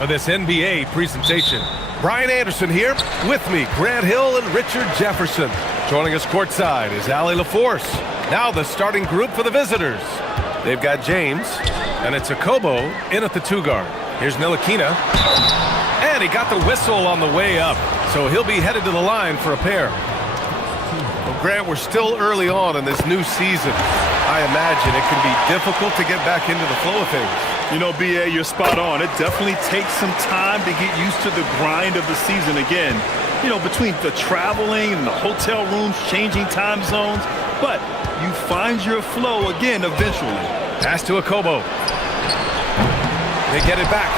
for this NBA presentation. Brian Anderson here, with me, Grant Hill and Richard Jefferson. Joining us courtside is Allie LaForce. Now the starting group for the visitors. They've got James, and it's Akobo in at the 2-guard. Here's Ntilikina, and he got the whistle on the way up, so he'll be headed to the line for a pair. Well, Grant, we're still early on in this new season. I imagine it can be difficult to get back into the flow of things. You know, B.A., you're spot on. It definitely takes some time to get used to the grind of the season again. You know, between the traveling and the hotel rooms, changing time zones. But you find your flow again eventually. Pass to Akobo. They get it back.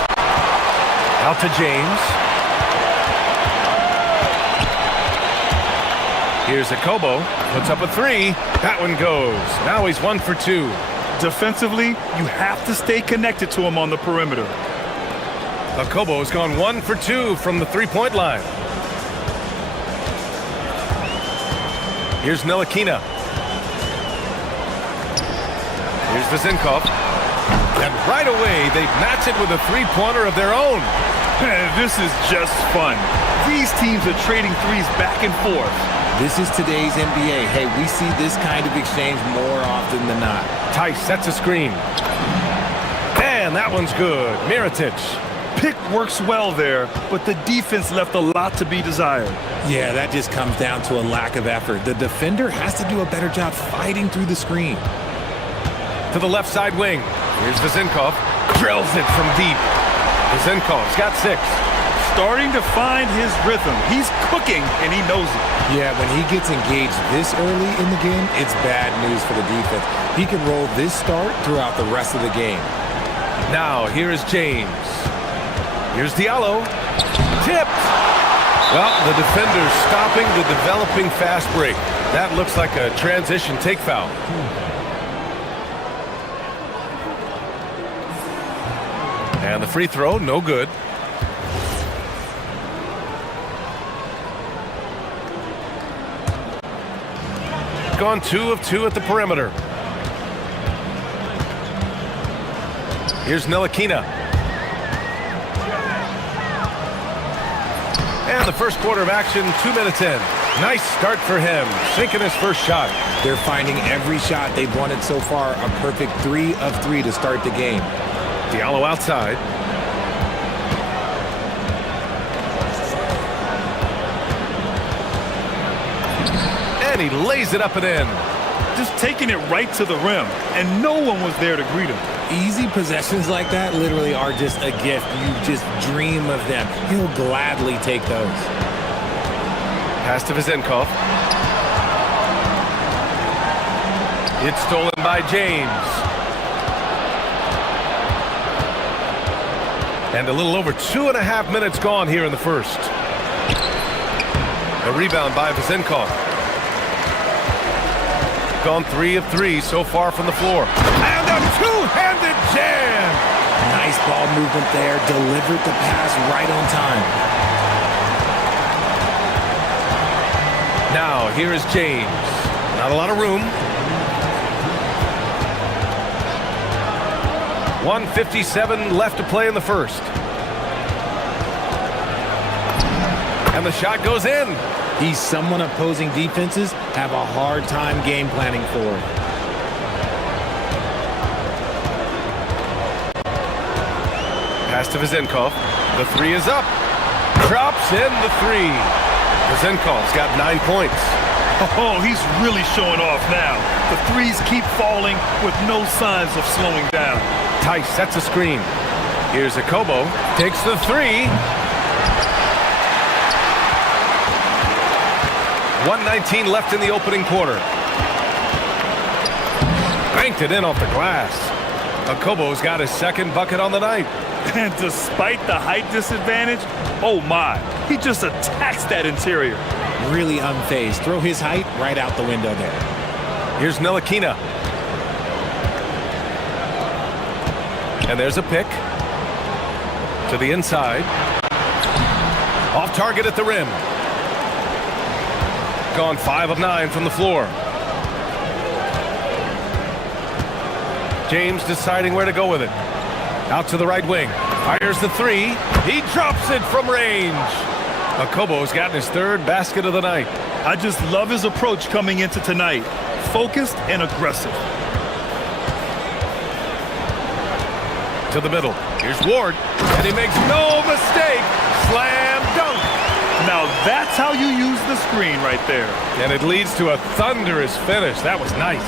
Out to James. Here's Akobo. Puts up a 3. That one goes. Now he's 1 for 2. Defensively, you have to stay connected to him on the perimeter. Akobo has gone 1 for 2 from the 3-point line. Here's Ntilikina. Here's Vezenkov. And right away, they match it with a 3-pointer of their own. This is just fun. These teams are trading threes back and forth. This is today's NBA. Hey, we see this kind of exchange more often than not. Tice sets a screen. And that one's good. Mirotic. Pick works well there, but the defense left a lot to be desired. Yeah, that just comes down to a lack of effort. The defender has to do a better job fighting through the screen. To the left side wing. Here's Vezenkov. Drills it from deep. Vezenkov's got 6. Starting to find his rhythm. He's cooking, and he knows it. Yeah, when he gets engaged this early in the game, it's bad news for the defense. He can roll this start throughout the rest of the game. Now, here is James. Here's Diallo. Tipped. Well, the defender's stopping the developing fast break. That looks like a transition take foul. And the free throw, no good. Gone 2 of 2 at the perimeter. Here's Ntilikina. And the first quarter of action, 2 minutes in. Nice start for him, sinking his first shot. They're finding every shot they've wanted so far, a perfect 3 of 3 to start the game. Diallo outside. And he lays it up and in. Just taking it right to the rim, and no one was there to greet him. Easy possessions like that literally are just a gift. You just dream of them. He'll gladly take those. Pass to Vezenkov. It's stolen by James. And a little over 2.5 minutes gone here in the first. A rebound by Vezenkov. Gone 3 of 3 so far from the floor. And a two-handed jam! Nice ball movement there. Delivered the pass right on time. Now, here is James. Not a lot of room. 1:57 left to play in the first. And the shot goes in. He's someone opposing defenses have a hard time game planning for. Pass to Vezenkov. The 3 is up. Drops in the 3. Vezenkov's got 9 points. Oh, he's really showing off now. The threes keep falling with no signs of slowing down. Tice sets a screen. Here's Akobo. Takes the 3. 1:19 left in the opening quarter. Banked it in off the glass. Akobo's got his second bucket on the night. And despite the height disadvantage, oh my, he just attacks that interior. Really unfazed. Throw his height right out the window there. Here's Ntilikina. And there's a pick. To the inside. Off target at the rim. Gone 5 of 9 from the floor. James deciding where to go with it. Out to the right wing. Fires the three. He drops it from range. Akobo's gotten his third basket of the night. I just love his approach coming into tonight. Focused and aggressive. To the middle. Here's Ward. And he makes no mistake. Slam dunk. Now that's how you use the screen right there. And it leads to a thunderous finish. That was nice.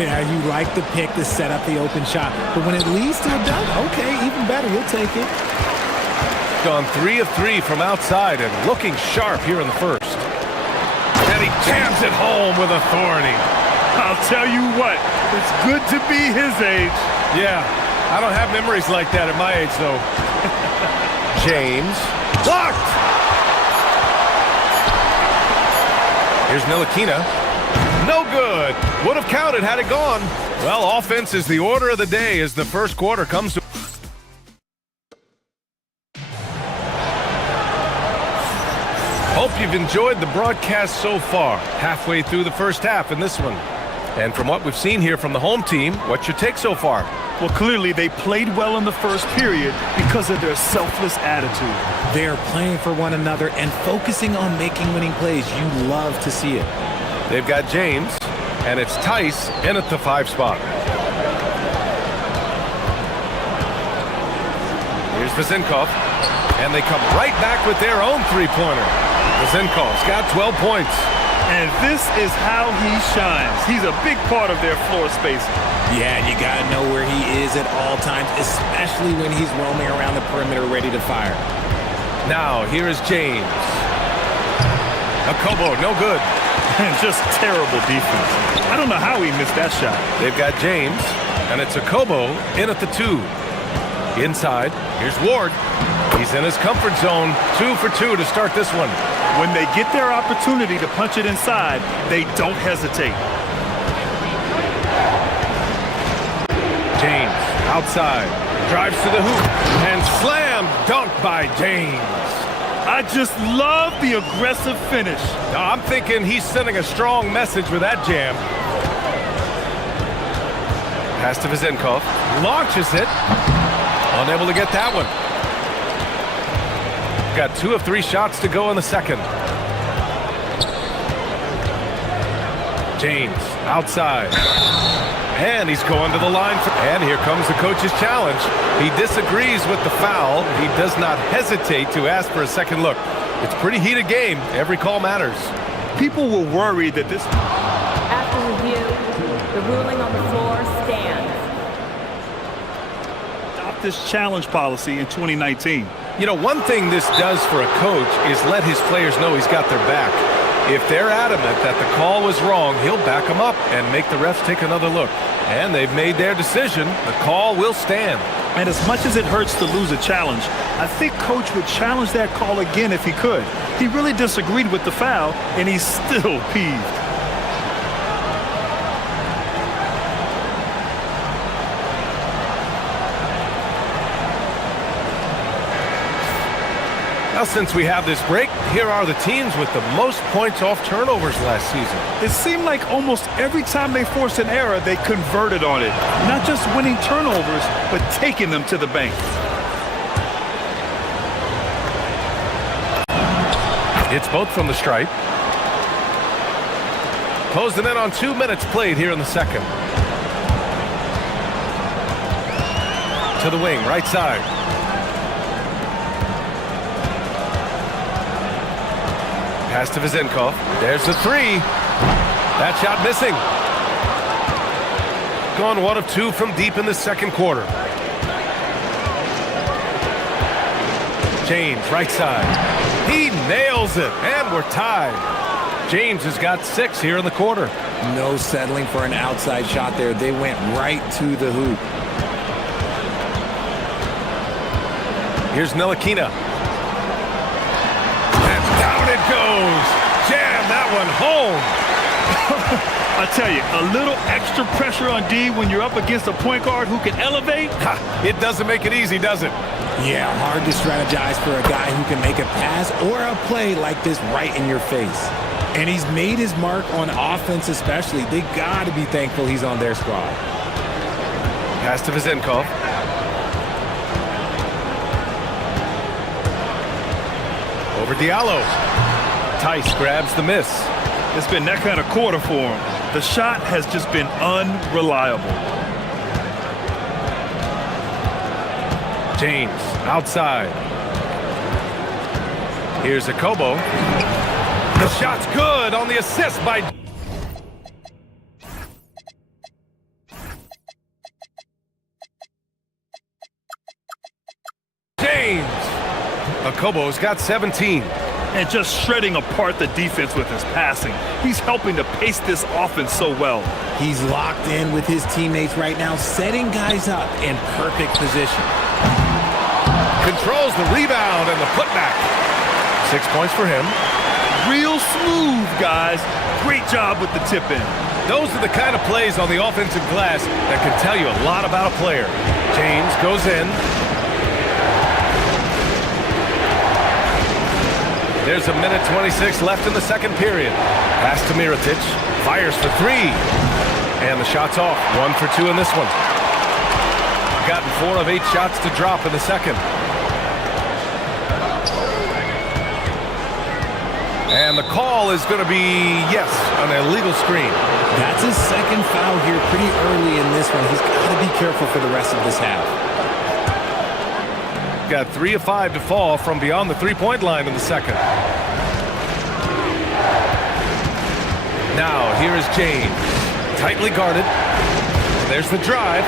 Yeah, you like the pick to set up the open shot. But when it leads to a dunk, okay, even better. You'll take it. Gone 3 of 3 from outside and looking sharp here in the first. And he jams it home with authority. I'll tell you what, it's good to be his age. Yeah, I don't have memories like that at my age, though. James. Blocked! Here's Ntilikina. No good. Would have counted had it gone. Well, offense is the order of the day as the first quarter comes to... Hope you've enjoyed the broadcast so far. Halfway through the first half in this one. And from what we've seen here from the home team, what's your take so far? Well, clearly they played well in the first period because of their selfless attitude. They're playing for one another and focusing on making winning plays. You love to see it. They've got James, and it's Tice in at the 5 spot. Here's Vezinkov, and they come right back with their own three-pointer. Vezinkov's got 12 points. And this is how he shines. He's a big part of their floor space. Yeah, and you got to know where he is at all times, especially when he's roaming around the perimeter ready to fire. Now, here is James. Akobo, no good. And just terrible defense. I don't know how he missed that shot. They've got James, and it's Akobo in at the 2. Inside, here's Ward. He's in his comfort zone. 2 for 2 to start this one. When they get their opportunity to punch it inside, they don't hesitate. James, outside, drives to the hoop, and slam dunk by James. I just love the aggressive finish. I'm thinking he's sending a strong message with that jam. Pass to Vezinkov, launches it. Unable to get that one. Got 2 of 3 shots to go in the second. James, outside. And he's going to the line. And here comes the coach's challenge. He disagrees with the foul. He does not hesitate to ask for a second look. It's a pretty heated game. Every call matters. People were worried that this... After review, the ruling on the floor stands. Adopt this challenge policy in 2019. You know, one thing this does for a coach is let his players know he's got their back. If they're adamant that the call was wrong, he'll back them up and make the refs take another look. And they've made their decision. The call will stand. And as much as it hurts to lose a challenge, I think Coach would challenge that call again if he could. He really disagreed with the foul, and he's still peeved. Now, since we have this break, here are the teams with the most points off turnovers last season. It seemed like almost every time they forced an error, they converted on it. Not just winning turnovers, but taking them to the bank. It's both from the stripe. Closing in on 2 minutes played here in the second. To the wing, right side. Pass to Vezinkov. There's the 3. That shot missing. Gone 1 of 2 from deep in the second quarter. James, right side. He nails it, and we're tied. James has got 6 here in the quarter. No settling for an outside shot there. They went right to the hoop. Here's Ntilikina. And down it goes. Jam that one home. I tell you, a little extra pressure on D when you're up against a point guard who can elevate. It doesn't make it easy, does it? Yeah, hard to strategize for a guy who can make a pass or a play like this right in your face. And he's made his mark on offense especially. They got to be thankful he's on their squad. Pass to Vezinkov. Over Diallo. Tice grabs the miss. It's been that kind of quarter for him. The shot has just been unreliable. James outside. Here's Akobo. The shot's good on the assist by James. Akobo's got 17. And just shredding apart the defense with his passing. He's helping to pace this offense so well. He's locked in with his teammates right now, setting guys up in perfect position. Controls the rebound and the putback. 6 points for him. Real smooth, guys. Great job with the tip-in. Those are the kind of plays on the offensive glass that can tell you a lot about a player. James goes in. There's a minute 26 left in the second period. Pass to Mirotic. Fires for three. And the shot's off. 1 for 2 in this one. Gotten 4 of 8 shots to drop in the second. And the call is going to be, yes, an illegal screen. That's his second foul here pretty early in this one. He's got to be careful for the rest of this half. Got 3 of 5 to fall from beyond the three-point line in the second. Now, here is James. Tightly guarded. There's the drive.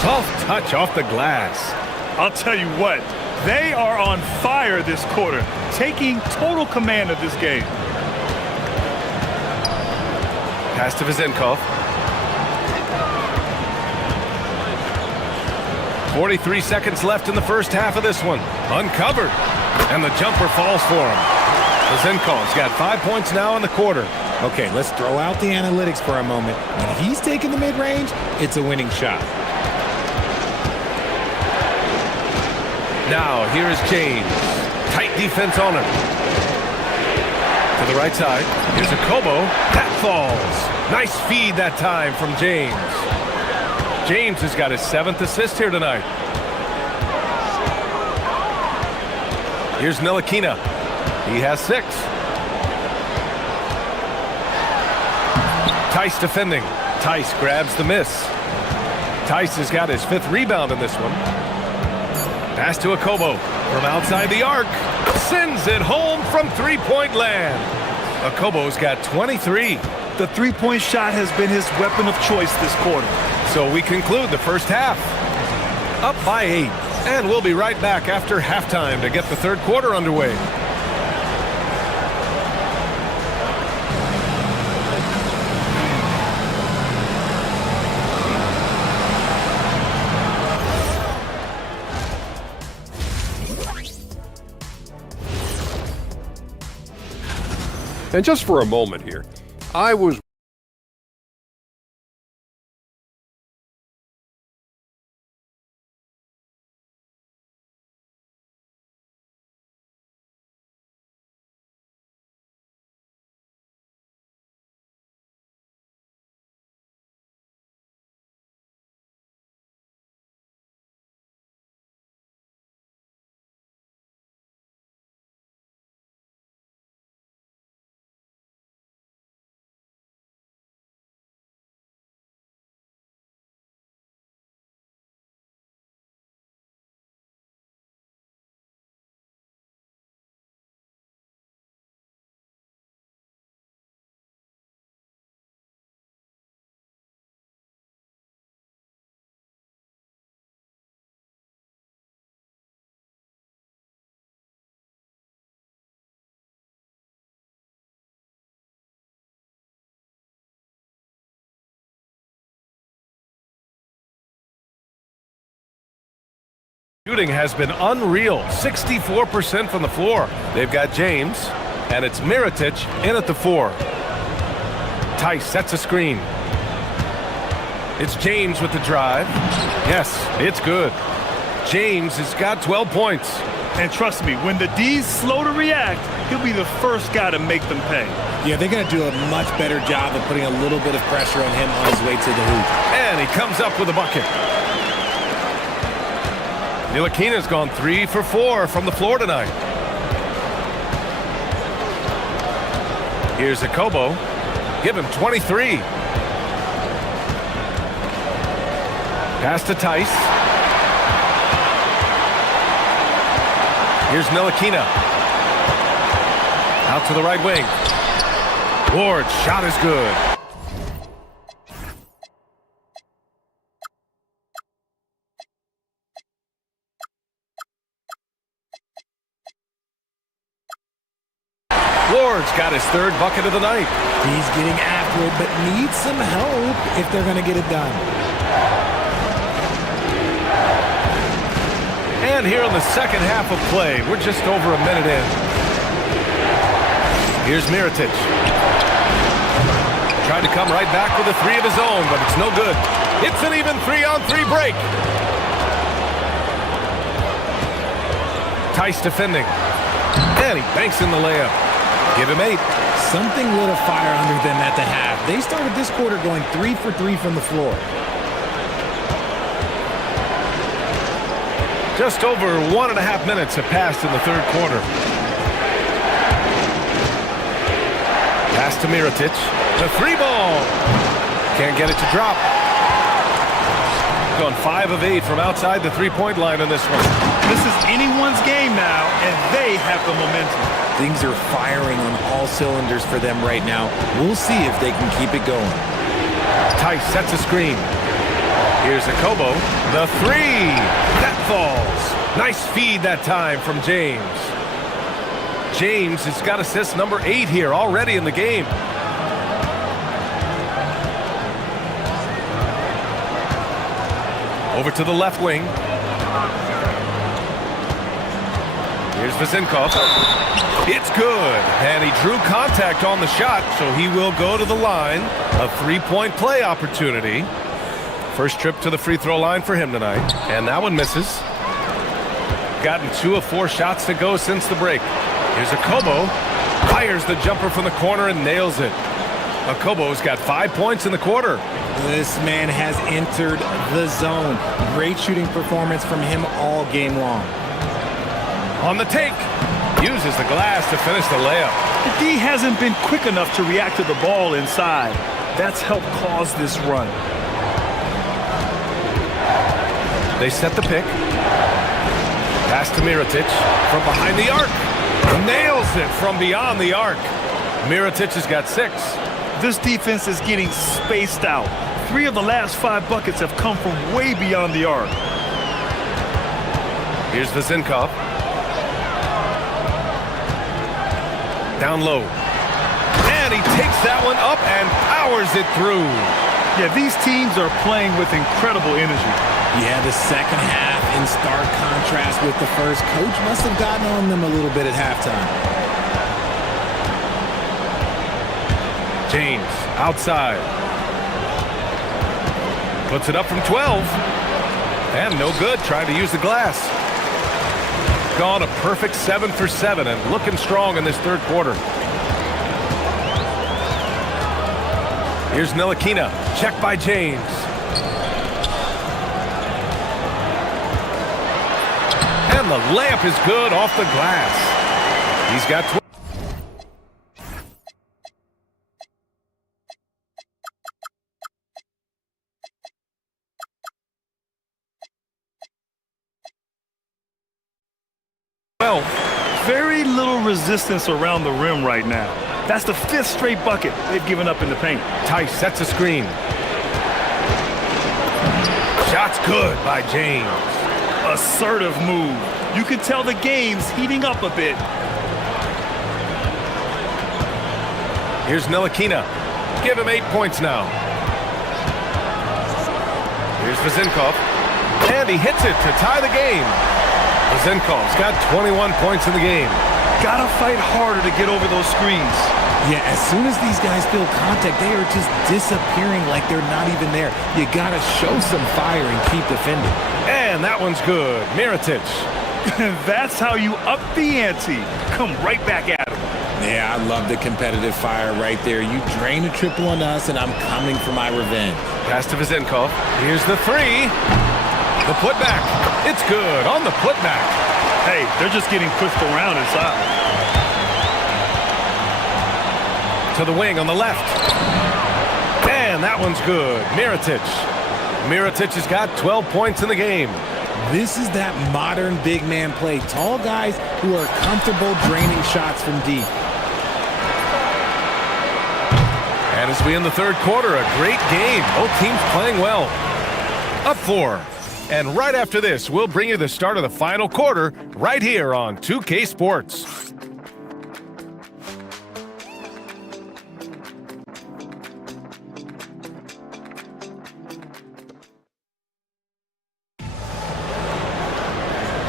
Soft touch off the glass. I'll tell you what, they are on fire this quarter, taking total command of this game. Pass to Vizenkov. 43 seconds left in the first half of this one. Uncovered. And the jumper falls for him. Vizenkov's got 5 points now in the quarter. Okay, let's throw out the analytics for a moment. When he's taking the mid-range, it's a winning shot. Now, here is James. Tight defense on him. To the right side. Here's Akobo. That falls. Nice feed that time from James. James has got his 7th assist here tonight. Here's Ntilikina. He has 6. Tice defending. Tice grabs the miss. Tice has got his 5th rebound in this one. Pass to Akobo from outside the arc. Sends it home from three-point land. Akobo's got 23. The three-point shot has been his weapon of choice this quarter. So we conclude the first half. Up by 8. And we'll be right back after halftime to get the third quarter underway. And just for a moment here, I was Shooting has been unreal. 64% from the floor. They've got James, and it's Mirotic in at the 4. Tice sets a screen. It's James with the drive. Yes, it's good. James has got 12 points. And trust me, when the D's slow to react, he'll be the first guy to make them pay. Yeah, they're going to do a much better job of putting a little bit of pressure on him on his way to the hoop. And he comes up with a bucket. Ntilikina's gone 3 for 4 from the floor tonight. Here's Akobo. Give him 23. Pass to Tice. Here's Ntilikina. Out to the right wing. Ward's shot is good. Ward's got his third bucket of the night. He's getting after it, but needs some help if they're going to get it done. And here in the second half of play, we're just over a minute in. Here's Mirotic. Tried to come right back with a three of his own, but it's no good. It's an even 3-on-3 break. Tice defending. And he banks in the layup. Give him 8. Something lit a fire under them at the half. They started this quarter going 3 for 3 from the floor. Just over 1.5 minutes have passed in the third quarter. Pass to Mirotic. The 3 ball. Can't get it to drop. Going 5 of 8 from outside the three-point line in this one. This is anyone's game now, and they have the momentum. Things are firing on all cylinders for them right now. We'll see if they can keep it going. Tice sets a screen. Here's Akobo. The 3. That falls. Nice feed that time from James. James has got assist number 8 here already in the game. Over to the left wing. Here's Vezinkov. It's good. And he drew contact on the shot, so he will go to the line. A 3-point play opportunity. First trip to the free throw line for him tonight. And that one misses. Gotten 2 of 4 shots to go since the break. Here's Akobo. Fires the jumper from the corner and nails it. Akobo's got 5 points in the quarter. This man has entered the zone. Great shooting performance from him all game long. On the take. Uses the glass to finish the layup. The D hasn't been quick enough to react to the ball inside. That's helped cause this run. They set the pick. Pass to Mirotic from behind the arc. Nails it from beyond the arc. Mirotic has got 6. This defense is getting spaced out. 3 of the last 5 buckets have come from way beyond the arc. Here's Vezinkov. Down low. And he takes that one up and powers it through. Yeah, these teams are playing with incredible energy. Yeah, the second half in stark contrast with the first. Coach must have gotten on them a little bit at halftime. James outside. Puts it up from 12. And no good, trying to use the glass. Gone a perfect 7 for 7 and looking strong in this third quarter. Here's Ntilikina. Check by James. And the layup is good off the glass. He's got 12. Very little resistance around the rim right now. That's the 5th straight bucket they've given up in the paint. Tice sets a screen. Shot's good by James. Assertive move. You can tell the game's heating up a bit. Here's Ntilikina. Give him 8 points now. Here's Vezinkov. And he hits it to tie the game. Vezinkov's got 21 points in the game. Gotta fight harder to get over those screens. Yeah, as soon as these guys feel contact, they are just disappearing like they're not even there. You gotta show some fire and keep defending. And that one's good. Mirotic. That's how you up the ante. Come right back at him. Yeah, I love the competitive fire right there. You drain a triple on us, and I'm coming for my revenge. Pass to Vezinkov. Here's the 3. The putback. It's good on the putback. Hey, they're just getting pushed around inside. To the wing on the left. And that one's good. Mirotic has got 12 points in the game. This is that modern big man play. Tall guys who are comfortable draining shots from deep. And as we end the third quarter, a great game. Both teams playing well. Up 4. And right after this, we'll bring you the start of the final quarter right here on 2K Sports.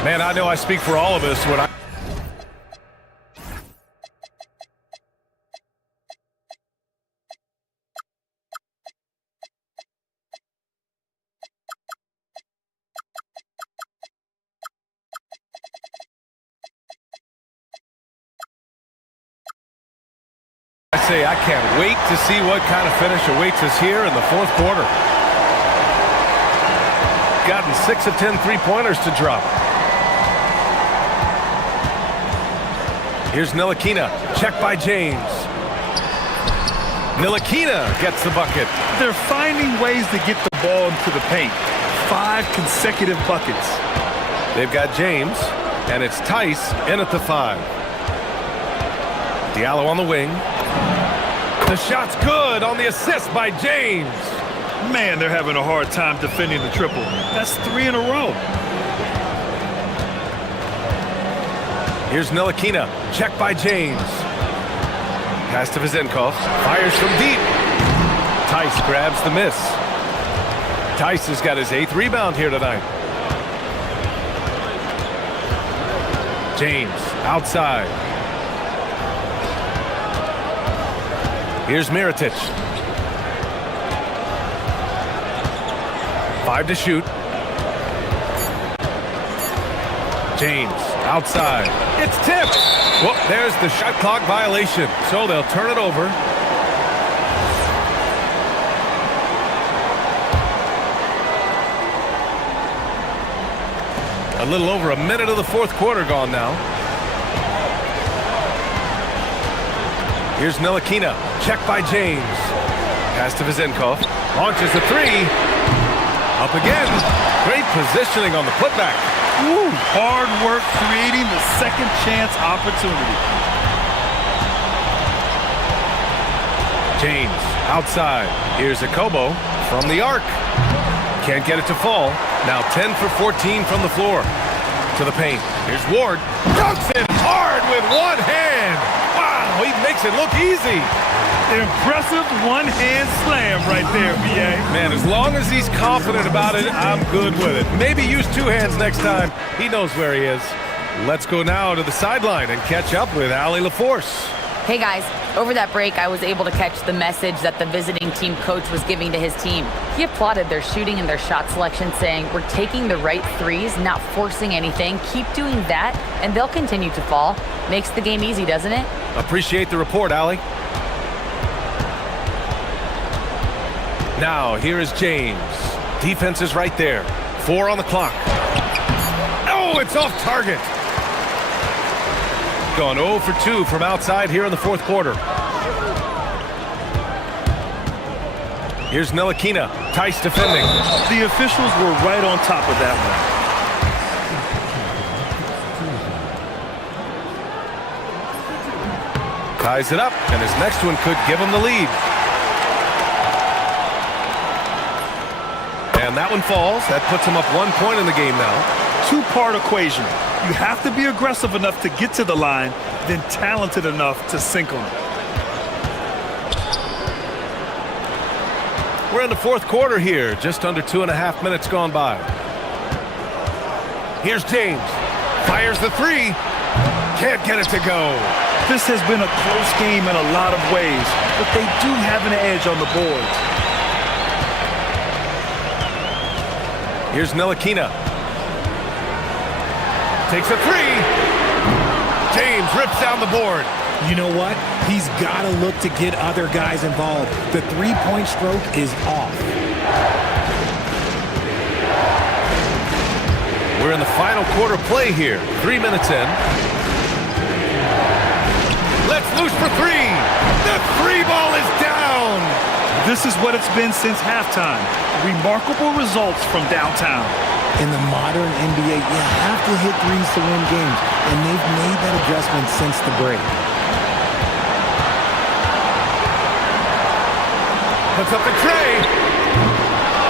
Man, I know I speak for all of us when I... say I can't wait to see what kind of finish awaits us here in the fourth quarter. Gotten 6 of 10 three-pointers to drop. Here's Ntilikina, check by James. Ntilikina gets the bucket. They're finding ways to get the ball into the paint. 5 consecutive buckets. They've got James, and it's Tice in at the 5. Diallo on the wing. The shot's good on the assist by James. Man, they're having a hard time defending the triple. That's 3 in a row. Here's Ntilikina, check by James. Pass to Vezenkov, fires from deep. Tice grabs the miss. Tice has got his 8th rebound here tonight. James, outside. Here's Mirotic. 5 to shoot. James, outside. It's tipped. Whoop, there's the shot clock violation. So they'll turn it over. A little over a minute of the fourth quarter gone now. Here's Ntilikina, check by James. Pass to Vezenkov, launches the 3. Up again. Great positioning on the putback. Ooh, hard work creating the second chance opportunity. James, outside. Here's Akobo from the arc. Can't get it to fall. Now 10 for 14 from the floor. To the paint. Here's Ward. Dunks it hard with one hand. Wow, he makes it look easy. Impressive one-hand slam right there, B.A. Man, as long as he's confident about it, I'm good with it. Maybe use 2 hands next time. He knows where he is. Let's go now to the sideline and catch up with Allie LaForce. Hey guys, over that break I was able to catch the message that the visiting team coach was giving to his team. He applauded their shooting and their shot selection, saying, "We're taking the right threes, not forcing anything. Keep doing that, and they'll continue to fall." Makes the game easy, doesn't it? Appreciate the report, Allie. Now, here is James. Defense is right there. 4 on the clock. Oh, it's off target. Gone 0 for 2 from outside here in the fourth quarter. Here's Ntilikina. Tice defending. The officials were right on top of that one. Ties it up, and his next one could give him the lead. And that one falls. That puts him up 1 point in the game now. 2-part equation. You have to be aggressive enough to get to the line, then talented enough to sink them. We're in the fourth quarter here. Just under 2.5 minutes gone by. Here's James. Fires the 3. Can't get it to go. This has been a close game in a lot of ways, but they do have an edge on the boards. Here's Ntilikina. Takes a 3. James rips down the board. You know what? He's got to look to get other guys involved. The three-point stroke is off. We're in the final quarter play here. 3 minutes in. Let's loose for 3. The Free ball is down. This is what it's been since halftime. Remarkable results from downtown. In the modern NBA, you have to hit threes to win games, and they've made that adjustment since the break. Puts up the tray.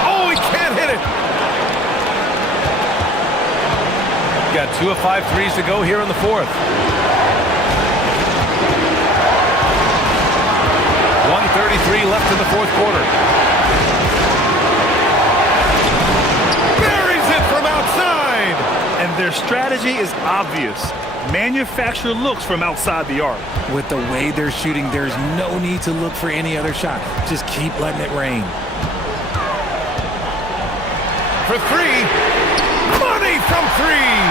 Oh, he can't hit it. Got 2 of 5 threes to go here in the fourth. 1:33 left in the fourth quarter. Buries it from outside. And their strategy is obvious. Manufacture looks from outside the arc. With the way they're shooting, there's no need to look for any other shot. Just keep letting it rain. For three. Money from three.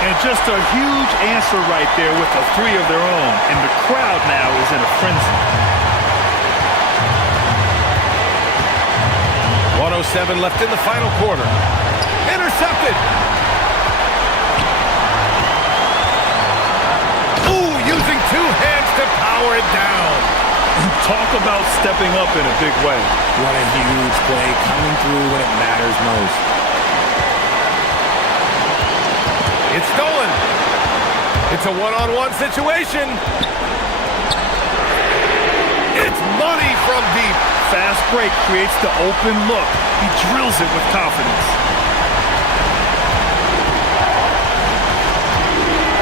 And just a huge answer right there with a three of their own. And the crowd now is in a frenzy. 1:07 left in the final quarter. Intercepted. Ooh, using 2 hands to power it down. Talk about stepping up in a big way. What a huge play, coming through when it matters most. It's stolen. It's a one-on-one situation. It's money from deep. Fast break creates the open look. He drills it with confidence.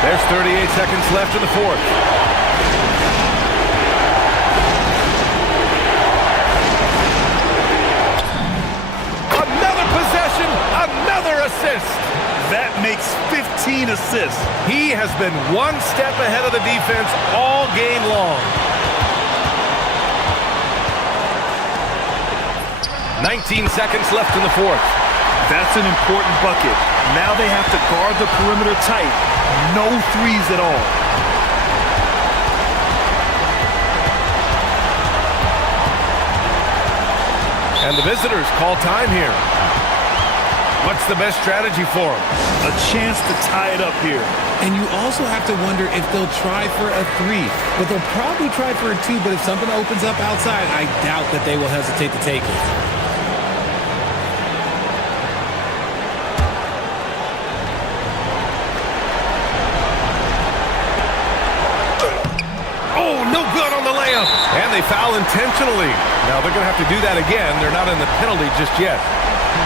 There's 38 seconds left in the fourth. Another possession, another assist. That makes 15 assists. He has been one step ahead of the defense all game long. 19 seconds left in the fourth. That's an important bucket. Now they have to guard the perimeter tight. No threes at all. And the visitors call time here. What's the best strategy for them? A chance to tie it up here. And you also have to wonder if they'll try for a 3. But they'll probably try for a 2, but if something opens up outside, I doubt that they will hesitate to take it. Oh, no good on the layup. And they foul intentionally. Now they're going to have to do that again. They're not in the penalty just yet.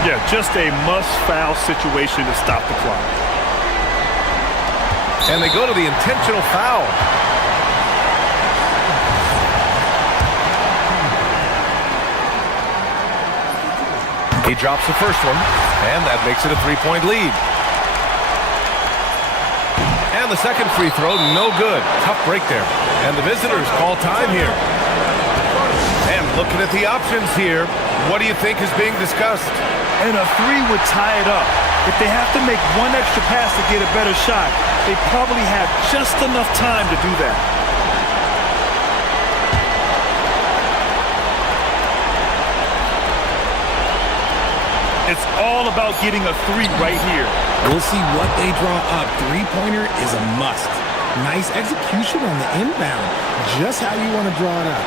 Yeah, just a must-foul situation to stop the clock. And they go to the intentional foul. He drops the first one, and that makes it a 3-point lead. And the second free throw, no good. Tough break there. And the visitors call time here. And looking at the options here, what do you think is being discussed? And a 3 would tie it up. If they have to make one extra pass to get a better shot, they probably have just enough time to do that. It's all about getting a 3 right here. We'll see what they draw up. 3-pointer is a must. Nice execution on the inbound. Just how you want to draw it up.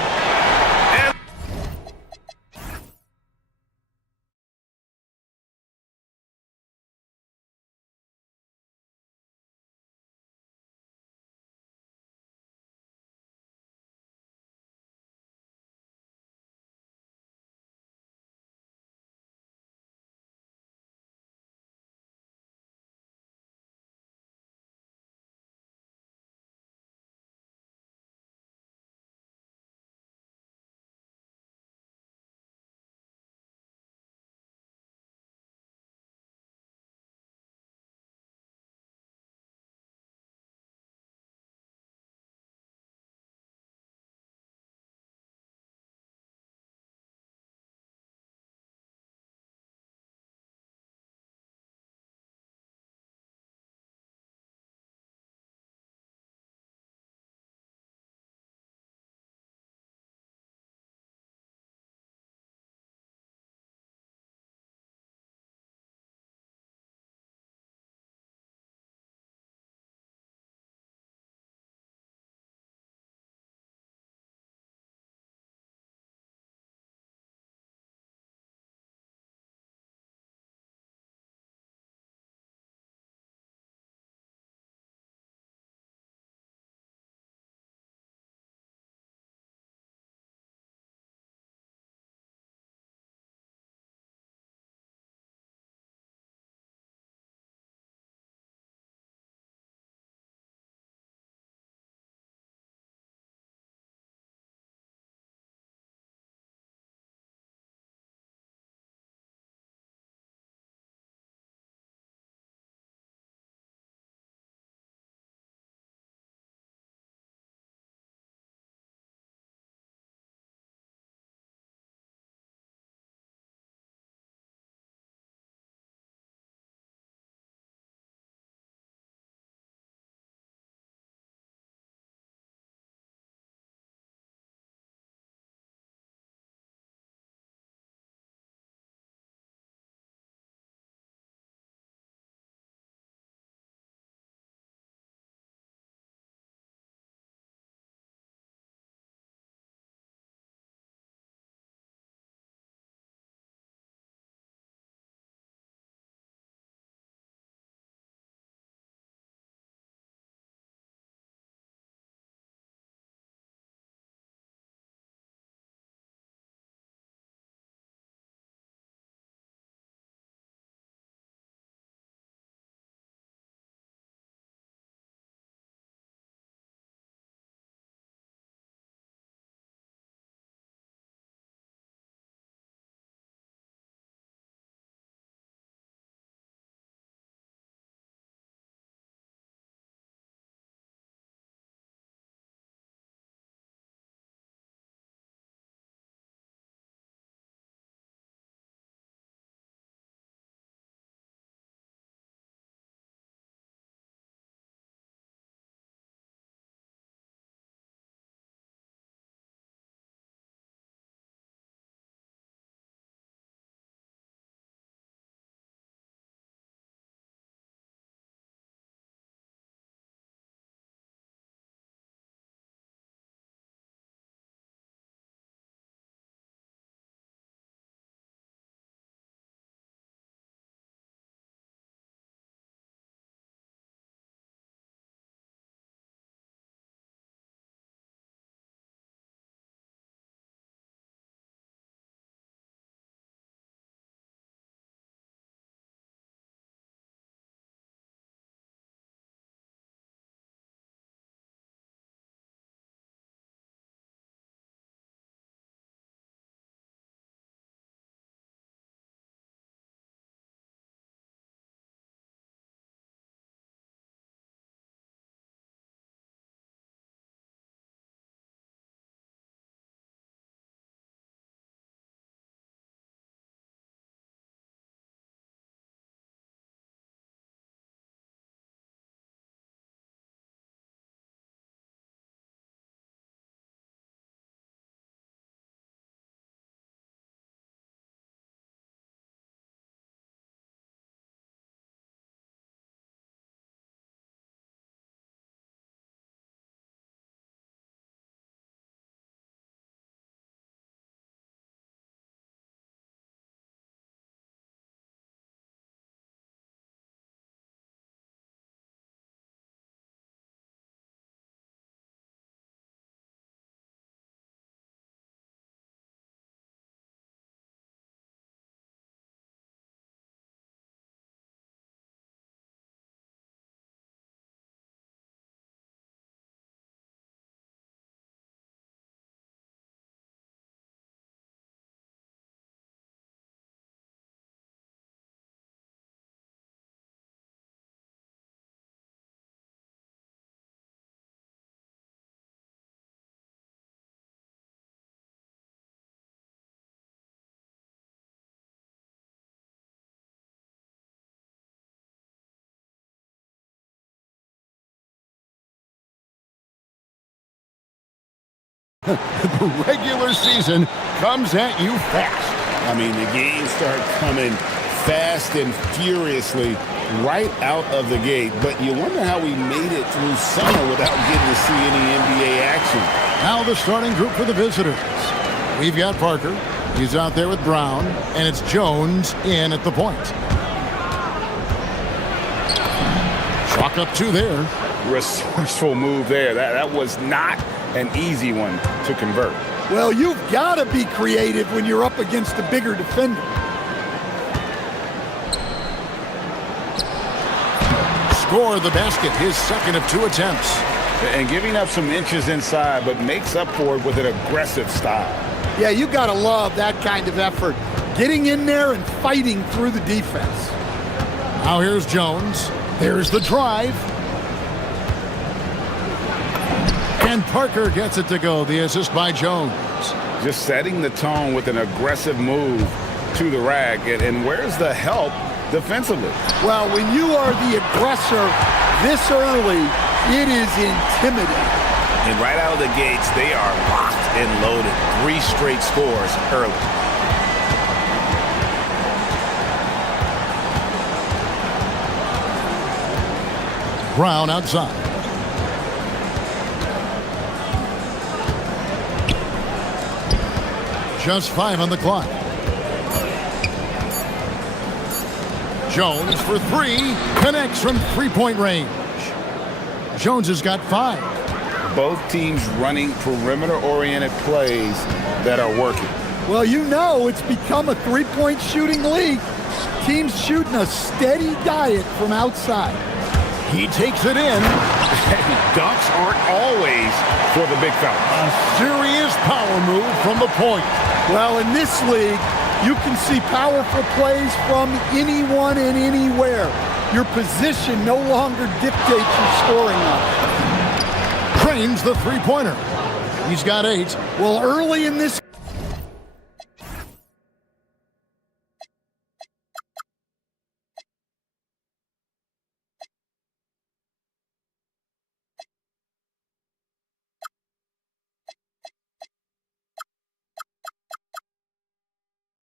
The regular season comes at you fast. I mean, the games start coming fast and furiously right out of the gate. But you wonder how we made it through summer without getting to see any NBA action. Now the starting group for the visitors. We've got Parker. He's out there with Brown. And it's Jones in at the point. Chalk up two there. Resourceful move there. That was not an easy one to convert. Well, you've got to be creative when you're up against a bigger defender. Score the basket, his second of two attempts. And giving up some inches inside, but makes up for it with an aggressive style. Yeah, you got to love that kind of effort. Getting in there and fighting through the defense. Now here's Jones. There's the drive. And Parker gets it to go. The assist by Jones. Just setting the tone with an aggressive move to the rack. And where's the help defensively? Well, when you are the aggressor this early, it is intimidating. And right out of the gates, they are locked and loaded. 3 straight scores early. Brown outside. Just 5 on the clock. Jones for 3. Connects from three-point range. Jones has got 5. Both teams running perimeter-oriented plays that are working. Well, you know it's become a three-point shooting league. Teams shooting a steady diet from outside. He takes it in. Dunks aren't always for the big fella. A serious power move from the point. Well, in this league, you can see powerful plays from anyone and anywhere. Your position no longer dictates your scoring line. Trains the three-pointer. He's got 8. Well, early in this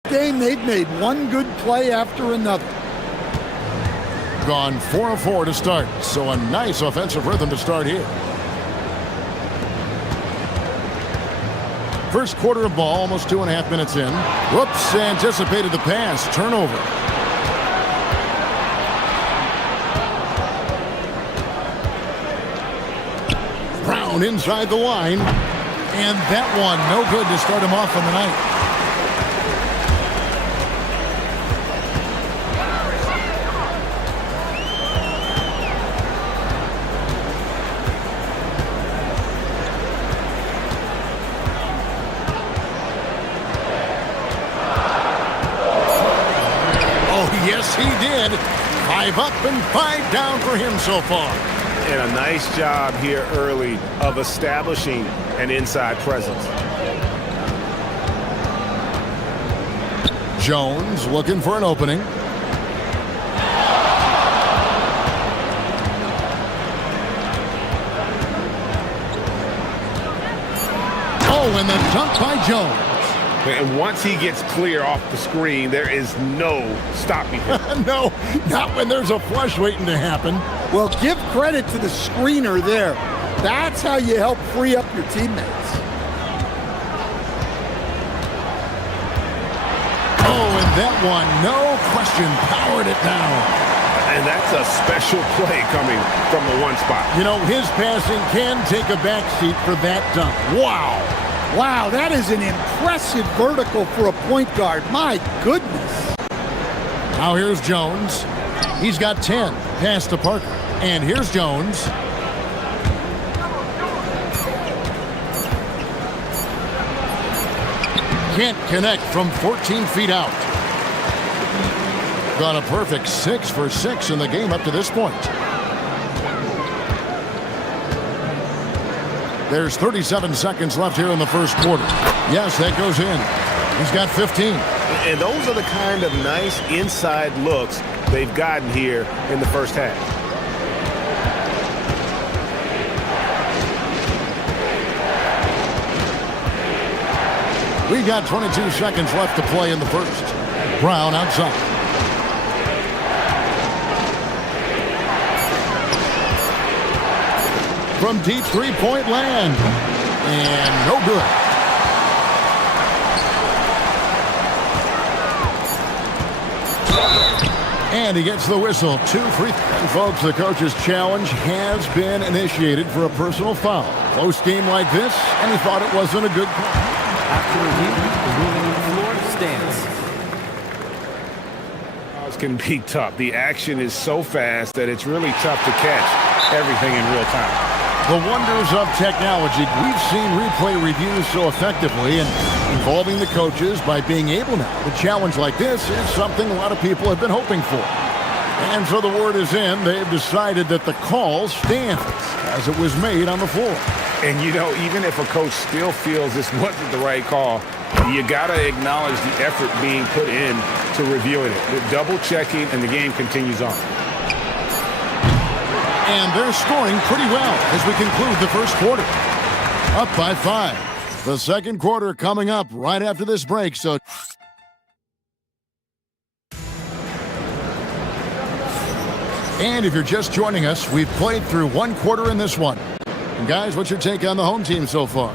game, they've made one good play after another. Gone 4 of 4 to start, so a nice offensive rhythm to start here. First quarter of ball, almost 2.5 minutes in. Whoops, anticipated the pass. Turnover. Brown inside the line. And that one, no good to start him off on the night. Yes, he did. 5 up and 5 down for him so far. And a nice job here early of establishing an inside presence. Jones looking for an opening. Oh, and the dunk by Jones. And once he gets clear off the screen, there is no stopping him. No, not when there's a flush waiting to happen. Well, give credit to the screener there. That's how you help free up your teammates. Oh, and that one, no question, powered it down. And that's a special play coming from the one spot. You know, his passing can take a backseat for that dunk. Wow. Wow, that is an impressive vertical for a point guard. My goodness. Now here's Jones. He's got 10. Pass to Parker. And here's Jones. Can't connect from 14 feet out. Got a perfect 6 for 6 in the game up to this point. There's 37 seconds left here in the first quarter. Yes, that goes in. He's got 15. And those are the kind of nice inside looks they've gotten here in the first half. We got 22 seconds left to play in the first. Brown outside. From deep three-point land. And no good. And he gets the whistle. 2 free throws. Folks, the coach's challenge has been initiated for a personal foul. Close game like this, and he thought it wasn't a good call. After review, the ruling on the floor stands. It can be tough. The action is so fast that it's really tough to catch everything in real time. The wonders of technology. We've seen replay reviews so effectively and involving the coaches by being able now to challenge like this is something a lot of people have been hoping for. And so the word is in. They've decided that the call stands as it was made on the floor. And, you know, even if a coach still feels this wasn't the right call, you got to acknowledge the effort being put in to reviewing it. With double checking, and the game continues on. And they're scoring pretty well as we conclude the first quarter. Up by 5. The second quarter coming up right after this break. So, and if you're just joining us, we've played through 1 quarter in this one. And guys, what's your take on the home team so far?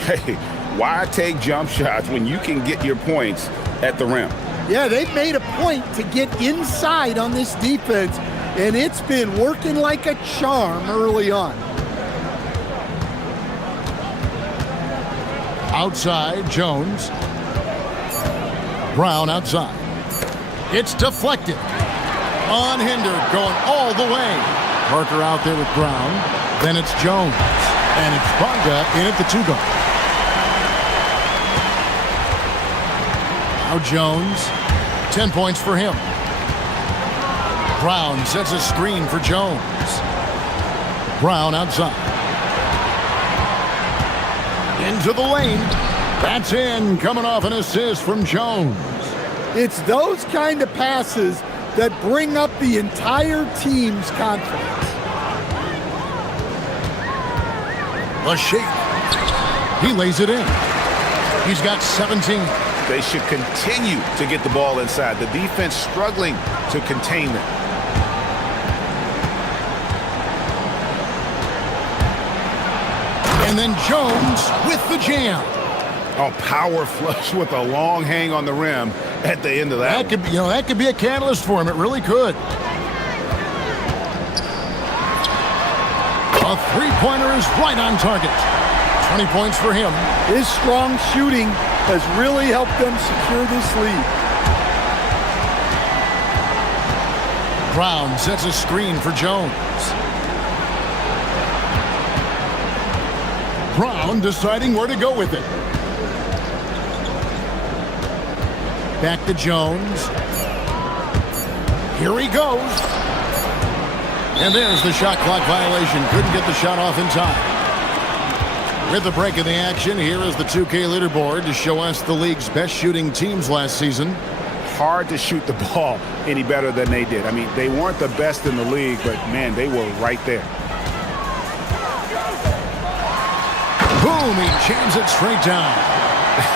Hey, why take jump shots when you can get your points at the rim? Yeah, they've made a point to get inside on this defense, and it's been working like a charm early on. Outside, Jones. Brown outside. It's deflected. Unhindered, going all the way. Parker out there with Brown. Then it's Jones. And it's Bonga in at the 2-guard. Now Jones. 10 points for him. Brown sets a screen for Jones. Brown outside. Into the lane. That's in. Coming off an assist from Jones. It's those kind of passes that bring up the entire team's confidence. A shake. He lays it in. He's got 17. They should continue to get the ball inside. The defense struggling to contain them. And then Jones with the jam. A power flush with a long hang on the rim at the end of that. That could be a catalyst for him. It really could. A three-pointer is right on target. 20 points for him. His strong shooting has really helped them secure this lead. Brown sets a screen for Jones. Brown deciding where to go with it. Back to Jones. Here he goes. And there's the shot clock violation. Couldn't get the shot off in time. With the break of the action, here is the 2K leaderboard to show us the league's best shooting teams last season. Hard to shoot the ball any better than they did. I mean, they weren't the best in the league, but, man, they were right there. Boom, he jams it straight down.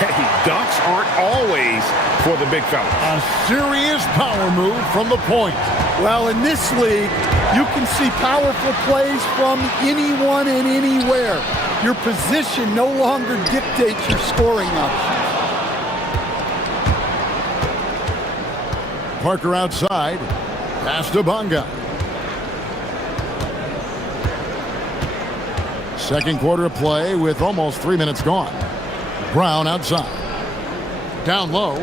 Hey, dunks aren't always for the big fella. A serious power move from the point. Well, in this league, you can see powerful plays from anyone and anywhere. Your position no longer dictates your scoring options. Parker outside. Pass to Bonga. Second quarter of play with almost 3 minutes gone. Brown outside. Down low.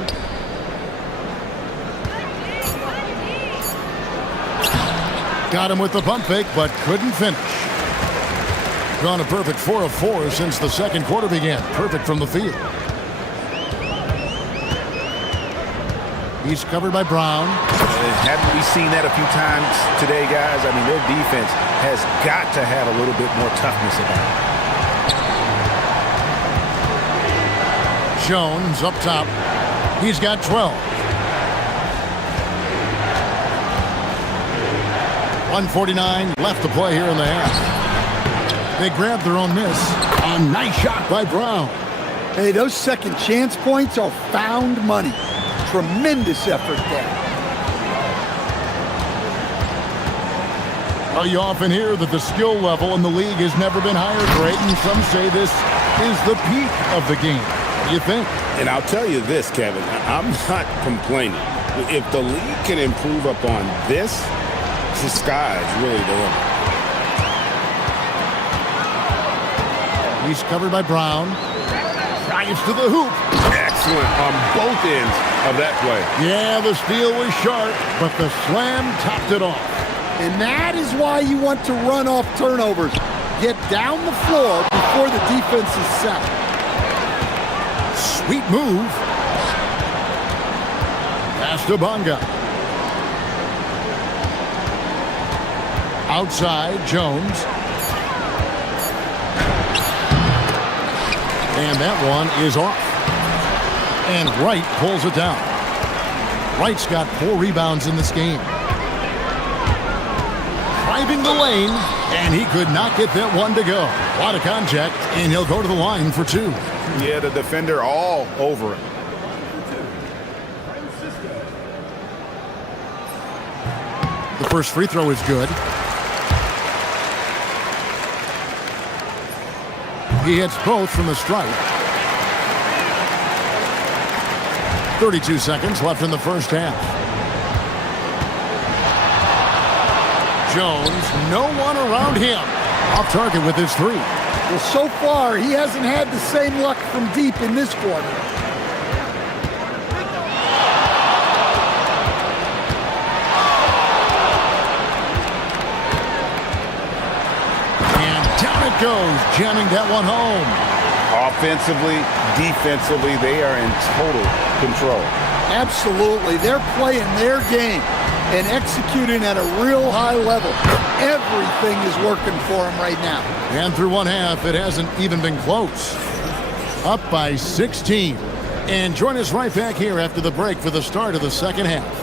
Got him with the pump fake, but couldn't finish. Gone a perfect 4 of 4 since the second quarter began. Perfect from the field. He's covered by Brown. Haven't we seen that a few times today, guys? I mean, their defense has got to have a little bit more toughness about it. Jones up top. He's got 12. 1:49 left to play here in the half. They grabbed their own miss. A nice shot by Brown. Hey, those second chance points are found money. Tremendous effort there. Well, you often hear that the skill level in the league has never been higher, Greg, and some say this is the peak of the game. What do you think? And I'll tell you this, Kevin, I'm not complaining. If the league can improve upon this, the sky's really the limit. He's covered by Brown. Drives to the hoop. Excellent on both ends of that play. Yeah, the steal was sharp, but the slam topped it off. And that is why you want to run off turnovers. Get down the floor before the defense is set. Sweet move. Pass to Bonga. Outside, Jones. And that one is off. And Wright pulls it down. Wright's got 4 rebounds in this game. Driving the lane, and he could not get that one to go. A lot of contact, and he'll go to the line for 2. Yeah, the defender all over him. The first free throw is good. He hits both from the stripe. 32 seconds left in the first half. Jones, no one around him. Off target with his 3. Well, so far, he hasn't had the same luck from deep in this quarter. And down it goes, jamming that one home. Offensively, defensively, they are in total control. Absolutely. They're playing their game and executing at a real high level. Everything is working for them right now. And through one half, it hasn't even been close. Up by 16. And join us right back here after the break for the start of the second half.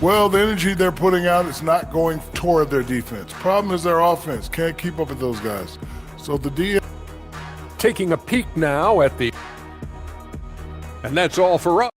Well, the energy they're putting out is not going toward their defense. Problem is their offense can't keep up with those guys. So the D. Taking a peek now at the... And that's all for us.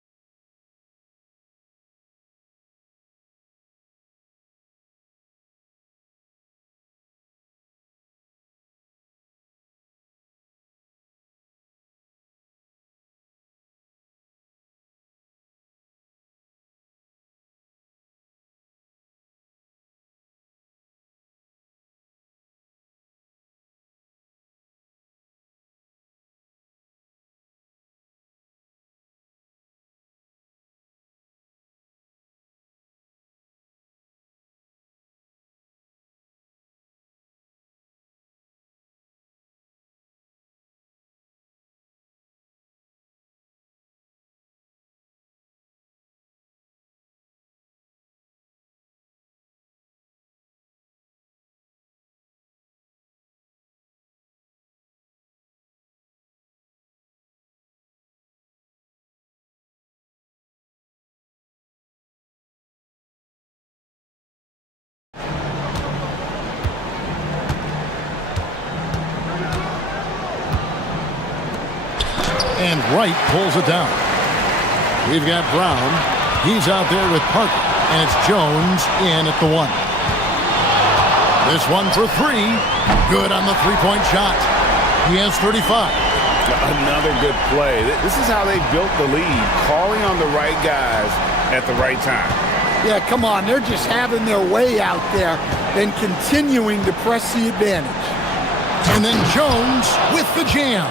And Wright pulls it down. We've got Brown. He's out there with Parker. And it's Jones in at the 1. This one for 3. Good on the 3-point shot. He has 35. Another good play. This is how they built the lead, calling on the right guys at the right time. Yeah, come on. They're just having their way out there and continuing to press the advantage. And then Jones with the jam.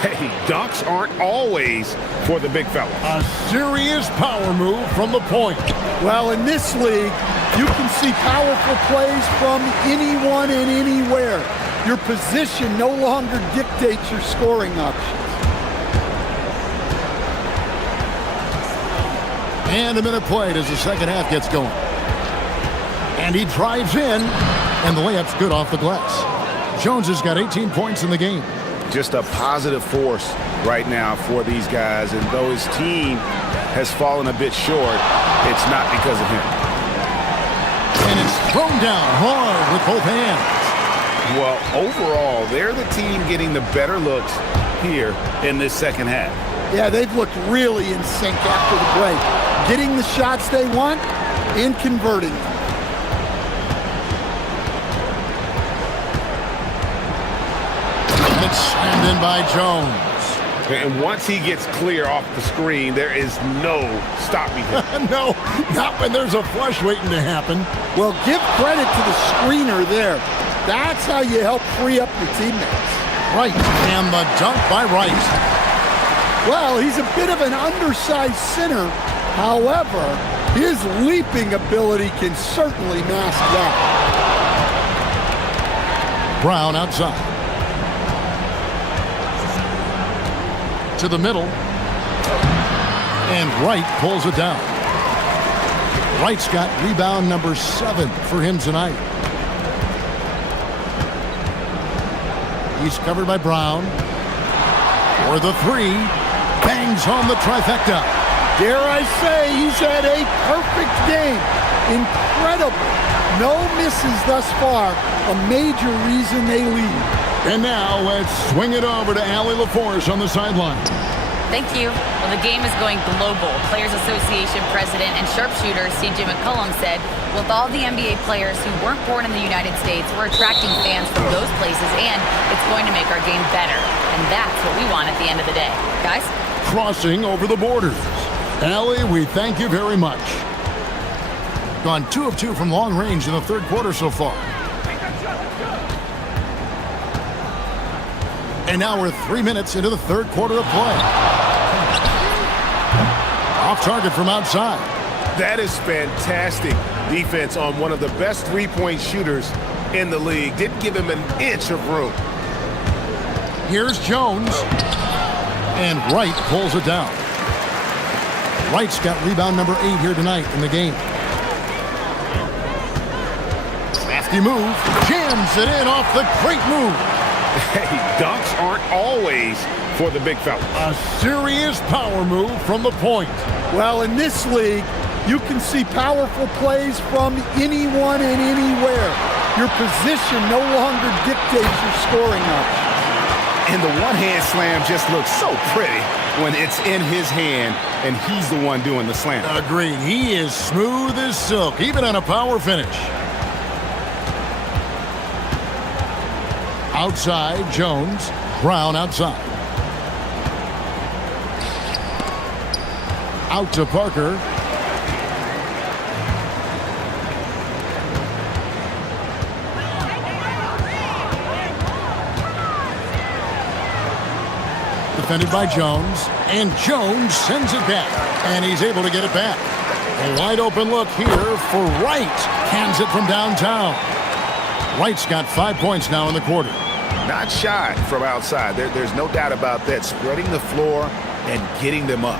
Hey, dunks aren't always for the big fella. A serious power move from the point. Well, in this league, you can see powerful plays from anyone and anywhere. Your position no longer dictates your scoring options. And a minute played as the second half gets going. And he drives in, and the layup's good off the glass. Jones has got 18 points in the game. just a positive force right now for these guys. And though his team has fallen a bit short, it's not because of him. And it's thrown down hard with both hands. Well, overall, they're the team getting the better looks here in this second half. Yeah, they've looked really in sync after the break. Getting the shots they want and converting them. And it's slammed in by Jones. And once he gets clear off the screen, there is no stopping him. No, not when there's a flush waiting to happen. Well, give credit to the screener there. That's how you help free up your teammates. Right, and the dunk by Wright. Well, he's a bit of an undersized center. However, his leaping ability can certainly mask that. Brown outside. To the middle. And Wright pulls it down. Wright's got rebound number 7 for him tonight. He's covered by Brown. For the 3. Bangs home the trifecta. Dare I say, he's had a perfect game. Incredible. No misses thus far. A major reason they lead. And now let's swing it over to Allie LaForce on the sideline. Thank you. Well, the game is going global. Players Association President and sharpshooter C.J. McCollum said, with all the NBA players who weren't born in the United States, we're attracting fans from those places, and it's going to make our game better. And that's what we want at the end of the day. Guys? Crossing over the borders. Allie, we thank you very much. Gone 2 of 2 from long range in the third quarter so far. And now we're 3 minutes into the third quarter of play. Off target from outside. That is fantastic defense on one of the best three-point shooters in the league. Didn't give him an inch of room. Here's Jones. And Wright pulls it down. Wright's got rebound number 8 here tonight in the game. Crafty move. Jams it in off the great move. Hey, dunks aren't always for the big fella. A serious power move from the point. Well, in this league, you can see powerful plays from anyone and anywhere. Your position no longer dictates your scoring options. And the one-hand slam just looks so pretty when it's in his hand and he's the one doing the slam. Agreed. He is smooth as silk, even on a power finish. Outside, Jones. Brown outside. Out to Parker. Defended by Jones. And Jones sends it back. And he's able to get it back. A wide open look here for Wright. Cans it from downtown. Wright's got 5 points now in the quarter. Not shy from outside. There's no doubt about that. Spreading the floor and getting them up.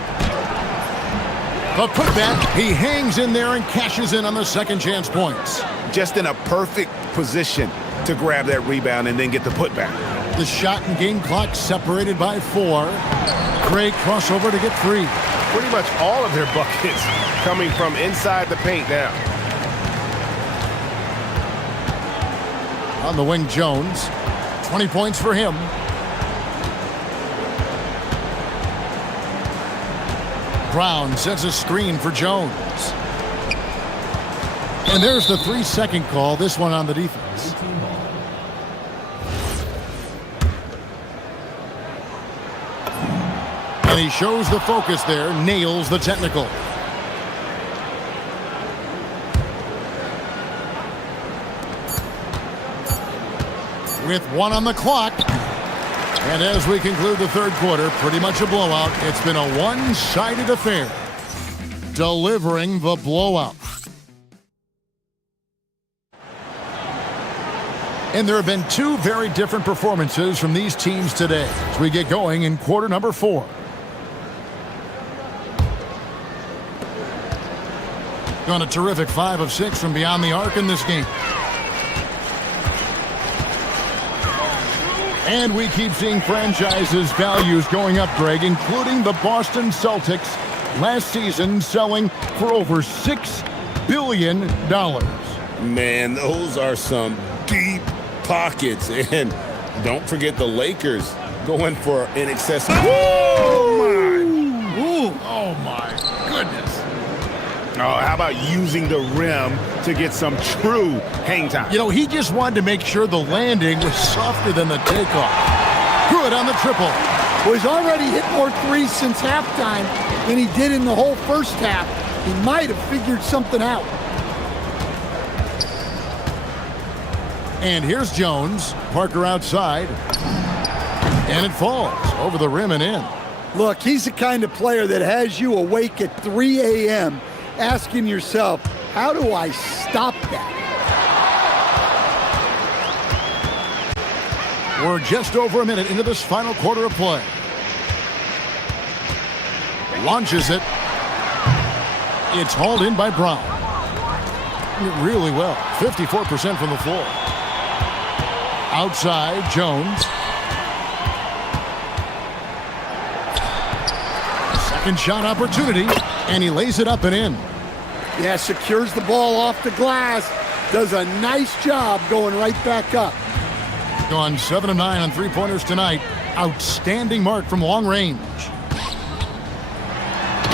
The putback. He hangs in there and cashes in on the second chance points. Just in a perfect position to grab that rebound and then get the putback. The shot and game clock separated by 4. Great crossover to get 3. Pretty much all of their buckets coming from inside the paint now. On the wing, Jones. 20 points for him. Brown sets a screen for Jones. And there's the 3-second call, this one on the defense. And he shows the focus there, nails the technical. With 1 on the clock. And as we conclude the third quarter, pretty much a blowout. It's been a one-sided affair. Delivering the blowout. And there have been 2 very different performances from these teams today as we get going in quarter number 4. Gone a terrific 5 of 6 from beyond the arc in this game. And we keep seeing franchises' values going up, Greg, including the Boston Celtics last season selling for over $6 billion. Man, those are some deep pockets. And don't forget the Lakers going for in excess of... Oh, my goodness. Oh, how about using the rim to get some true hang time? You know, he just wanted to make sure the landing was softer than the takeoff. Good on the triple. Well, he's already hit more threes since halftime than he did in the whole first half. He might have figured something out. And here's Jones. Parker outside. And it falls over the rim and in. Look, he's the kind of player that has you awake at 3 a.m. asking yourself, how do I stop that? We're just over a minute into this final quarter of play. Launches it. It's hauled in by Brown. Really well. 54% from the floor. Outside, Jones. Second shot opportunity, and he lays it up and in. Yeah, secures the ball off the glass. Does a nice job going right back up. Gone 7 of 9 on three-pointers tonight. Outstanding mark from long range.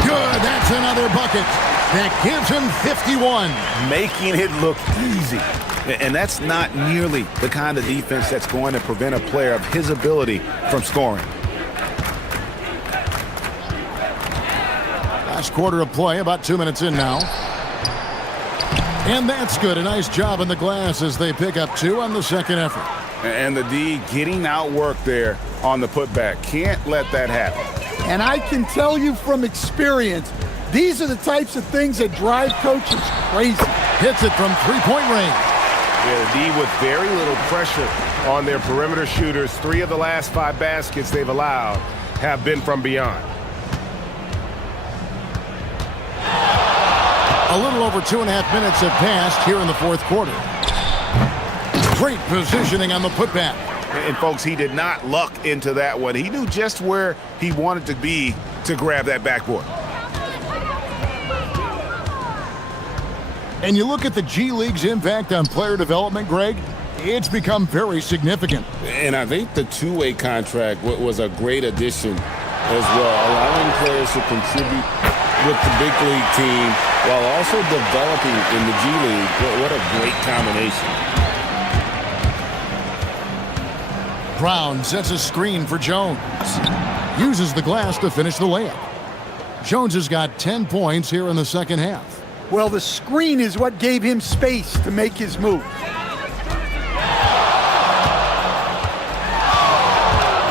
Good, that's another bucket. That gives him 51. Making it look easy. And that's not nearly the kind of defense that's going to prevent a player of his ability from scoring. Last quarter of play, about 2 minutes in now. And that's good. A nice job on the glass as they pick up 2 on the second effort. And the D getting outworked there on the putback. Can't let that happen. And I can tell you from experience, these are the types of things that drive coaches crazy. Hits it from three-point range. Yeah, the D with very little pressure on their perimeter shooters. 3 of the last 5 baskets they've allowed have been from beyond. A little over 2.5 minutes have passed here in the fourth quarter. Great positioning on the putback. And folks, he did not luck into that one. He knew just where he wanted to be to grab that backboard. And you look at the G League's impact on player development, Greg, it's become very significant. And I think the two-way contract was a great addition as well, allowing players to contribute with the big league team while also developing in the G League. What a great combination. Brown sets a screen for Jones. Uses the glass to finish the layup. Jones has got 10 points here in the second half. Well, the screen is what gave him space to make his move.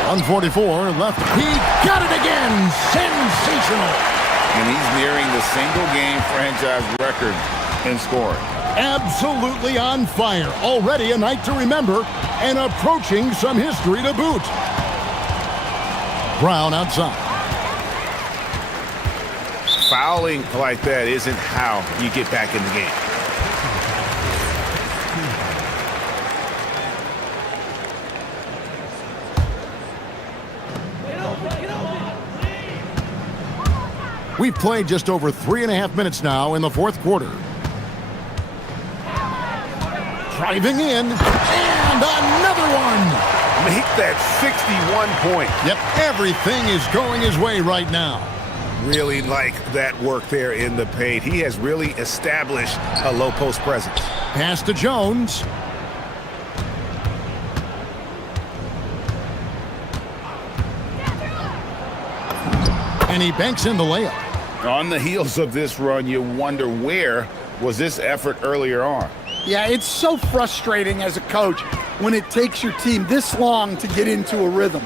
144 left. He got it again. Sensational. And he's nearing the single-game franchise record in scoring. Absolutely on fire. Already a night to remember and approaching some history to boot. Brown outside. Fouling like that isn't how you get back in the game. We've played just over 3.5 minutes now in the fourth quarter. Driving in, and another one. Make that 61 point. Yep, everything is going his way right now. Really like that work there in the paint. He has really established a low post presence. Pass to Jones. And he banks in the layup. On the heels of this run, you wonder where was this effort earlier on. Yeah, it's so frustrating as a coach when it takes your team this long to get into a rhythm.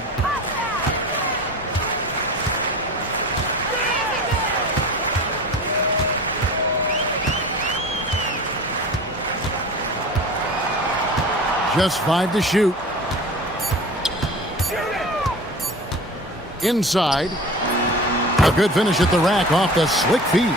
Just 5 to shoot. Inside. A good finish at the rack off the slick feed.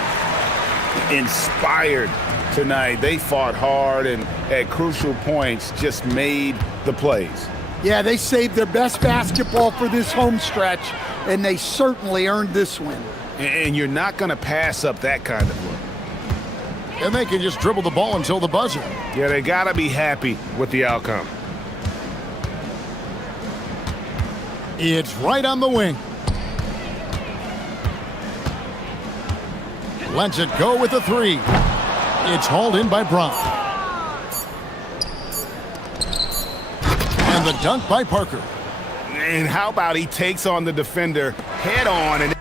Inspired tonight. They fought hard and at crucial points just made the plays. Yeah, they saved their best basketball for this home stretch, and they certainly earned this win. And you're not going to pass up that kind of look. And they can just dribble the ball until the buzzer. Yeah, they got to be happy with the outcome. It's right on the wing. Lets it go with a three. It's hauled in by Brown. And the dunk by Parker. And how about he takes on the defender head on and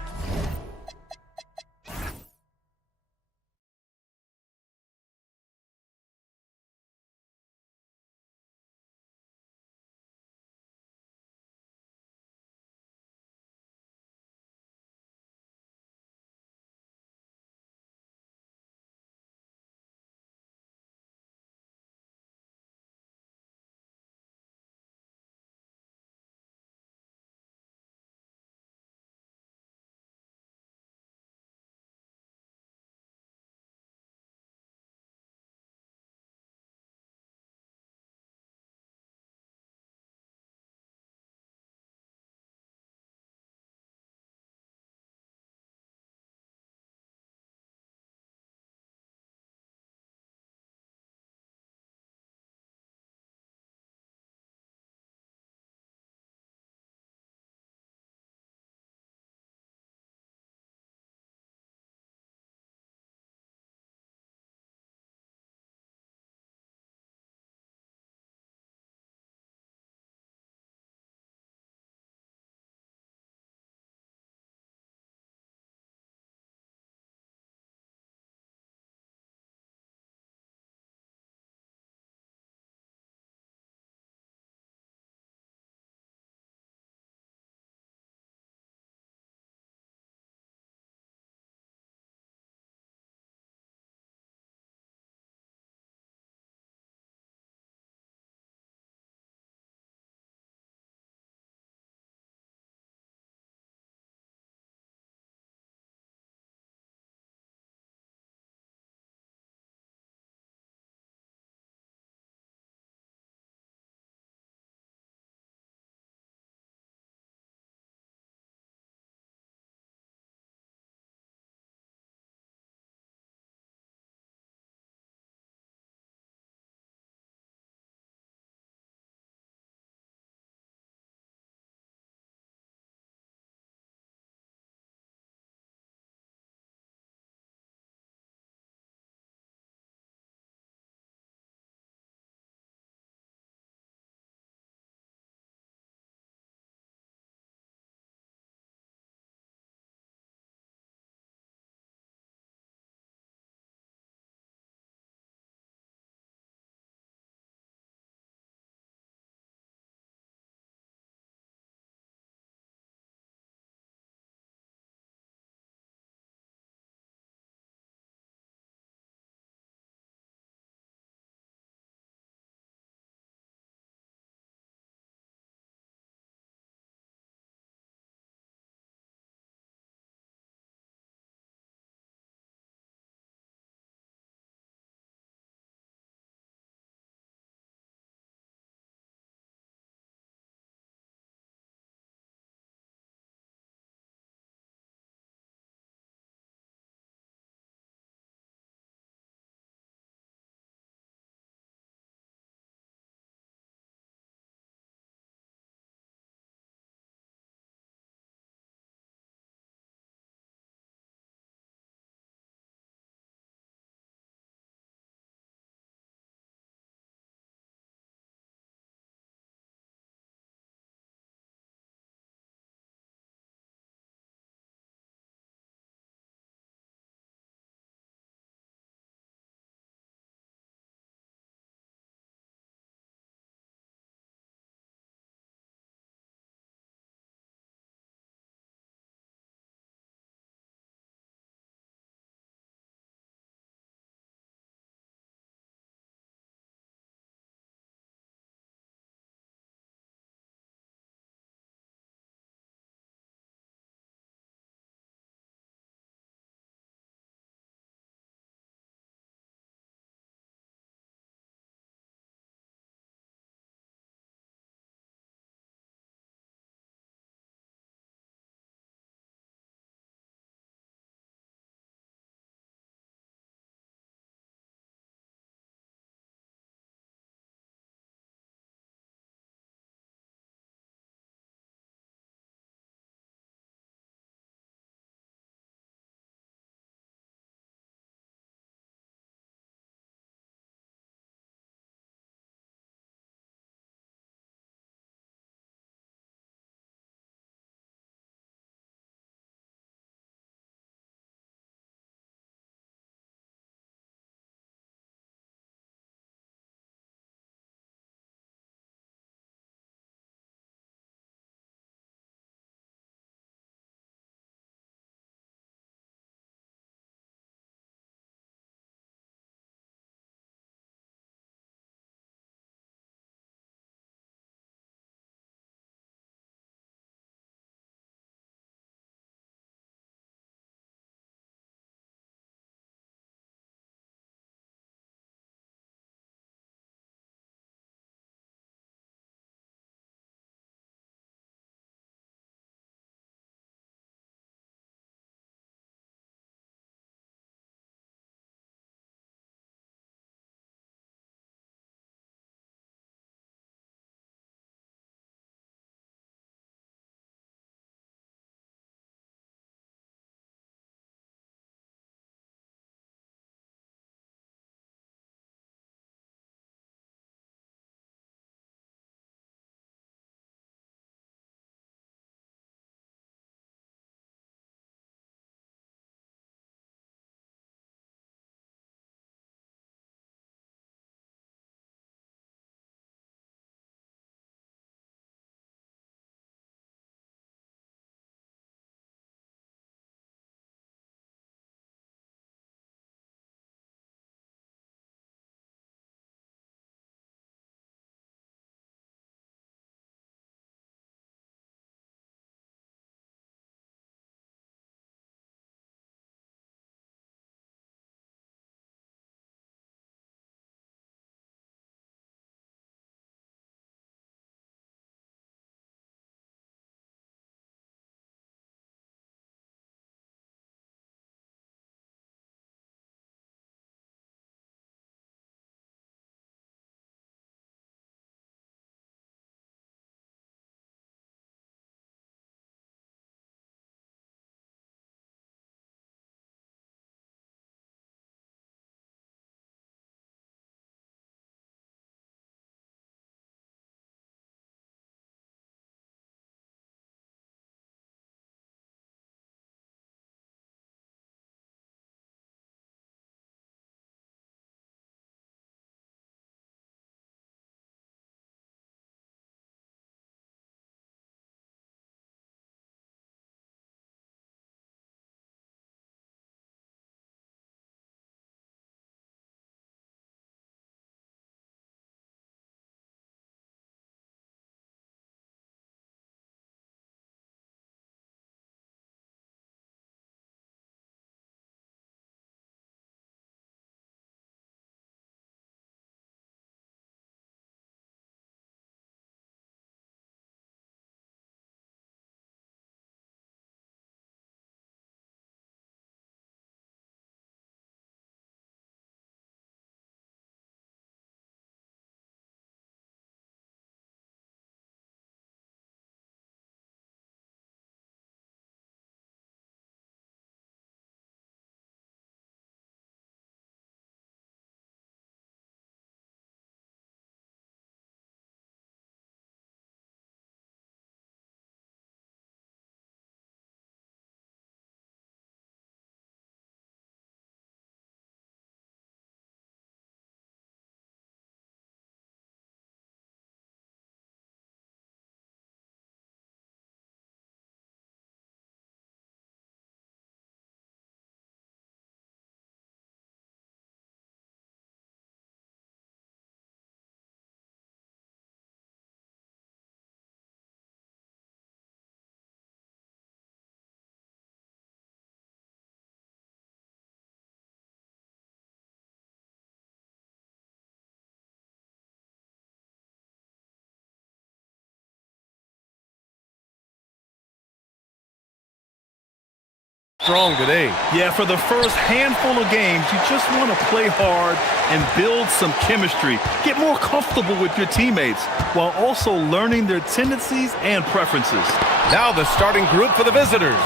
strong today. Yeah, for the first handful of games, you just want to play hard and build some chemistry. Get more comfortable with your teammates while also learning their tendencies and preferences. Now the starting group for the visitors.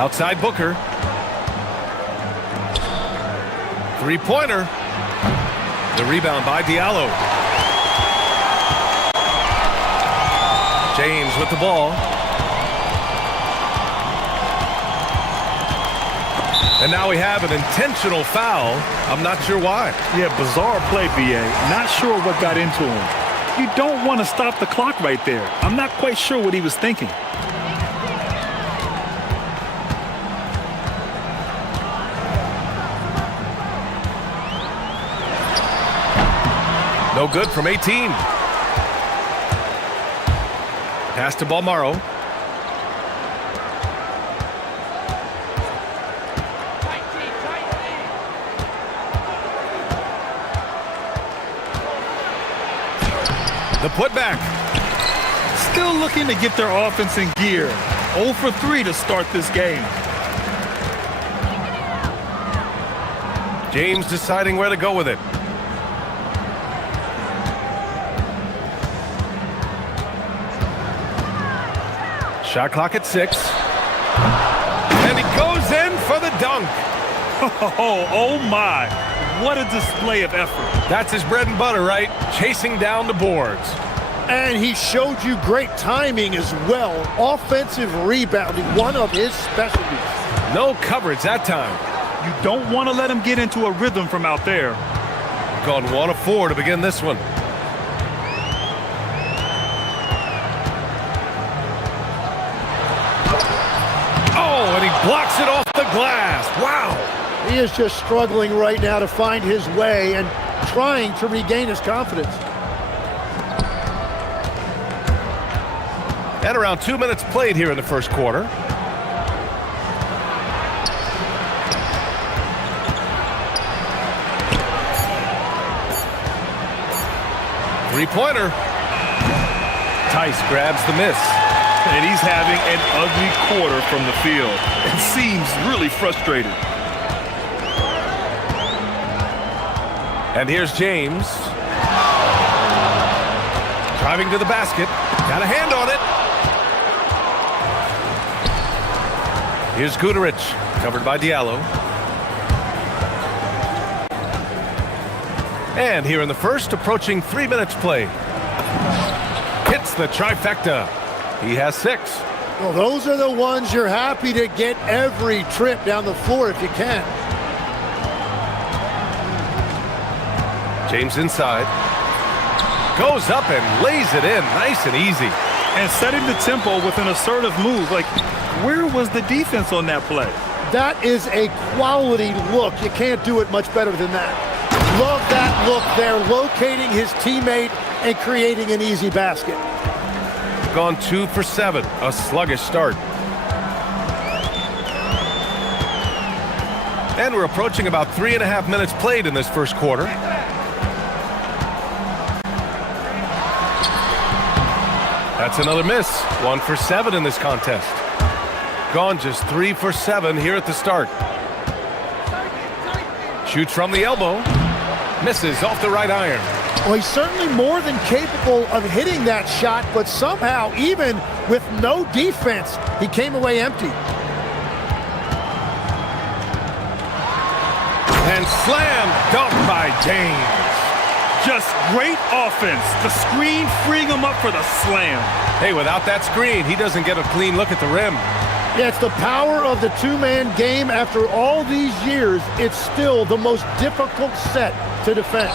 Outside Booker. Three-pointer. The rebound by Diallo. James with the ball. And now we have an intentional foul. I'm not sure why. Yeah, bizarre play, BA. Not sure what got into him. You don't want to stop the clock right there. I'm not quite sure what he was thinking. No good from 18. Pass to Balmaro. The putback. Still looking to get their offense in gear. 0 for 3 to start this game. James deciding where to go with it. Shot clock at 6. And he goes in for the dunk. Oh my. What a display of effort. That's his bread and butter, right? Chasing down the boards. And he showed you great timing as well. Offensive rebounding, one of his specialties. No coverage that time. You don't want to let him get into a rhythm from out there. Gone 1 of 4 to begin this one. Oh, and he blocks it off the glass. Wow. He is just struggling right now to find his way and trying to regain his confidence. And around 2 minutes played here in the first quarter. Three-pointer. Tice grabs the miss. And he's having an ugly quarter from the field. It seems really frustrated. And here's James. Driving to the basket. Got a hand on it. Here's Guterich. Covered by Diallo. And here in the first, approaching 3 minutes played. Hits the trifecta. He has 6. Well, those are the ones you're happy to get every trip down the floor if you can. James inside. Goes up and lays it in. Nice and easy. And setting the tempo with an assertive move. Like, where was the defense on that play? That is a quality look. You can't do it much better than that. Love that look there, locating his teammate and creating an easy basket. Gone 2 for 7. A sluggish start. And we're approaching about 3.5 minutes played in this first quarter. That's another miss. 1 for 7 in this contest. Gone just 3 for 7 here at the start. Shoots from the elbow. Misses off the right iron. Well, he's certainly more than capable of hitting that shot, but somehow, even with no defense, he came away empty. And slam dunk by James. Just great offense. The screen freeing him up for the slam. Hey, without that screen, he doesn't get a clean look at the rim. Yeah, it's the power of the two-man game. After all these years, it's still the most difficult set to defend.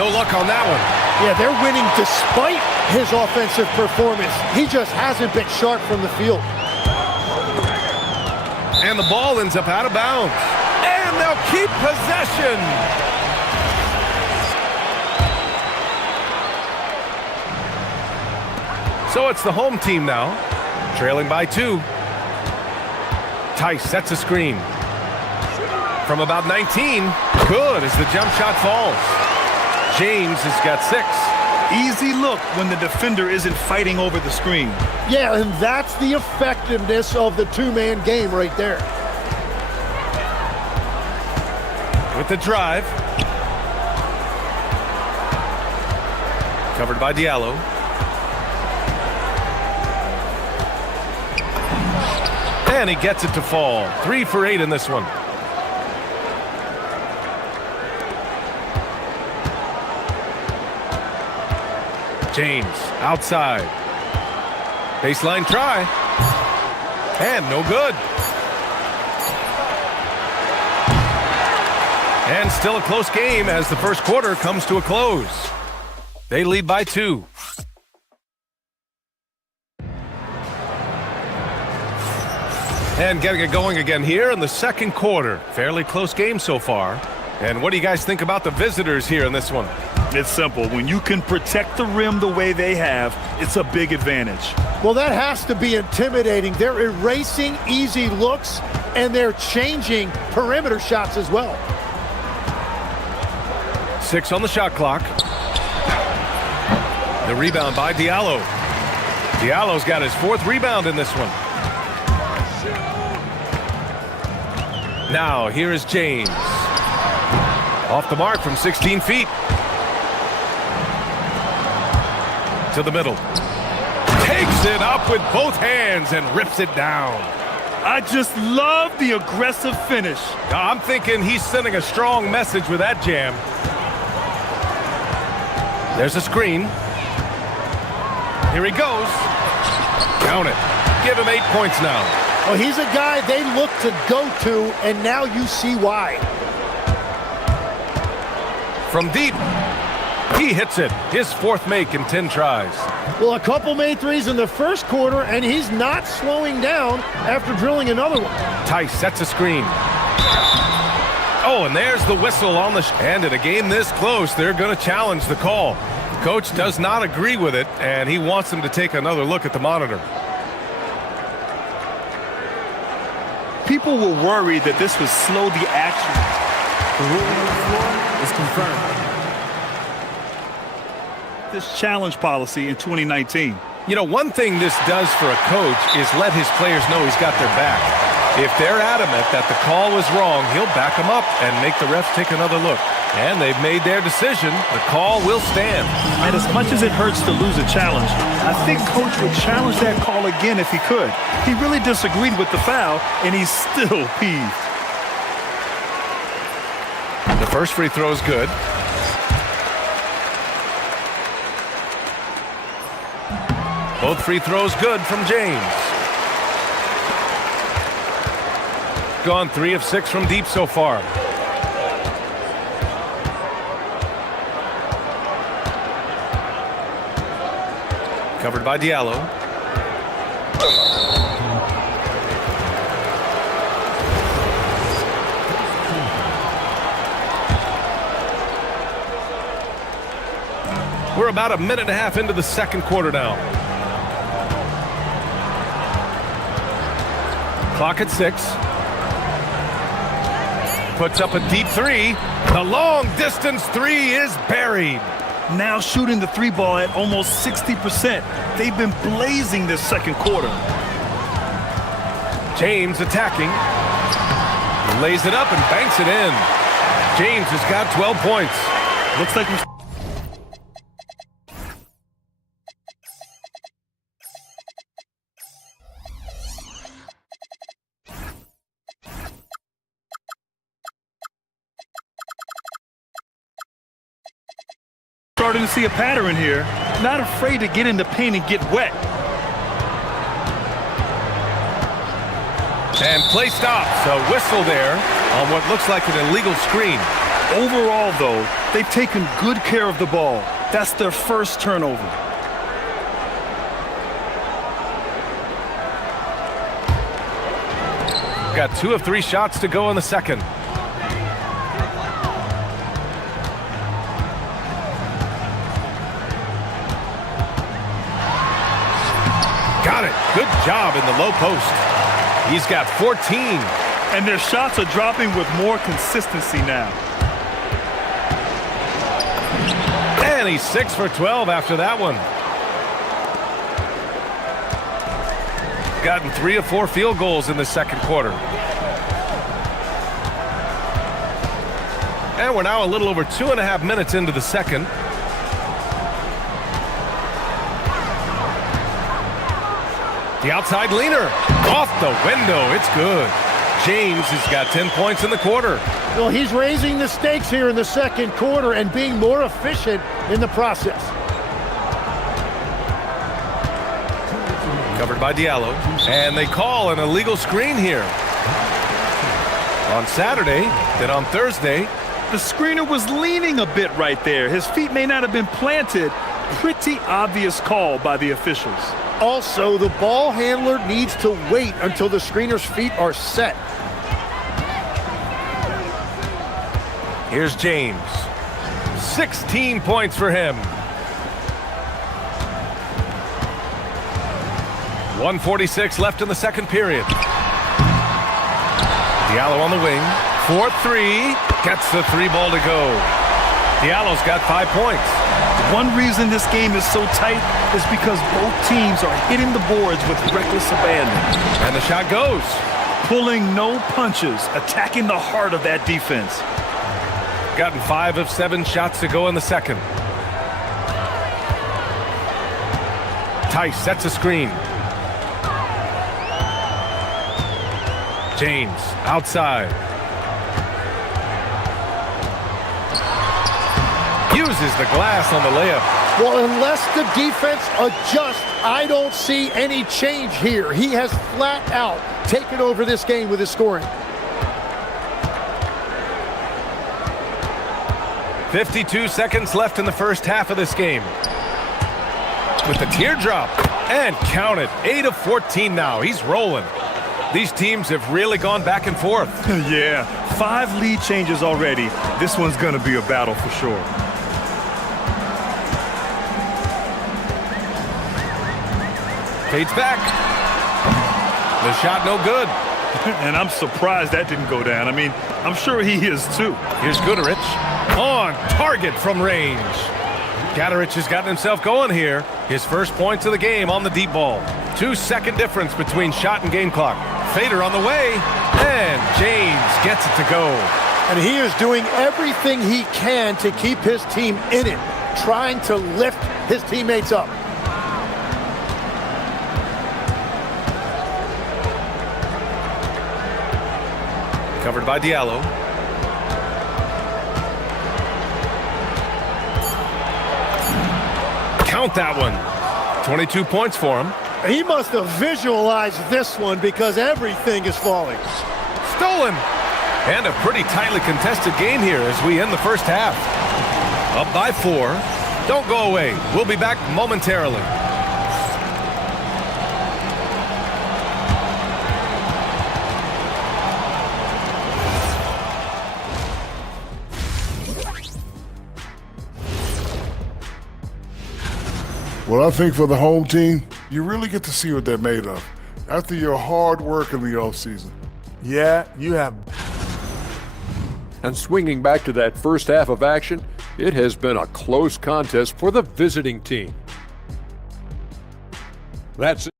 No luck on that one. Yeah, they're winning despite his offensive performance. He just hasn't been sharp from the field. And the ball ends up out of bounds. And they'll keep possession. So it's the home team now, trailing by 2. Tice sets a screen. From about 19, good as the jump shot falls. James has got 6. Easy look when the defender isn't fighting over the screen. Yeah, and that's the effectiveness of the two-man game right there. With the drive. Covered by Diallo. And he gets it to fall. 3 for 8 in this one. James outside. Baseline try. And no good. And still a close game as the first quarter comes to a close. They lead by 2. And getting it going again here in the second quarter. Fairly close game so far. And what do you guys think about the visitors here in this one? It's simple. When you can protect the rim the way they have, it's a big advantage. Well, that has to be intimidating. They're erasing easy looks, and they're changing perimeter shots as well. 6 on the shot clock. The rebound by Diallo. Diallo's got his 4th rebound in this one. Now, here is James. Off the mark from 16 feet. To the middle. Takes it up with both hands and rips it down. I just love the aggressive finish. I'm thinking he's sending a strong message with that jam. There's a screen. Here he goes. Count it. Give him 8 points now. Well, he's a guy they look to go to, and now you see why. From deep. He hits it. His 4th make in 10 tries. Well, a couple made threes in the first quarter, and he's not slowing down after drilling another one. Tice sets a screen. Oh, and there's the whistle on the and in a game this close, they're going to challenge the call. Coach does not agree with it, and he wants them to take another look at the monitor. People were worried that this would slow the action. The ruling on the floor is confirmed. This challenge policy in 2019. You know, one thing this does for a coach is let his players know he's got their back. If they're adamant that the call was wrong, he'll back them up and make the refs take another look. And they've made their decision. The call will stand. And as much as it hurts to lose a challenge, I think Coach would challenge that call again if he could. He really disagreed with the foul, and he's still peeved. The first free throw is good. Both free throws good from James. Gone 3 of 6 from deep so far. Covered by Diallo. We're about a minute and a half into the second quarter now. Clock at 6. Puts up a deep 3. The long distance 3 is buried. Now shooting the 3 ball at almost 60%. They've been blazing this second quarter. James attacking. Lays it up and banks it in. James has got 12 points. Looks like we're starting to see a pattern here. Not afraid to get in the paint and get wet. And play stops. A whistle there on what looks like an illegal screen. Overall, though, they've taken good care of the ball. That's their first turnover. Got 2 of 3 shots to go in the second. Got it. Good job in the low post. He's got 14. And their shots are dropping with more consistency now. And And he's 6 for 12 after that one. Gotten 3 of 4 field goals in the second quarter. And we're now a little over 2.5 minutes into the second. The outside leaner. Off the window. It's good. James has got 10 points in the quarter. Well, he's raising the stakes here in the second quarter and being more efficient in the process. Covered by Diallo. And they call an illegal screen here. On Saturday, then on Thursday. The screener was leaning a bit right there. His feet may not have been planted. Pretty obvious call by the officials. Also, the ball handler needs to wait until the screener's feet are set. Here's James. 16 points for him. 1:46 left in the second period. Diallo on the wing. 4-3. Gets the 3 ball to go. Diallo's got 5 points. One reason this game is so tight is because both teams are hitting the boards with reckless abandon. And the shot goes. Pulling no punches, attacking the heart of that defense. Gotten 5 of 7 shots to go in the second. Tice sets a screen. James outside. Uses the glass on the layup. Well, unless the defense adjusts, I don't see any change here. He has flat out taken over this game with his scoring. 52 seconds left in the first half of this game. With the teardrop. And count it. 8 of 14 now. He's rolling. These teams have really gone back and forth. Yeah, 5 lead changes already. This one's going to be a battle for sure. Fades back. The shot no good. And I'm surprised that didn't go down. I mean, I'm sure he is too. Here's Goodrich. On target from range. Goodrich has gotten himself going here. His first points of the game on the deep ball. 2-second difference between shot and game clock. Fader on the way. And James gets it to go. And he is doing everything he can to keep his team in it, trying to lift his teammates up. Covered by Diallo. Count that one. 22 points for him. He must have visualized this one because everything is falling. Stolen. And a pretty tightly contested game here as we end the first half. Up by 4. Don't go away. We'll be back momentarily. Well, I think for the home team, you really get to see what they're made of after your hard work in the offseason. Yeah, you have. And swinging back to that first half of action, it has been a close contest for the visiting team. That's it.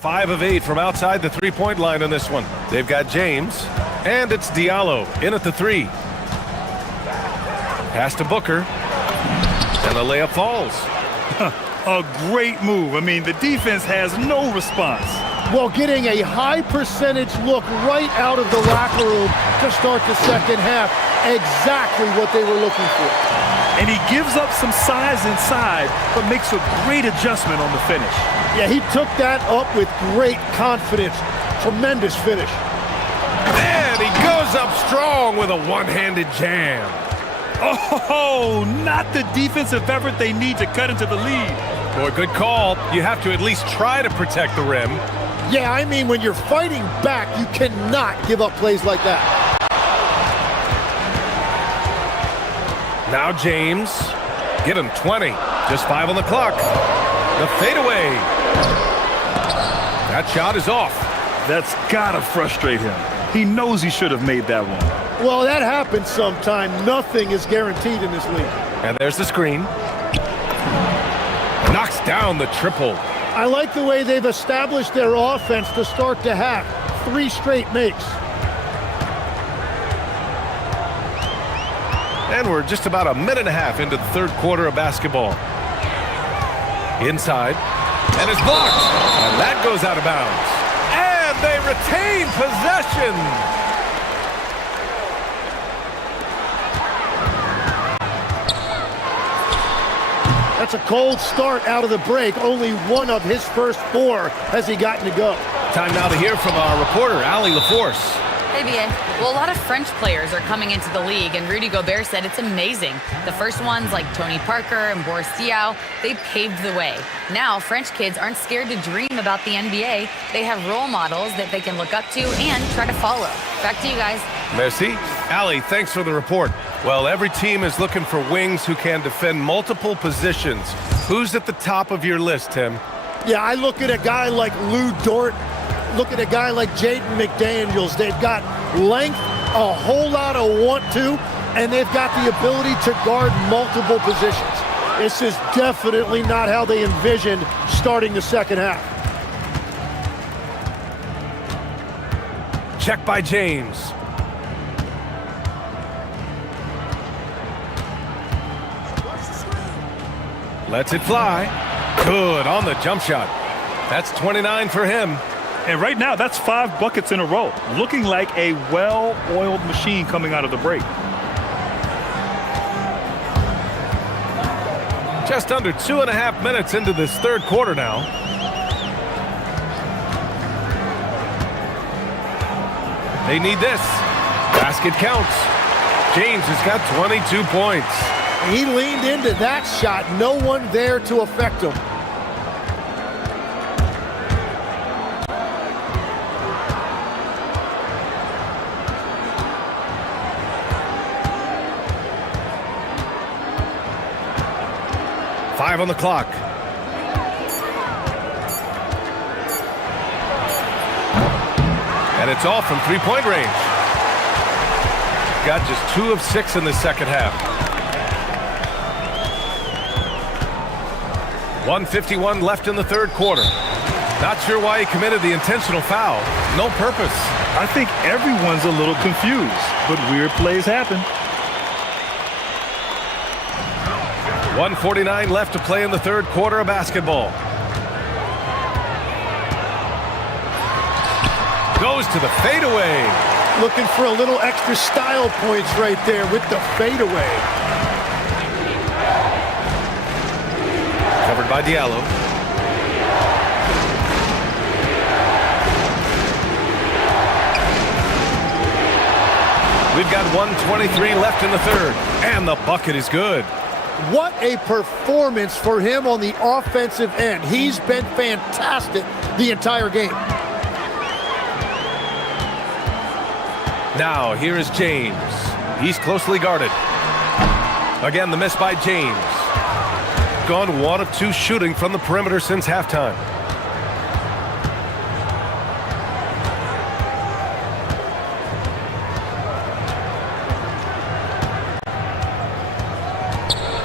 5 of 8 from outside the three-point line on this one. They've got James, and it's Diallo in at the 3. Pass to Booker, and the layup falls. A great move. I mean, the defense has no response. Well, getting a high percentage look right out of the locker room to start the second half. Exactly what they were looking for. And he gives up some size inside, but makes a great adjustment on the finish. Yeah, he took that up with great confidence. Tremendous finish. And he goes up strong with a one-handed jam. Oh, not the defensive effort they need to cut into the lead. Boy, good call. You have to at least try to protect the rim. Yeah, I mean, when you're fighting back, you cannot give up plays like that. Now James, get him 20. Just 5 on the clock. The fadeaway. That shot is off. That's gotta frustrate him. He knows he should have made that one. Well, that happens sometime. Nothing is guaranteed in this league. And there's the screen. Knocks down the triple. I like the way they've established their offense to start the half. 3 straight makes. And we're just about a minute and a half into the third quarter of basketball. Inside. And it's blocked. And that goes out of bounds. And they retain possession. That's a cold start out of the break. Only one of his first 4 has he gotten to go. Time now to hear from our reporter, Allie LaForce. Hey, BA. Well, a lot of French players are coming into the league, and Rudy Gobert said it's amazing. The first ones, like Tony Parker and Boris Diaw, they paved the way. Now, French kids aren't scared to dream about the NBA. They have role models that they can look up to and try to follow. Back to you guys. Merci. Allie, thanks for the report. Well, every team is looking for wings who can defend multiple positions. Who's at the top of your list, Tim? Yeah, I look at a guy like Lou Dort. Look at a guy like Jaden McDaniels. They've got length, a whole lot of want-to, and they've got the ability to guard multiple positions. This is definitely not how they envisioned starting the second half. Check by James. Lets it fly. Good on the jump shot. That's 29 for him. And right now, that's 5 buckets in a row. Looking like a well-oiled machine coming out of the break. Just under 2.5 minutes into this third quarter now. They need this. Basket counts. James has got 22 points. He leaned into that shot. No one there to affect him. Five on the clock. And it's all from three-point range. Got just 2 of 6 in the second half. 1:51 left in the third quarter. Not sure why he committed the intentional foul. No purpose. I think everyone's a little confused, but weird plays happen. 1:49 left to play in the third quarter of basketball. Goes to the fadeaway. Looking for a little extra style points right there with the fadeaway. Covered by Diallo. We've got 1:23 left in the third, and the bucket is good. What a performance for him on the offensive end. He's been fantastic the entire game. Now, here is James. He's closely guarded. Again, the miss by James. Gone 1 of 2 shooting from the perimeter since halftime.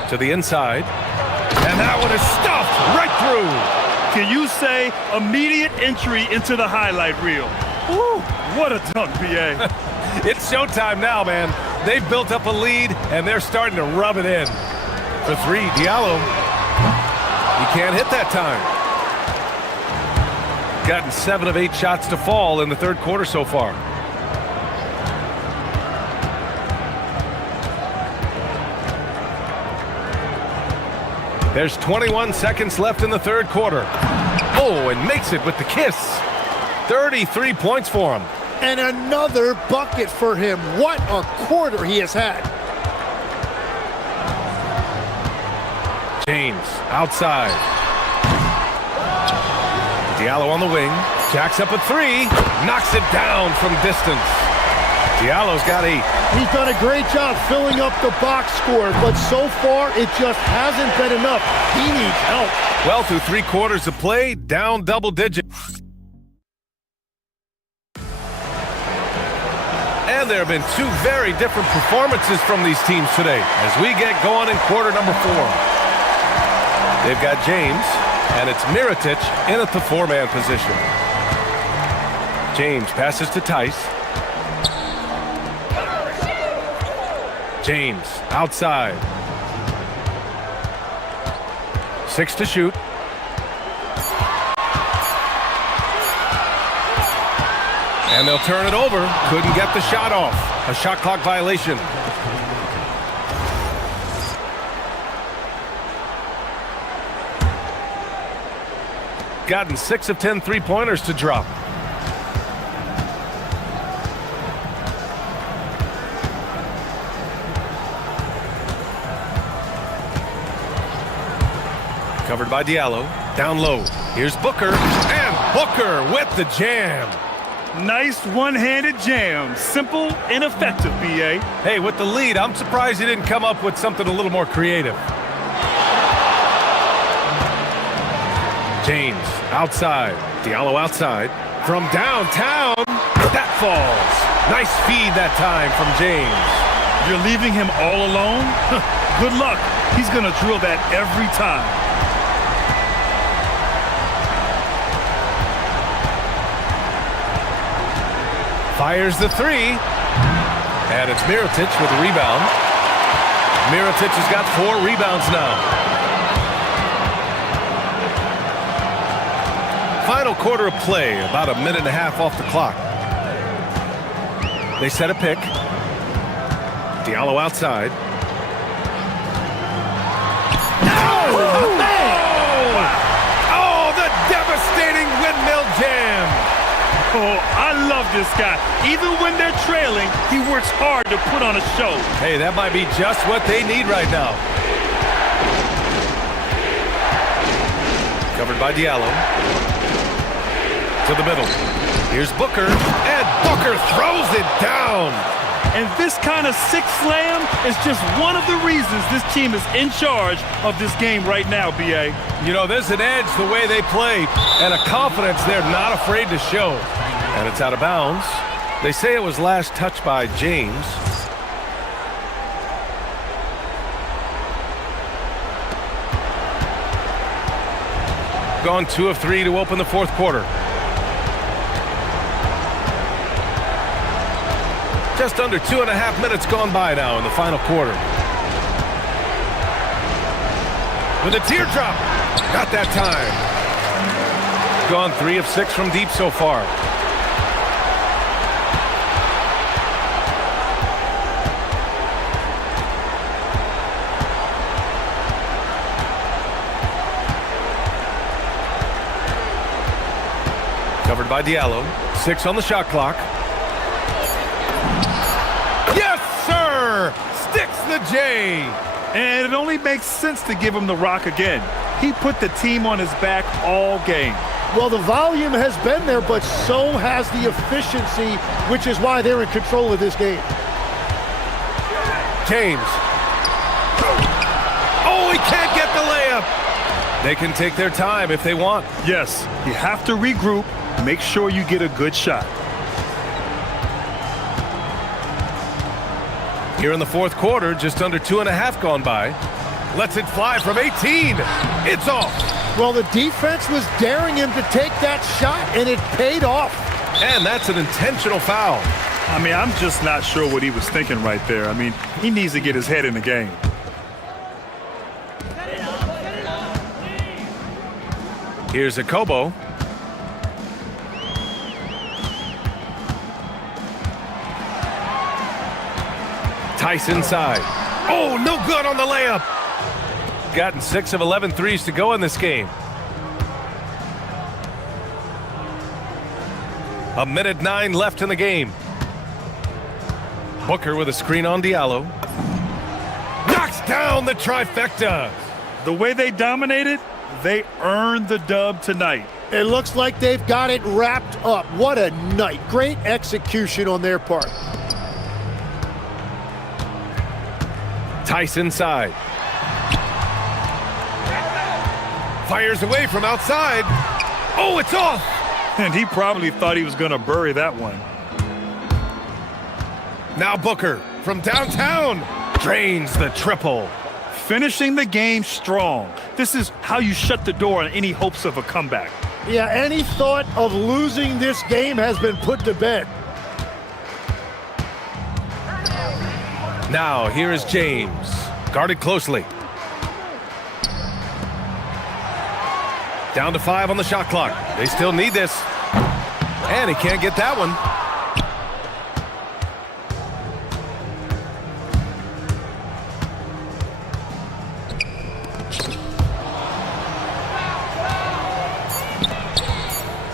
To the inside. And that one is stuffed right through. Can you say immediate entry into the highlight reel? Woo, what a dunk, B.A. It's showtime now, man. They've built up a lead, and they're starting to rub it in. For three, Diallo. He can't hit that time. Gotten 7 of 8 shots to fall in the third quarter so far. There's 21 seconds left in the third quarter. Oh, and makes it with the kiss. 33 points for him. And another bucket for him. What a quarter he has had. James outside. Diallo on the wing. Jacks up a three. Knocks it down from distance. Diallo's got 8. He's done a great job filling up the box score, but so far it just hasn't been enough. He needs help. Well, through 3 quarters of play, down double digits. And there have been 2 very different performances from these teams today as we get going in quarter number 4. They've got James, and it's Mirotic in at the 4-man position. James passes to Tice. James outside. 6 to shoot. And they'll turn it over. Couldn't get the shot off. A shot clock violation. Gotten 6 of 10 3-pointers to drop. Covered by Diallo. Down low. Here's Booker. And Booker with the jam. Nice one-handed jam. Simple and effective, B.A. Hey, with the lead, I'm surprised he didn't come up with something a little more creative. James outside. Diallo outside. From downtown. That falls. Nice feed that time from James. You're leaving him all alone? Good luck. He's going to drill that every time. Fires the 3. And it's Mirotic with a rebound. Mirotic has got 4 rebounds now. Final quarter of play, about a minute and a half off the clock. They set a pick. Diallo outside. Oh, man! Oh, the devastating windmill jam! Oh, I love this guy. Even when they're trailing, he works hard to put on a show. Hey, that might be just what they need right now. Covered by Diallo. To the middle. Here's Booker, and Booker throws it down. And this kind of six slam is just one of the reasons this team is in charge of this game right now, B.A. You know, there's an edge the way they play, and a confidence they're not afraid to show. And it's out of bounds. They say it was last touched by James. Gone 2 of 3 to open the fourth quarter. Just under 2.5 minutes gone by now in the final quarter. With a teardrop. Not that time. Gone 3 of 6 from deep so far. Covered by Diallo. 6 on the shot clock. Yes, sir! Sticks the J. And it only makes sense to give him the rock again. He put the team on his back all game. Well, the volume has been there, but so has the efficiency, which is why they're in control of this game. James. Oh, he can't get the layup. They can take their time if they want. Yes, you have to regroup. Make sure you get a good shot. Here in the fourth quarter, just under 2.5 gone by. Lets it fly from 18. It's off. Well, the defense was daring him to take that shot, and it paid off. And that's an intentional foul. I mean, I'm just not sure what he was thinking right there. I mean, he needs to get his head in the game. Here's Akobo. Tice inside. Oh, no good on the layup. Gotten 6 of 11 threes to go in this game. 1:09 left in the game. Booker with a screen on Diallo. Knocks down the trifecta. The way they dominated, they earned the dub tonight. It looks like they've got it wrapped up. What a night. Great execution on their part. Tice inside. Fires away from outside. Oh, it's off. And he probably thought he was going to bury that one. Now Booker from downtown drains the triple. Finishing the game strong. This is how you shut the door on any hopes of a comeback. Yeah, any thought of losing this game has been put to bed. Now here is James, guarded closely. Down to 5 on the shot clock. They still need this. And he can't get that one.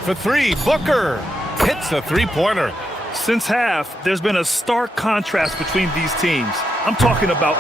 For 3, Booker hits a three-pointer. Since half, there's been a stark contrast between these teams. I'm talking about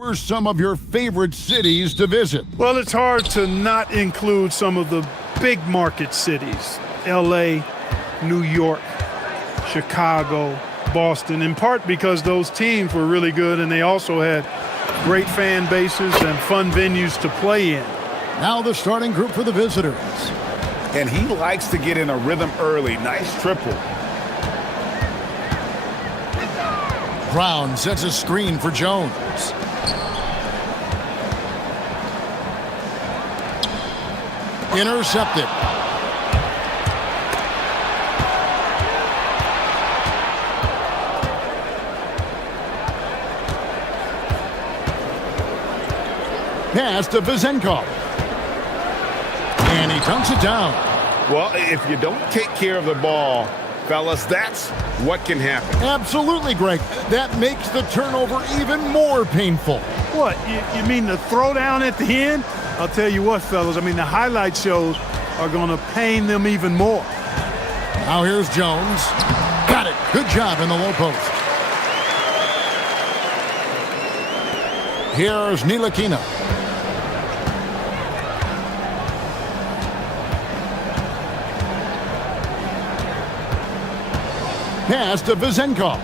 Who are some of your favorite cities to visit? Well, it's hard to not include some of the big market cities. LA, New York, Chicago, Boston, in part because those teams were really good and they also had great fan bases and fun venues to play in. Now the starting group for the visitors. And he likes to get in a rhythm early. Nice triple. Brown sets a screen for Jones. Intercepted. Pass to Vizenkov. And he dunks it down. Well, if you don't take care of the ball, fellas, that's what can happen. Absolutely, Greg. That makes the turnover even more painful. What, you mean the throwdown at the end? I'll tell you what, fellas, I mean, the highlight shows are going to pain them even more. Now here's Jones. Got it. Good job in the low post. Here's Ntilikina. Pass to Vizenkov.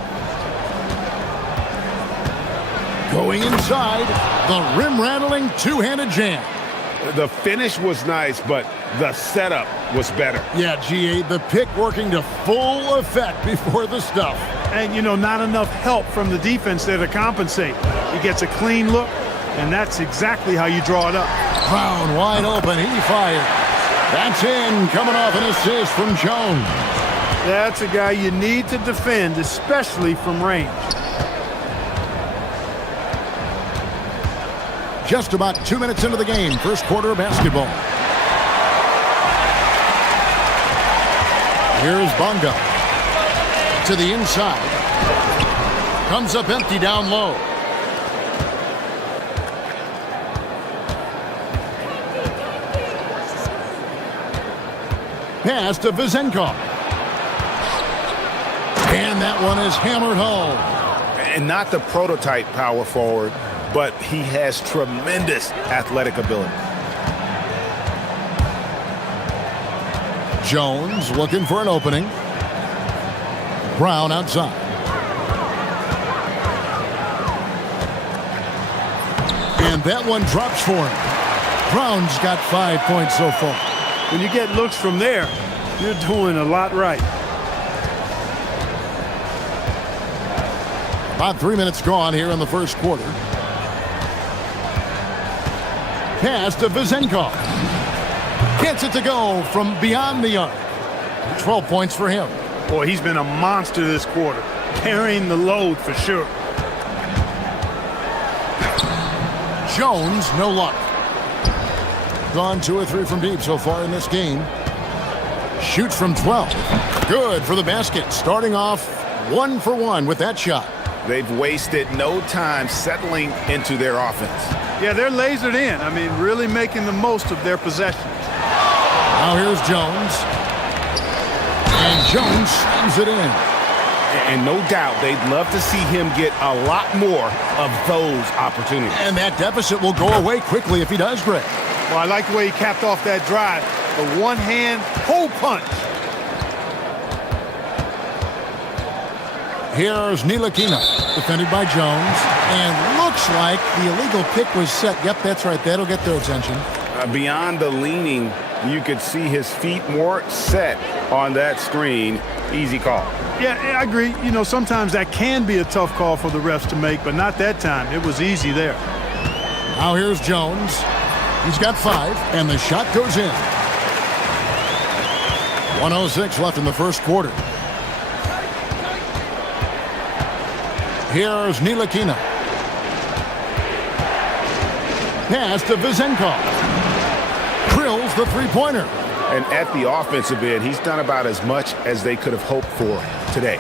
Going inside, the rim-rattling two-handed jam. The finish was nice, but the setup was better. Yeah, G8, the pick working to full effect before the stuff. And, you know, not enough help from the defense there to compensate. He gets a clean look, and that's exactly how you draw it up. Brown wide open, he fired. That's in, coming off an assist from Jones. That's a guy you need to defend, especially from range. Just about 2 minutes into the game, first quarter of basketball. Here's Bonga. To the inside. Comes up empty down low. Pass to Vizenkov. And that one is hammered home. And not the prototype power forward, but he has tremendous athletic ability. Jones looking for an opening. Brown outside. And that one drops for him. Brown's got 5 points so far. When you get looks from there, you're doing a lot right. About 3 minutes gone here in the first quarter. Pass to Vizenkov. Gets it to go from beyond the arc. 12 points for him. Boy, he's been a monster this quarter, carrying the load for sure. Jones, no luck. Gone 2 or 3 from deep so far in this game. Shoots from 12. Good for the basket. Starting off 1 for 1 with that shot. They've wasted no time settling into their offense. Yeah, they're lasered in. I mean, really making the most of their possessions. Now here's Jones. And Jones slams it in. And no doubt they'd love to see him get a lot more of those opportunities. And that deficit will go away quickly if he does, Greg. Well, I like the way he capped off that drive. The one-hand hole punch. Here's Ntilikina, defended by Jones, and looks like the illegal pick was set. Yep, that's right. That'll get their attention. Beyond the leaning, you could see his feet more set on that screen. Easy call. Yeah, I agree. You know, sometimes that can be a tough call for the refs to make, but not that time. It was easy there. Now here's Jones. He's got 5, and the shot goes in. 1:06 left in the first quarter. Here's Ntilikina. Pass to Vizenkov. Drills the three-pointer. And at the offensive end, he's done about as much as they could have hoped for today.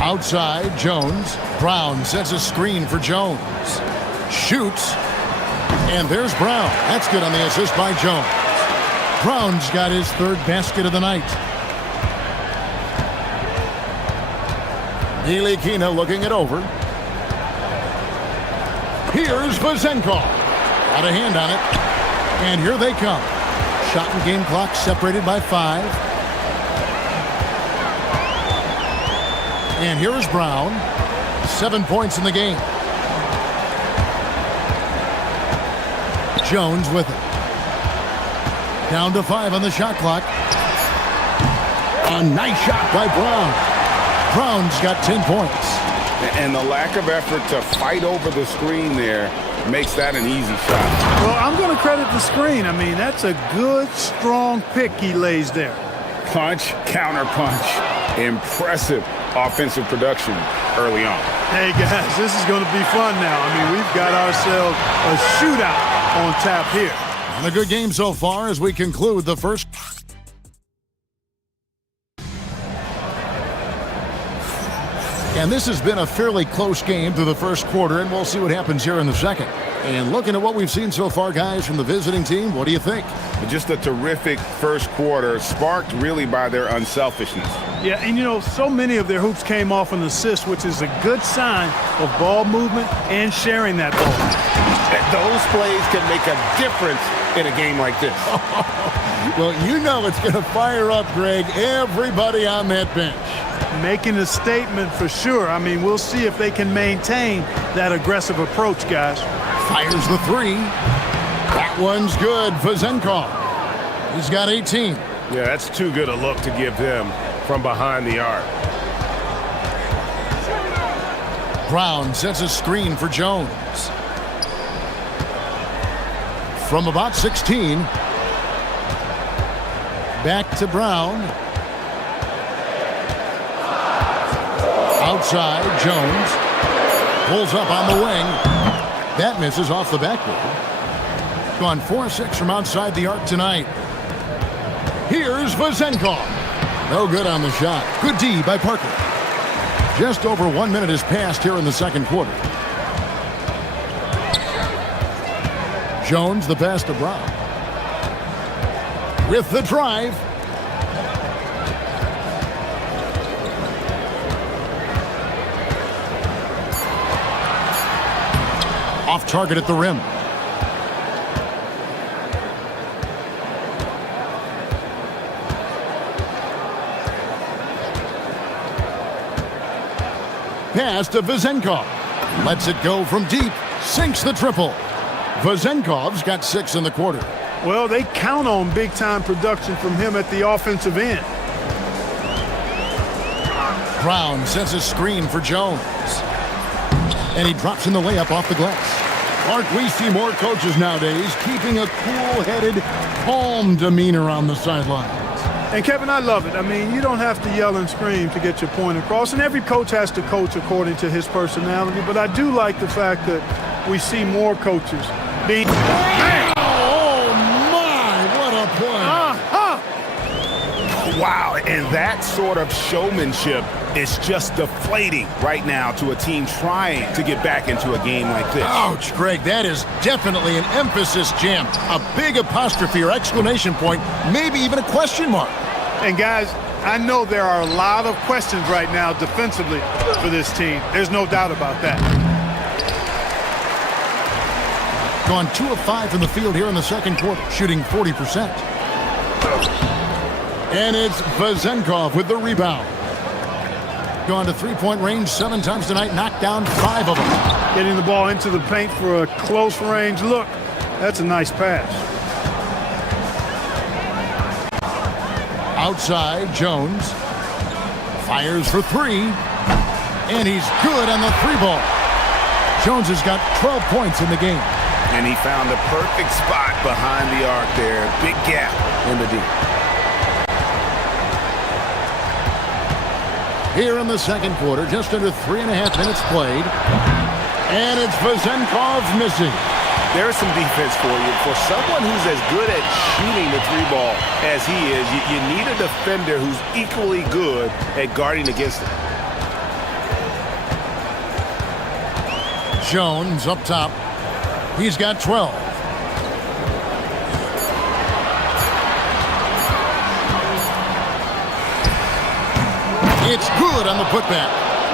Outside, Jones. Brown sets a screen for Jones. Shoots. And there's Brown. That's good on the assist by Jones. Brown's got his 3rd basket of the night. Nilikina looking it over. Here's Vazenkov. Got a hand on it. And here they come. Shot and game clock separated by 5. And here is Brown. 7 points in the game. Jones with it. Down to 5 on the shot clock. A nice shot by Brown. Brown's got 10 points. And the lack of effort to fight over the screen there makes that an easy shot. Well, I'm going to credit the screen. I mean, that's a good, strong pick he lays there. Punch, counter punch. Impressive offensive production early on. Hey, guys, this is going to be fun now. I mean, we've got ourselves a shootout on tap here. And a good game so far as we conclude the first. And this has been a fairly close game through the first quarter, and we'll see what happens here in the second. And looking at what we've seen so far, guys, from the visiting team, what do you think? Just a terrific first quarter, sparked really by their unselfishness. Yeah, and you know, so many of their hoops came off an assist, which is a good sign of ball movement and sharing that ball. Those plays can make a difference in a game like this. Well, you know it's going to fire up, Greg, everybody on that bench. Making a statement for sure. I mean, we'll see if they can maintain that aggressive approach, guys. Fires the 3. That one's good. Vazenkov. He's got 18. Yeah, that's too good a look to give him from behind the arc. Brown sets a screen for Jones. From about 16. Back to Brown. Outside, Jones. Pulls up on the wing. That misses off the backboard. Gone 4-6 from outside the arc tonight. Here's Vazenkov. No good on the shot. Good D by Parker. Just over 1 minute has passed here in the second quarter. Jones the pass to Brown. With the drive. Off target at the rim. Pass to Vazenkov. Lets it go from deep. Sinks the triple. Vazenkov's got 6 in the quarter. Well, they count on big-time production from him at the offensive end. Brown sends a screen for Jones. And he drops in the layup off the glass. Mark, we see more coaches nowadays keeping a cool-headed, calm demeanor on the sidelines. And, Kevin, I love it. I mean, you don't have to yell and scream to get your point across, and every coach has to coach according to his personality. But I do like the fact that we see more coaches being... Oh, my! What a play! Wow, and that sort of showmanship is just deflating right now to a team trying to get back into a game like this. Ouch, Greg, that is definitely an emphasis jam. A big apostrophe or exclamation point, maybe even a question mark. And guys, I know there are a lot of questions right now defensively for this team. There's no doubt about that. Gone 2 of 5 from the field here in the second quarter, shooting 40%. And it's Vazenkov with the rebound. Gone to three-point range 7 times tonight, knocked down 5 of them. Getting the ball into the paint for a close range look. That's a nice pass. Outside, Jones fires for 3. And he's good on the 3-ball. Jones has got 12 points in the game. And he found the perfect spot behind the arc there. Big gap in the D. Here in the second quarter, just under 3.5 minutes played. And it's Vazenkov missing. There's some defense for you. For someone who's as good at shooting the 3-ball as he is, you need a defender who's equally good at guarding against it. Jones up top. He's got 12. It's good on the putback.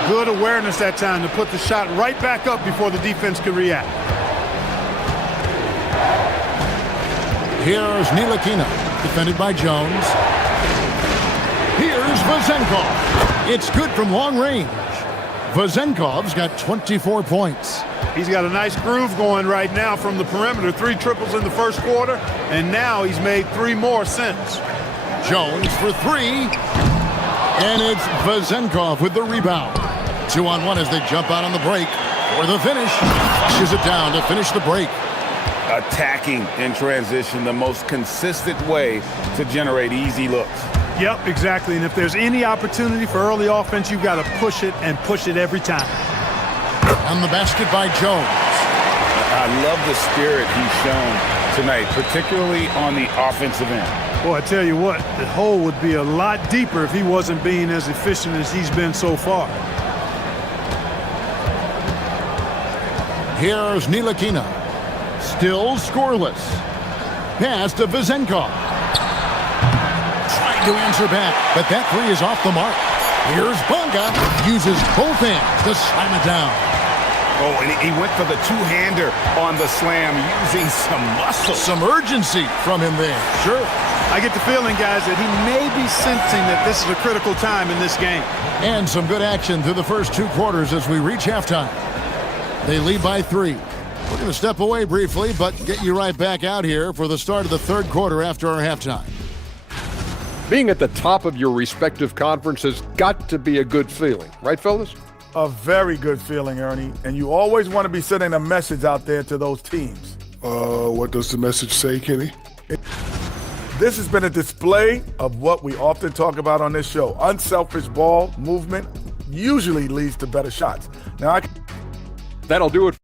Good awareness that time to put the shot right back up before the defense could react. Here's Ntilikina, defended by Jones. Here's Vezenkov. It's good from long range. Vezenkov's got 24 points. He's got a nice groove going right now from the perimeter. 3 triples in the first quarter, and now he's made 3 more since. Jones for 3. And it's Vezenkov with the rebound. 2-on-1 as they jump out on the break. For the finish. Flushes it down to finish the break. Attacking in transition, the most consistent way to generate easy looks. Yep, exactly. And if there's any opportunity for early offense, you've got to push it and push it every time. On the basket by Jones. I love the spirit he's shown tonight, particularly on the offensive end. Boy, I tell you what, the hole would be a lot deeper if he wasn't being as efficient as he's been so far. Here's Ntilikina. Still scoreless. Pass to Vezenkov. Trying to answer back, but that 3 is off the mark. Here's Bonga. Uses both hands to slam it down. Oh, and he went for the two-hander on the slam, using some muscle. Some urgency from him there. Sure. I get the feeling, guys, that he may be sensing that this is a critical time in this game. And some good action through the first 2 quarters as we reach halftime. They lead by 3. We're going to step away briefly, but get you right back out here for the start of the 3rd quarter after our halftime. Being at the top of your respective conference has got to be a good feeling. Right, fellas? A very good feeling, Ernie. And you always want to be sending a message out there to those teams. What does the message say, Kenny? This has been a display of what we often talk about on this show. Unselfish ball movement usually leads to better shots. Now, That'll do it.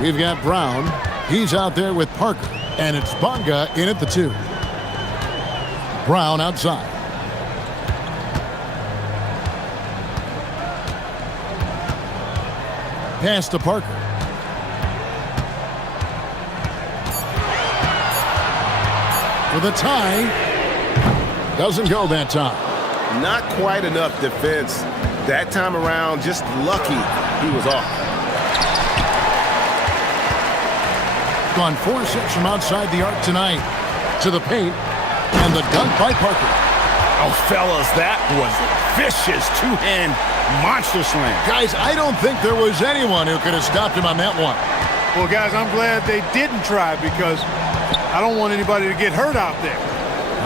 We've got Brown. He's out there with Parker. And it's Bonga in at the 2. Brown outside. Pass to Parker. For the tie. Doesn't go that time. Not quite enough defense. That time around, just lucky he was off. Gone 4-6 from outside the arc tonight. To the paint. And the dunk by Parker. Oh, fellas, that was vicious two-hand monster slam. Guys, I don't think there was anyone who could have stopped him on that one. Well, guys, I'm glad they didn't try because I don't want anybody to get hurt out there.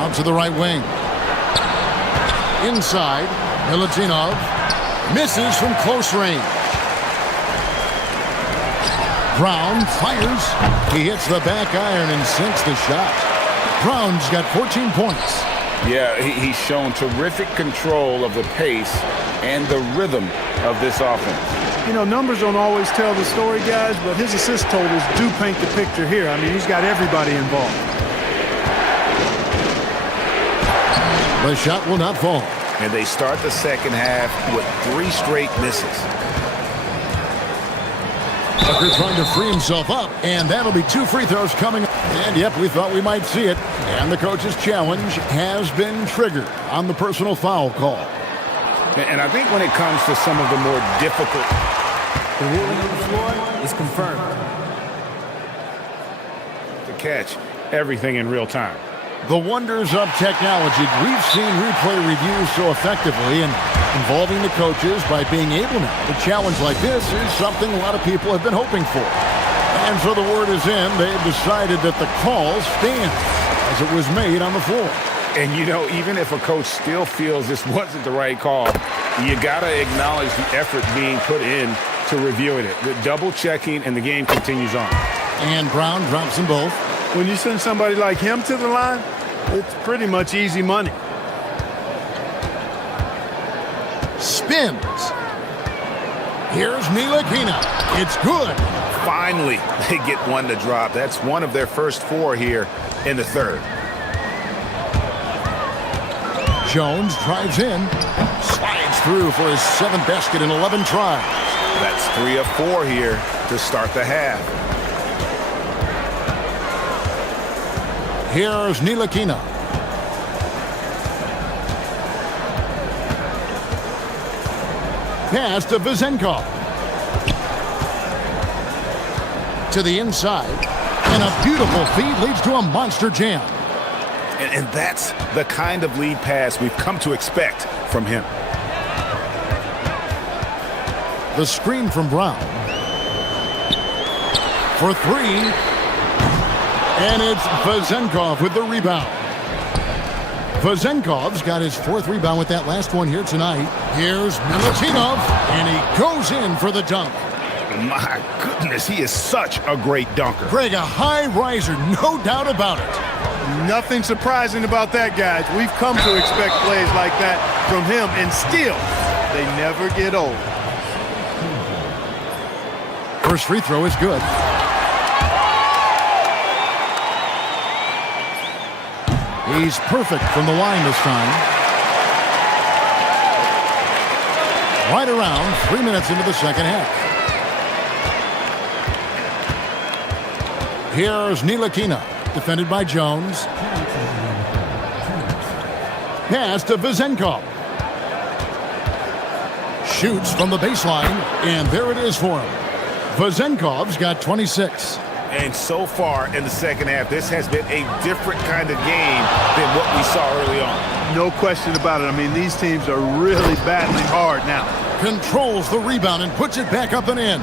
Out to the right wing. Inside. Milutinov misses from close range. Brown fires. He hits the back iron and sinks the shot. Brown's got 14 points. Yeah, he's shown terrific control of the pace and the rhythm of this offense. You know, numbers don't always tell the story, guys, but his assist totals do paint the picture here. I mean, he's got everybody involved. The shot will not fall. And they start the second half with 3 straight misses. Tucker trying to free himself up, and that'll be 2 free throws coming. And yep, we thought we might see it. And the coach's challenge has been triggered on the personal foul call. And I think when it comes to some of the more difficult... The ruling on the floor is confirmed. to catch everything in real time. The wonders of technology. We've seen replay reviews so effectively, and involving the coaches by being able now to challenge like this is something a lot of people have been hoping for. And so the word is in, they've decided that the call stands as it was made on the floor. And you know, even if a coach still feels this wasn't the right call, you gotta acknowledge the effort being put in to reviewing it. The double checking, and the game continues on. And Brown drops them both. When you send somebody like him to the line, it's pretty much easy money. Spins. Here's Ntilikina. It's good. Finally, they get one to drop. That's one of their first 4 here in the third. Jones drives in, slides through for his 7th basket in 11 tries. That's 3 of 4 here to start the half. Here's Ntilikina. Pass to Vezenkov. To the inside, and a beautiful feed leads to a monster jam. And that's the kind of lead pass we've come to expect from him. The screen from Brown. For 3. And it's Vezenkov with the rebound. Vezenkov's got his 4th rebound with that last one here tonight. Here's Milutinov, and he goes in for the dunk. My goodness, he is such a great dunker. Greg, a high riser, no doubt about it. Nothing surprising about that, guys. We've come to expect plays like that from him, and still, they never get old. First free throw is good. He's perfect from the line this time. Right around 3 minutes into the second half. Here's Ntilikina, defended by Jones. Pass to Vezenkov. Shoots from the baseline, and there it is for him. Vezenkov's got 26. And so far in the second half, this has been a different kind of game than what we saw early on. No question about it. I mean, these teams are really battling hard now. Controls the rebound and puts it back up and in.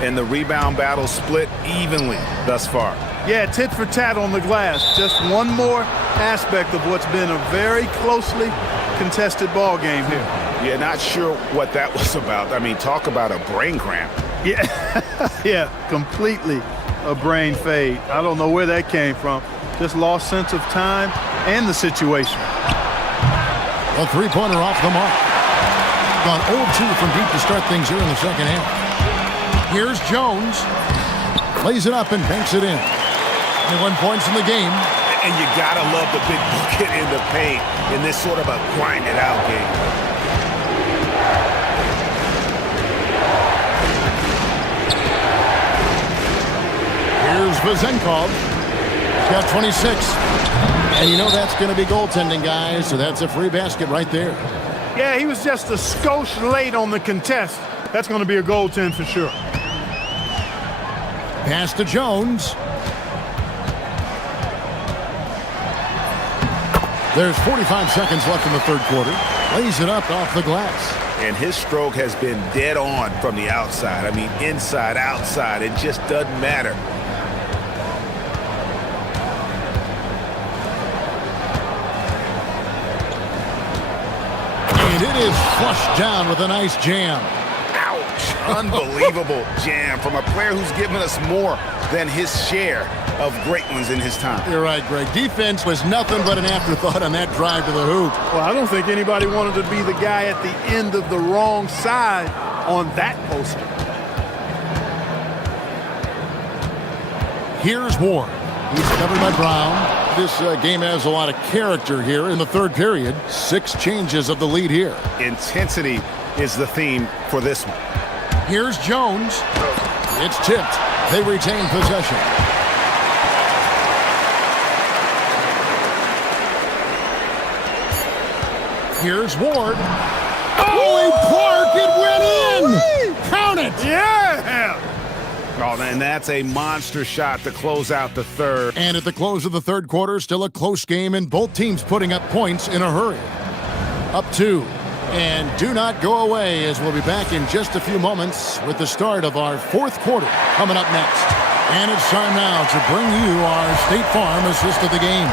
And the rebound battle split evenly thus far. Yeah, tit for tat on the glass. Just one more aspect of what's been a very closely contested ball game here. Yeah, not sure what that was about. I mean, talk about a brain cramp. Yeah, yeah, completely a brain fade. I don't know where that came from. Just lost sense of time and the situation. A three-pointer off the mark. Gone 0-2 from deep to start things here in the second half. Here's Jones. Lays it up and banks it in. 21 points in the game. And you gotta love the big bucket in the paint in this sort of a grind-it-out game. Here's Vezenkov. He's got 26. And you know that's going to be goaltending, guys, so that's a free basket right there. Yeah, he was just a skosh late on the contest. That's going to be a goaltend for sure. Pass to Jones. There's 45 seconds left in the third quarter. Lays it up off the glass. And his stroke has been dead on from the outside. I mean, inside, outside, it just doesn't matter. And it is flushed down with a nice jam. Ouch! Unbelievable jam from a player who's given us more than his share of great ones in his time. You're right, Greg. Defense was nothing but an afterthought on that drive to the hoop. Well, I don't think anybody wanted to be the guy at the end of the wrong side on that poster. Here's Ward. He's covered by Brown. This game has a lot of character here in the third period. 6 changes of the lead here. Intensity is the theme for this one. Here's Jones. It's tipped. They retain possession. Here's Ward. Oh, Clark, it went in! Count it! Yeah! Oh, Oh, and that's a monster shot to close out the third. And at the close of the third quarter, still a close game, and both teams putting up points in a hurry. Up 2. And do not go away, as we'll be back in just a few moments with the start of our fourth quarter coming up next. And it's time now to bring you our State Farm assist of the game.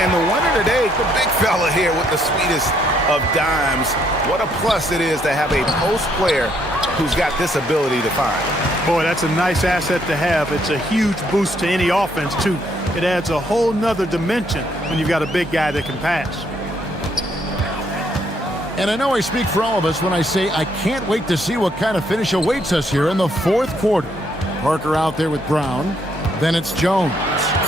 And the winner today, the big fella here with the sweetest of dimes. What a plus it is to have a post player who's got this ability to find. Boy, that's a nice asset to have. It's a huge boost to any offense, too. It adds a whole nother dimension when you've got a big guy that can pass. And I know I speak for all of us when I say I can't wait to see what kind of finish awaits us here in the fourth quarter. Parker out there with Brown. Then it's Jones.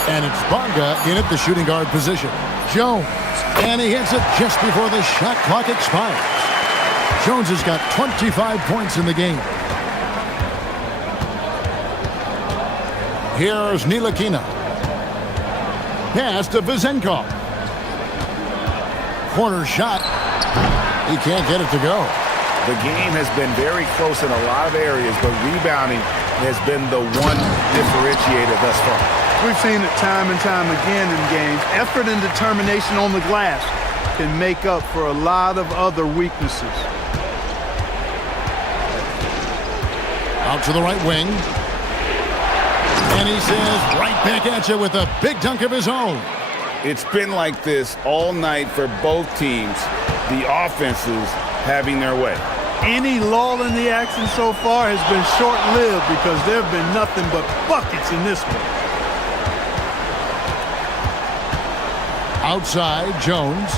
And it's Bonga in at the shooting guard position. Jones. And he hits it just before the shot clock expires. Jones has got 25 points in the game. Here's Ntilikina. Pass to Vezenkov. Corner shot. He can't get it to go. The game has been very close in a lot of areas, but rebounding has been the one differentiator thus far. We've seen it time and time again in games. Effort and determination on the glass can make up for a lot of other weaknesses. Out to the right wing. And he says right back at you with a big dunk of his own. It's been like this all night for both teams. The offenses having their way. Any lull in the action so far has been short-lived because there have been nothing but buckets in this one. Outside, Jones.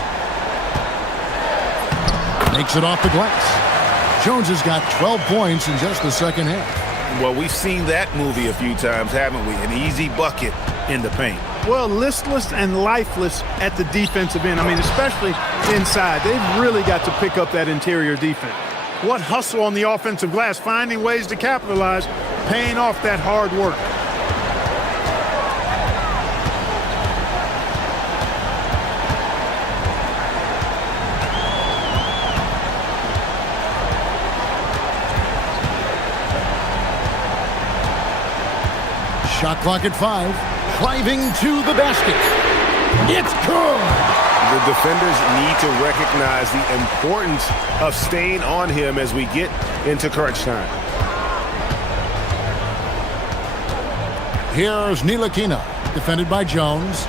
Makes it off the glass. Jones has got 12 points in just the second half. Well, we've seen that movie a few times, haven't we? An easy bucket in the paint. Well, listless and lifeless at the defensive end. I mean, especially inside. They've really got to pick up that interior defense. What hustle on the offensive glass, finding ways to capitalize, paying off that hard work. Shot clock at 5. Driving to the basket. It's good. The defenders need to recognize the importance of staying on him as we get into crunch time. Here's Ntilikina, defended by Jones.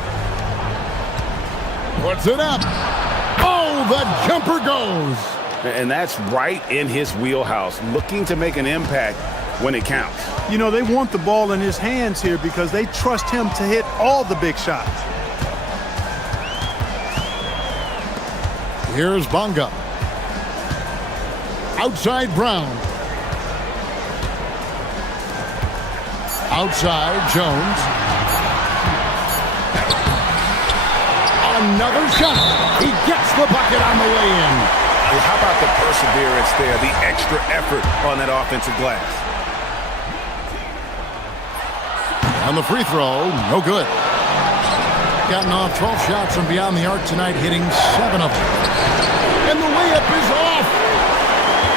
Puts it up. Oh, the jumper goes. And that's right in his wheelhouse, looking to make an impact when it counts. You know, they want the ball in his hands here because they trust him to hit all the big shots. Here's Bonga. Outside, Brown. Outside, Jones. Another shot. He gets the bucket on the way in. Well, how about the perseverance there, the extra effort on that offensive glass? On the free throw, no good. Gotten off 12 shots from beyond the arc tonight, hitting 7 of them. And the layup is off.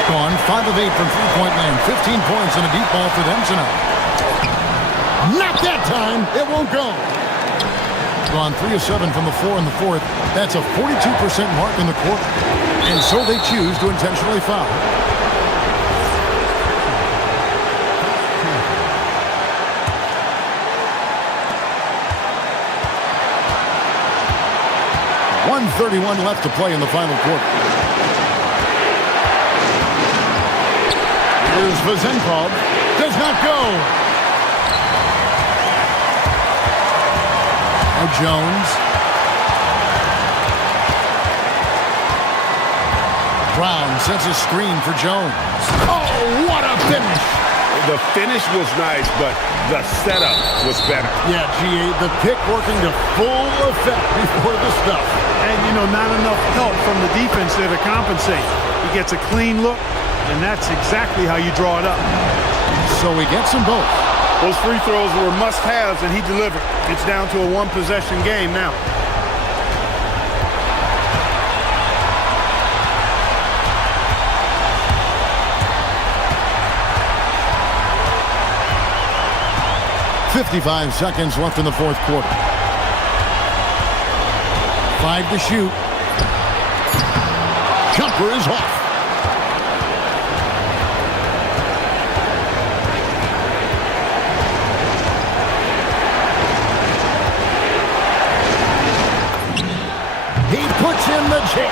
Gone 5 of 8 from three-point land. 15 points and a deep ball for them tonight. Not that time. It won't go. Gone 3 of 7 from the floor in the fourth. That's a 42% mark in the quarter. And so they choose to intentionally foul. .31 left to play in the final quarter. Here's Vezenkov. Does not go. Now Jones. Brown sets a screen for Jones. Oh, what a finish. The finish was nice, but the setup was better. Yeah, GA, the pick working to full effect before the stuff. And, you know, not enough help from the defense there to compensate. He gets a clean look, and that's exactly how you draw it up. So he gets them both. Those free throws were must-haves, and he delivered. It's down to a one-possession game now. 55 seconds left in the fourth quarter. 5 to shoot. Jumper is off. He puts in the J.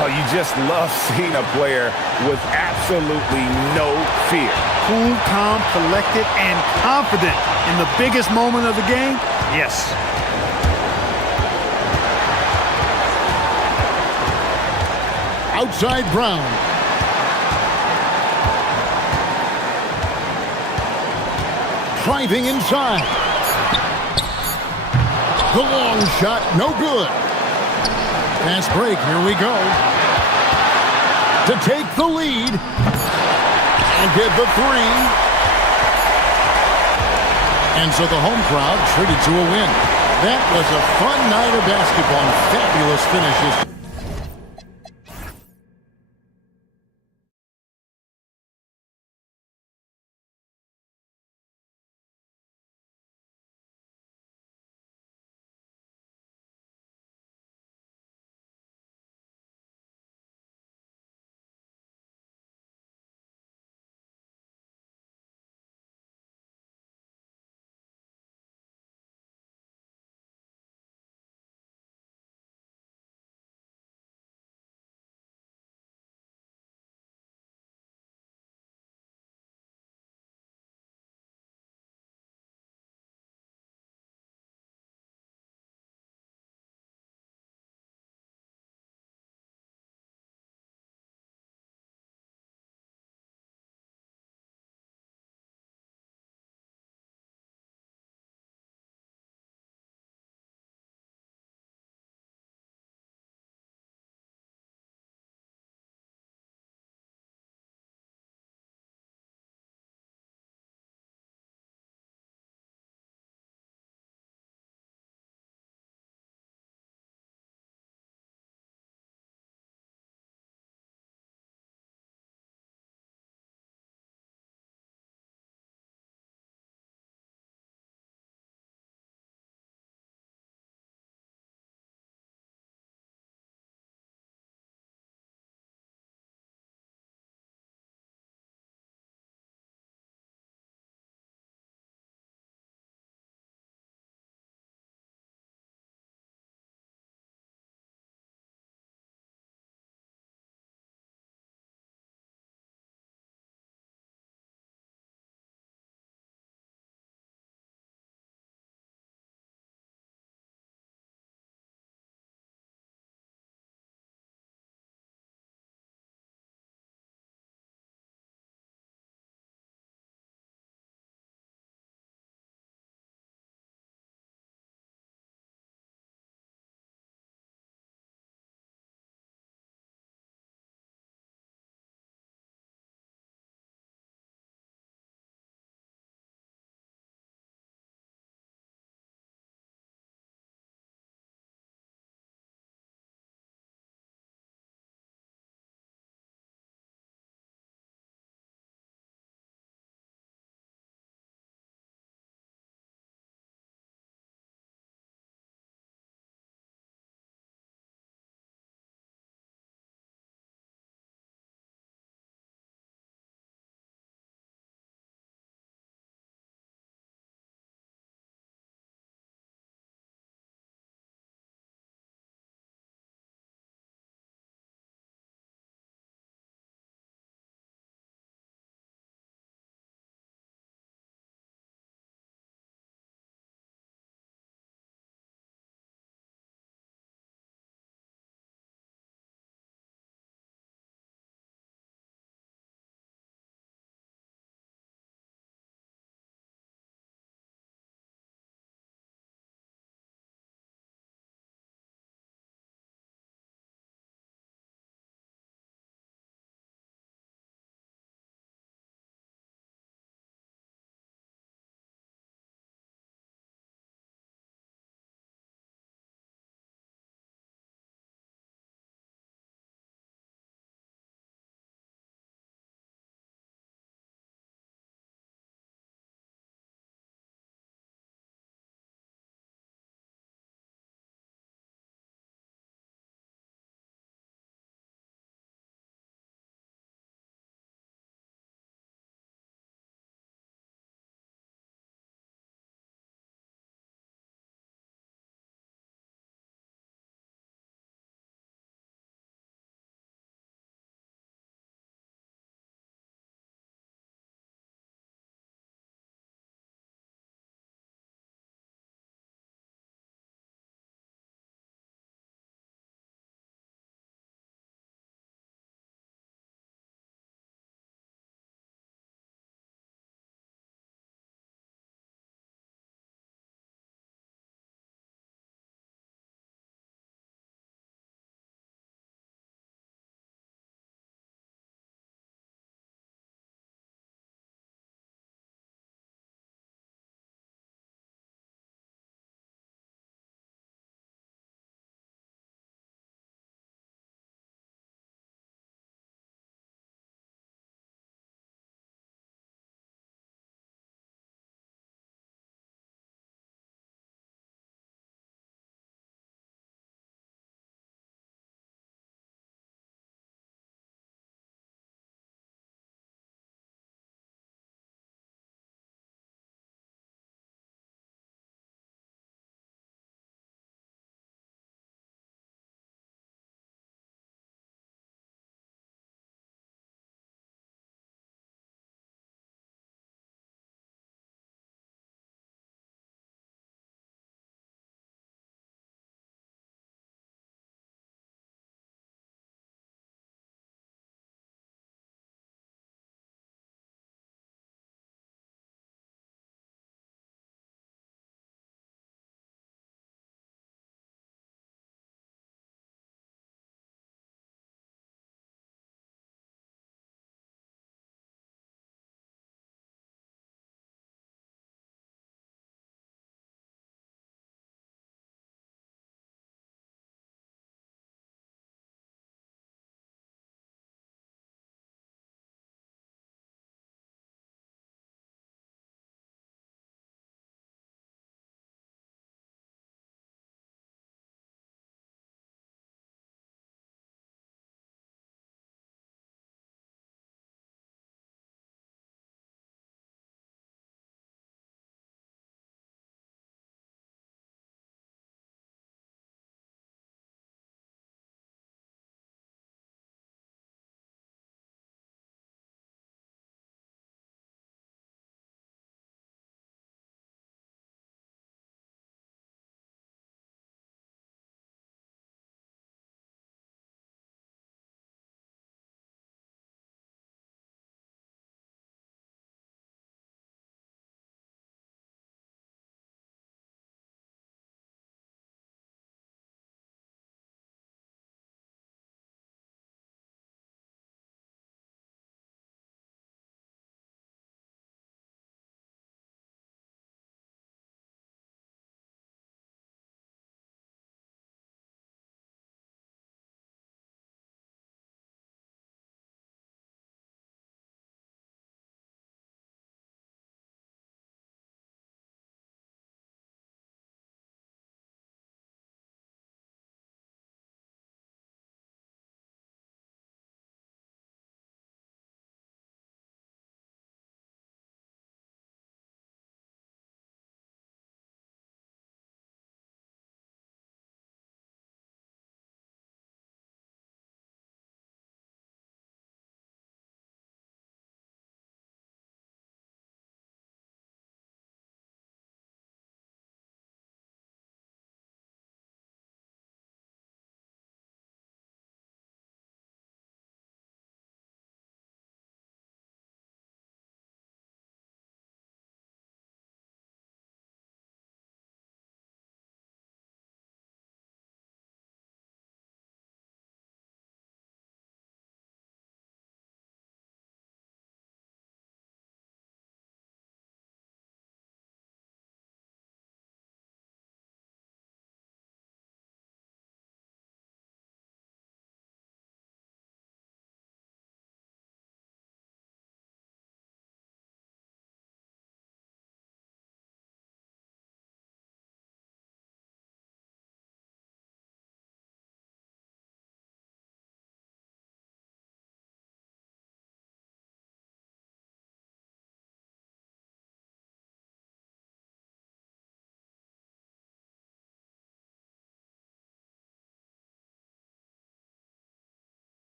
Oh, you just love seeing a player with absolutely no fear. Cool, calm, collected, and confident in the biggest moment of the game? Yes. Outside Brown. Driving inside. The long shot, no good. Fast break, here we go. To take the lead. And get the three. And so the home crowd treated to a win. That was a fun night of basketball and fabulous finishes.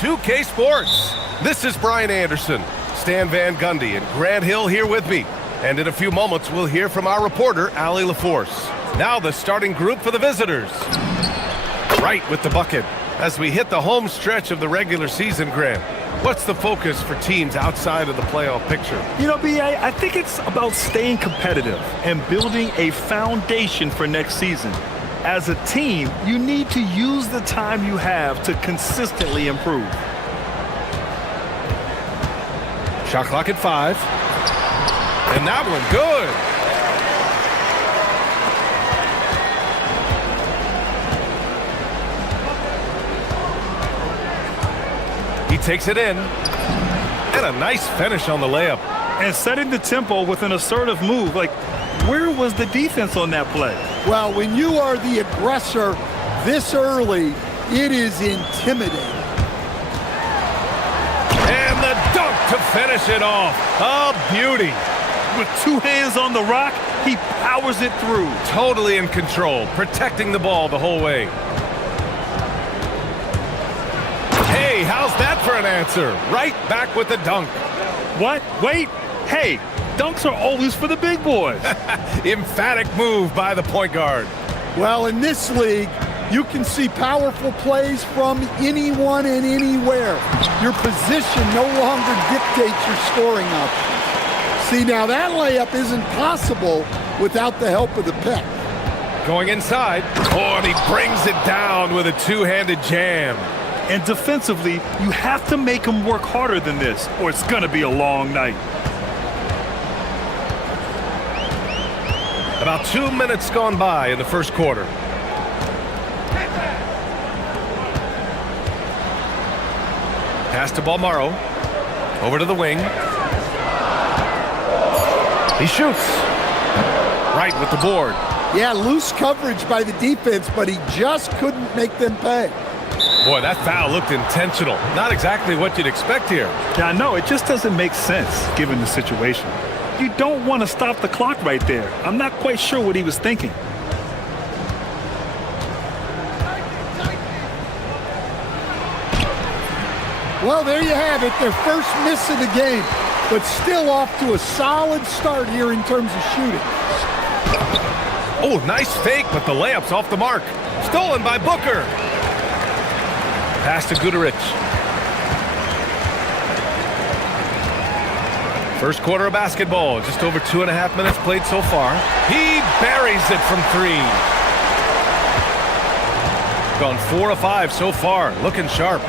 2K Sports. This is Brian Anderson, Stan Van Gundy, and Grant Hill here with me. And in a few moments, we'll hear from our reporter, Ali LaForce. Now the starting group for the visitors. Right with the bucket. As we hit the home stretch of the regular season, Grant, what's the focus for teams outside of the playoff picture? You know, B.A., I think it's about staying competitive and building a foundation for next season. As a team, you need to use the time you have to consistently improve. Shot clock at 5. And that one good. He takes it in. And a nice finish on the layup. And setting the tempo with an assertive move. Like, where was the defense on that play? Well, when you are the aggressor this early, it is intimidating. And the dunk to finish it off. A beauty. With 2 hands on the rock, he powers it through. Totally in control, protecting the ball the whole way. Hey, how's that for an answer? Right back with the dunk. What? Wait. Hey, dunks are always for the big boys. Emphatic move by the point guard. Well, in this league, you can see powerful plays from anyone and anywhere. Your position no longer dictates your scoring options. See, now that layup isn't possible without the help of the pick. Going inside. Oh, and he brings it down with a two-handed jam. And defensively, you have to make him work harder than this, or it's going to be a long night. About 2 minutes gone by in the first quarter. Pass to Balmaro. Over to the wing. He shoots. Right with the board. Yeah, loose coverage by the defense, but he just couldn't make them pay. Boy, that foul looked intentional. Not exactly what you'd expect here. Yeah, I know. It just doesn't make sense, given the situation. You don't want to stop the clock right there. I'm not quite sure what he was thinking. Well, there you have it. Their first miss of the game, but still off to a solid start here in terms of shooting. Oh, nice fake, but the layup's off the mark. Stolen by Booker. Pass to Gudarich. First quarter of basketball, just over 2.5 minutes played so far. He buries it from 3. Gone 4 of 5 so far, looking sharp.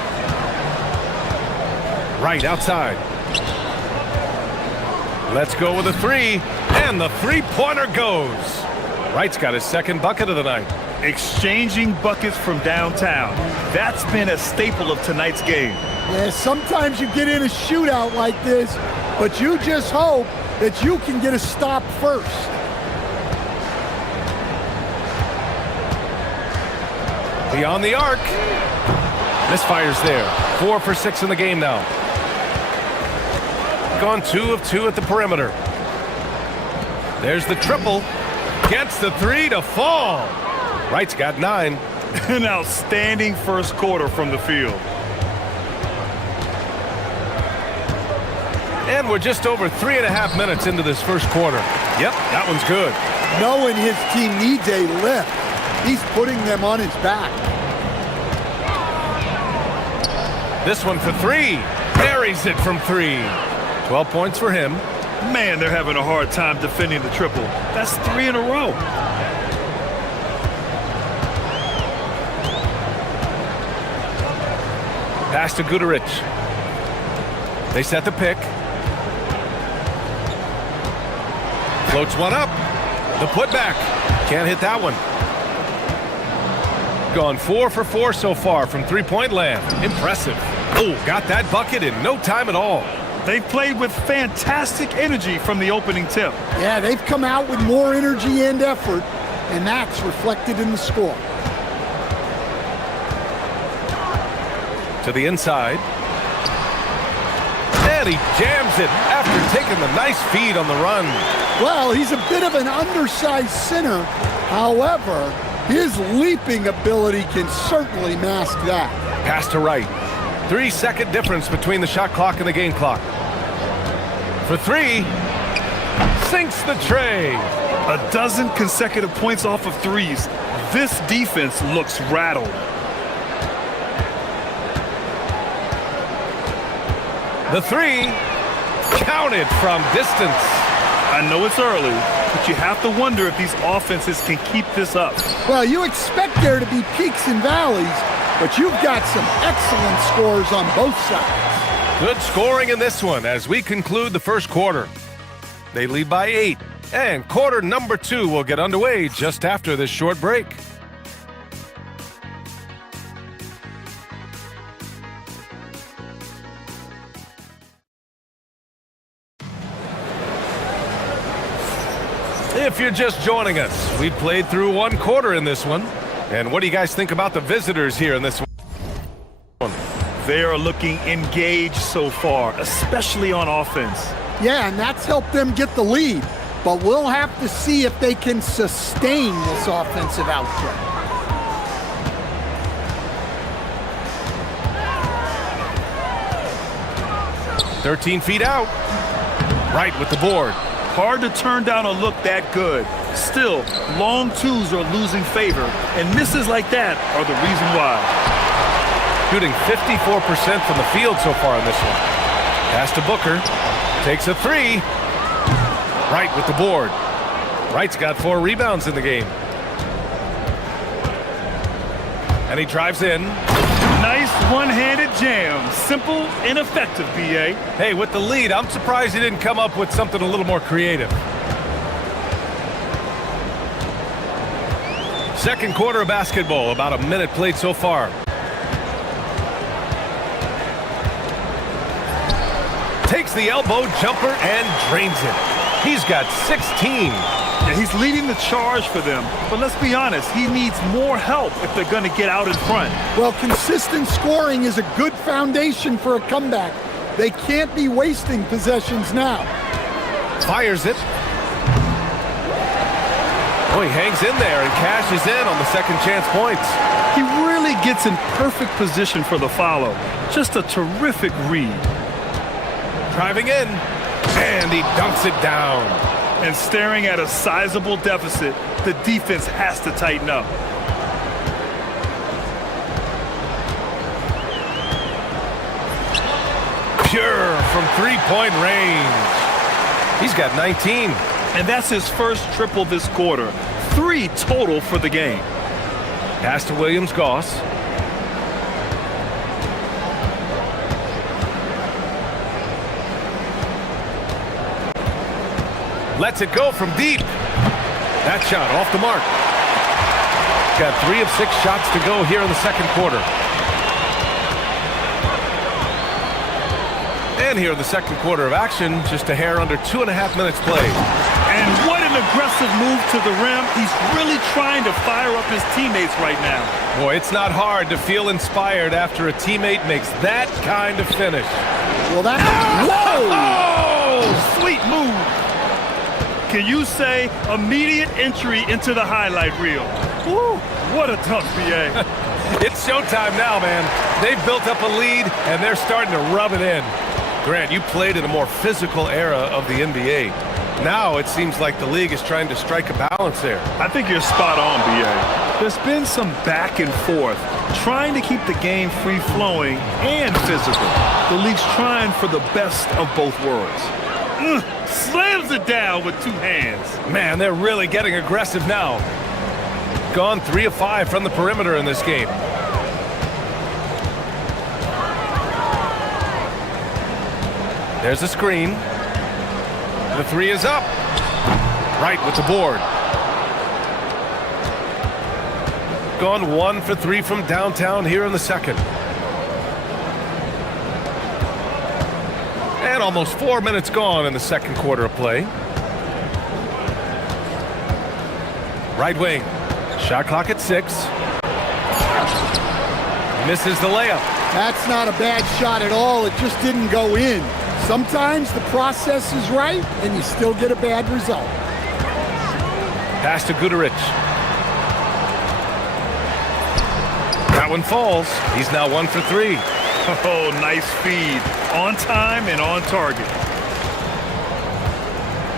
Right outside. Let's go with a 3, and the three-pointer goes. Wright's got his second bucket of the night. Exchanging buckets from downtown. That's been a staple of tonight's game. Yeah, sometimes you get in a shootout like this, but you just hope that you can get a stop first. Beyond the arc. Misfires there. 4 for 6 in the game now. Gone 2 of 2 at the perimeter. There's the triple. Gets the 3 to fall. Wright's got 9. An outstanding first quarter from the field. And we're just over 3.5 minutes into this first quarter. Yep, that one's good. Knowing his team needs a lift, he's putting them on his back. This one for 3. Buries it from 3. 12 points for him. Man, they're having a hard time defending the triple. That's 3 in a row. Pass to Gudarich. They set the pick. Floats one up. The putback. Can't hit that one. Gone 4 for 4 so far from three-point land. Impressive. Oh, got that bucket in no time at all. They've played with fantastic energy from the opening tip. Yeah, they've come out with more energy and effort, and that's reflected in the score. To the inside. And he jams it after taking the nice feed on the run. Well, he's a bit of an undersized center. However, his leaping ability can certainly mask that. Pass to Wright. 3-second difference between the shot clock and the game clock. For three, sinks the tray. A dozen consecutive points off of threes. This defense looks rattled. The three, counted from distance. I know it's early, but you have to wonder if these offenses can keep this up. Well, you expect there to be peaks and valleys, but you've got some excellent scores on both sides. Good scoring in this one as we conclude the first quarter. They lead by 8, and quarter number 2 will get underway just after this short break. If you're just joining us, we played through one quarter in this one. And what do you guys think about the visitors here in this one? They are looking engaged so far, especially on offense. Yeah, and that's helped them get the lead. But we'll have to see if they can sustain this offensive output. "13 feet out. Right with the board. Hard to turn down a look that good. Still, long twos are losing favor, and misses like that are the reason why. Shooting 54% from the field so far in this one. Pass to Booker. Takes a three. Wright with the board. Wright's got 4 rebounds in the game. And he drives in. Nice one-handed jam. Simple and effective, B.A. Hey, with the lead, I'm surprised he didn't come up with something a little more creative. Second quarter of basketball, about a minute played so far. Takes the elbow jumper and drains it. He's got 16. Yeah, he's leading the charge for them, but let's be honest, he needs more help if they're going to get out in front. Well, consistent scoring is a good foundation for a comeback. They can't be wasting possessions now. Fires it. Oh, he hangs in there and cashes in on the second chance points. He really gets in perfect position for the follow. Just a terrific read. Driving in, and he dunks it down. And staring at a sizable deficit, the defense has to tighten up. Pure from three-point range. He's got 19. And that's his first triple this quarter. 3 total for the game. Pass to Williams-Goss. Lets it go from deep. That shot off the mark. Got 3 of 6 shots to go here in the second quarter. And here in the second quarter of action, just a hair under 2.5 minutes played. And what an aggressive move to the rim. He's really trying to fire up his teammates right now. Boy, it's not hard to feel inspired after a teammate makes that kind of finish. Well, that... Whoa! Oh, sweet move. Can you say immediate entry into the highlight reel? Woo, what a dunk, B.A. It's showtime now, man. They've built up a lead, and they're starting to rub it in. Grant, you played in a more physical era of the NBA. Now it seems like the league is trying to strike a balance there. I think you're spot on, B.A. There's been some back and forth, trying to keep the game free-flowing and physical. The league's trying for the best of both worlds. Slams it down with 2 hands. Man, they're really getting aggressive now. Gone 3 of 5 from the perimeter in this game. There's a screen. The 3 is up. Right with the board. Gone 1 for 3 from downtown here in the second. And almost 4 minutes gone in the second quarter of play. Right wing. Shot clock at 6. Misses the layup. That's not a bad shot at all. It just didn't go in. Sometimes the process is right, and you still get a bad result. Pass to Guduric. That one falls. He's now 1 for 3. Oh, nice feed. On time and on target.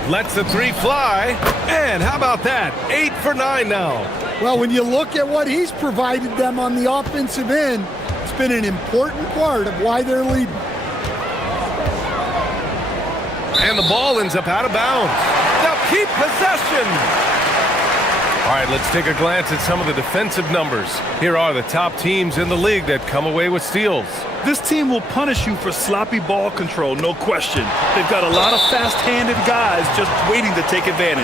Lets the three fly. And how about that? 8 for 9 now. Well, when you look at what he's provided them on the offensive end, it's been an important part of why they're leading. And the ball ends up out of bounds. They'll keep possession. All right, let's take a glance at some of the defensive numbers. Here are the top teams in the league that come away with steals. This team will punish you for sloppy ball control, no question. They've got a lot of fast-handed guys just waiting to take advantage.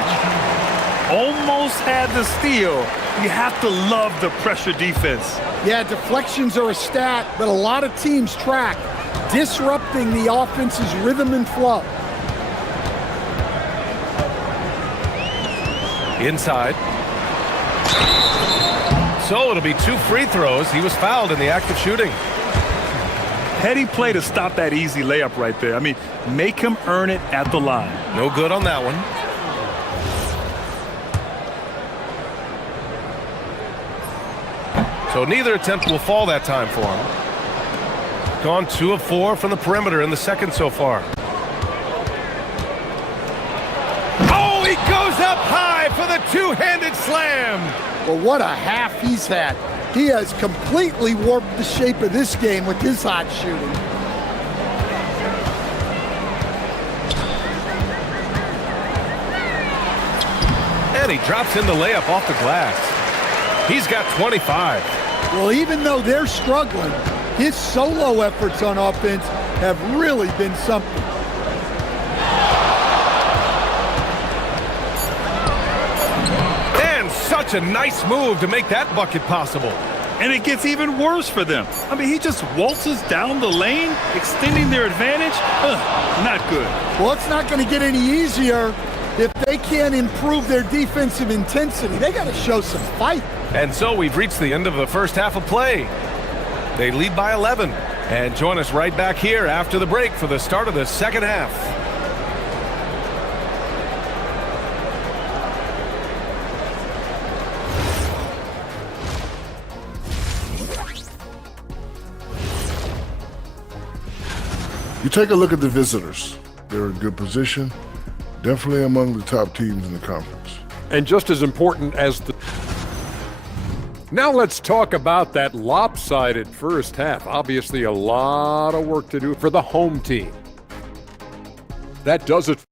Almost had the steal. You have to love the pressure defense. Yeah, deflections are a stat that a lot of teams track, disrupting the offense's rhythm and flow. Inside. So it'll be 2 free throws. He was fouled in the act of shooting. Heady play to stop that easy layup right there. I mean, make him earn it at the line. No good on that one. So neither attempt will fall that time for him. Gone 2 of 4 from the perimeter in the second so far. Oh, he goes up high for the two-handed slam. Well, what a half he's had. He has completely warped the shape of this game with his hot shooting. And he drops in the layup off the glass. He's got 25. Well, even though they're struggling, his solo efforts on offense have really been something. And such a nice move to make that bucket possible. And it gets even worse for them. I mean, he just waltzes down the lane, extending their advantage. Not good. Well, it's not going to get any easier if they can't improve their defensive intensity. They got to show some fight. And so we've reached the end of the first half of play. They lead by 11. And join us right back here after the break for the start of the second half. You take a look at the visitors. They're in good position, definitely among the top teams in the conference. And just as important as the... Now let's talk about that lopsided first half. Obviously a lot of work to do for the home team. That does it.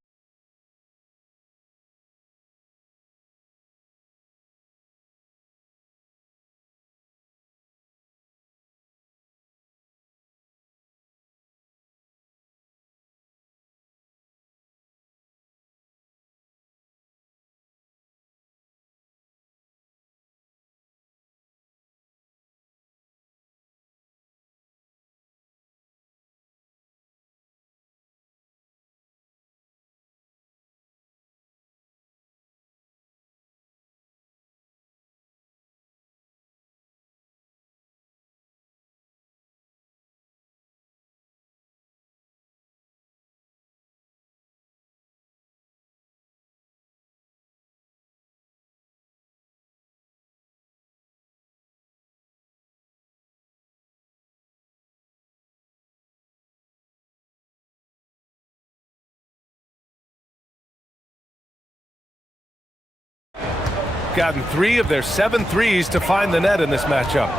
Gotten 3 of their 7 threes to find the net in this matchup.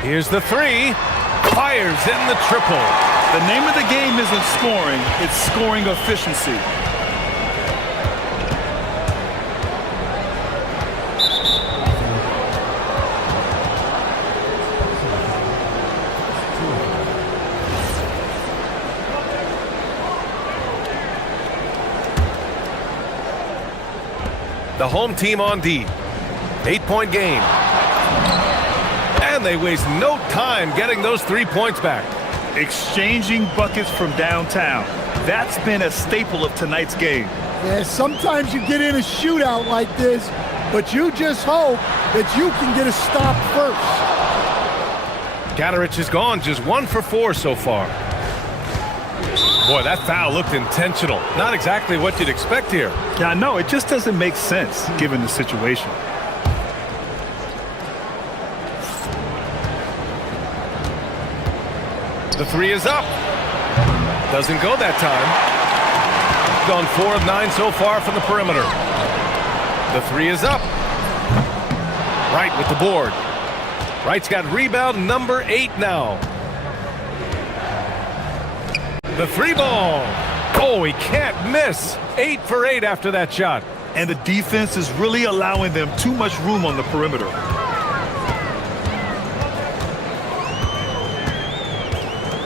Here's the 3. Fires in the triple. The name of the game isn't scoring, it's scoring efficiency. The home team on D. 8-point game. And they waste no time getting those 3 points back. Exchanging buckets from downtown. That's been a staple of tonight's game. Yeah, sometimes you get in a shootout like this, but you just hope that you can get a stop first. Gatorich is gone, just 1 for 4 so far. Boy, that foul looked intentional. Not exactly what you'd expect here. Yeah, I know. It just doesn't make sense given the situation. The three is up. Doesn't go that time. Gone 4 of 9 so far from the perimeter. The three is up. Wright with the board. Wright's got rebound number 8 now. The three ball. Oh, he can't miss. 8 for 8 after that shot. And the defense is really allowing them too much room on the perimeter.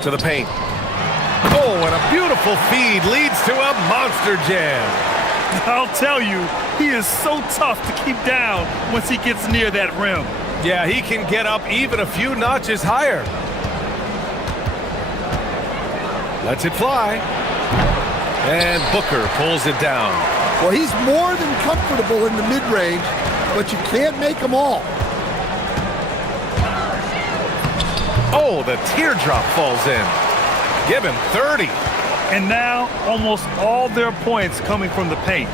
To the paint. Oh, and a beautiful feed leads to a monster jam. I'll tell you, he is so tough to keep down once he gets near that rim. Yeah, he can get up even a few notches higher. Lets it fly. And Booker pulls it down. Well, he's more than comfortable in the mid-range, but you can't make them all. Oh, the teardrop falls in. Give him 30. And now almost all their points coming from the paint.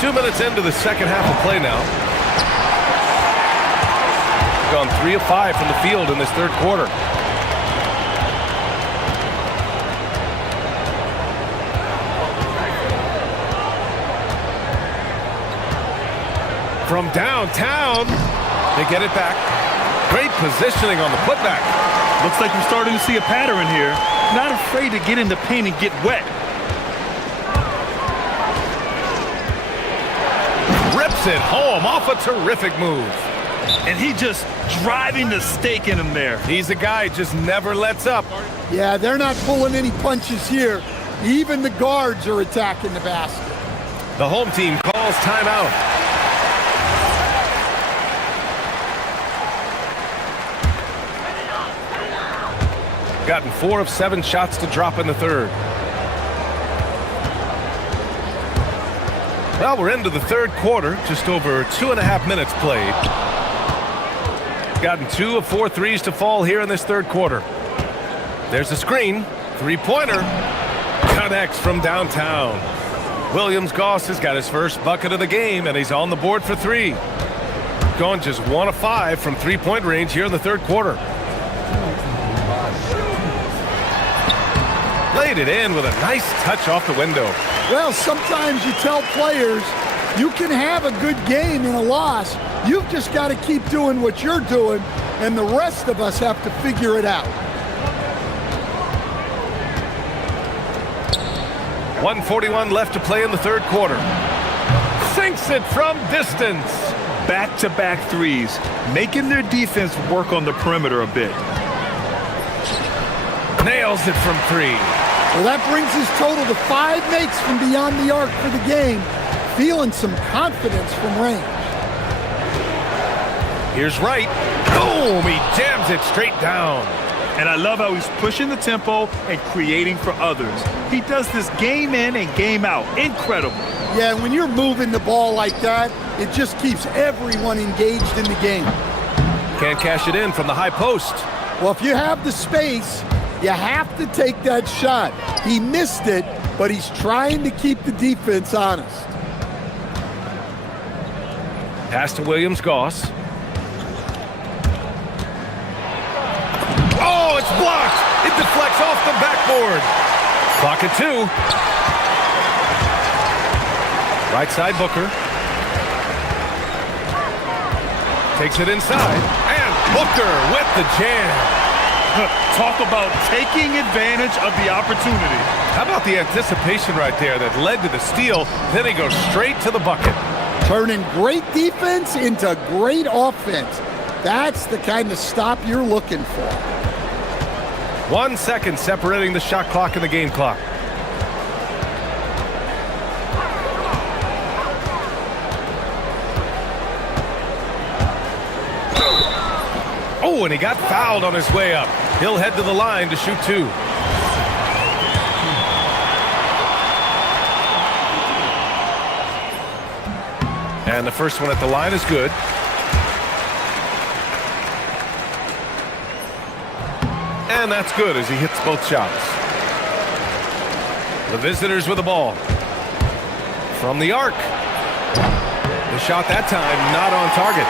2 minutes into the second half of play now. Gone 3 of 5 from the field in this third quarter. From downtown, they get it back. Great positioning on the putback. Looks like we're starting to see a pattern here. Not afraid to get in the paint and get wet. Rips it home off a terrific move. And he just driving the stake in him there. He's a guy who just never lets up. Yeah, they're not pulling any punches here. Even the guards are attacking the basket. The home team calls timeout. Gotten 4 of 7 shots to drop in the third. Well, we're into the third quarter, just over 2.5 minutes played. Gotten 2 of 4 threes to fall here in this third quarter. There's a screen, three-pointer, connects from downtown. Williams Goss has got his first bucket of the game, and he's on the board for 3. Going just 1 of 5 from three-point range here in the third quarter. Laid it in with a nice touch off the window. Well, sometimes you tell players you can have a good game in a loss. You've just got to keep doing what you're doing, and the rest of us have to figure it out. 1:41 left to play in the third quarter. Sinks it from distance. Back-to-back threes, making their defense work on the perimeter a bit. Nails it from 3. Well, that brings his total to 5 makes from beyond the arc for the game. Feeling some confidence from range. Here's Wright. Boom! He jams it straight down. And I love how he's pushing the tempo and creating for others. He does this game in and game out. Incredible. Yeah, when you're moving the ball like that, it just keeps everyone engaged in the game. Can't cash it in from the high post. Well, if you have the space, you have to take that shot. He missed it, but he's trying to keep the defense honest. Pass to Williams Goss. Oh, it's blocked. It deflects off the backboard. Clock at 2. Right side Booker. Takes it inside. And Booker with the jam. Talk about taking advantage of the opportunity. How about the anticipation right there that led to the steal? Then he goes straight to the bucket. Turning great defense into great offense. That's the kind of stop you're looking for. 1 second separating the shot clock and the game clock. Oh, and he got fouled on his way up. He'll head to the line to shoot 2. And the first one at the line is good. And that's good as he hits both shots. The visitors with the ball. From the arc. The shot that time not on target.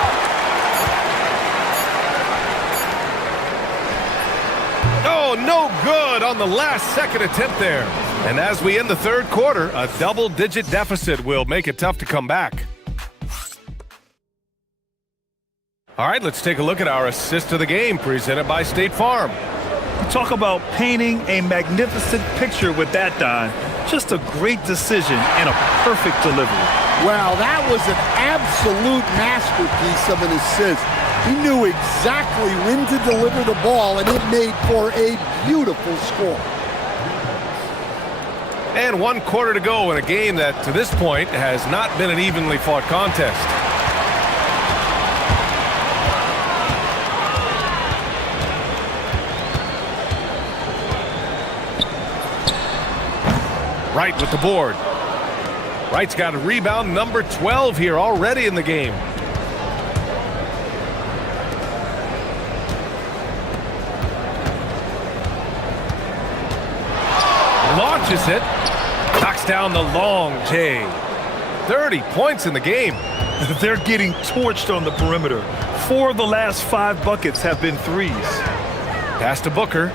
Oh, no good on the last second attempt there. And as we end the third quarter, a double-digit deficit will make it tough to come back. All right, let's take a look at our assist of the game presented by State Farm. Talk about painting a magnificent picture with that, Don. Just a great decision and a perfect delivery. Well, that was an absolute masterpiece of an assist. He knew exactly when to deliver the ball, and it made for a beautiful score. And 1 quarter to go in a game that, to this point, has not been an evenly fought contest. Wright with the board. Wright's got a rebound, number 12 here already in the game. Launches it. Knocks down the long J. 30 points in the game. They're getting torched on the perimeter. 4 of the last 5 buckets have been threes. Pass to Booker.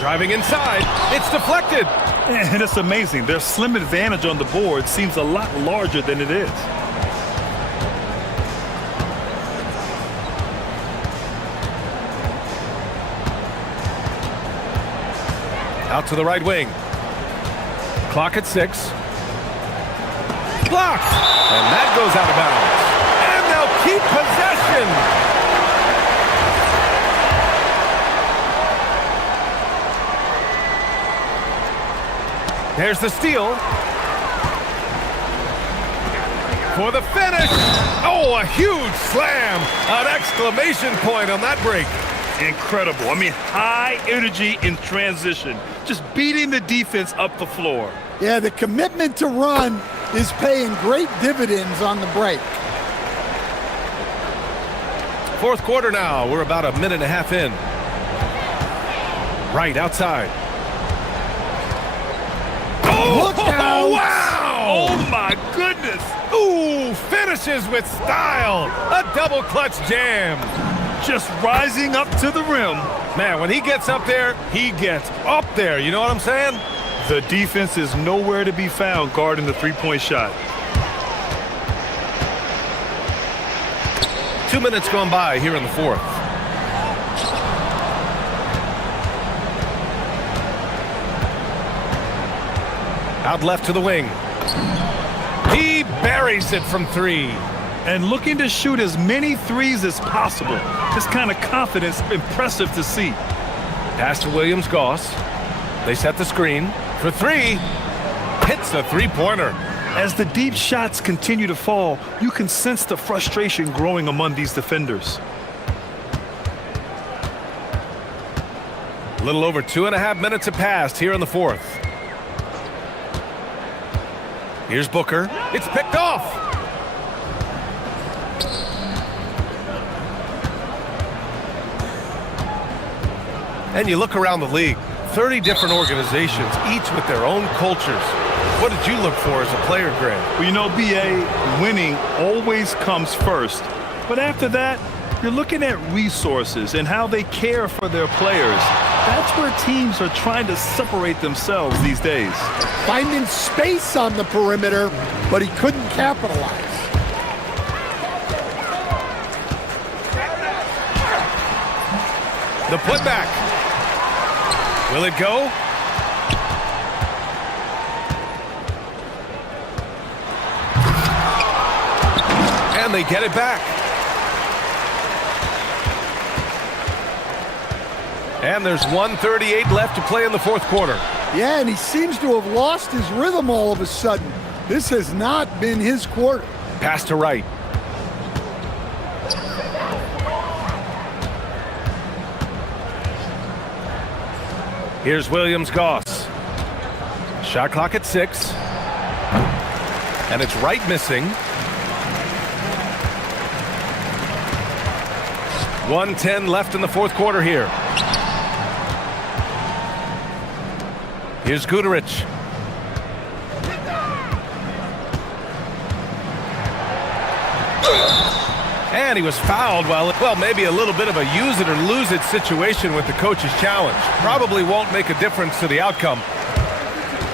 Driving inside, it's deflected. And it's amazing. Their slim advantage on the board seems a lot larger than it is. Out to the right wing. Clock at 6. Blocked. And that goes out of bounds. And they'll keep possession. There's the steal. For the finish. Oh, a huge slam. An exclamation point on that break. Incredible. I mean, high energy in transition. Just beating the defense up the floor. Yeah, the commitment to run is paying great dividends on the break. Fourth quarter now. We're about a minute and a half in. Right outside. Look out! Wow! Oh, my goodness. Ooh, finishes with style. A double clutch jam. Just rising up to the rim. Man, when he gets up there, he gets up there. You know what I'm saying? The defense is nowhere to be found guarding the three-point shot. 2 minutes gone by here in the fourth. Out left to the wing. He buries it from 3. And looking to shoot as many threes as possible. This kind of confidence, impressive to see. Pass to Williams-Goss. They set the screen for 3. Hits the three-pointer. As the deep shots continue to fall, you can sense the frustration growing among these defenders. A little over 2.5 minutes have passed here in the fourth. Here's Booker. It's picked off. And you look around the league, 30 different organizations, each with their own cultures. What did you look for as a player, Greg? Well, you know, BA, winning always comes first. But after that, you're looking at resources and how they care for their players. That's where teams are trying to separate themselves these days. Finding space on the perimeter, but he couldn't capitalize. The putback. Will it go? And they get it back. And there's 1:38 left to play in the fourth quarter. Yeah, and he seems to have lost his rhythm all of a sudden. This has not been his quarter. Pass to Wright. Here's Williams-Goss. Shot clock at 6. And it's Wright missing. 1:10 left in the fourth quarter here. Here's Guterich. And he was fouled while, well, maybe a little bit of a use it or lose it situation with the coach's challenge. Probably won't make a difference to the outcome.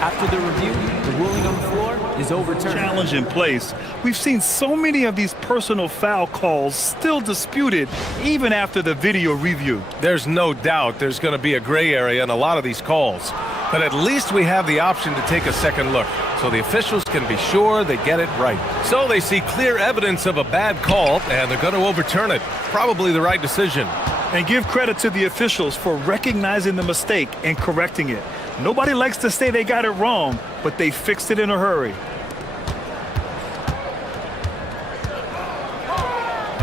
After the review, the ruling on the floor is overturned. Challenge in place. We've seen so many of these personal foul calls still disputed even after the video review. There's no doubt there's going to be a gray area in a lot of these calls. But at least we have the option to take a second look, so the officials can be sure they get it right. So they see clear evidence of a bad call, and they're going to overturn it. Probably the right decision. And give credit to the officials for recognizing the mistake and correcting it. Nobody likes to say they got it wrong, but they fixed it in a hurry.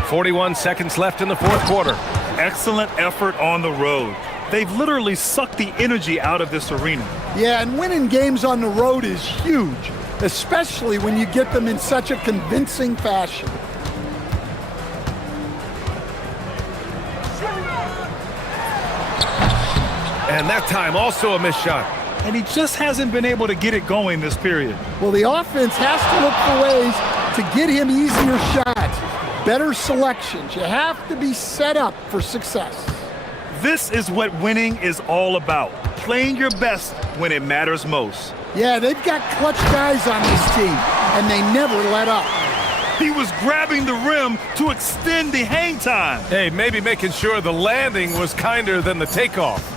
41 seconds left in the fourth quarter. Excellent effort on the road. They've literally sucked the energy out of this arena. Yeah, and winning games on the road is huge, especially when you get them in such a convincing fashion. And that time also a missed shot. And he just hasn't been able to get it going this period. Well, the offense has to look for ways to get him easier shots, better selections. You have to be set up for success. This is what winning is all about. Playing your best when it matters most. Yeah, they've got clutch guys on this team, and they never let up. He was grabbing the rim to extend the hang time. Hey, maybe making sure the landing was kinder than the takeoff.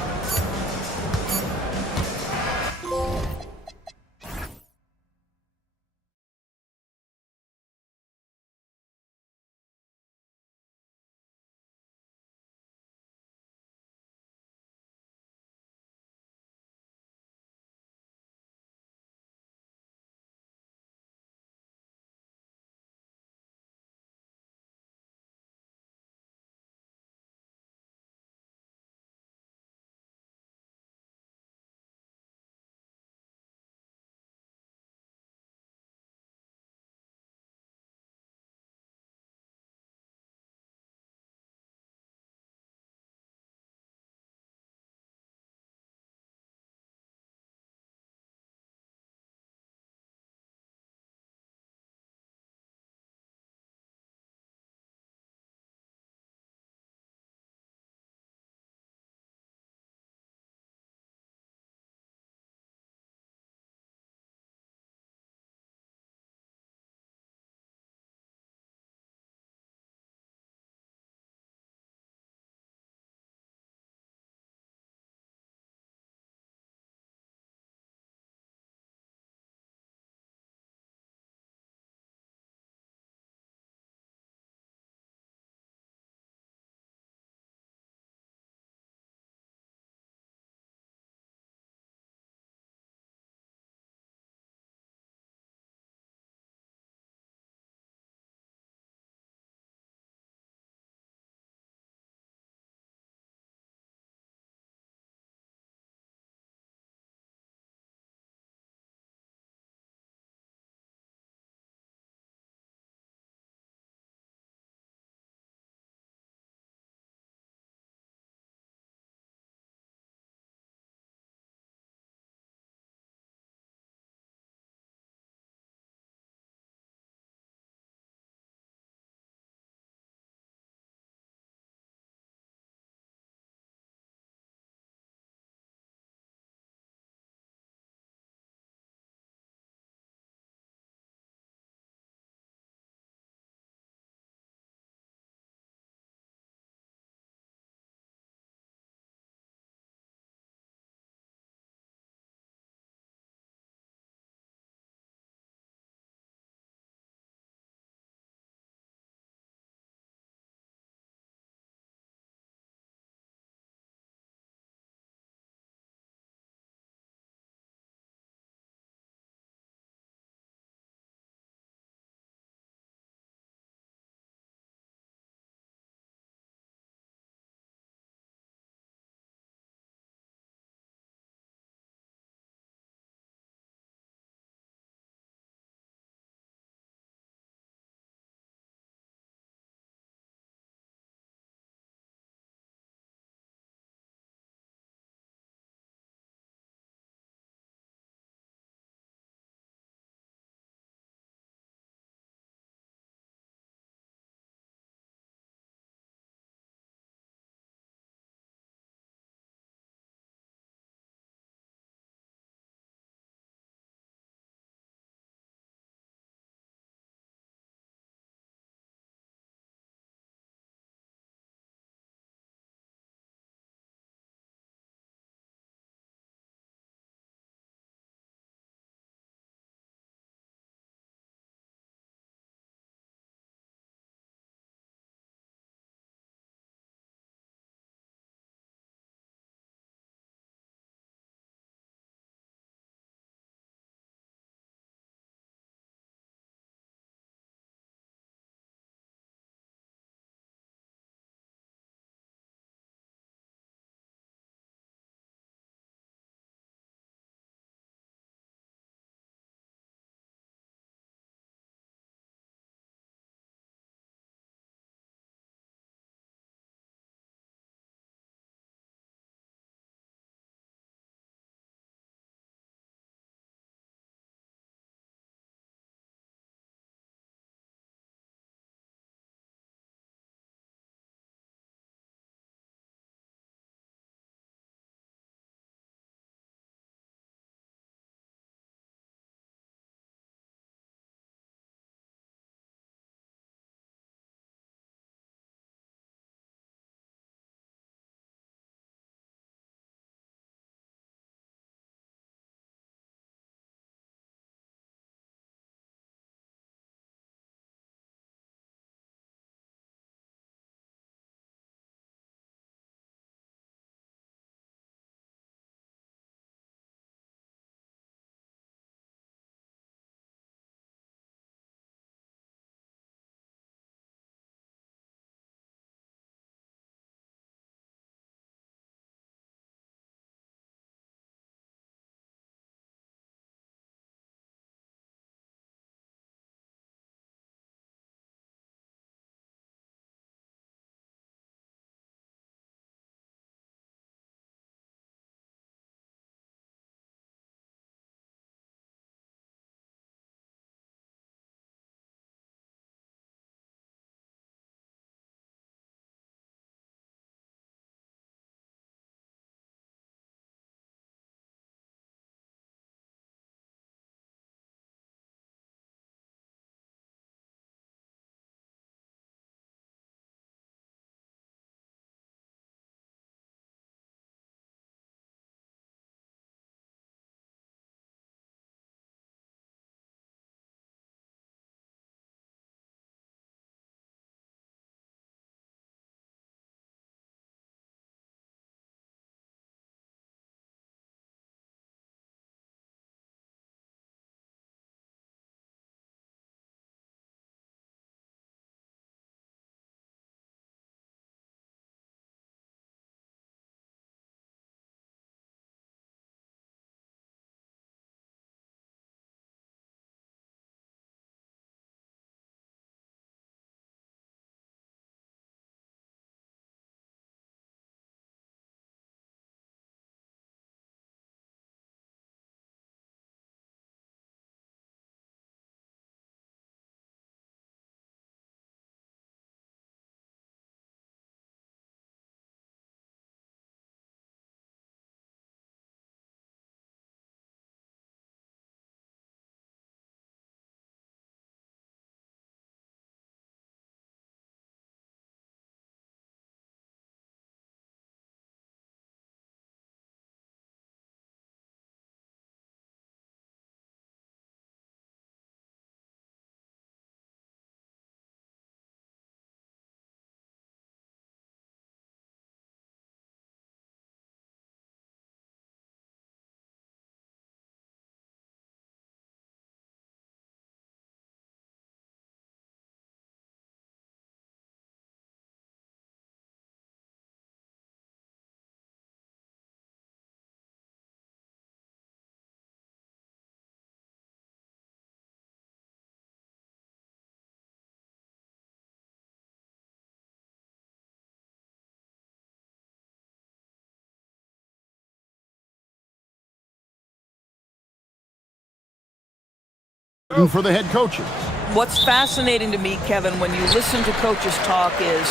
For the head coaches. What's fascinating to me, Kevin, when you listen to coaches talk is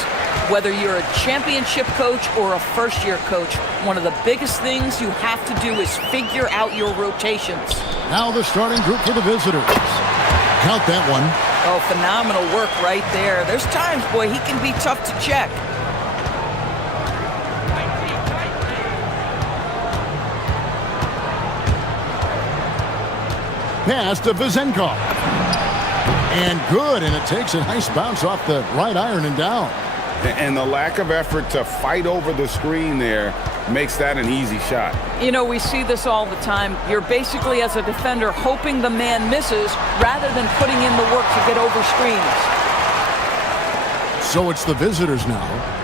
whether you're a championship coach or a first-year coach, one of the biggest things you have to do is figure out your rotations. Now the starting group for the visitors. Count that one. Oh, phenomenal work right there. There's times, boy, he can be tough to check. Pass to Vezenkov. And good, and it takes a nice bounce off the right iron and down. And the lack of effort to fight over the screen there makes that an easy shot. You know, we see this all the time. You're basically, as a defender, hoping the man misses rather than putting in the work to get over screens. So it's the visitors now.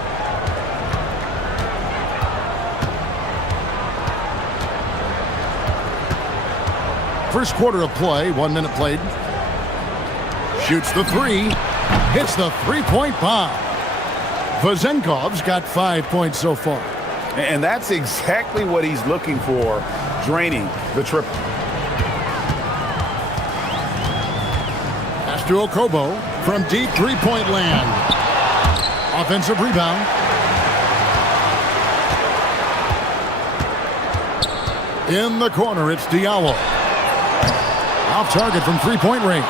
First quarter of play, 1 minute played. Shoots the three, hits the three-point bomb. Vezenkov's got 5 points so far. And that's exactly what he's looking for, draining the triple. Pass to Okobo from deep three-point land. Offensive rebound. In the corner, it's Diallo. Off target from three-point range.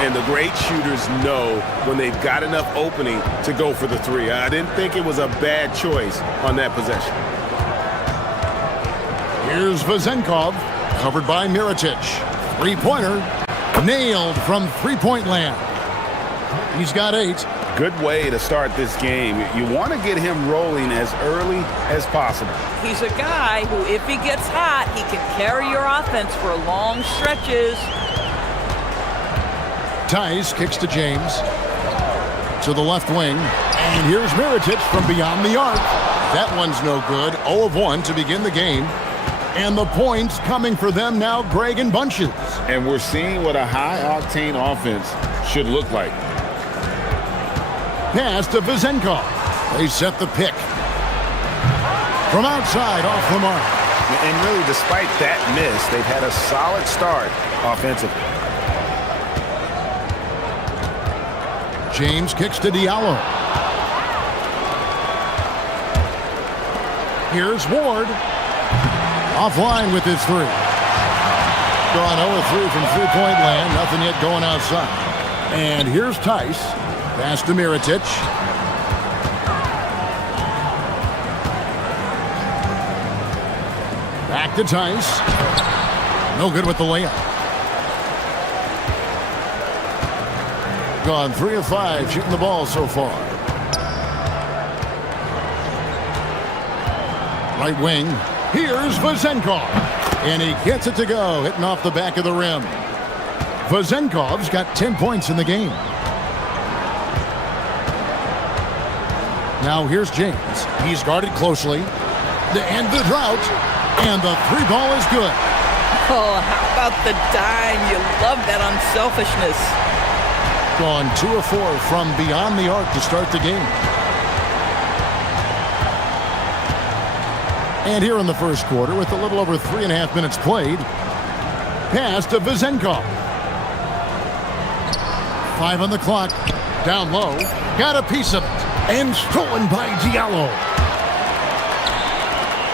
And the great shooters know when they've got enough opening to go for the three. I didn't think it was a bad choice on that possession. Here's Vezenkov, covered by Mirotic. Three-pointer, nailed from three-point land. He's got 8. Good way to start this game. You want to get him rolling as early as possible. He's a guy who, if he gets hot, he can carry your offense for long stretches. Tice kicks to James. To the left wing. And here's Mirotic from beyond the arc. That one's no good. 0 of 1 to begin the game. And the points coming for them now, Greg, in bunches. And we're seeing what a high-octane offense should look like. Pass to Vezenkov. They set the pick. From outside, off the mark. And really, despite that miss, they've had a solid start offensively. James kicks to Diallo. Here's Ward. Offline with his three. Gone 0-3 from three-point land. Nothing yet going outside. And here's Tice. Pass to Mirotic. Back to Tice. No good with the layup. Gone 3 of 5 shooting the ball so far. Right wing. Here's Vezenkov. And he gets it to go, hitting off the back of the rim. Vezenkov's got 10 points in the game. Now here's James. He's guarded closely. To end the drought. And the three ball is good. Oh, how about the dime? You love that unselfishness. Gone 2 of 4 from beyond the arc to start the game. And here in the first quarter, with a little over 3.5 minutes played, pass to Vezenkov. 5 on the clock. Down low. Got a piece of it. And stolen by Diallo.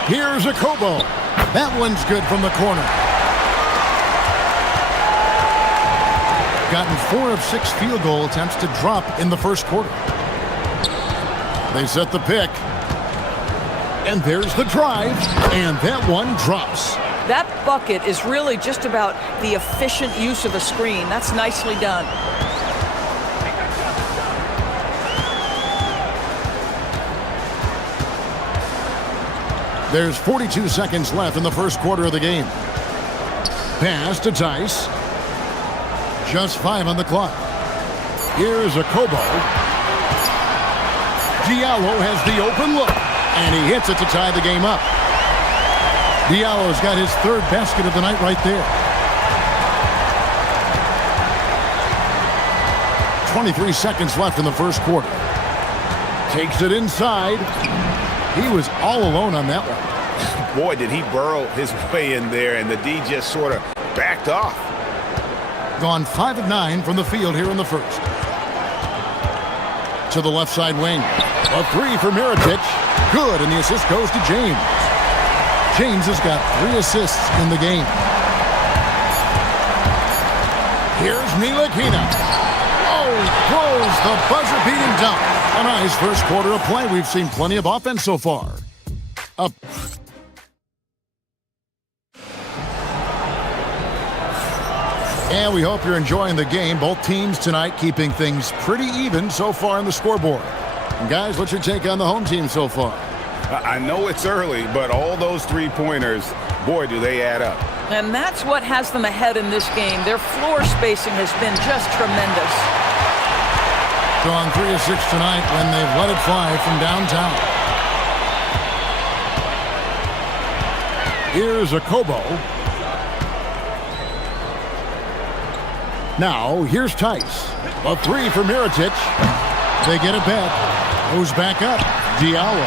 Here's Okobo. That one's good from the corner. Gotten 4 of 6 field goal attempts to drop in the first quarter. They set the pick. And there's the drive. And that one drops. That bucket is really just about the efficient use of a screen. That's nicely done. There's 42 seconds left in the first quarter of the game. Pass to Tice. Just 5 on the clock. Here's Okobo. Diallo has the open look. And he hits it to tie the game up. Diallo's got his 3rd basket of the night right there. 23 seconds left in the first quarter. Takes it inside. He was all alone on that one. Boy, did he burrow his way in there, and the D just sort of backed off. Gone 5 of 9 from the field here in the first. To the left side wing. A three for Mirotic. Good, and the assist goes to James. James has got 3 assists in the game. Here's Ntilikina. Oh, throws the buzzer-beating dunk. A nice first quarter of play. We've seen plenty of offense so far. Up. And we hope you're enjoying the game. Both teams tonight keeping things pretty even so far on the scoreboard. And guys, what's your take on the home team so far? I know it's early, but all those three-pointers, boy, do they add up. And that's what has them ahead in this game. Their floor spacing has been just tremendous. Gone 3 of 6 tonight when they've let it fly from downtown. Here's a Kobo. Now, here's Tice. A three for Mirotic. They get it back. Goes back up. Diallo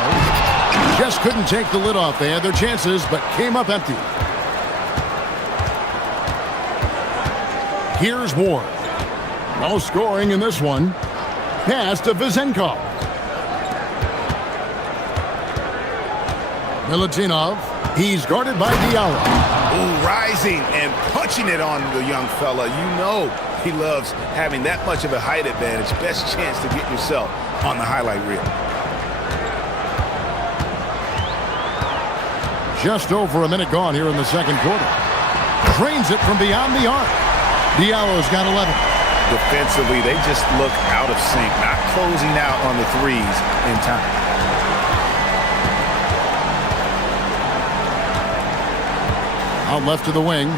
just couldn't take the lid off. They had their chances, but came up empty. Here's Ward. No scoring in this one. Pass to Vezenkov. Milutinov. He's guarded by Diallo. Ooh, rising and punching it on the young fella. You know he loves having that much of a height advantage. Best chance to get yourself on the highlight reel. Just over a minute gone here in the second quarter. Drains it from beyond the arc. Diallo's got 11. Defensively, they just look out of sync, not closing out on the threes in time. Out left to the wing.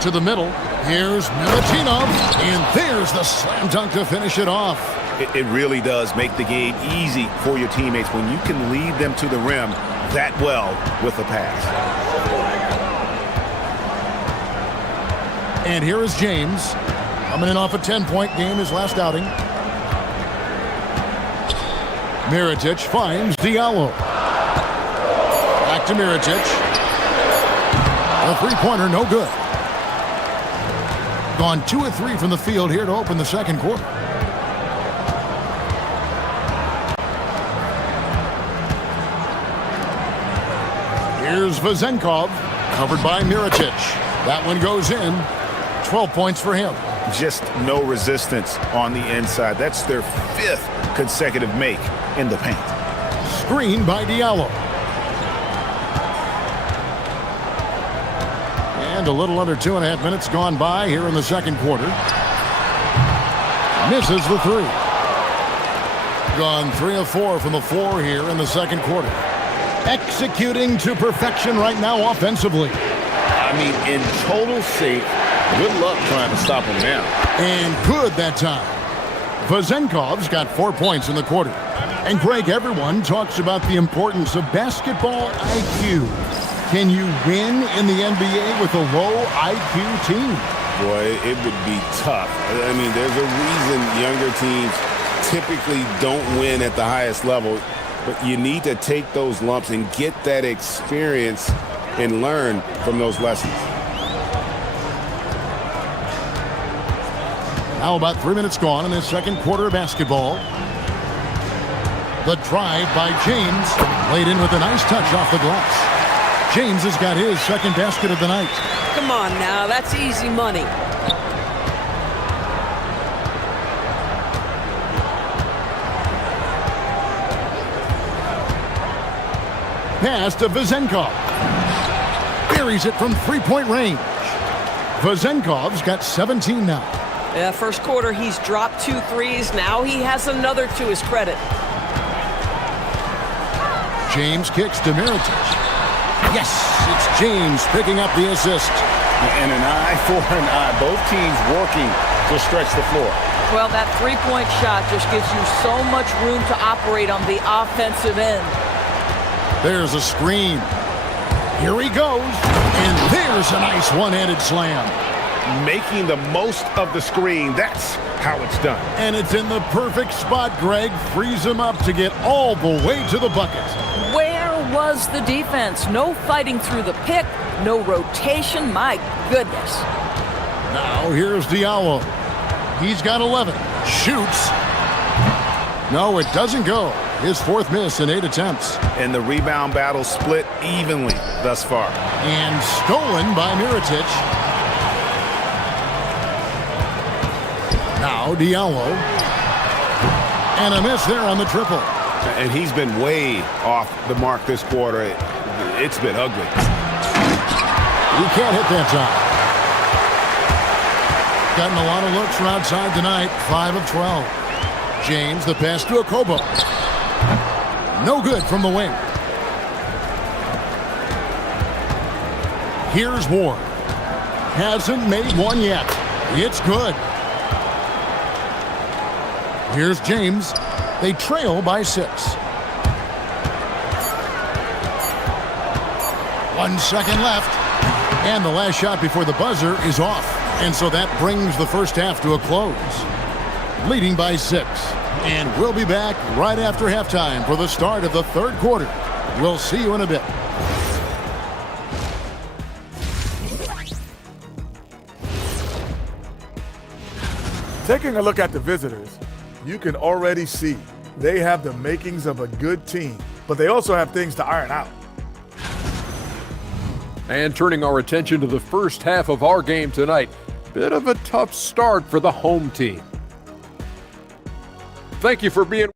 To the middle. Here's Milutinov. And there's the slam dunk to finish it off. It really does make the game easy for your teammates when you can lead them to the rim that well with a pass. And here is James. Coming in off a 10-point game, his last outing. Mirotic finds Diallo. Back to Mirotic. A three-pointer, no good. Gone 2 of 3 from the field here to open the second quarter. Here's Vezenkov, covered by Mirotic. That one goes in. 12 points for him. Just no resistance on the inside. That's their 5th consecutive make in the paint. Screen by Diallo. And a little under 2.5 minutes gone by here in the second quarter. Misses the three. Gone 3 of 4 from the floor here in the second quarter. Executing to perfection right now offensively. I mean, in total sync. Good luck trying to stop him now. And good that time. Vezenkov's got 4 points in the quarter. And Greg, everyone talks about the importance of basketball IQ. Can you win in the NBA with a low IQ team? Boy, it would be tough. I mean, there's a reason younger teams typically don't win at the highest level. But you need to take those lumps and get that experience and learn from those lessons. Now about 3 minutes gone in this second quarter of basketball. The drive by James. Laid in with a nice touch off the glass. James has got his second basket of the night. Come on now, that's easy money. Pass to Vezenkov. Buries it from three-point range. Vezenkov's got 17 now. Yeah, first quarter, he's dropped 2 threes. Now he has another to his credit. James kicks to Mirotic. Yes, it's James picking up the assist. And an eye for an eye. Both teams working to stretch the floor. Well, that three-point shot just gives you so much room to operate on the offensive end. There's a screen. Here he goes. And there's a nice one-handed slam. Making the most of the screen. That's how it's done. And it's in the perfect spot, Greg. Frees him up to get all the way to the bucket. Where was the defense? No fighting through the pick, no rotation. My goodness. Now here's Diallo. He's got 11. Shoots. No, it doesn't go. His fourth miss in 8 attempts. And the rebound battle split evenly thus far. And stolen by Mirotic. Now Diallo. And a miss there on the triple. And he's been way off the mark this quarter. It's been ugly. He can't hit that time. Gotten a lot of looks from outside tonight. 5 of 12. James, the pass to Okobo. No good from the wing. Here's Ward. Hasn't made one yet. It's good. Here's James. They trail by 6. 1 second left. And the last shot before the buzzer is off. And so that brings the first half to a close. Leading by 6. And we'll be back right after halftime for the start of the third quarter. We'll see you in a bit. Taking a look at the visitors, you can already see they have the makings of a good team, but they also have things to iron out. And turning our attention to the first half of our game tonight, bit of a tough start for the home team. Thank you for being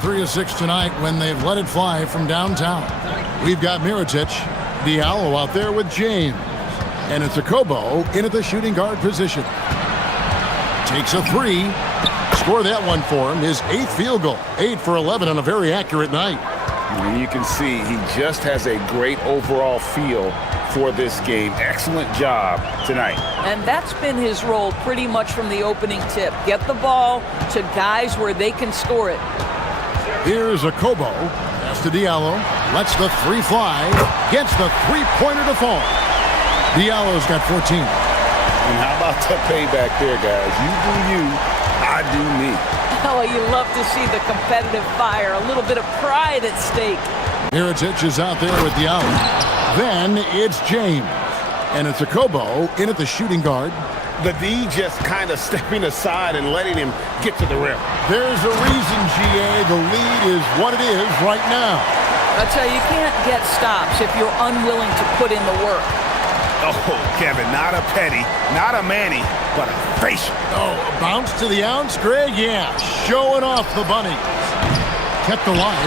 Three of 6 tonight when they've let it fly from downtown. We've got Mirotic, Diallo out there with James. And it's Okobo in at the shooting guard position. Takes a 3. Score that one for him. His 8th field goal. 8 for 11 on a very accurate night. And you can see he just has a great overall feel for this game. Excellent job tonight. And that's been his role pretty much from the opening tip. Get the ball to guys where they can score it. Here's Okobo. Pass to Diallo. Lets the 3 fly. Gets the 3-pointer to fall. Diallo's got 14. And how about the payback there, guys? You do you, I do me. Oh, you love to see the competitive fire. A little bit of pride at stake. Mirotic is out there with Diallo. Then it's James. And it's Okobo in at the shooting guard. The D just kind of stepping aside and letting him get to the rim. There's a reason, GA. The lead is what it is right now. I tell you, you can't get stops if you're unwilling to put in the work. Oh, Kevin, not a Petty, not a Manny, but a facial. Oh, a bounce to the ounce, Greg? Yeah, showing off the bunnies. Kept alive.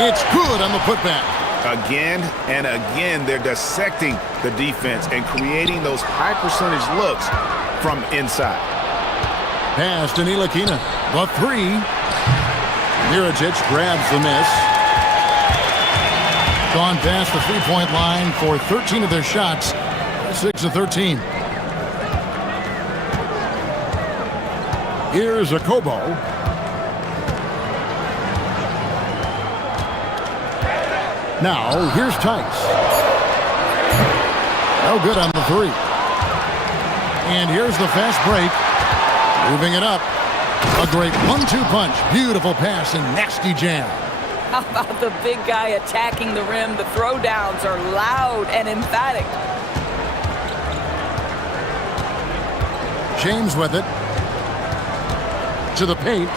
It's good on the putback. Again and again, they're dissecting the defense and creating those high-percentage looks from inside. Pass to Ntilikina. The 3. Mirotic grabs the miss. Gone past the 3-point line for 13 of their shots. 6 of 13. Here's Okobo. Now, here's Tice. No good on the 3. And here's the fast break. Moving it up. A great 1-2 punch. Beautiful pass and nasty jam. How about the big guy attacking the rim? The throwdowns are loud and emphatic. James with it. To the paint.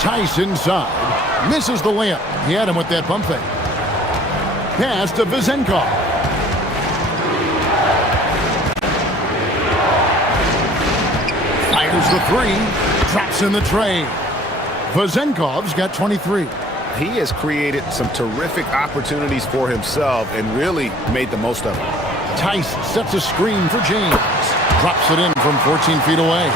Tice inside. Misses the layup. He had him with that pump fake. Pass to Vezenkov. Fires the three. Drops in the tray. Vezenkov's got 23. He has created some terrific opportunities for himself and really made the most of it. Tice sets a screen for James. Drops it in from 14 feet away.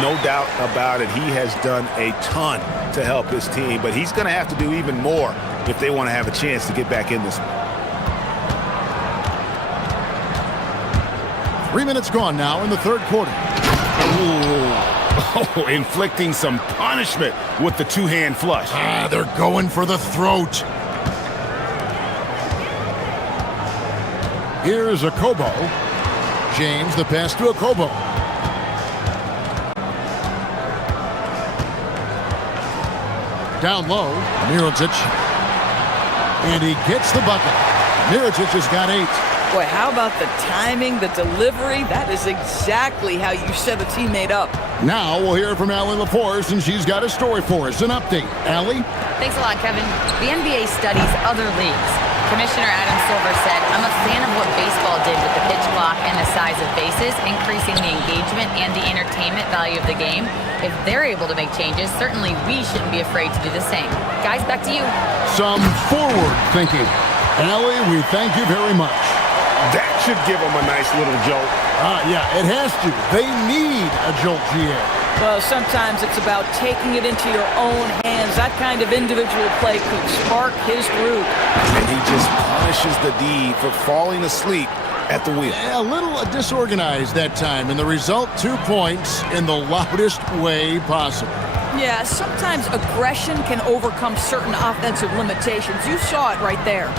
No doubt about it. He has done a ton to help his team, but he's going to have to do even more if they want to have a chance to get back in this. 3 minutes gone now in the third quarter. Oh, inflicting some punishment with the two-hand flush. They're going for the throat. Here's a Kobo. James, the pass to a Kobo. Down low, Mirotic. And he gets the bucket. Mirotic has got 8. Boy, how about the timing, the delivery? That is exactly how you set a teammate up. Now we'll hear from Allie LaForce, and she's got a story for us. An update. Allie? Thanks a lot, Kevin. The NBA studies other leagues. Commissioner Adam Silver said, I'm a fan of what baseball did with the pitch clock and the size of bases, increasing the engagement and the entertainment value of the game. If they're able to make changes, certainly we shouldn't be afraid to do the same. Guys, back to you. Some forward thinking. Allie, we thank you very much. That should give them a nice little jolt. Yeah, it has to. They need a jolt, GA. Well, sometimes it's about taking it into your own hands. That kind of individual play could spark his groove. And he just punishes the D for falling asleep at the wheel. A little disorganized that time, and the result, 2 points in the loudest way possible. Yeah, sometimes aggression can overcome certain offensive limitations. You saw it right there.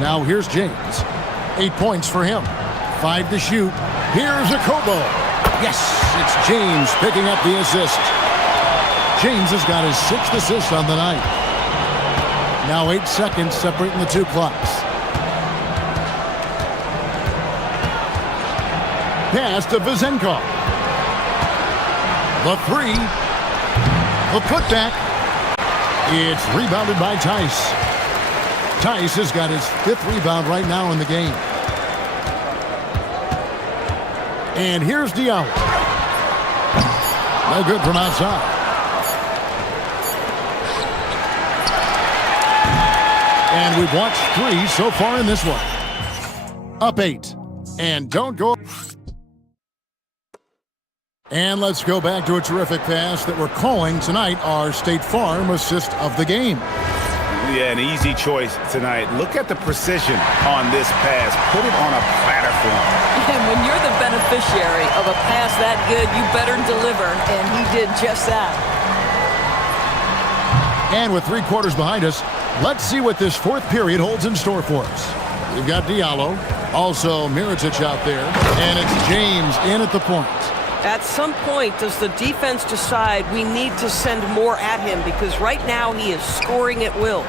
Now here's James. 8 points for him. 5 to shoot. Here's a Kobo. Yes, it's James picking up the assist. James has got his 6th assist on the night. Now 8 seconds separating the two clocks. Pass to Vezenkov. The three. The putback. It's rebounded by Tice. Tice has got his 5th rebound right now in the game. And here's Diallo. No good from outside. And we've watched 3 so far in this one. Up 8. And don't go. And let's go back to a terrific pass that we're calling tonight our State Farm assist of the game. Yeah, an easy choice tonight. Look at the precision on this pass. Put it on a platter for him. And when you're the beneficiary of a pass that good, you better deliver, and he did just that. And with 3 quarters behind us, let's see what this 4th period holds in store for us. We've got Diallo, also Mirotic out there, and it's James in at the point. At some point, does the defense decide we need to send more at him? Because right now he is scoring at will.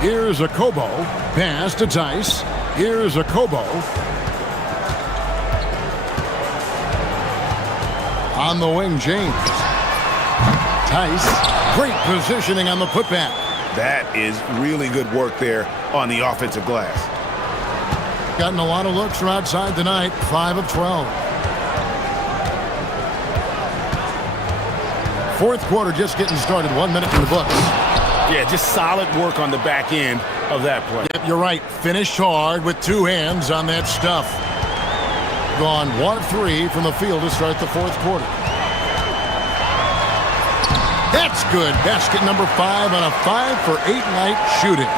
Here's a Kobo. Pass to Tice. Here's a Kobo. On the wing, James. Tice. Great positioning on the putback. That is really good work there on the offensive glass. Gotten a lot of looks from outside tonight. 5 of 12. 4th quarter just getting started. 1 minute in the books. Yeah, just solid work on the back end of that play. Yep, you're right. Finished hard with 2 hands on that stuff. Gone 1 of 3 from the field to start the 4th quarter. That's good. Basket number 5 on a 5 for 8 night shooting.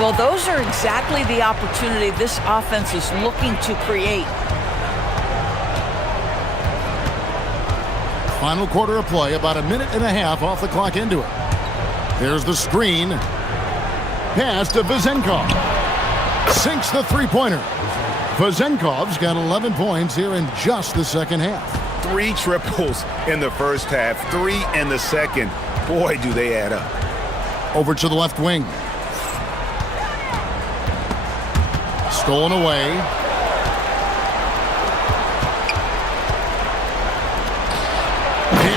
Well, those are exactly the opportunity this offense is looking to create. Final quarter of play, about a minute and a half off the clock into it. There's the screen. Pass to Vezenkov. Sinks the three-pointer. Vezenkov's got 11 points here in just the second half. 3 triples in the first half, 3 in the second. Boy, do they add up. Over to the left wing. Stolen away.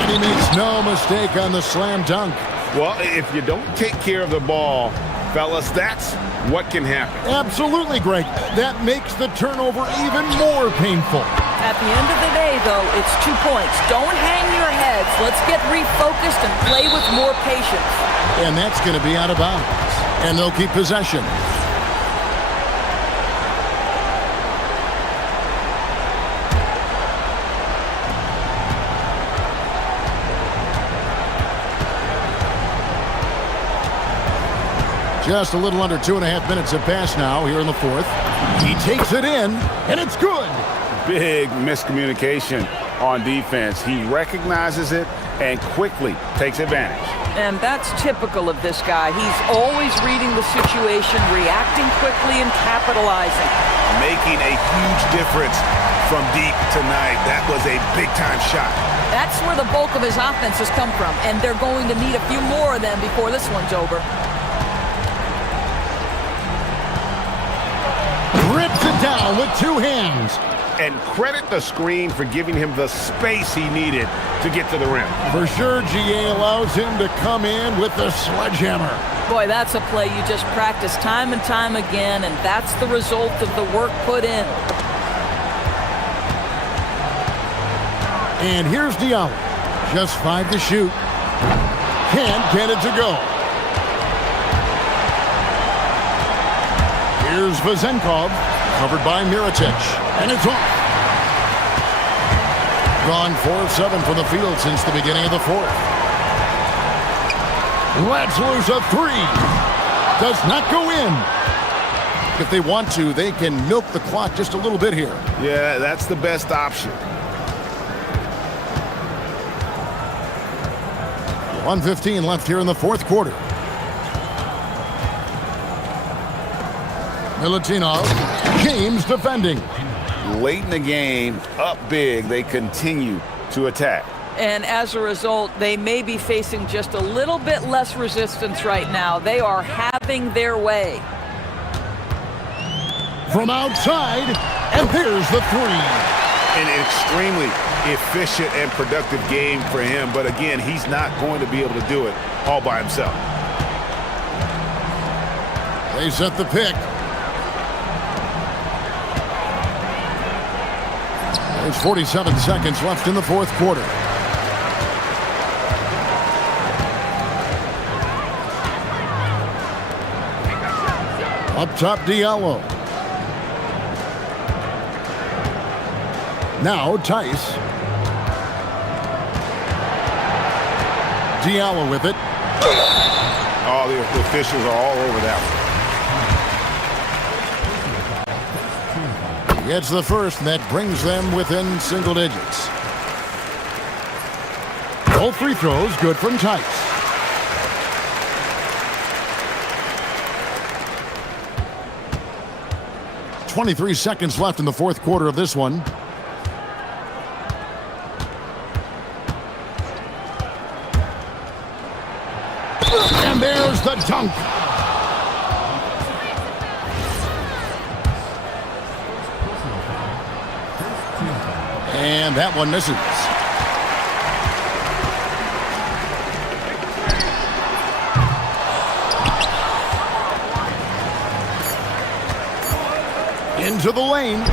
And he makes no mistake on the slam dunk. Well, if you don't take care of the ball, fellas, that's what can happen. Absolutely, Greg. That makes the turnover even more painful. At the end of the day, though, it's 2 points. Don't hang your heads. Let's get refocused and play with more patience. And that's going to be out of bounds. And they'll keep possession. Just a little under 2.5 minutes have passed now here in the fourth. He takes it in, and it's good. Big miscommunication on defense. He recognizes it and quickly takes advantage. And that's typical of this guy. He's always reading the situation, reacting quickly, and capitalizing. Making a huge difference from deep tonight. That was a big-time shot. That's where the bulk of his offense has come from, and they're going to need a few more of them before this one's over. Rips it down with 2 hands. And credit the screen for giving him the space he needed to get to the rim. For sure, GA allows him to come in with the sledgehammer. Boy, that's a play you just practice time and time again, and that's the result of the work put in. And here's Diallo. Just 5 to shoot. Can't get it to go. Here's Vazenkov, covered by Mirotic, and it's off. Gone 4-7 from the field since the beginning of the fourth. Lets loose a 3. Does not go in. If they want to, they can milk the clock just a little bit here. Yeah, that's the best option. 1:15 left here in the fourth quarter. Milutinov, James defending. Late in the game, up big, they continue to attack. And as a result, they may be facing just a little bit less resistance right now. They are having their way. From outside, and there's the 3. An extremely efficient and productive game for him, but again, he's not going to be able to do it all by himself. They set the pick. There's 47 seconds left in the fourth quarter. Up top, Diallo. Now, Tice. Diallo with it. Oh, the officials are all over that one. Gets the first, and that brings them within single digits. Both free throws good from Tice. .23 seconds left in the fourth quarter of this one. And there's the dunk. And that one misses. Into the lane.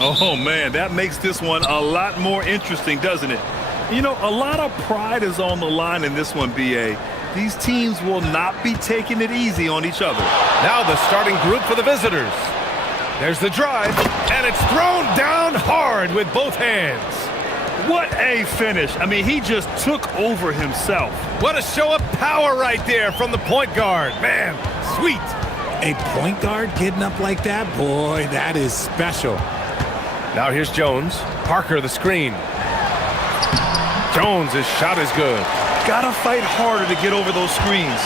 Oh, man, that makes this one a lot more interesting, doesn't it? You know, a lot of pride is on the line in this one, B.A. These teams will not be taking it easy on each other. Now the starting group for the visitors. There's the drive, and it's thrown down hard with both hands. What a finish. I mean, he just took over himself. What a show of power right there from the point guard. Man, sweet. A point guard getting up like that? Boy, that is special. Now here's Jones. Parker the screen. Jones' shot is good. Gotta fight harder to get over those screens.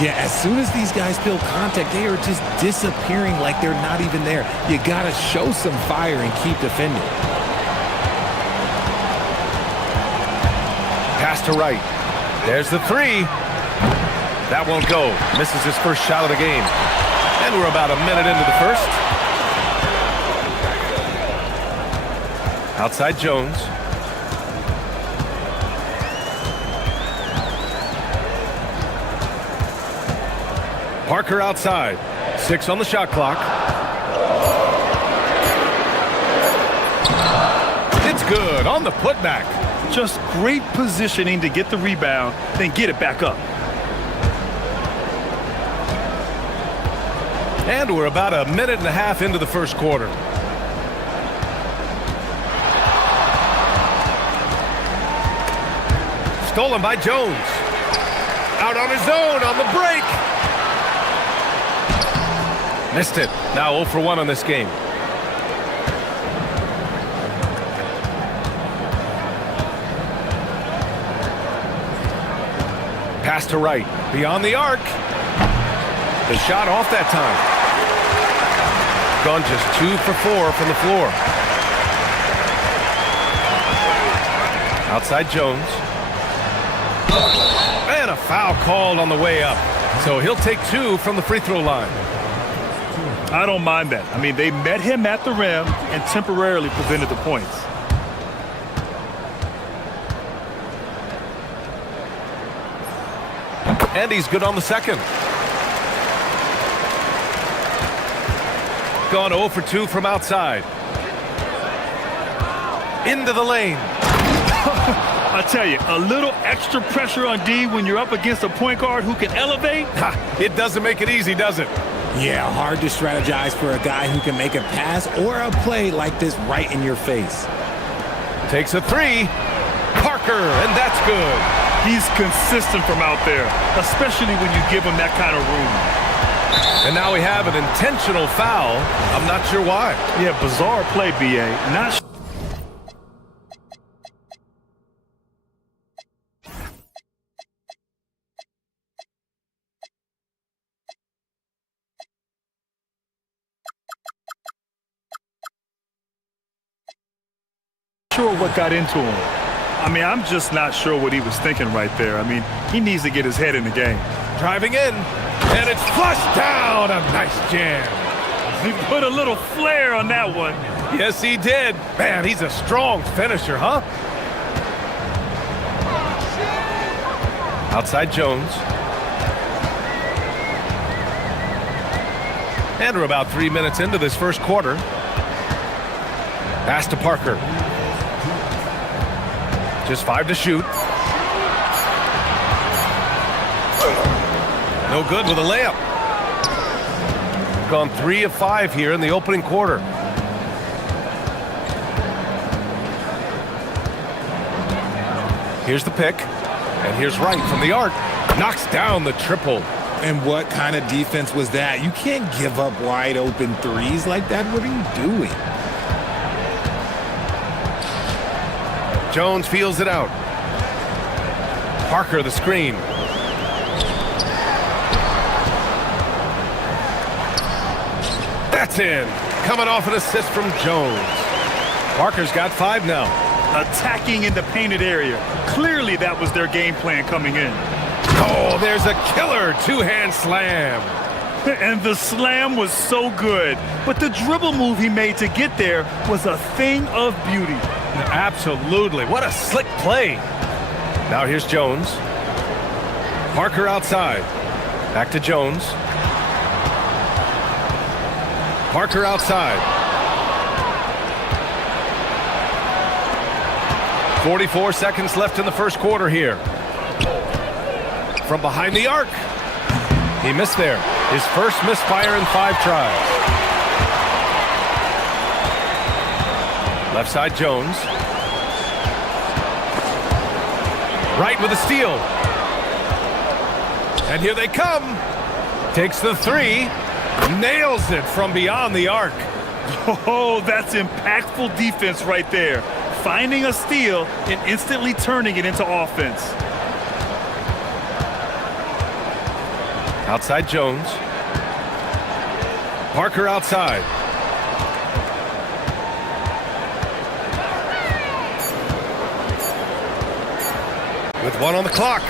Yeah, as soon as these guys feel contact, they are just disappearing like they're not even there. You gotta show some fire and keep defending. Pass to right. There's the three. That won't go. Misses his first shot of the game. And we're about a minute into the first. Outside Jones. Parker outside. 6 on the shot clock. It's good on the putback. Just great positioning to get the rebound, then get it back up. And we're about a minute and a half into the first quarter. Stolen by Jones. Out on his own on the break. Missed it. Now 0 for 1 on this game. Pass to right. Beyond the arc. The shot off that time. Gone just 2 for 4 from the floor. Outside Jones. And a foul called on the way up. So he'll take 2 from the free throw line. I don't mind that. I mean, they met him at the rim and temporarily prevented the points. And he's good on the second. Gone 0 for 2 from outside. Into the lane. I tell you, a little extra pressure on D when you're up against a point guard who can elevate. It doesn't make it easy, does it? Yeah, hard to strategize for a guy who can make a pass or a play like this right in your face. Takes a 3. Parker, and that's good. He's consistent from out there, especially when you give him that kind of room. And now we have an intentional foul. I'm not sure why. Yeah, bizarre play, B.A. Not sure what got into him. I mean, I'm just not sure what he was thinking right there. I mean, he needs to get his head in the game. Driving in, and it's flushed down. A nice jam. He put a little flair on that one. Yes, he did. Man, he's a strong finisher, huh? Outside Jones. And we're about 3 minutes into this first quarter. Pass to Parker. Just 5 to shoot. No good with a layup. Gone 3 of 5 here in the opening quarter. Here's the pick. And here's Wright from the arc. Knocks down the triple. And what kind of defense was that? You can't give up wide open threes like that. What are you doing? Jones feels it out. Parker the screen. That's in. Coming off an assist from Jones. Parker's got 5 now. Attacking in the painted area. Clearly that was their game plan coming in. Oh, there's a killer 2-hand slam. And the slam was so good. But the dribble move he made to get there was a thing of beauty. Absolutely. What a slick play. Now here's Jones. Parker outside. Back to Jones. Parker outside. 44 seconds left in the first quarter here. From behind the arc. He missed there. His first misfire in 5 tries. Left side Jones. Right with a steal. And here they come. Takes the 3. Nails it from beyond the arc. Oh, that's impactful defense right there. Finding a steal and instantly turning it into offense. Outside Jones. Parker outside. With 1 on the clock.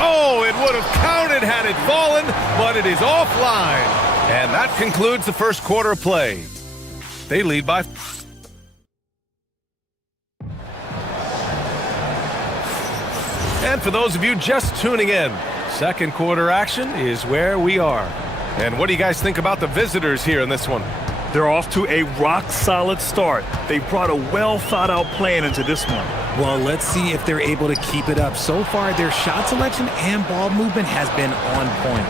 Oh, it would have counted had it fallen, but it is offline. And that concludes the first quarter of play. They lead by... And for those of you just tuning in, second quarter action is where we are. And what do you guys think about the visitors here in this one? They're off to a rock-solid start. They brought a well-thought-out plan into this one. Well, let's see if they're able to keep it up. So far, their shot selection and ball movement has been on point.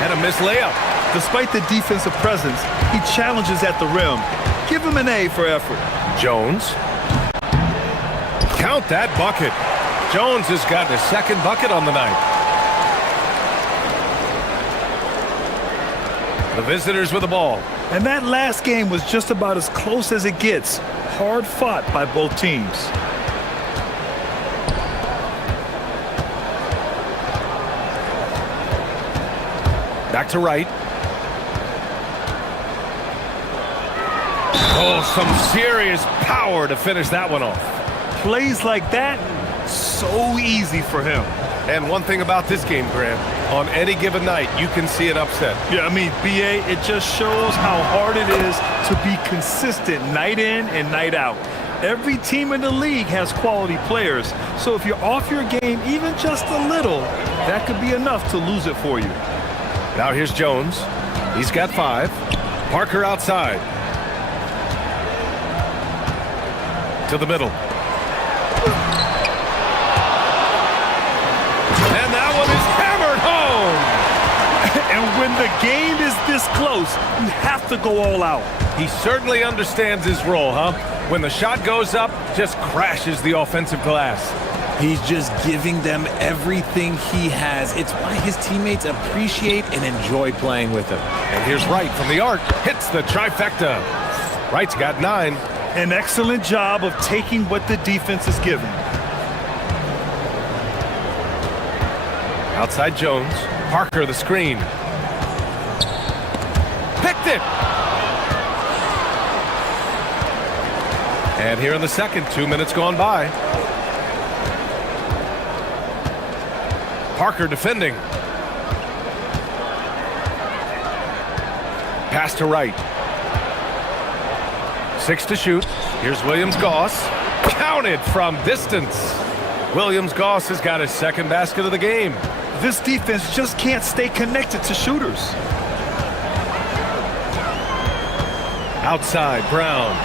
And a missed layup. Despite the defensive presence, he challenges at the rim. Give him an A for effort. Jones. Count that bucket. Jones has gotten his second bucket on the night. The visitors with the ball. And that last game was just about as close as it gets. Hard fought by both teams. Back to right. Oh, some serious power to finish that one off. Plays like that, so easy for him. And one thing about this game, Grant, on any given night, you can see an upset. Yeah, I mean, BA, it just shows how hard it is to be consistent night in and night out. Every team in the league has quality players, so if you're off your game even just a little, that could be enough to lose it for you. Now here's Jones. He's got 5. Parker outside. To the middle. And that one is hammered home. And when the game is this close, you have to go all out. He certainly understands his role, huh? When the shot goes up, just crashes the offensive glass. He's just giving them everything he has. It's why his teammates appreciate and enjoy playing with him. And here's Wright from the arc. Hits the trifecta. Wright's got 9. An excellent job of taking what the defense is giving. Outside Jones. Parker the screen. Picked it! And here in the second, 2 minutes gone by. Parker defending. Pass to Wright. 6 to shoot. Here's Williams-Goss. Counted from distance. Williams-Goss has got his second basket of the game. This defense just can't stay connected to shooters. Outside, Brown.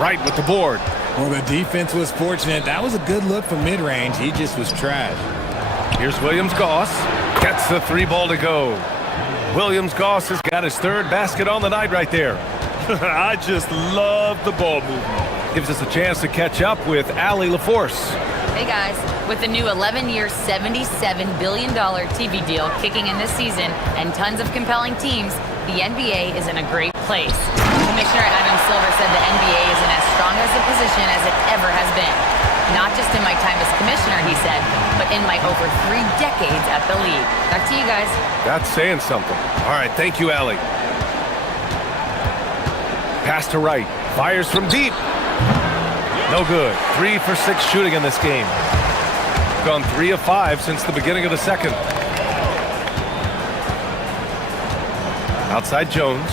Wright with the board. Well, the defense was fortunate. That was a good look from mid-range. He just was trash. Here's Williams-Goss. Gets the 3 ball to go. Williams-Goss has got his 3rd basket on the night right there. I just love the ball movement. Gives us a chance to catch up with Allie LaForce. Hey guys, with the new 11-year, $77 billion TV deal kicking in this season and tons of compelling teams, the NBA is in a great place. Commissioner Adam Silver said the NBA is in as strong as a position as it ever has been. Not just in my time as commissioner, he said, but in my over 3 decades at the league. Back to you guys. That's saying something. All right, thank you, Allie. Pass to Wright. Fires from deep. No good. 3 for 6 shooting in this game. Gone 3 of 5 since the beginning of the second. Outside Jones.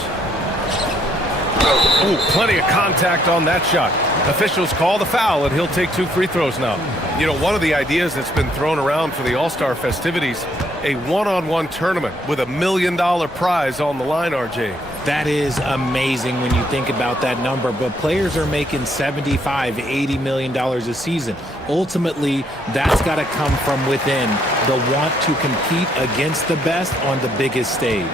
Ooh, plenty of contact on that shot. Officials call the foul, and he'll take 2 free throws now. You know, one of the ideas that's been thrown around for the All-Star festivities a one-on-one tournament with $1 million prize on the line, RJ. That is amazing when you think about that number, but players are making $75, $80 million a season. Ultimately, that's got to come from within, the want to compete against the best on the biggest stage.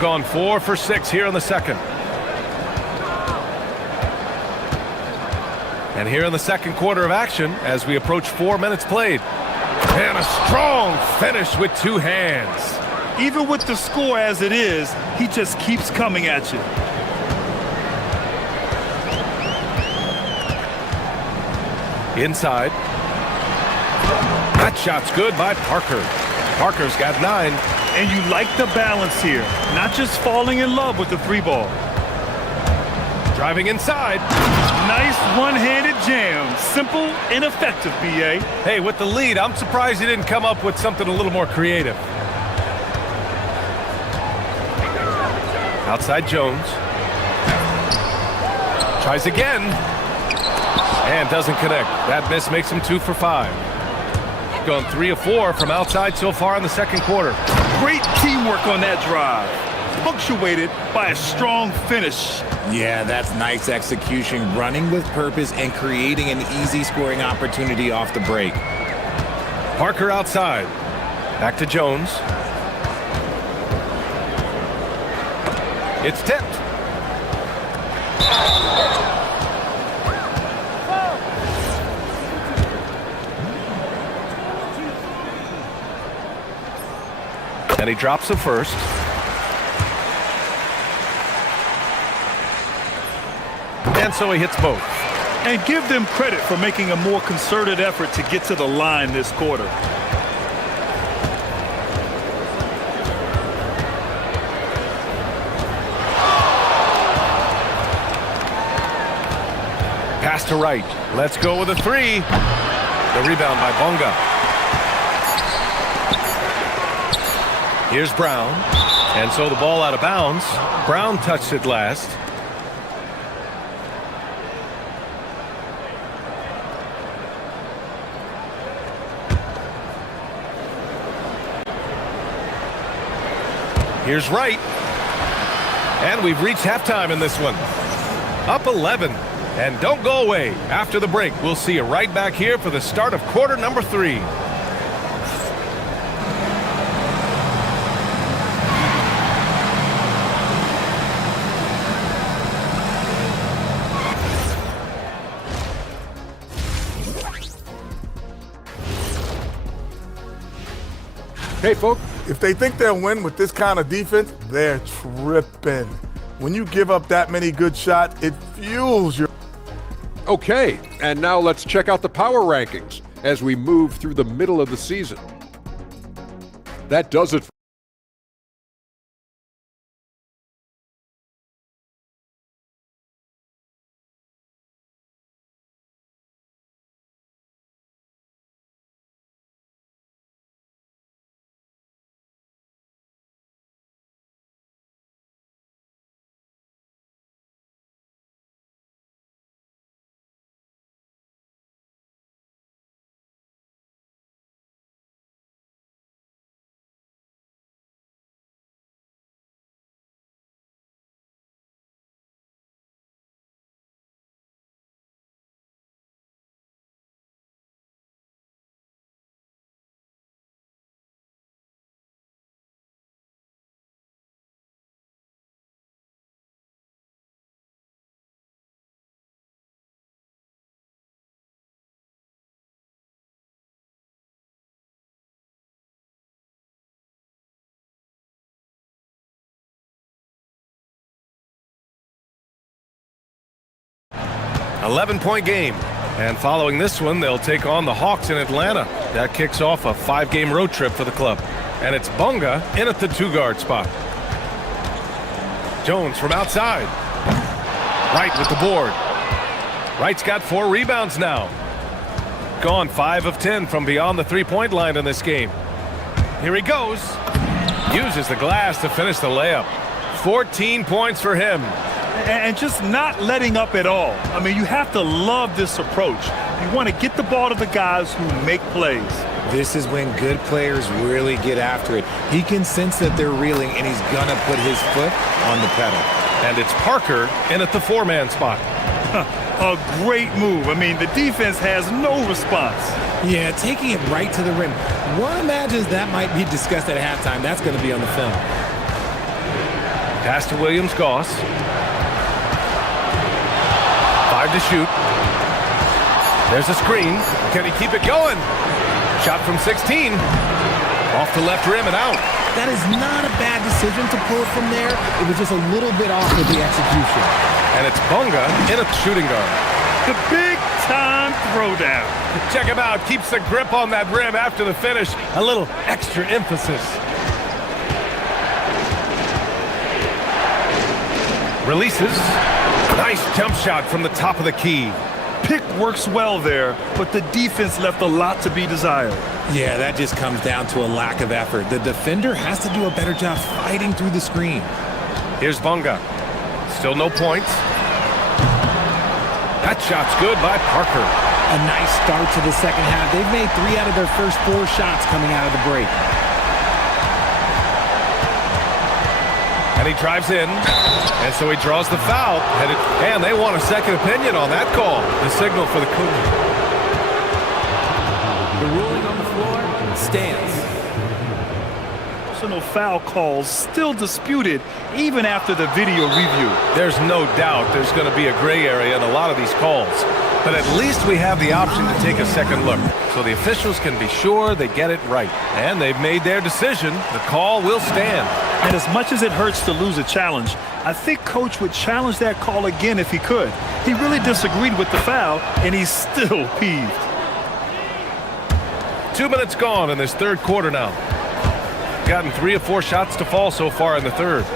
Gone 4 for 6 here in the second. And here in the second quarter of action as we approach 4 minutes played. And a strong finish with 2 hands. Even with the score as it is, he just keeps coming at you. Inside. That shot's good by Parker. Parker's got 9. And you like the balance here, not just falling in love with the 3-ball. Driving inside. Nice one-handed jam. Simple and effective, B.A. Hey, with the lead, I'm surprised he didn't come up with something a little more creative. Outside Jones. Tries again. And doesn't connect. That miss makes him 2 for 5. Gone 3 of 4 from outside so far in the second quarter. Great teamwork on that drive. Punctuated by a strong finish. Yeah, that's nice execution, running with purpose and creating an easy scoring opportunity off the break. Parker outside. Back to Jones. It's tipped. And he drops the first. And so he hits both. And give them credit for making a more concerted effort to get to the line this quarter. Pass to right. Let's go with a 3. The rebound by Bonga. Here's Brown. And so the ball out of bounds. Brown touched it last. Here's Wright. And we've reached halftime in this one. Up 11. And don't go away. After the break, we'll see you right back here for the start of quarter number 3. Hey, folks. If they think they'll win with this kind of defense, they're tripping. When you give up that many good shots, it fuels your... Okay, and now let's check out the power rankings as we move through the middle of the season. That does it. .11 game. And following this one, they'll take on the Hawks in Atlanta. That kicks off a 5-game road trip for the club. And it's Bonga in at the 2-guard spot. Jones from outside. Wright with the board. Wright's got 4 rebounds now. Gone 5 of 10 from beyond the 3-point line in this game. Here he goes. Uses the glass to finish the layup. 14 points for him. And just not letting up at all. I mean, you have to love this approach. You want to get the ball to the guys who make plays. This is when good players really get after it. He can sense that they're reeling, and he's going to put his foot on the pedal. And it's Parker in at the four-man spot. A great move. I mean, the defense has no response. Yeah, taking it right to the rim. One imagines that might be discussed at halftime. That's going to be on the film. Pass to Williams-Goss. 5 to shoot. There's a screen. Can he keep it going? Shot from 16. Off the left rim and out. That is not a bad decision to pull it from there. It was just a little bit off with the execution. And it's Bunga in a shooting guard. The big-time throwdown. Check him out. Keeps the grip on that rim after the finish. A little extra emphasis. Releases. Nice jump shot from the top of the key. Pick works well there, but the defense left a lot to be desired. Yeah, that just comes down to a lack of effort. The defender has to do a better job fighting through the screen. Here's Bunga. Still no points. That shot's good by Parker. A nice start to the second half. They've made 3 out of their first 4 shots coming out of the break. And he drives in, and so he draws the foul. And they want a second opinion on that call. The signal for the coach. The ruling on the floor stands. Personal foul calls still disputed even after the video review. There's no doubt there's going to be a gray area in a lot of these calls. But at least we have the option to take a second look, so the officials can be sure they get it right. And they've made their decision. The call will stand. And as much as it hurts to lose a challenge, I think Coach would challenge that call again if he could. He really disagreed with the foul, and he's still peeved. 2 minutes gone in this third quarter now. Gotten 3 or 4 shots to fall so far in the third.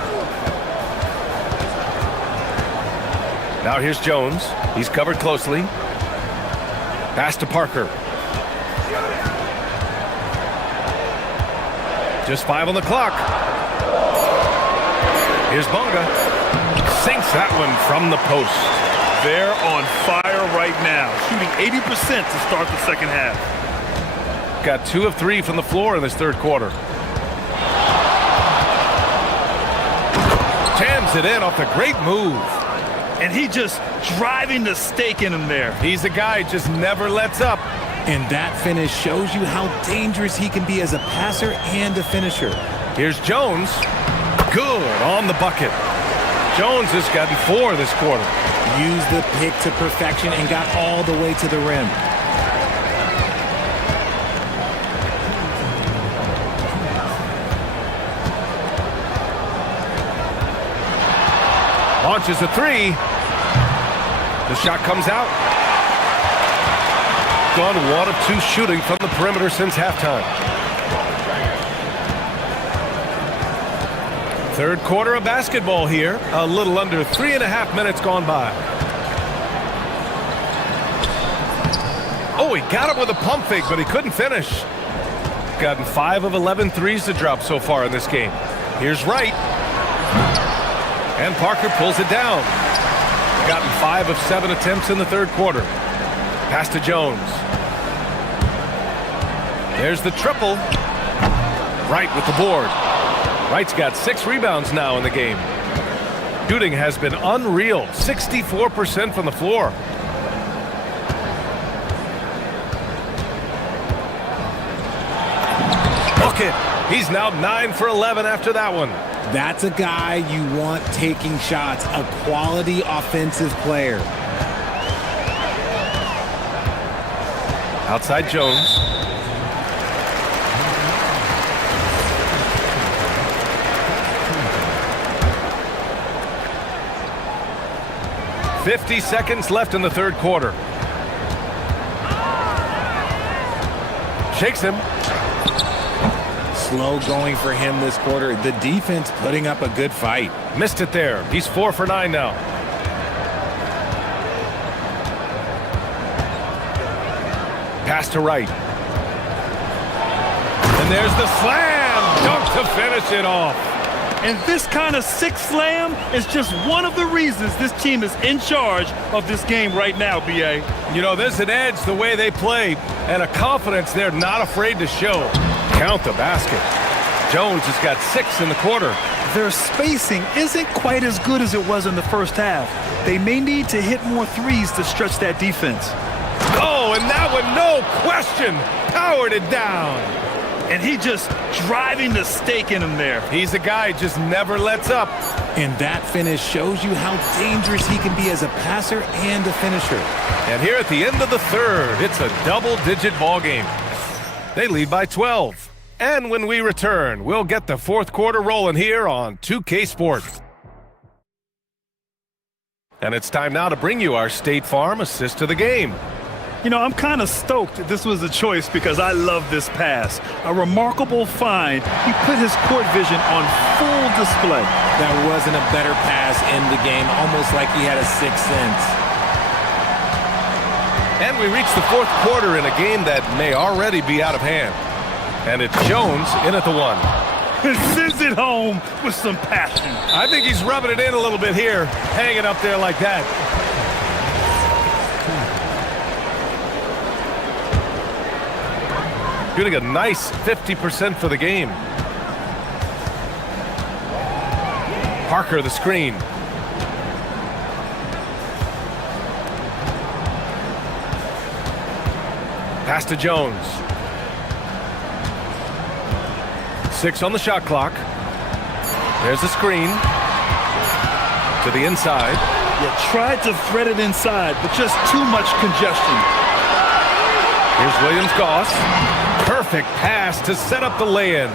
Now here's Jones. He's covered closely. Pass to Parker. Just 5 on the clock. Here's Bunga. Sinks that one from the post. They're on fire right now, shooting 80% to start the second half. Got 2 of 3 from the floor in this third quarter. Jams it in off the great move. And he just driving the stake in him there. He's a guy who just never lets up. And that finish shows you how dangerous he can be as a passer and a finisher. Here's Jones. Good on the bucket. Jones has gotten 4 this quarter. Used the pick to perfection and got all the way to the rim. Launches a 3. The shot comes out. Gone 1 of 2 shooting from the perimeter since halftime. Third quarter of basketball here. A little under 3.5 minutes gone by. Oh, he got him with a pump fake, but he couldn't finish. Gotten 5 of 11 threes to drop so far in this game. Here's Wright. And Parker pulls it down. Gotten 5 of 7 attempts in the third quarter. Pass to Jones. There's the triple. Wright with the board. Wright's got 6 rebounds now in the game. Shooting has been unreal. 64% from the floor. Bucket. He's now 9 for 11 after that one. That's a guy you want taking shots, a quality offensive player. Outside Jones. .50 seconds left in the third quarter. Shakes him. Slow going for him this quarter. The defense putting up a good fight. Missed it there. He's 4 for 9 now. Pass to Wright. And there's the slam dunk to finish it off. And this kind of sick slam is just one of the reasons this team is in charge of this game right now, B.A. You know, there's an edge the way they play and a confidence they're not afraid to show. Count the basket. Jones has got 6 in the quarter. Their spacing isn't quite as good as it was in the first half. They may need to hit more threes to stretch that defense. Oh, and that one, no question, powered it down. And he just driving the stake in him there. He's a guy who just never lets up. And that finish shows you how dangerous he can be as a passer and a finisher. And here at the end of the third, it's a double-digit ball game. They lead by 12. And when we return, we'll get the fourth quarter rolling here on 2K Sports. And it's time now to bring you our State Farm assist to the game. You know, I'm kind of stoked this was a choice because I love this pass. A remarkable find. He put his court vision on full display. That wasn't a better pass in the game, almost like he had a sixth sense. And we reach the fourth quarter in a game that may already be out of hand. And it's Jones in at the 1. Sends it home with some passion. I think he's rubbing it in a little bit here, hanging up there like that. Shooting a nice 50% for the game. Parker the screen. Pass to Jones. 6 on the shot clock. There's the screen. To the inside. Yeah, tried to thread it inside, but just too much congestion. Here's Williams-Goss. Perfect pass to set up the lay-in.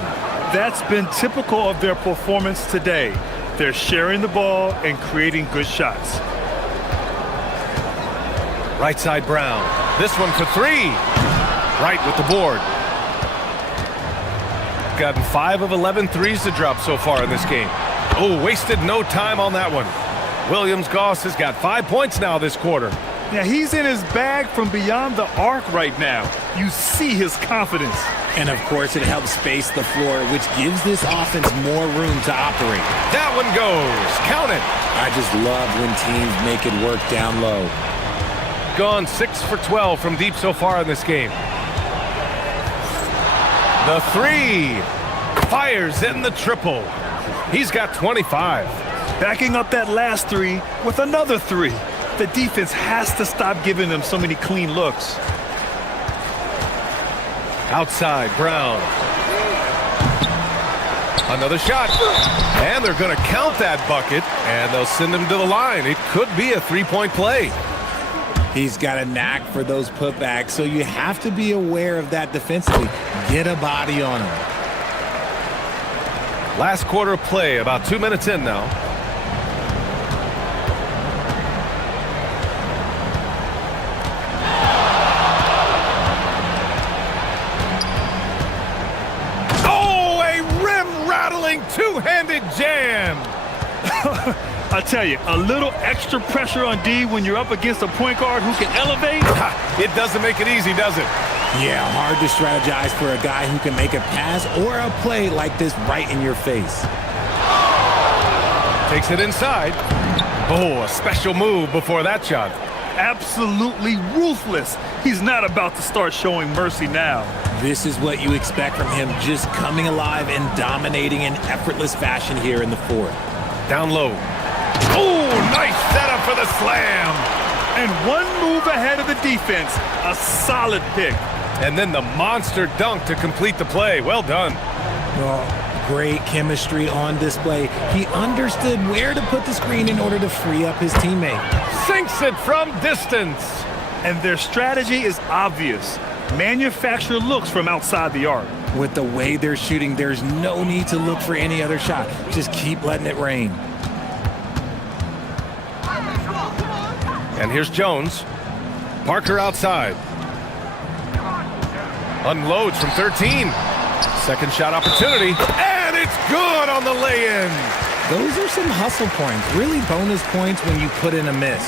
That's been typical of their performance today. They're sharing the ball and creating good shots. Right side Brown. This one for 3. Right with the board. Gotten 5 of 11 threes to drop so far in this game. Oh, wasted no time on that one. Williams-Goss has got 5 points now this quarter. Yeah, he's in his bag from beyond the arc right now. You see his confidence. And, of course, it helps space the floor, which gives this offense more room to operate. That one goes. Count it. I just love when teams make it work down low. Gone 6 for 12 from deep so far in this game. The 3. Fires in the triple. He's got 25. Backing up that last 3 with another 3. The defense has to stop giving them so many clean looks. Outside, Brown. Another shot. And they're going to count that bucket, and they'll send him to the line. It could be a 3-point play. He's got a knack for those putbacks, so you have to be aware of that defensively. Get a body on him. Last quarter of play, about 2 minutes in now. Oh, a rim-rattling two-handed jam. I tell you, a little extra pressure on D when you're up against a point guard who can elevate. It doesn't make it easy, does it? Yeah, hard to strategize for a guy who can make a pass or a play like this right in your face. Takes it inside. Oh, a special move before that shot. Absolutely ruthless. He's not about to start showing mercy now. This is what you expect from him, just coming alive and dominating in effortless fashion here in the fourth. Down low. Oh, nice setup for the slam. And one move ahead of the defense. A solid pick. And then the monster dunk to complete the play. Well done. Oh, great chemistry on display. He understood where to put the screen in order to free up his teammate. Sinks it from distance. And their strategy is obvious. Manufacture looks from outside the arc. With the way they're shooting, there's no need to look for any other shot. Just keep letting it rain. And here's Jones. Parker outside. Unloads from 13. Second shot opportunity. And it's good on the lay-in. Those are some hustle points. Really bonus points when you put in a miss.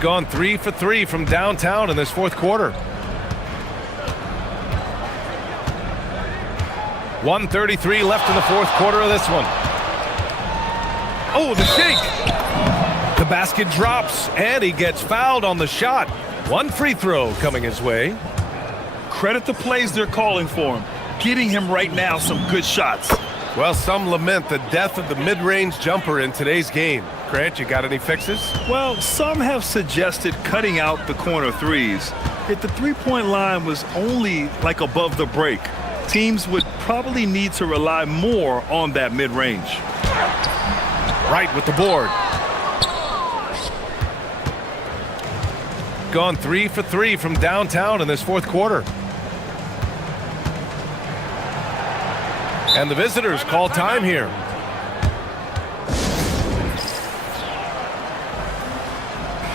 They've gone 3 for 3 from downtown in this fourth quarter. 1:33 left in the fourth quarter of this one. Oh, the shake. The basket drops, and he gets fouled on the shot. One free throw coming his way. Credit the plays they're calling for him. Getting him right now some good shots. Well, some lament the death of the mid-range jumper in today's game. Grant, you got any fixes? Well, some have suggested cutting out the corner threes. If the three-point line was only like above the break, teams would probably need to rely more on that mid-range. Right with the board. Gone 3 for 3 from downtown in this fourth quarter. And the visitors call time here.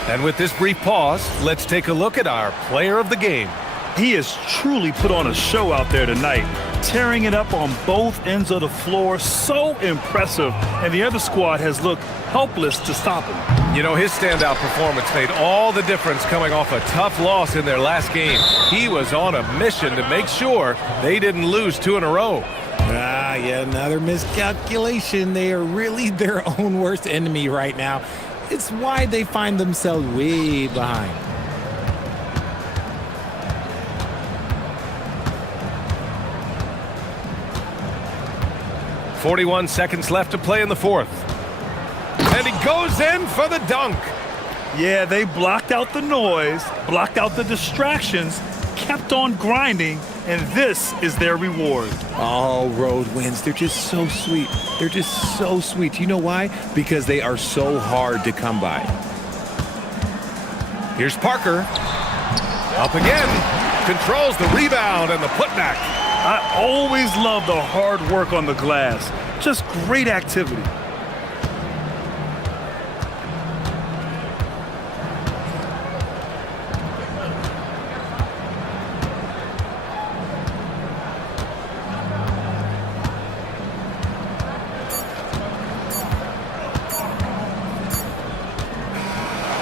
And with this brief pause, let's take a look at our player of the game. He has truly put on a show out there tonight, tearing it up on both ends of the floor. So impressive, and the other squad has looked helpless to stop him. You know, his standout performance made all the difference coming off a tough loss in their last game. He was on a mission to make sure they didn't lose 2 in a row. Yeah, another miscalculation. They are really their own worst enemy right now. It's why they find themselves way behind. .41 seconds left to play in the fourth. And he goes in for the dunk. Yeah, they blocked out the noise, blocked out the distractions, kept on grinding, and this is their reward. All road wins. They're just so sweet. They're just so sweet. You know why? Because they are so hard to come by. Here's Parker. Up again. Controls the rebound and the putback. I always love the hard work on the glass. Just great activity.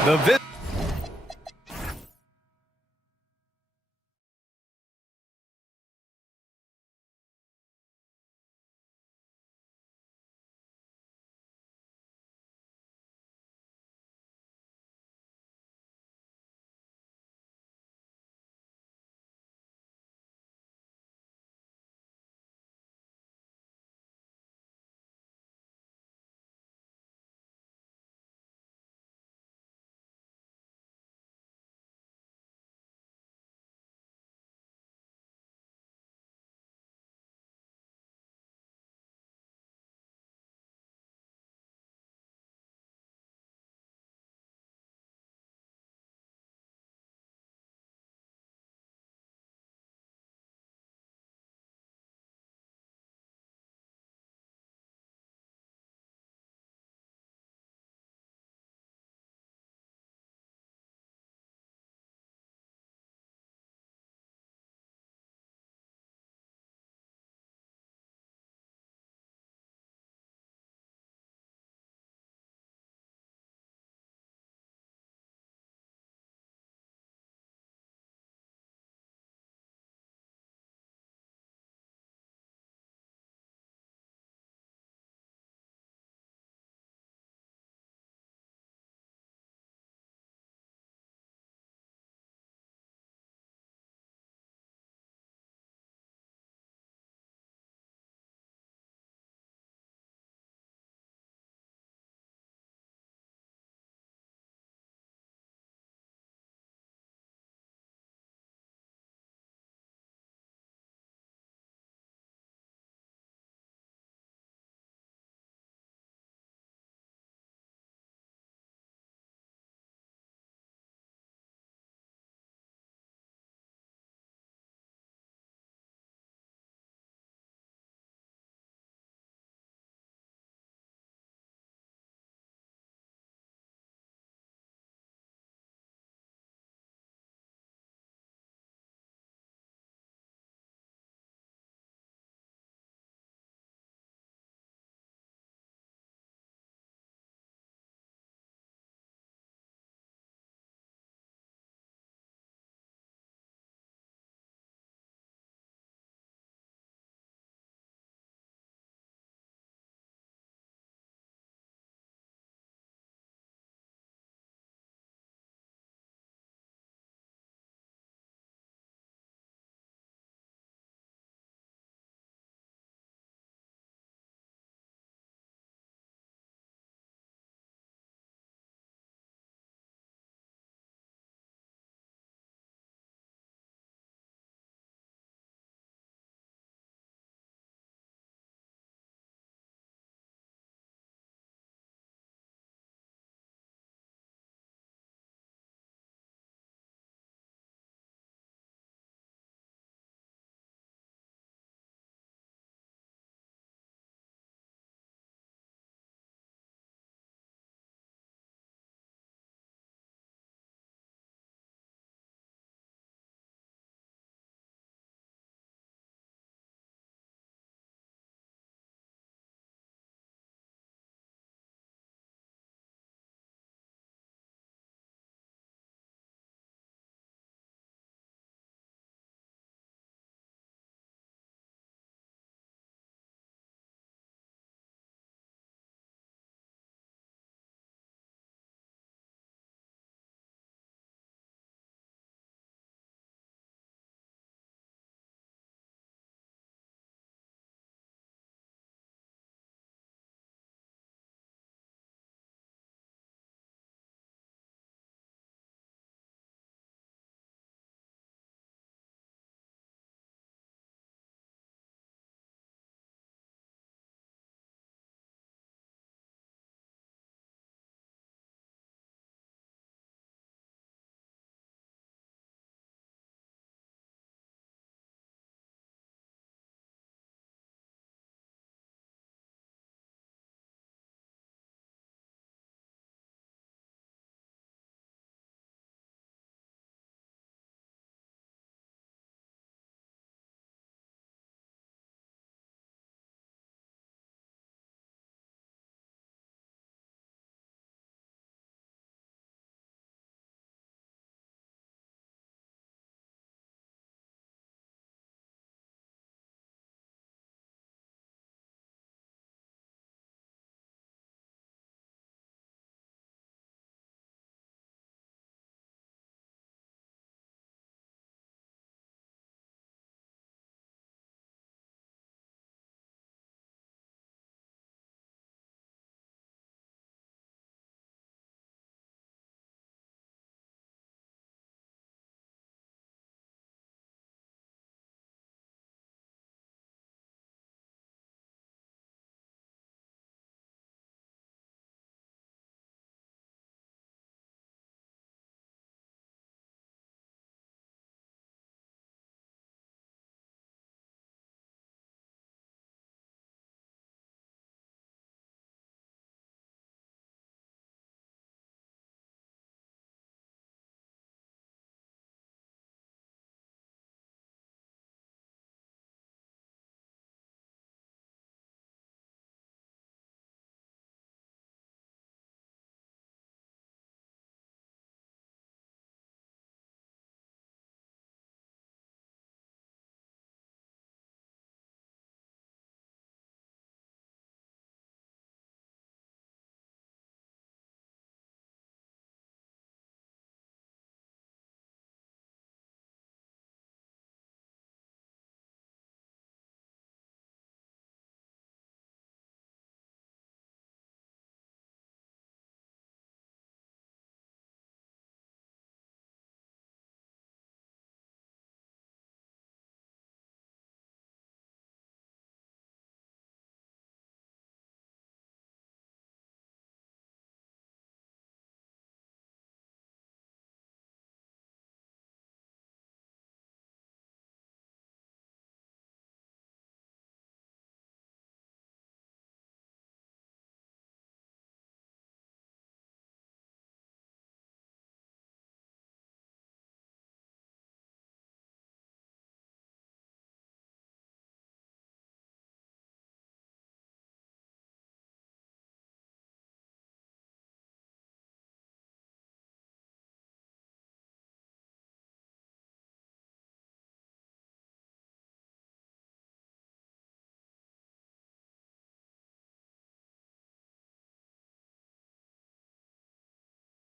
The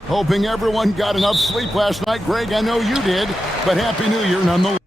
Hoping everyone got enough sleep last night. Greg, I know you did, but Happy New Year nonetheless.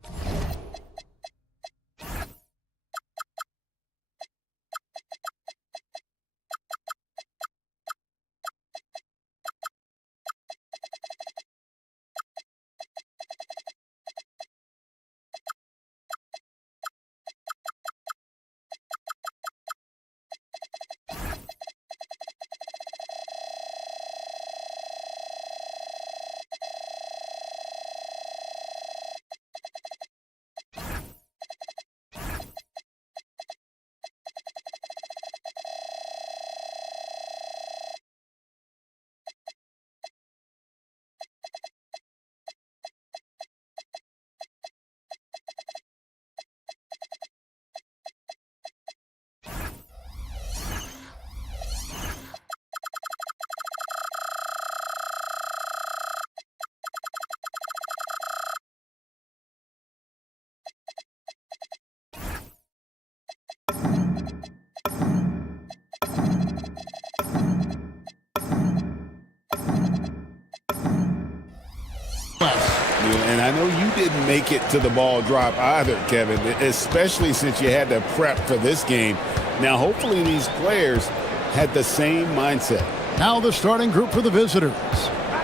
And I know you didn't make it to the ball drop either, Kevin, especially since you had to prep for this game. Now, hopefully these players had the same mindset. Now the starting group for the visitors.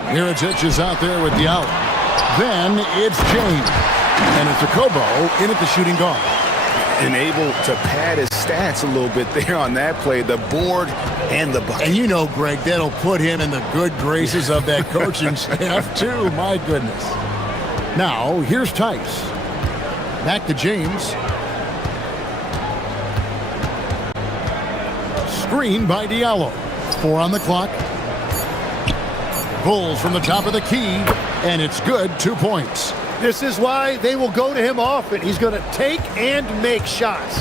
Mirotic is out there with Diallo. Then it's James. And it's Okobo in at the shooting guard. And able to pad his stats a little bit there on that play, the board and the bucket. And you know, Greg, that'll put him in the good graces of that coaching staff, too. My goodness. Now, here's Tice. Back to James. Screen by Diallo. 4 on the clock. Bulls from the top of the key, and it's good. 2 points. This is why they will go to him often. He's going to take and make shots.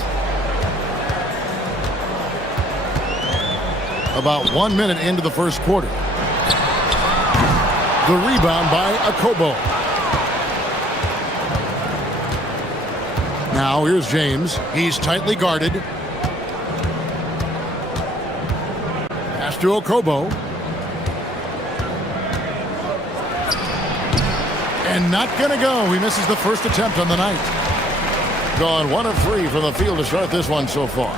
About 1 minute into the first quarter. The rebound by Okobo. Now here's James. He's tightly guarded. Pass to Okobo. And not going to go. He misses the first attempt on the night. Gone 1 of 3 from the field to start this one so far.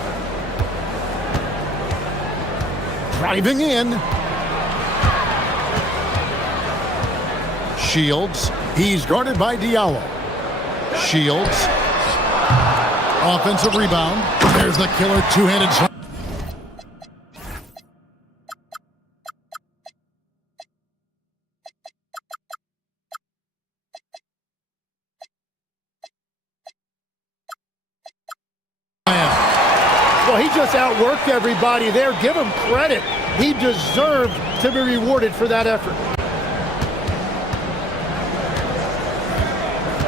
Driving in. Shields. He's guarded by Diallo. Shields. Offensive rebound. There's the killer two-handed shot. Well, he just outworked everybody there. Give him credit. He deserved to be rewarded for that effort.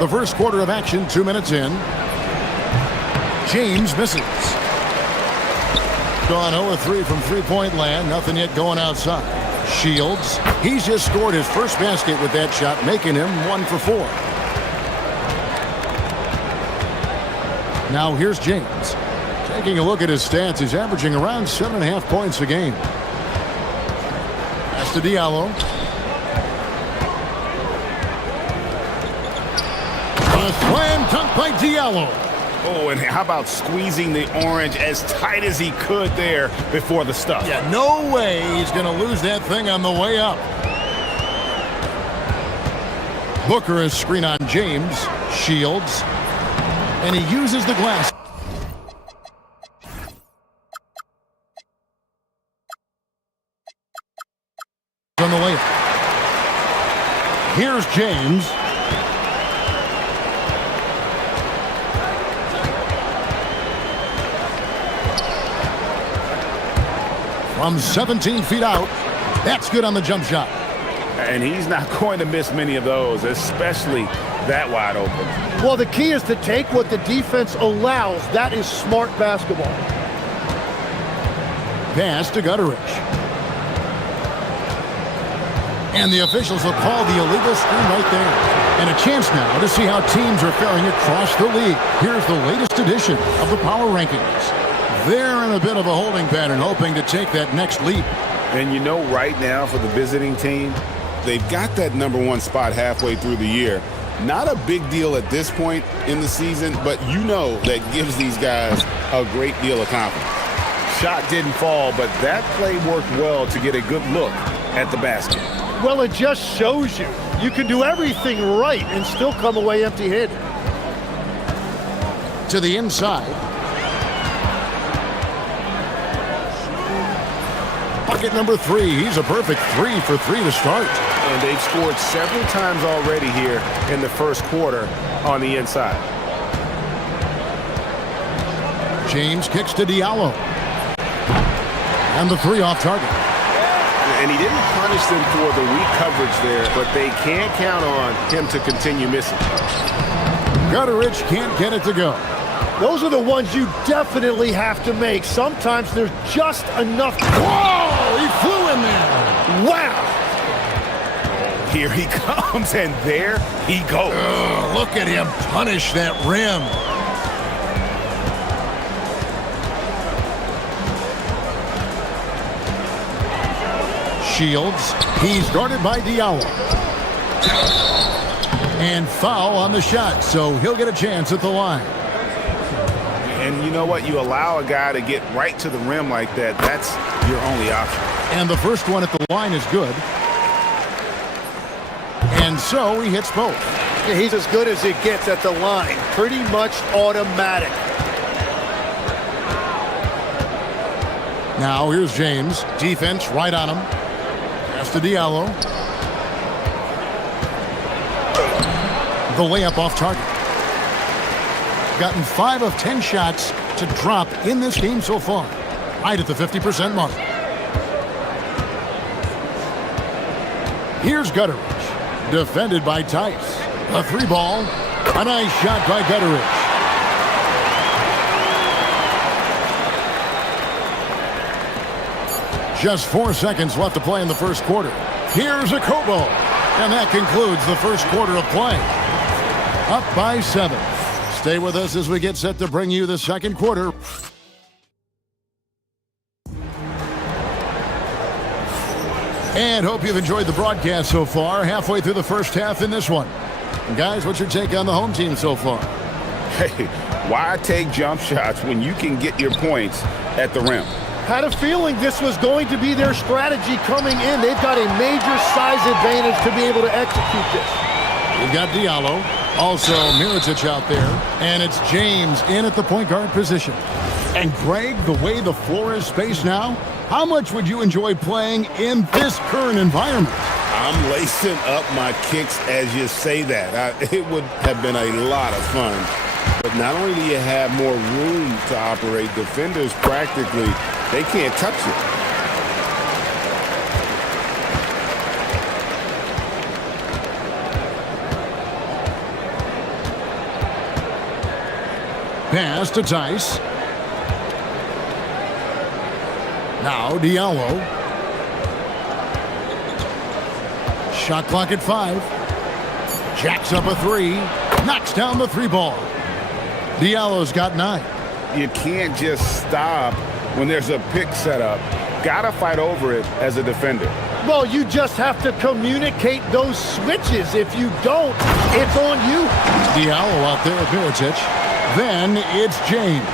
The first quarter of action, 2 minutes in. James misses. Gone 0-3 from three-point land. Nothing yet going outside. Shields. He's just scored his first basket with that shot, making him 1 for 4. Now here's James. Taking a look at his stats, he's averaging around 7.5 points a game. Pass to Diallo. A slam dunk by Diallo. Oh, and how about squeezing the orange as tight as he could there before the stuff? Yeah, no way he's going to lose that thing on the way up. Booker is screen on James. Shields. And he uses the glass. On the layup. Here's James. From 17 feet out. That's good on the jump shot. And he's not going to miss many of those, especially that wide open. Well, the key is to take what the defense allows. That is smart basketball. Pass to Gutterich. And the officials will call the illegal screen right there. And a chance now to see how teams are faring across the league. Here's the latest edition of the power rankings. They're in a bit of a holding pattern, hoping to take that next leap. And you know, right now for the visiting team, They've got that #1 spot halfway through the year. Not a big deal at this point in the season, but you know that gives these guys a great deal of confidence. Shot didn't fall, but that play worked well to get a good look at the basket. Well, it just shows you can do everything right and still come away empty-handed. To the inside. Bucket number 3. He's a perfect 3 for 3 to start. And they've scored several times already here in the first quarter on the inside. James kicks to Diallo. And the 3 off target. And he didn't punish them for the weak coverage there, but they can't count on him to continue missing. Gutteridge can't get it to go. Those are the ones you definitely have to make. Sometimes there's just enough. Whoa! He flew in there. Wow! Here he comes, and there he goes. Look at him punish that rim. Shields. He's guarded by Diallo. And foul on the shot, so he'll get a chance at the line. And you know what? You allow a guy to get right to the rim like that, that's your only option. And the first one at the line is good. And so he hits both. Yeah, he's as good as it gets at the line. Pretty much automatic. Now here's James. Defense right on him. Pass to Diallo. The layup off target. Gotten 5 of 10 shots to drop in this game so far. Right at the 50% mark. Here's Gutteridge. Defended by Tice. A 3 ball. A nice shot by Gutteridge. Just 4 seconds left to play in the first quarter. Here's a Kobo. And that concludes the first quarter of play. Up by 7. Stay with us as we get set to bring you the second quarter. And hope you've enjoyed the broadcast so far. Halfway through the first half in this one. And guys, what's your take on the home team so far? Hey, why take jump shots when you can get your points at the rim? Had a feeling this was going to be their strategy coming in. They've got a major size advantage to be able to execute this. We've got Diallo, also Mirotic out there, and it's James in at the point guard position. And Greg, the way the floor is spaced now, how much would you enjoy playing in this current environment? I'm lacing up my kicks as you say that. It would have been a lot of fun. But not only do you have more room to operate, defenders practically, they can't touch it. Pass to Tice. Now Diallo. Shot clock at 5. Jacks up a 3. Knocks down the 3 ball. Diallo's got 9. You can't just stop when there's a pick set up. Gotta fight over it as a defender. Well, you just have to communicate those switches. If you don't, it's on you. Diallo out there with Mirotic. Then it's James.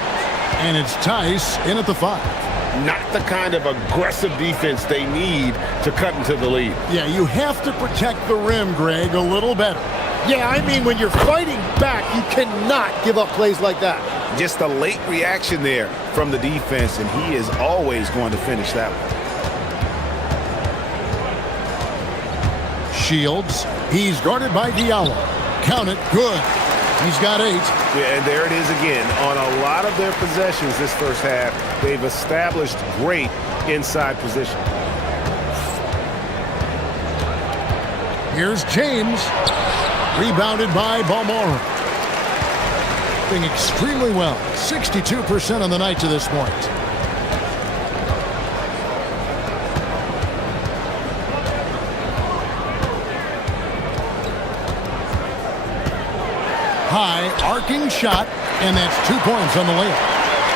And it's Tice in at the 5. Not the kind of aggressive defense they need to cut into the lead. Yeah, you have to protect the rim, Greg, a little better. Yeah, I mean, when you're fighting back, you cannot give up plays like that. Just a late reaction there from the defense, and he is always going to finish that one. Shields. He's guarded by Diallo. Count it. Good. He's got 8. Yeah, and there it is again. On a lot of their possessions this first half, they've established great inside position. Here's James. Rebounded by Balmore. Doing extremely well. 62% on the night to this point. High arcing shot, and that's 2 points on the layup.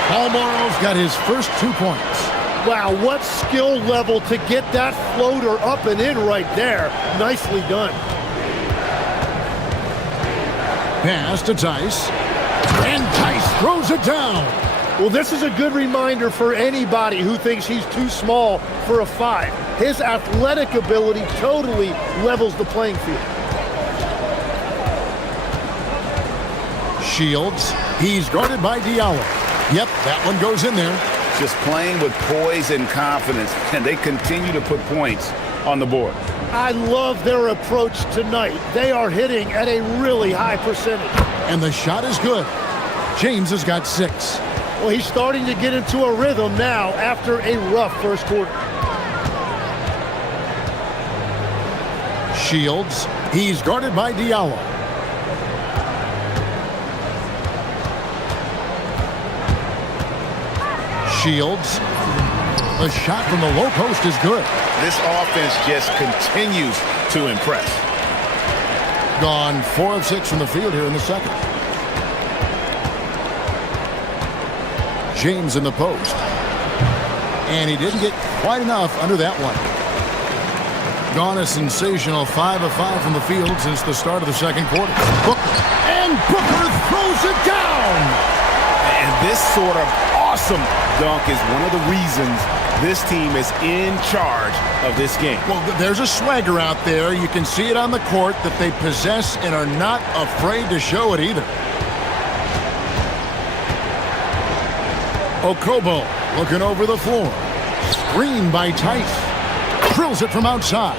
Balmoro's got his first 2 points. Wow, what skill level to get that floater up and in right there. Nicely done. Pass to Tice. And Tice throws it down. Well, this is a good reminder for anybody who thinks he's too small for a 5. His athletic ability totally levels the playing field. Shields. He's guarded by Diallo. Yep, that one goes in there. Just playing with poise and confidence, and they continue to put points on the board. I love their approach tonight. They are hitting at a really high percentage. And the shot is good. James has got 6. Well, he's starting to get into a rhythm now after a rough first quarter. Shields. He's guarded by Diallo. Shields. The shot from the low post is good. This offense just continues to impress. Gone 4 of 6 from the field here in the second. James in the post. And he didn't get quite enough under that one. Gone a sensational 5 of 5 from the field since the start of the second quarter. Booker. And Booker throws it down! And this sort of awesome dunk is one of the reasons this team is in charge of this game. Well, there's a swagger out there. You can see it on the court that they possess and are not afraid to show it either. Okobo looking over the floor. Screen by Tice. Drills it from outside.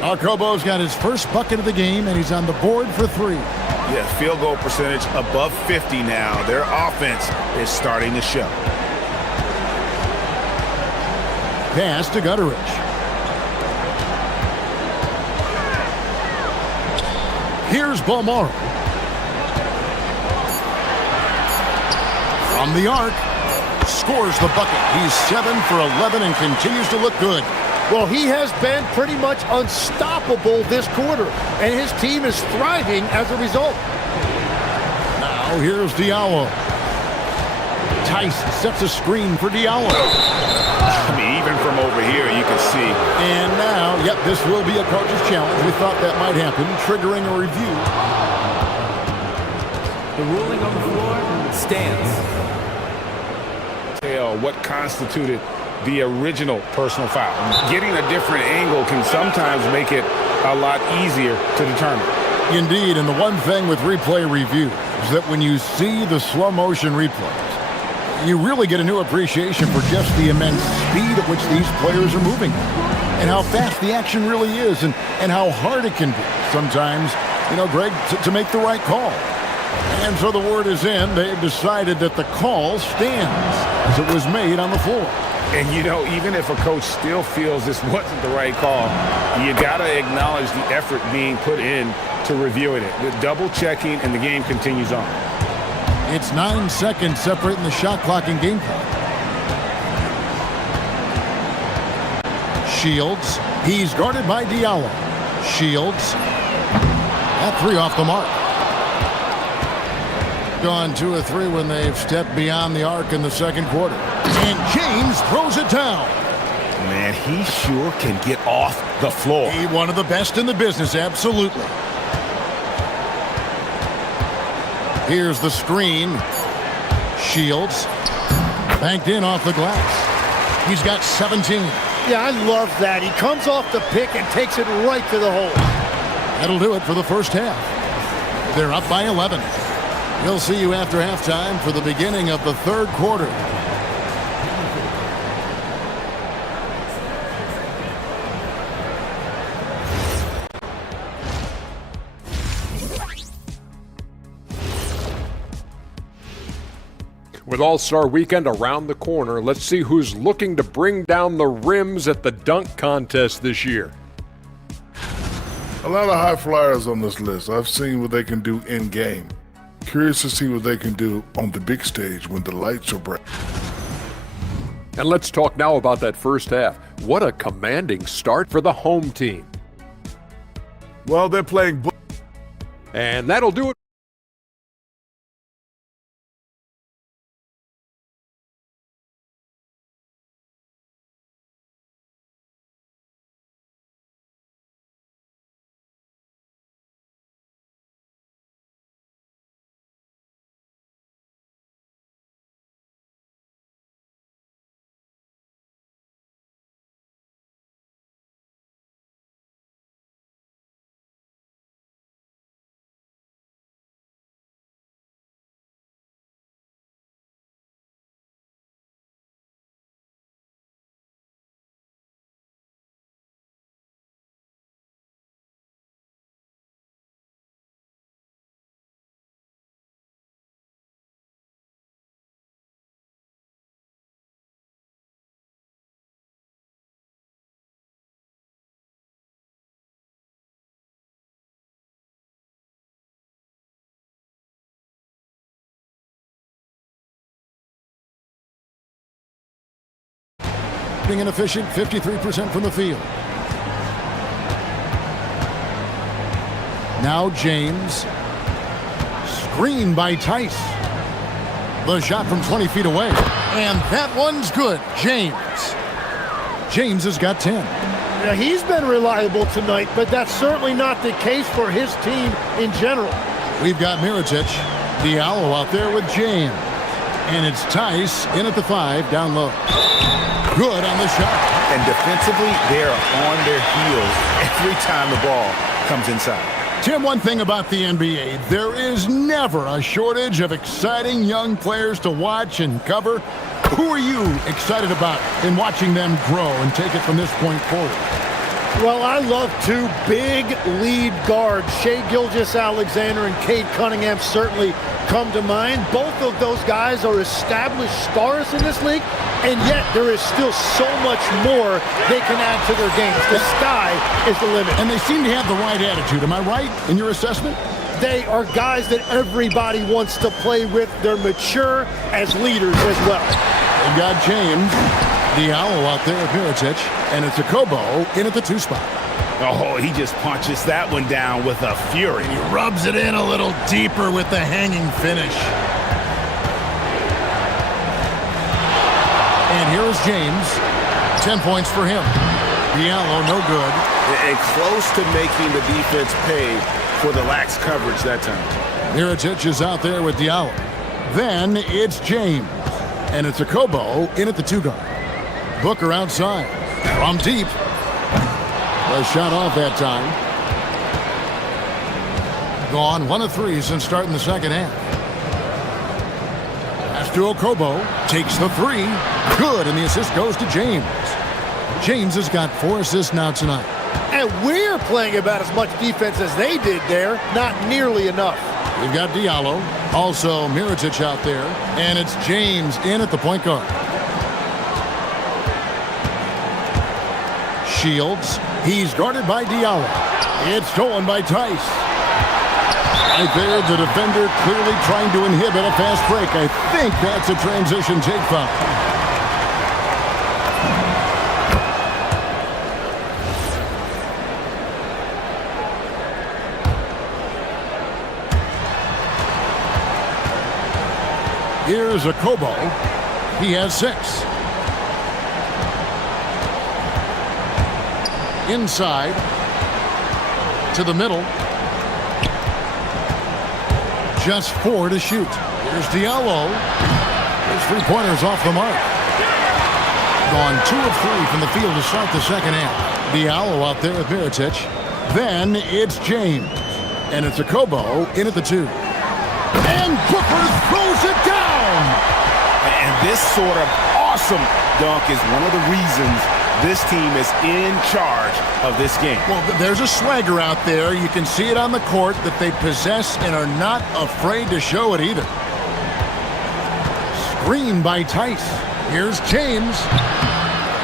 Okobo's got his first bucket of the game, and he's on the board for 3. Yeah, field goal percentage above 50 now. Their offense is starting to show. Pass to Gutteridge. Here's Balmaro. From the arc. Scores the bucket. He's 7 for 11 and continues to look good. Well, he has been pretty much unstoppable this quarter, and his team is thriving as a result. Now here's Diallo. Tice sets a screen for Diallo. I mean, even from over here, you can see. And now, yep, this will be a coach's challenge. We thought that might happen, triggering a review. The ruling on the floor stands. Tell what constituted the original personal foul. Getting a different angle can sometimes make it a lot easier to determine. Indeed, and the one thing with replay review is that when you see the slow motion replays, you really get a new appreciation for just the immense speed at which these players are moving and how fast the action really is and how hard it can be sometimes, you know, Greg, to make the right call. And so the word is in. They've decided that the call stands as it was made on the floor. And, you know, even if a coach still feels this wasn't the right call, you got to acknowledge the effort being put in to reviewing it. The double checking, and the game continues on. It's 9 seconds separating the shot clock and game clock. Shields. He's guarded by Diallo. Shields. That 3 off the mark. Gone 2 of 3 when they've stepped beyond the arc in the second quarter. And James throws it down. Man, he sure can get off the floor. He's one of the best in the business, absolutely. Here's the screen. Shields. Banked in off the glass. He's got 17. Yeah, I love that. He comes off the pick and takes it right to the hole. That'll do it for the first half. They're up by 11. We'll see you after halftime for the beginning of the third quarter. With All-Star Weekend around the corner, let's see who's looking to bring down the rims at the dunk contest this year. A lot of high flyers on this list. I've seen what they can do in game. Curious to see what they can do on the big stage when the lights are bright. And let's talk now about that first half. What a commanding start for the home team. Well, they're playing. And that'll do it. being inefficient, 53% from the field. Now James. Screen by Tice. The shot from 20 feet away. And that one's good. James has got 10. Now, he's been reliable tonight, but that's certainly not the case for his team in general. We've got Mirotic, Diallo out there with James. And it's Tice in at the 5, down low. Good on the shot. And defensively, they're on their heels every time the ball comes inside. Tim, one thing about the NBA, there is never a shortage of exciting young players to watch and cover. Who are you excited about in watching them grow and take it from this point forward? Well, I love two big lead guards. Shai Gilgeous-Alexander and Cade Cunningham certainly come to mind. Both of those guys are established stars in this league, and yet there is still so much more they can add to their games. The sky is the limit. And they seem to have the right attitude. Am I right in your assessment? They are guys that everybody wants to play with. They're mature as leaders as well. They've got James, Diallo out there at Mirotic, and it's a Kobo in at the 2 spot. Oh, he just punches that one down with a fury. He rubs it in a little deeper with the hanging finish. And here's James. 10 points for him. Diallo, no good. And close to making the defense pay for the lax coverage that time. Mirotic is out there with Diallo. Then it's James. And it's a Kobo in at the 2 guard. Booker outside. From deep. A shot off that time. Gone 1 of 3 since starting the second half. Pass to Okobo. Takes the 3. Good, and the assist goes to James. James has got 4 assists now tonight. And we're playing about as much defense as they did there. Not nearly enough. We've got Diallo. Also Mirotic out there. And it's James in at the point guard. Shields. He's guarded by Diallo. It's stolen by Tice. Right there, the defender clearly trying to inhibit a fast break. I think that's a transition take foul. Here's a Kobo. He has 6. Inside to the middle. Just 4 to shoot. Here's Diallo. His 3-pointers off the mark. Gone 2 of 3 from the field to start the second half. Diallo out there with Mirotic. Then it's James. And it's a Kobo in at the 2. And Booker throws it down! And this sort of awesome dunk is one of the reasons this team is in charge of this game. Well, there's a swagger out there. You can see it on the court that they possess and are not afraid to show it either. Screen by Tice. Here's James.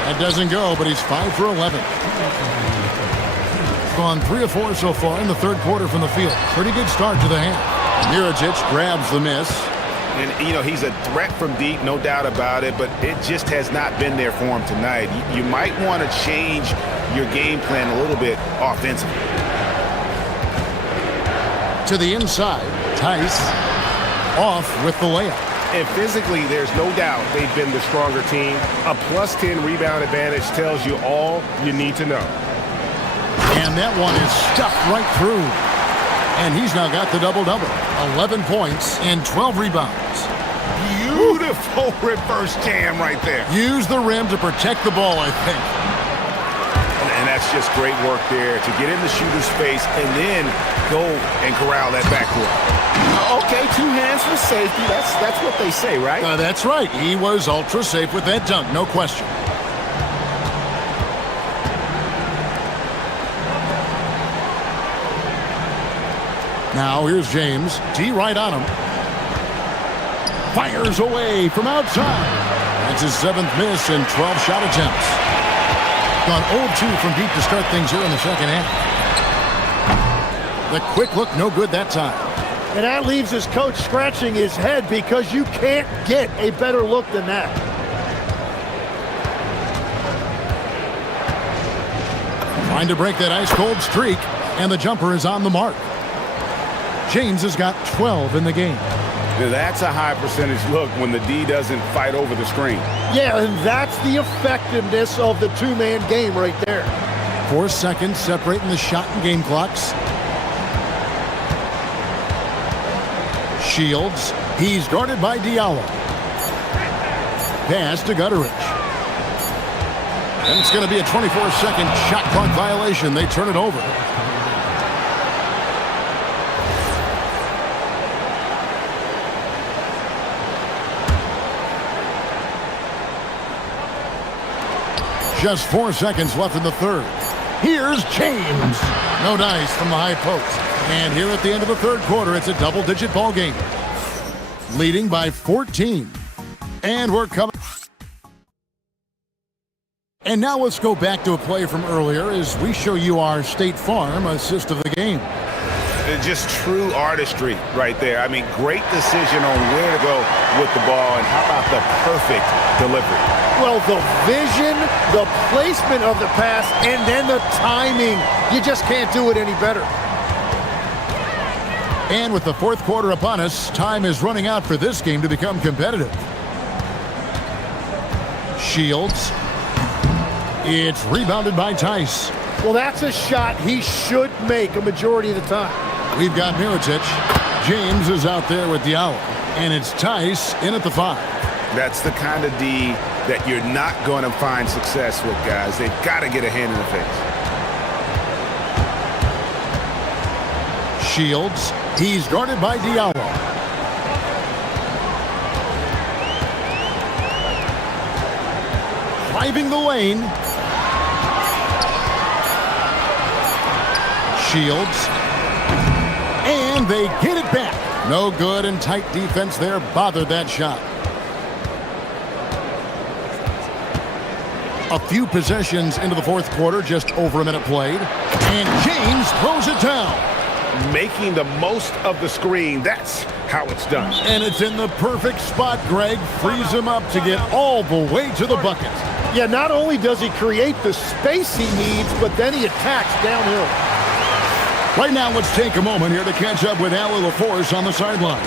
That doesn't go, but he's 5 for 11. Gone 3 of 4 so far in the third quarter from the field. Pretty good start to the half. Mirotic grabs the miss. And, you know, he's a threat from deep, no doubt about it, but it just has not been there for him tonight. You might want to change your game plan a little bit offensively. To the inside, Tice off with the layup. And physically, there's no doubt they've been the stronger team. A plus 10 rebound advantage tells you all you need to know. And that one is stuffed right through. And he's now got the double-double. 11 points and 12 rebounds. Beautiful reverse jam right there. Use the rim to protect the ball, I think. And that's just great work there to get in the shooter's face and then go and corral that backcourt. Okay, 2 hands for safety. That's what they say, right? That's right. He was ultra safe with that dunk, no question. Now here's James. D right on him. Fires away from outside. That's his 7th miss and 12 shot attempts. Gone 0-2 from deep to start things here in the second half. The quick look, no good that time. And that leaves his coach scratching his head because you can't get a better look than that. Trying to break that ice-cold streak, and the jumper is on the mark. James has got 12 in the game. Now that's a high percentage look when the D doesn't fight over the screen. Yeah, and that's the effectiveness of the two-man game right there. 4 seconds separating the shot and game clocks. Shields. He's guarded by Diallo. Pass to Gutteridge. And it's going to be a 24-second shot clock violation. They turn it over. Just 4 seconds left in the third. Here's James. No dice from the high post. And here at the end of the third quarter, it's a double-digit ball game. Leading by 14. And we're coming. And now let's go back to a play from earlier as we show you our State Farm assist of the game. Just true artistry right there. I mean, great decision on where to go with the ball, and how about the perfect delivery? Well, the vision, the placement of the pass, and then the timing. You just can't do it any better. And with the fourth quarter upon us, time is running out for this game to become competitive. Shields. It's rebounded by Tice. Well, that's a shot he should make a majority of the time. We've got Mirotic. James is out there with Diallo. And it's Tice in at the 5. That's the kind of D that you're not going to find success with, guys. They've got to get a hand in the face. Shields. He's guarded by Diallo. Driving the lane. Shields. And they get it back. No good, and tight defense there bothered that shot. A few possessions into the fourth quarter, just over a minute played. And James throws it down. Making the most of the screen. That's how it's done. And it's in the perfect spot. Greg frees him up to get all the way to the bucket. Yeah, not only does he create the space he needs, but then he attacks downhill. Right now, let's take a moment here to catch up with Allie LaForce on the sidelines.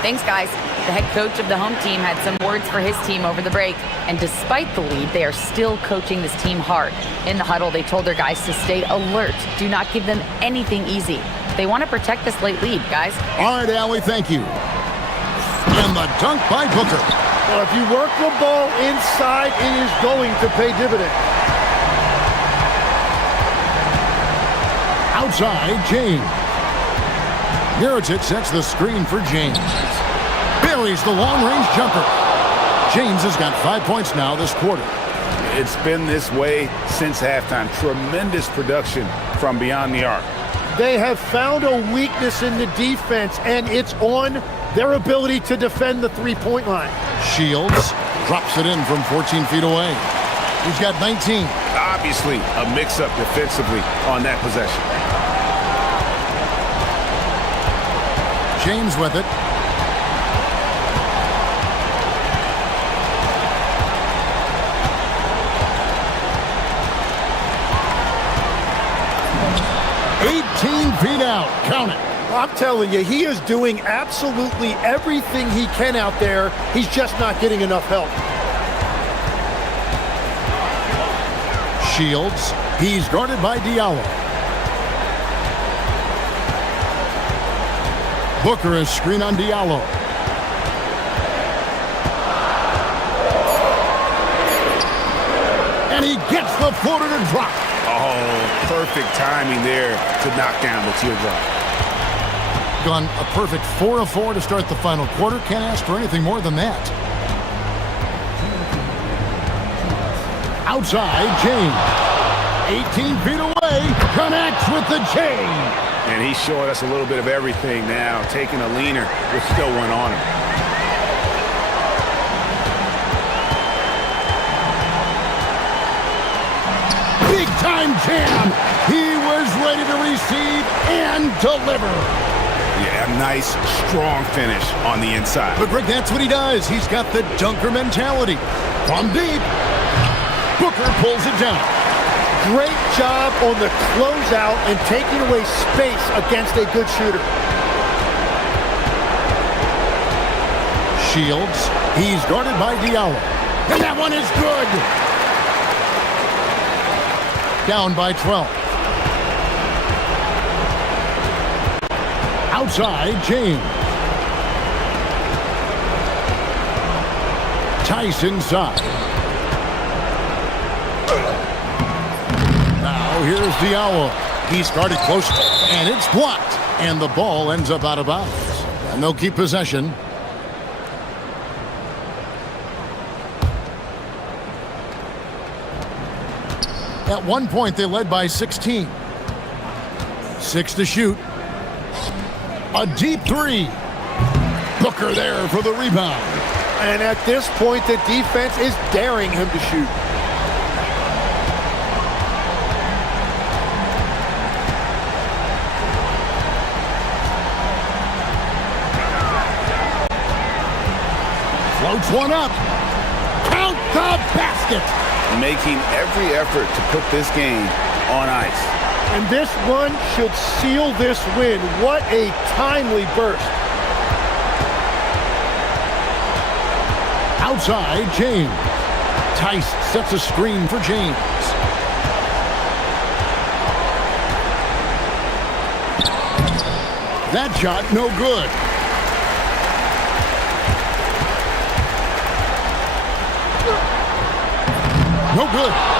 Thanks, guys. The head coach of the home team had some words for his team over the break, and despite the lead, they are still coaching this team hard. In the huddle, they told their guys to stay alert. Do not give them anything easy. They want to protect this late lead, guys. All right, Allie, thank you. And the dunk by Booker. Well, if you work the ball inside, it is going to pay dividends. Outside, James. Mirotic sets the screen for James. Buries the long-range jumper. James has got 5 points now this quarter. It's been this way since halftime. Tremendous production from beyond the arc. They have found a weakness in the defense, and it's on their ability to defend the three-point line. Shields drops it in from 14 feet away. He's got 19. Obviously, a mix-up defensively on that possession. James with it. Feet out. Count it. I'm telling you, he is doing absolutely everything he can out there. He's just not getting enough help. Shields. He's guarded by Diallo. Booker is screen on Diallo. And he gets the floater to drop. Oh, perfect timing there to knock down the teardrop. Gone a perfect 4 of 4 to start the final quarter. Can't ask for anything more than that. Outside, James. 18 feet away. Connects with the chain. And he's showing us a little bit of everything now. Taking a leaner with still one on him. Big-time jam. He was ready to receive and deliver. Yeah, nice, strong finish on the inside. But Rick, that's what he does. He's got the dunker mentality. From deep, Booker pulls it down. Great job on the closeout and taking away space against a good shooter. Shields, he's guarded by Diallo. And that one is good. Down by 12. Outside, James. Tice inside. Now here's Diallo. He started close, and it's blocked. And the ball ends up out of bounds. And they'll keep possession. At one point, they led by 16. 6 to shoot. A deep three. Booker there for the rebound. And at this point, the defense is daring him to shoot. Floats one up. Count the basket. Making every effort to put this game on ice. And this run should seal this win. What a timely burst. Outside, James. Tice sets a screen for James. That shot, no good. No good.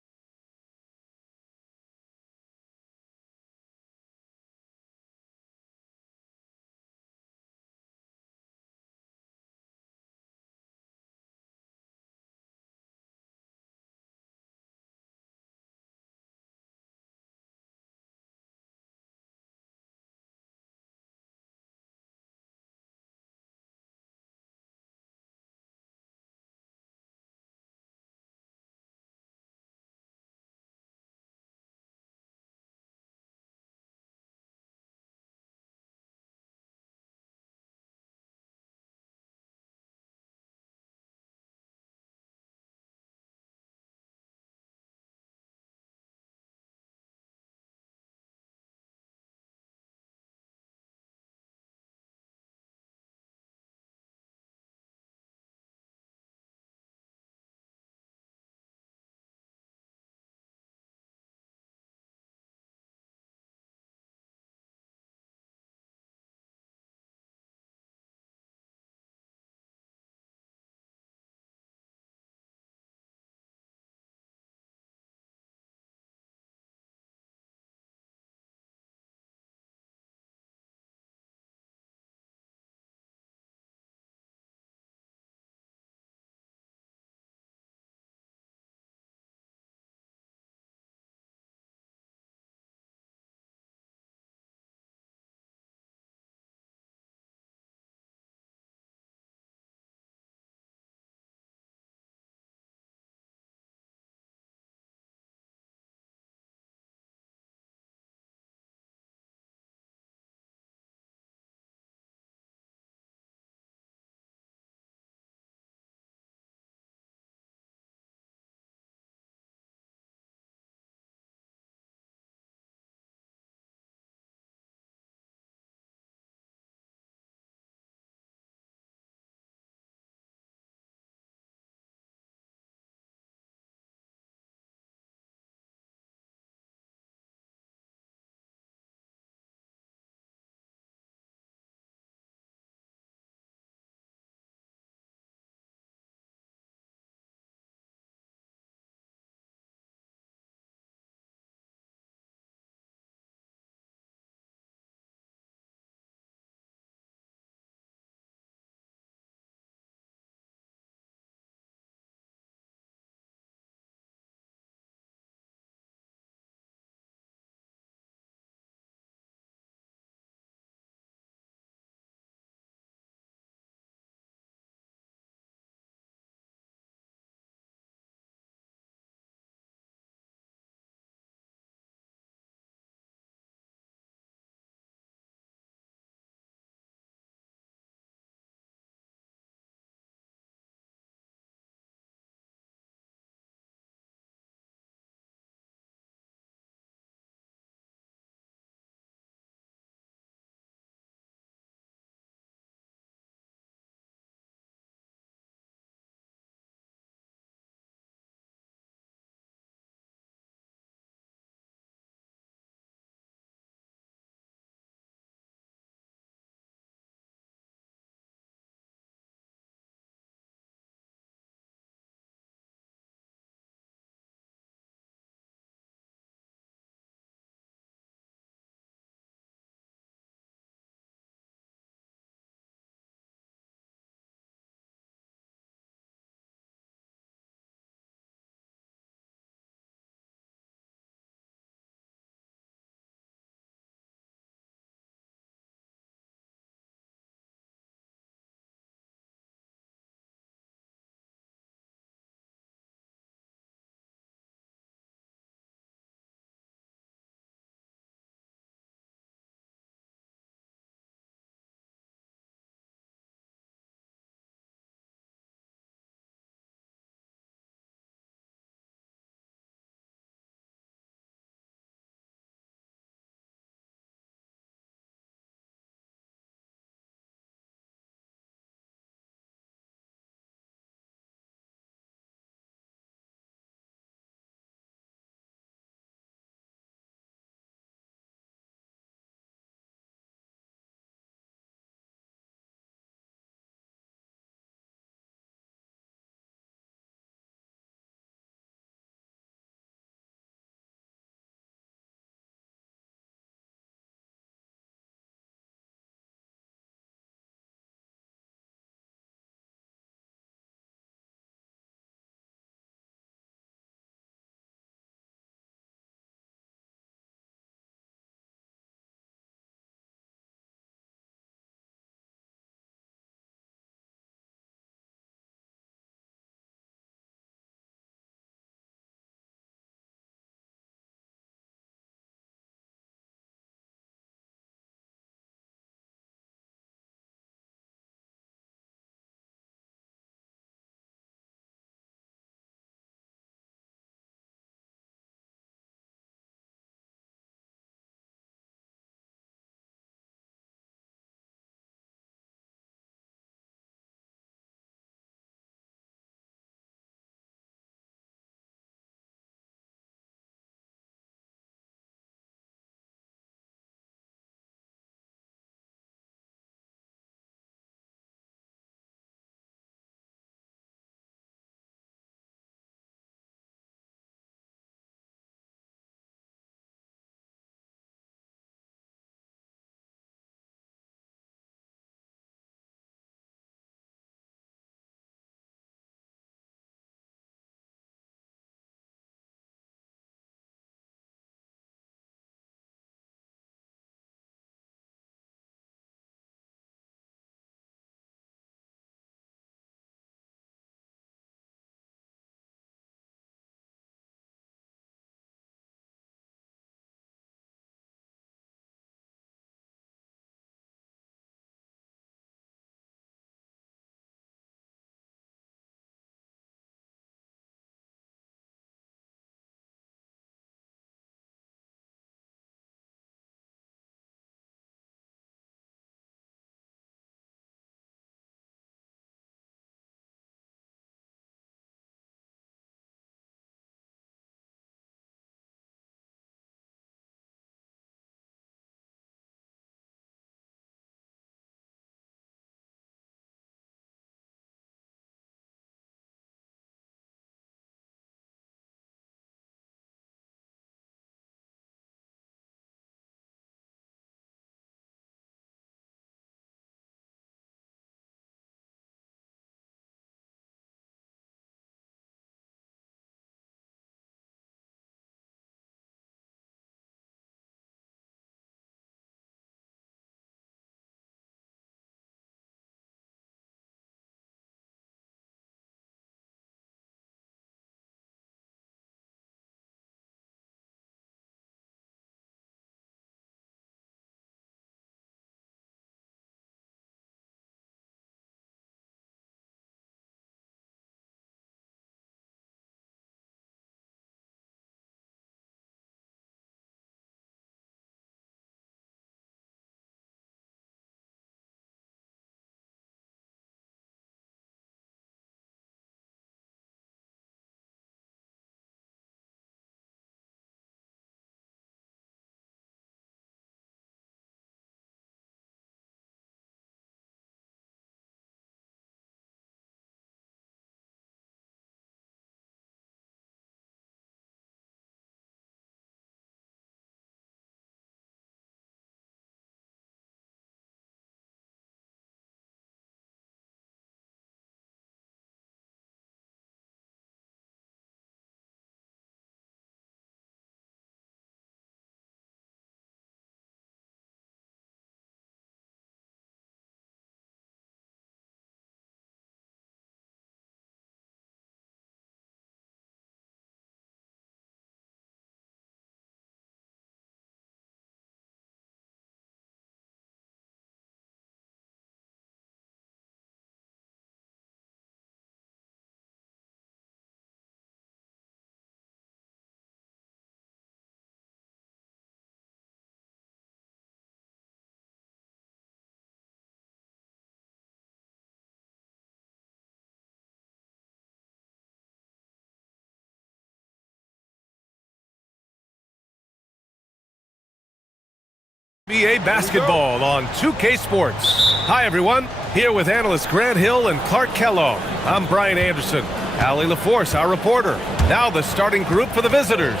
NBA basketball on 2K Sports. Hi, everyone. Here with analysts Grant Hill and Clark Kellogg. I'm Brian Anderson. Allie LaForce, our reporter. Now the starting group for the visitors.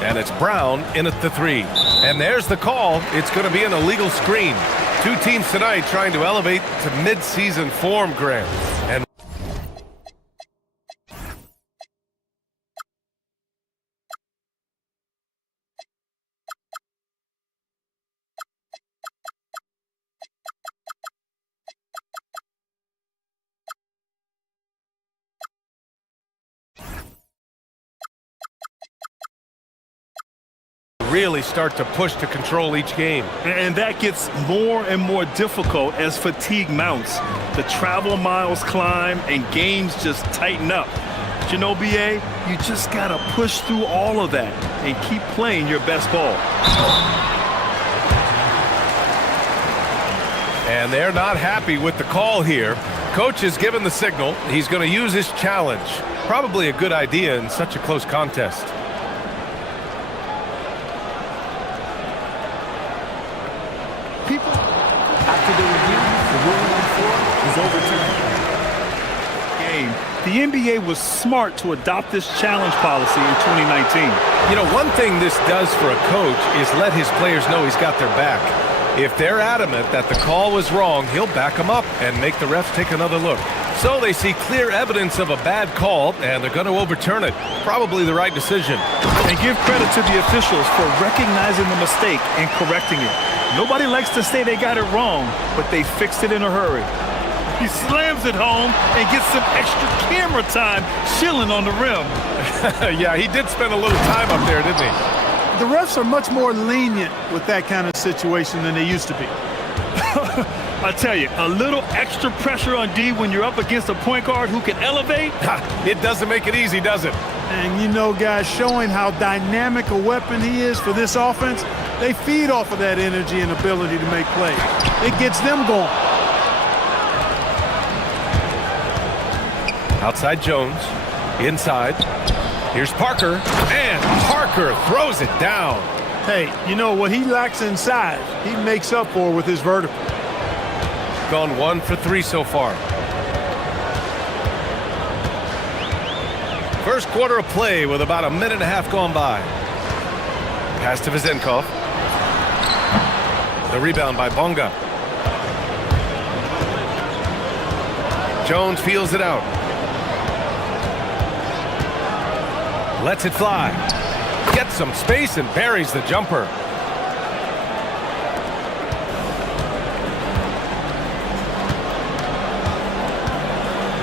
And it's Brown in at the 3. And there's the call. It's going to be an illegal screen. Two teams tonight trying to elevate to mid-season form, Grant. And really start to push to control each game. And that gets more and more difficult as fatigue mounts. The travel miles climb and games just tighten up. But you know, BA, you just got to push through all of that and keep playing your best ball. And they're not happy with the call here. Coach has given the signal. He's going to use his challenge. Probably a good idea in such a close contest. After the review, the ruling on 4 is overturned. The NBA was smart to adopt this challenge policy in 2019. You know, one thing this does for a coach is let his players know he's got their back. If they're adamant that the call was wrong, he'll back them up and make the refs take another look. So they see clear evidence of a bad call, and they're going to overturn it. Probably the right decision. And give credit to the officials for recognizing the mistake and correcting it. Nobody likes to say they got it wrong, but they fixed it in a hurry. He slams it home and gets some extra camera time chilling on the rim. Yeah, he did spend a little time up there, didn't he? The refs are much more lenient with that kind of situation than they used to be. I tell you, a little extra pressure on D when you're up against a point guard who can elevate. It doesn't make it easy, does it? And you know, guys, showing how dynamic a weapon he is for this offense, they feed off of that energy and ability to make plays. It gets them going. Outside Jones, inside. Here's Parker, and Parker throws it down. Hey, you know what he lacks inside, he makes up for with his vertical. Gone 1 for 3 so far. First quarter of play with about a minute and a half gone by. Pass to Vizenkov. The rebound by Bonga. Jones feels it out. Lets it fly. Gets some space and buries the jumper.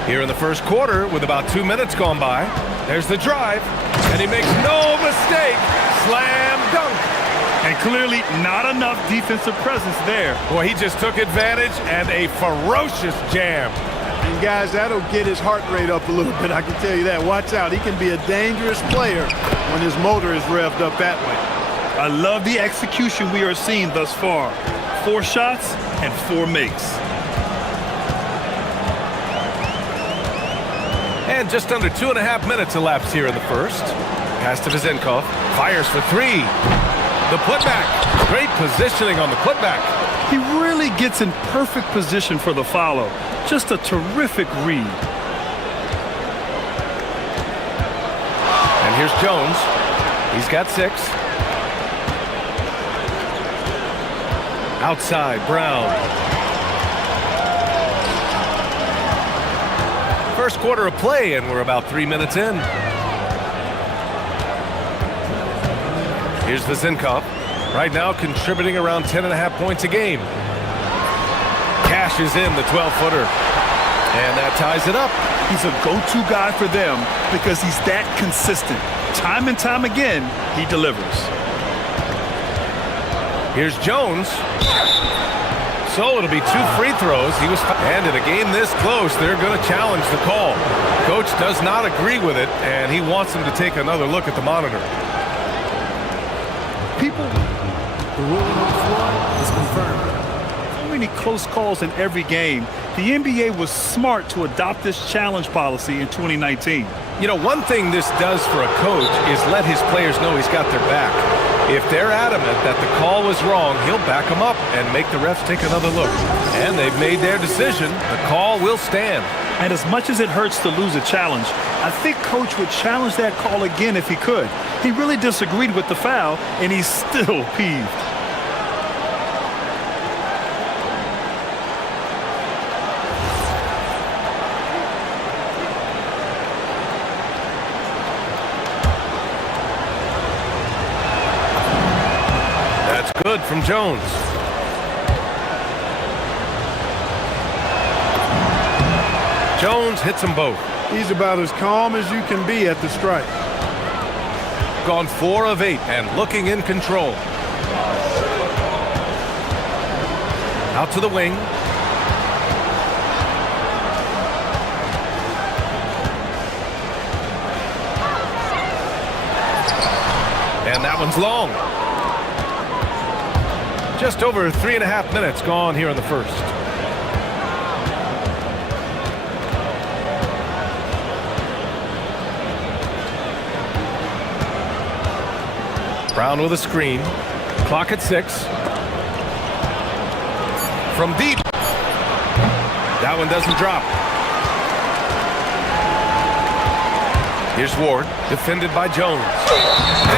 Here in the first quarter, with about 2 minutes gone by, there's the drive, and he makes no mistake. Slam dunk. And clearly not enough defensive presence there. Boy, he just took advantage and a ferocious jam. And guys, that'll get his heart rate up a little bit, I can tell you that. Watch out, he can be a dangerous player when his motor is revved up that way. I love the execution we are seeing thus far. 4 shots and 4 makes. And just under 2.5 minutes elapsed here in the first. Pass to Vizenkov. Fires for 3. The putback. Great positioning on the putback. He really gets in perfect position for the follow. Just a terrific read. And here's Jones. He's got 6. Outside, Brown. First quarter of play, and we're about 3 minutes in. Here's Vizenkov. Right now contributing around 10.5 points a game. Cashes in the 12-footer. And that ties it up. He's a go-to guy for them because he's that consistent. Time and time again, he delivers. Here's Jones. So it'll be 2 free throws. And in a game this close, they're going to challenge the call. Coach does not agree with it, and he wants them to take another look at the monitor. The ruling on the floor is confirmed. So many close calls in every game. The NBA was smart to adopt this challenge policy in 2019. You know, one thing this does for a coach is let his players know he's got their back. If they're adamant that the call was wrong, he'll back them up and make the refs take another look. And they've made their decision. The call will stand. And as much as it hurts to lose a challenge, I think Coach would challenge that call again if he could. He really disagreed with the foul, and he's still peeved. That's good from Jones. Jones hits them both. He's about as calm as you can be at the strike. Gone 4 of 8 and looking in control. Out to the wing. And that one's long. Just over 3.5 minutes gone here in the first. Brown with a screen. Clock at 6. From deep. That one doesn't drop. Here's Ward, defended by Jones.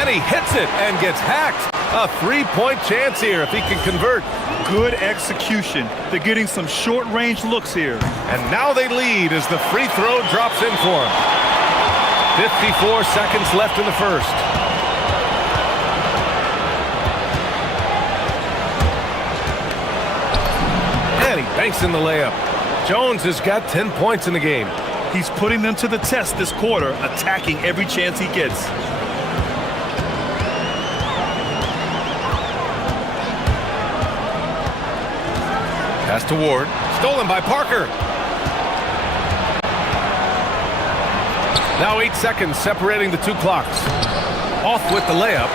And he hits it and gets hacked. A 3-point chance here if he can convert. Good execution. They're getting some short-range looks here. And now they lead as the free throw drops in for him. 54 seconds left in the first. And he banks in the layup. Jones has got 10 points in the game. He's putting them to the test this quarter, attacking every chance he gets. Pass to Ward. Stolen by Parker. Now 8 seconds separating the two clocks. Off with the layup.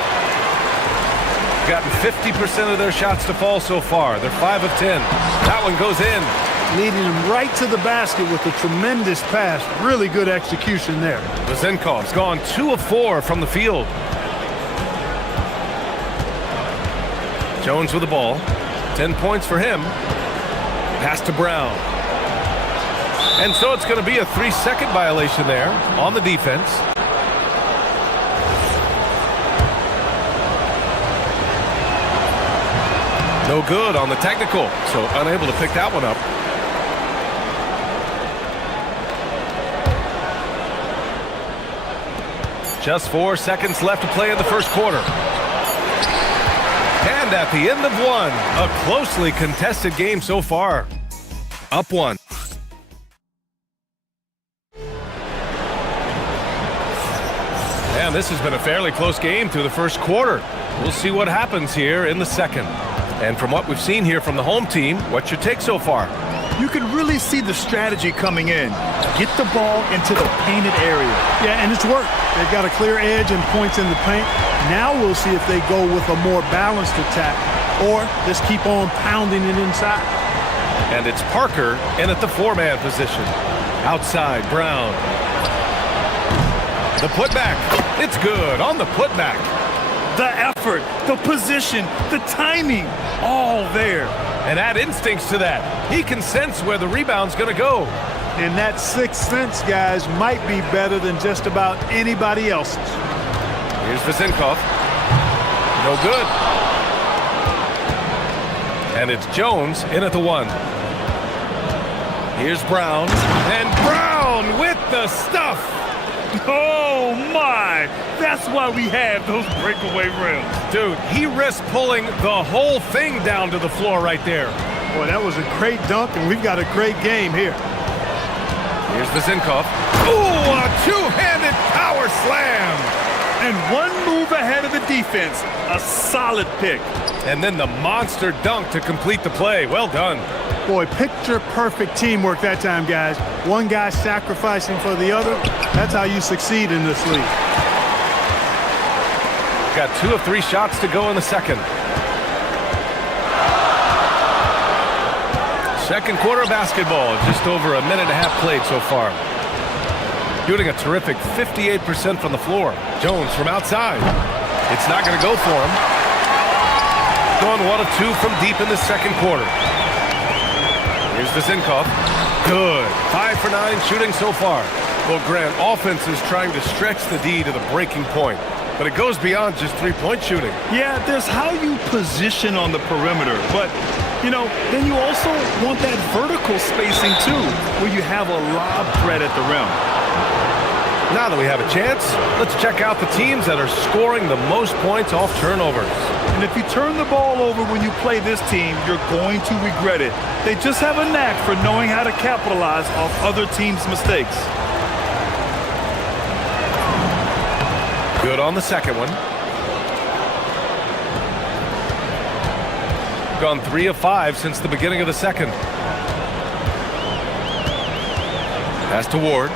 Gotten 50% of their shots to fall so far. They're 5 of 10. That one goes in. Leading him right to the basket with a tremendous pass. Really good execution there. Vazenkov's gone 2 of 4 from the field. Jones with the ball. 10 points for him. Pass to Brown. And so it's going to be a 3-second violation there on the defense. No good on the technical, so unable to pick that one up. Just 4 seconds left to play in the first quarter. And at the end of one, a closely contested game so far. Up 1. And this has been a fairly close game through the first quarter. We'll see what happens here in the second. And from what we've seen here from the home team, what's your take so far? You can really see the strategy coming in. Get the ball into the painted area. Yeah, and it's worked. They've got a clear edge and points in the paint. Now we'll see if they go with a more balanced attack or just keep on pounding it inside. And it's Parker in at the 4-man position. Outside, Brown. The putback. It's good on the putback. The effort, the position, the timing, all there. And add instincts to that. He can sense where the rebound's going to go. And that sixth sense, guys, might be better than just about anybody else's. Here's Vazenkov. No good. And it's Jones in at the 1. Here's Brown. And Brown with the stuff. Oh, my. That's why we have those breakaway rims. Dude, he risked pulling the whole thing down to the floor right there. Boy, that was a great dunk, and we've got a great game here. Here's Vazenkov. Ooh, a two-handed power slam. And one move ahead of the defense. A solid pick. And then the monster dunk to complete the play. Well done. Boy, picture-perfect teamwork that time, guys. One guy sacrificing for the other. That's how you succeed in this league. Got 2 of 3 shots to go in the second. Second quarter of basketball, just over a minute and a half played so far. Shooting a terrific 58% from the floor. Jones from outside. It's not going to go for him. Going 1 of 2 from deep in the second quarter. Here's Vizinkov. Good. 5 for 9 shooting so far. Well, Grant, offense is trying to stretch the D to the breaking point, but it goes beyond just three-point shooting. Yeah, there's how you position on the perimeter, but, you know, then you also want that vertical spacing too, where you have a lob threat at the rim. Now that we have a chance, let's check out the teams that are scoring the most points off turnovers. And if you turn the ball over when you play this team, you're going to regret it. They just have a knack for knowing how to capitalize off other teams' mistakes. Good on the second one. Gone 3 of 5 since the beginning of the second. Pass to Ward.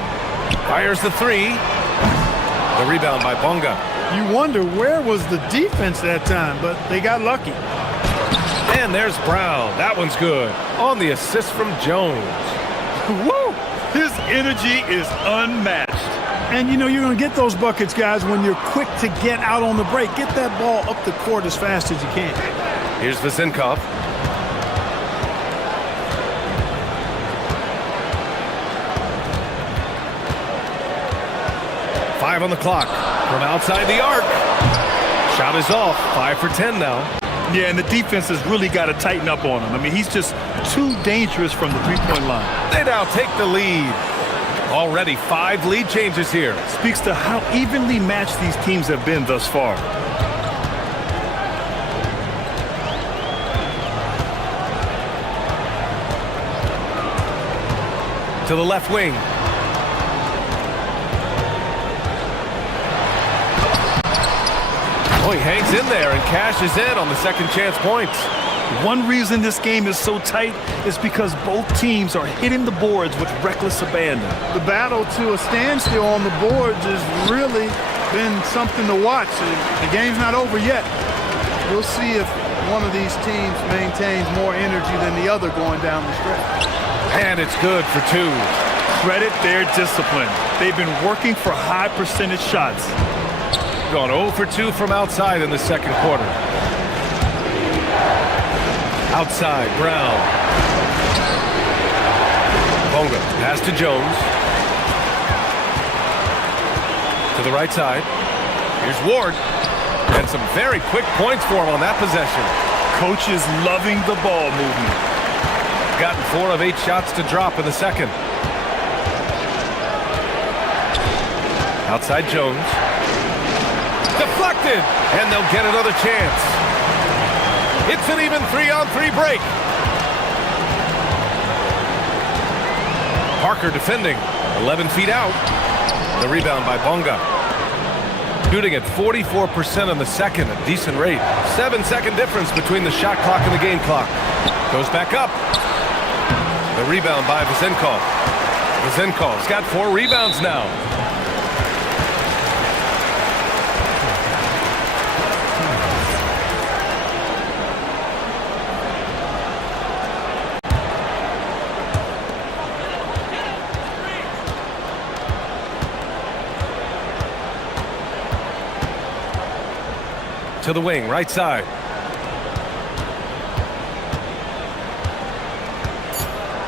Fires the three. The rebound by Bonga. You wonder where was the defense that time, but they got lucky. And there's Brown. That one's good. On the assist from Jones. Woo! His energy is unmatched. And you know you're going to get those buckets, guys, when you're quick to get out on the break. Get that ball up the court as fast as you can. Here's Vizinkov. Five on the clock from outside the arc. Shot is off. 5 for 10 now. Yeah, and the defense has really got to tighten up on him. I mean, he's just too dangerous from the three-point line. They now take the lead. Already 5 lead changes here. Speaks to how evenly matched these teams have been thus far. To the left wing. Oh, he hangs in there and cashes in on the second chance points. One reason this game is so tight is because both teams are hitting the boards with reckless abandon. The battle to a standstill on the boards has really been something to watch. The game's not over yet. We'll see if one of these teams maintains more energy than the other going down the stretch. And it's good for 2. Credit their discipline. They've been working for high percentage shots. Gone 0 for 2 from outside in the second quarter. Outside, Brown. Bonga, pass to Jones. To the right side. Here's Ward. And some very quick points for him on that possession. Coach is loving the ball movement. Gotten 4 of 8 shots to drop in the second. Outside Jones. Deflected! And they'll get another chance. It's an even 3-on-3 break. Parker defending. 11 feet out. The rebound by Bonga. Shooting at 44% in the second, a decent rate. 7-second difference between the shot clock and the game clock. Goes back up. The rebound by Vizinkov. Vizinkov's got 4 rebounds now. To the wing, right side.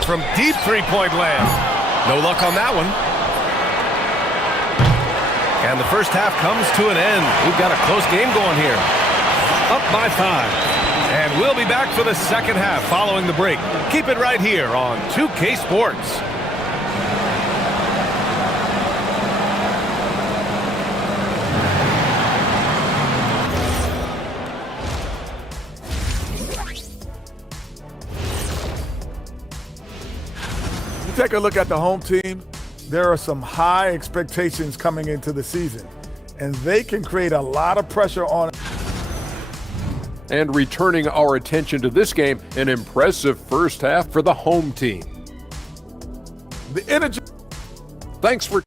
From deep three-point land. No luck on that one. And the first half comes to an end. We've got a close game going here. Up by 5. And we'll be back for the second half following the break. Keep it right here on 2K Sports. Take a look at the home team. There are some high expectations coming into the season, and they can create a lot of pressure on. And returning our attention to this game, an impressive first half for the home team. The energy. Thanks for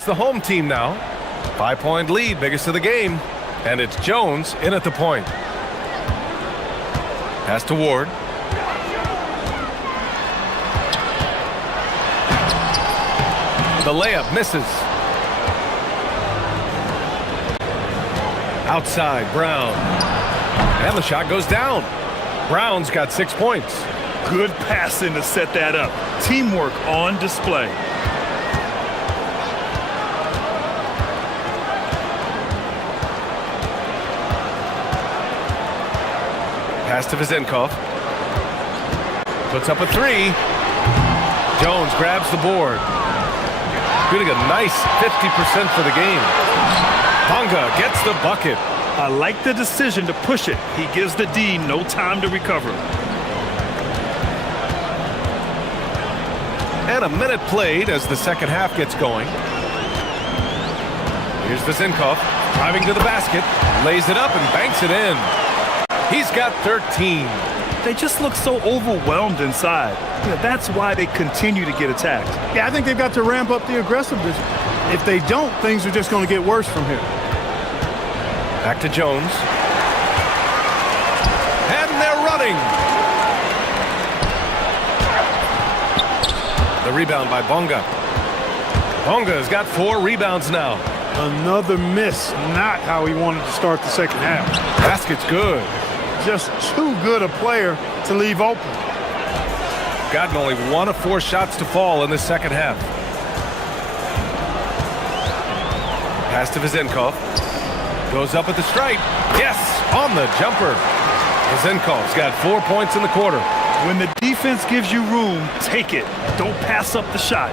It's the home team now. 5-point lead, biggest of the game. And it's Jones in at the point. Pass to Ward. The layup misses. Outside, Brown. And the shot goes down. Brown's got 6 points. Good passing to set that up. Teamwork on display. Pass to Vezenkov. Puts up a three. Jones grabs the board. Shooting a nice 50% for the game. Bonga gets the bucket. I like the decision to push it. He gives the D no time to recover. And a minute played as the second half gets going. Here's Vezenkov driving to the basket, lays it up and banks it in. He's got 13. They just look so overwhelmed inside. That's why they continue to get attacked. Yeah, I think they've got to ramp up the aggressiveness. If they don't, things are just going to get worse from here. Back to Jones. And they're running. The rebound by Bonga. Bonga's got 4 rebounds now. Another miss. Not how he wanted to start the second half. Basket's good. Just too good a player to leave open. Gotten only 1 of 4 shots to fall in the second half. Pass to Vezenkov. Goes up at the stripe. Yes, on the jumper. Vezenkov's got 4 points in the quarter. When the defense gives you room, take it. Don't pass up the shot.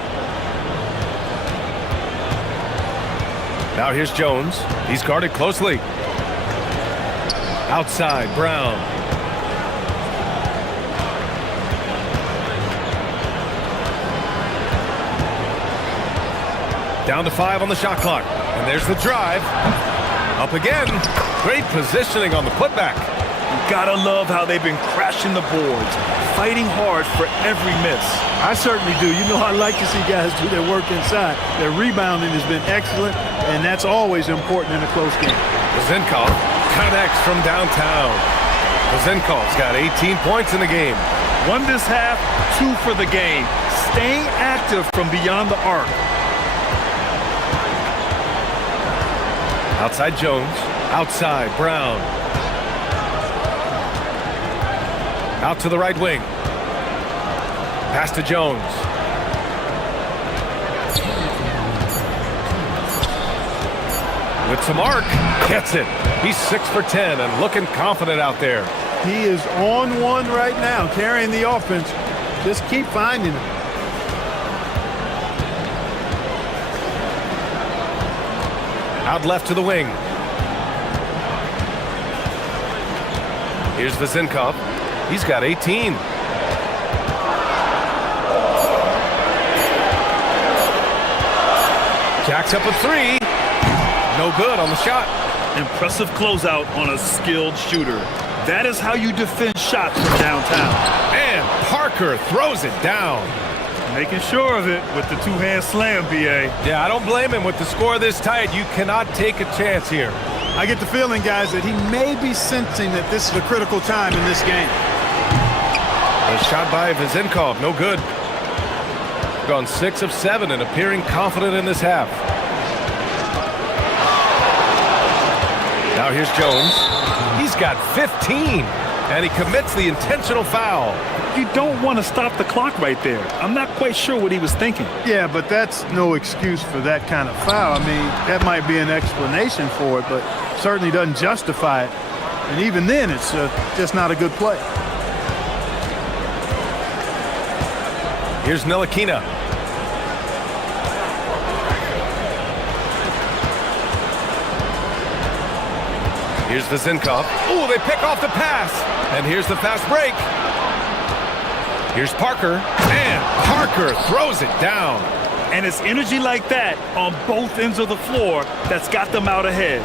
Now here's Jones. He's guarded closely. Outside, Brown. Down to 5 on the shot clock. And there's the drive. Up again. Great positioning on the putback. You gotta love how they've been crashing the boards, fighting hard for every miss. I certainly do. You know, I like to see guys do their work inside. Their rebounding has been excellent, and that's always important in a close game. Vezenkov connects from downtown. Vezenkov's got 18 points in the game. 1 this half, 2 for the game. Staying active from beyond the arc. Outside Jones. Outside Brown. Out to the right wing. Pass to Jones. With some arc. Gets it. He's 6 for 10 and looking confident out there. He is on one right now, carrying the offense. Just keep finding him. Out left to the wing. Here's Vezenkov. He's got 18. Jacks up a 3. No good on the shot. Impressive closeout on a skilled shooter. That is how you defend shots from downtown. And Parker throws it down. Making sure of it with the 2-hand slam, B.A. Yeah, I don't blame him. With the score this tight, you cannot take a chance here. I get the feeling, guys, that he may be sensing that this is a critical time in this game. A shot by Vezenkov, no good. Gone 6 of 7 and appearing confident in this half. Now here's Jones. He's got 15, and he commits the intentional foul. You don't want to stop the clock right there. I'm not quite sure what he was thinking. Yeah, but that's no excuse for that kind of foul. I mean, that might be an explanation for it, but certainly doesn't justify it. And even then, it's just not a good play. Here's Ntilikina. Here's Vezenkov. Ooh, they pick off the pass. And here's the fast break. Here's Parker. And Parker throws it down. And it's energy like that on both ends of the floor that's got them out ahead.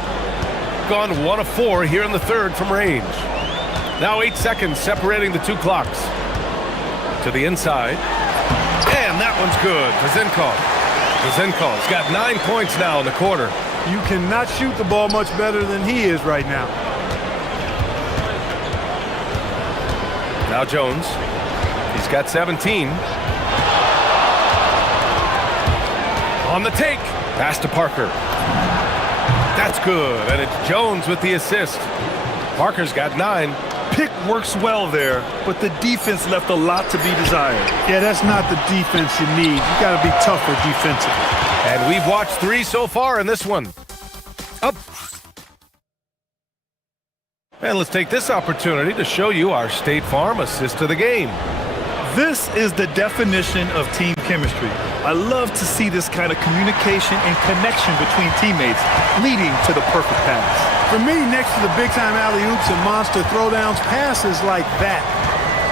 Gone 1 of 4 here in the third from range. Now 8 seconds separating the 2 clocks. To the inside. And that one's good. Vezenkov. Zincall's got 9 points now in the quarter. You cannot shoot the ball much better than he is right now. Now Jones. He's got 17. On the take. Pass to Parker. That's good, and it's Jones with the assist. Parker's got 9. Pick works well there, but the defense left a lot to be desired. Yeah, that's not the defense you need. You got to be tougher defensively. And we've watched 3 so far in this one. Up. And let's take this opportunity to show you our State Farm assist to the game. This is the definition of team chemistry. I love to see this kind of communication and connection between teammates leading to the perfect pass. For me, next to the big-time alley-oops and monster throwdowns, passes like that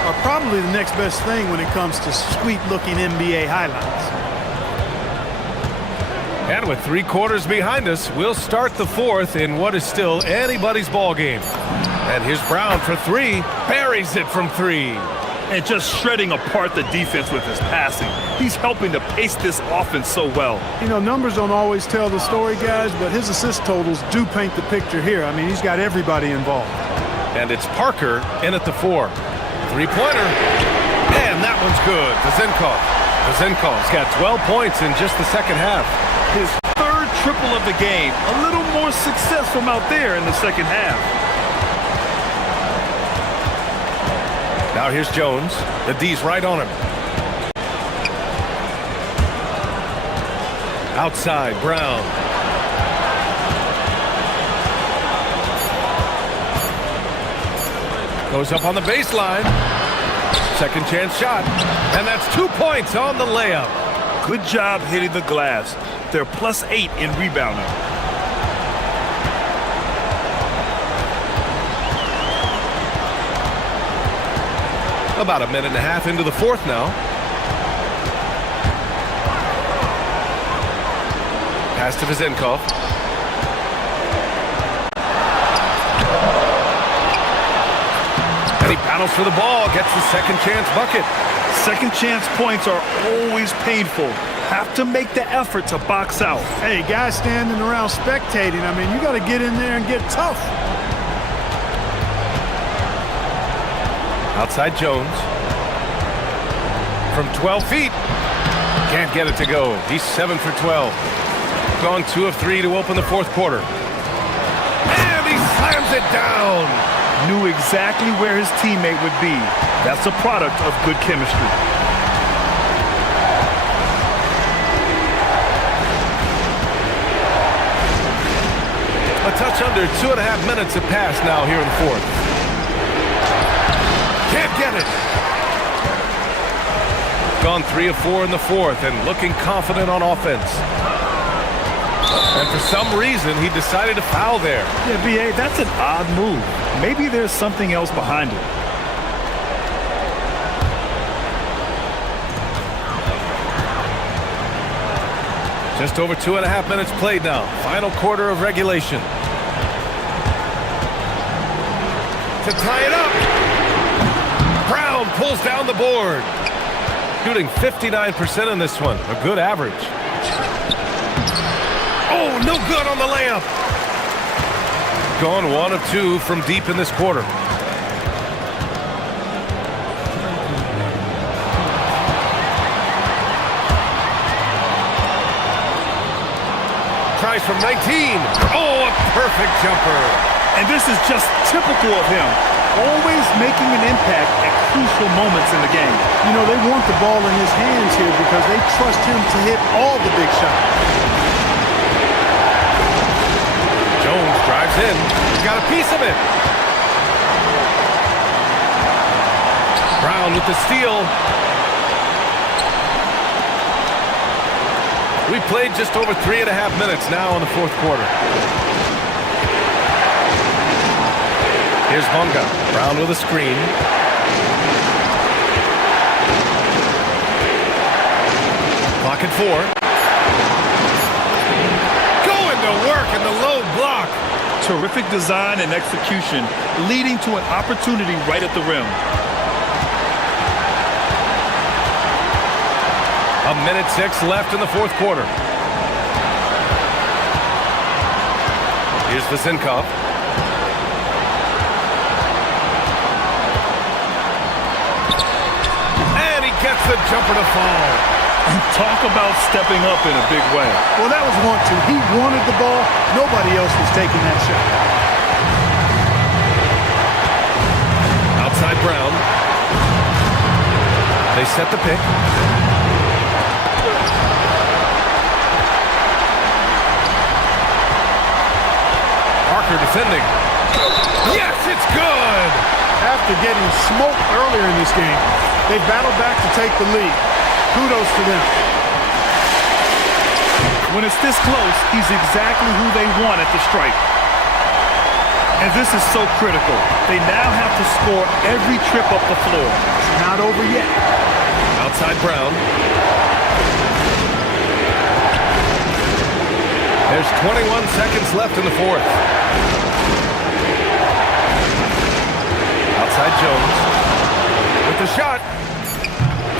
are probably the next best thing when it comes to sweet-looking NBA highlights. And with 3 quarters behind us, we'll start the 4th in what is still anybody's ball game. And here's Brown for 3. Buries it from 3. And just shredding apart the defense with his passing. He's helping to pace this offense so well. You know, numbers don't always tell the story, guys, but his assist totals do paint the picture here. I mean, he's got everybody involved. And it's Parker in at the 4. 3-pointer. And that one's good. Zincall's got 12 points in just the second half. His 3rd triple of the game. A little more success from out there in the second half. Now here's Jones. The D's right on him. Outside, Brown. Goes up on the baseline. Second chance shot. And that's 2 points on the layup. Good job hitting the glass. They're +8 in rebounding. About a minute and a half into the 4th now. Pass to Zincall. And he battles for the ball, gets the second chance bucket. Second chance points are always painful. Have to make the effort to box out. Hey, guys standing around spectating, I mean, you got to get in there and get tough. Outside Jones. From 12 feet. Can't get it to go. He's 7 for 12. Gone 2 of 3 to open the 4th quarter. And he slams it down. Knew exactly where his teammate would be. That's a product of good chemistry. A touch under 2.5 minutes have passed now here in the 4th. Can't get it. Gone 3 of 4 in the 4th and looking confident on offense. And for some reason, he decided to foul there. Yeah, B.A., that's an odd move. Maybe there's something else behind it. Just over 2.5 minutes played now. Final quarter of regulation. To tie it up. Brown pulls down the board. Shooting 59% in this one. A good average. Oh, no good on the layup. Gone 1 of 2 from deep in this quarter. Tries from 19. Oh, a perfect jumper. And this is just typical of him. Always making an impact at crucial moments in the game. You know, they want the ball in his hands here because they trust him to hit all the big shots. Jones drives in. He's got a piece of it. Brown with the steal. We played just over 3.5 minutes now in the 4th quarter. Here's Bonga. Brown with a screen. Clock at 4. Going to work in the low block. Terrific design and execution, leading to an opportunity right at the rim. 1:06 left in the fourth quarter. Here's the Zinkov. And he gets the jumper to fall. Talk about stepping up in a big way. Well, that was 1-2. He wanted the ball. Nobody else was taking that shot. Outside Brown. They set the pick. Parker defending. Yes, it's good! After getting smoked earlier in this game, they battled back to take the lead. Kudos to them. When it's this close, he's exactly who they want at the stripe. And this is so critical. They now have to score every trip up the floor. It's not over yet. Outside Brown. There's 21 seconds left in the fourth. Outside Jones. With the shot.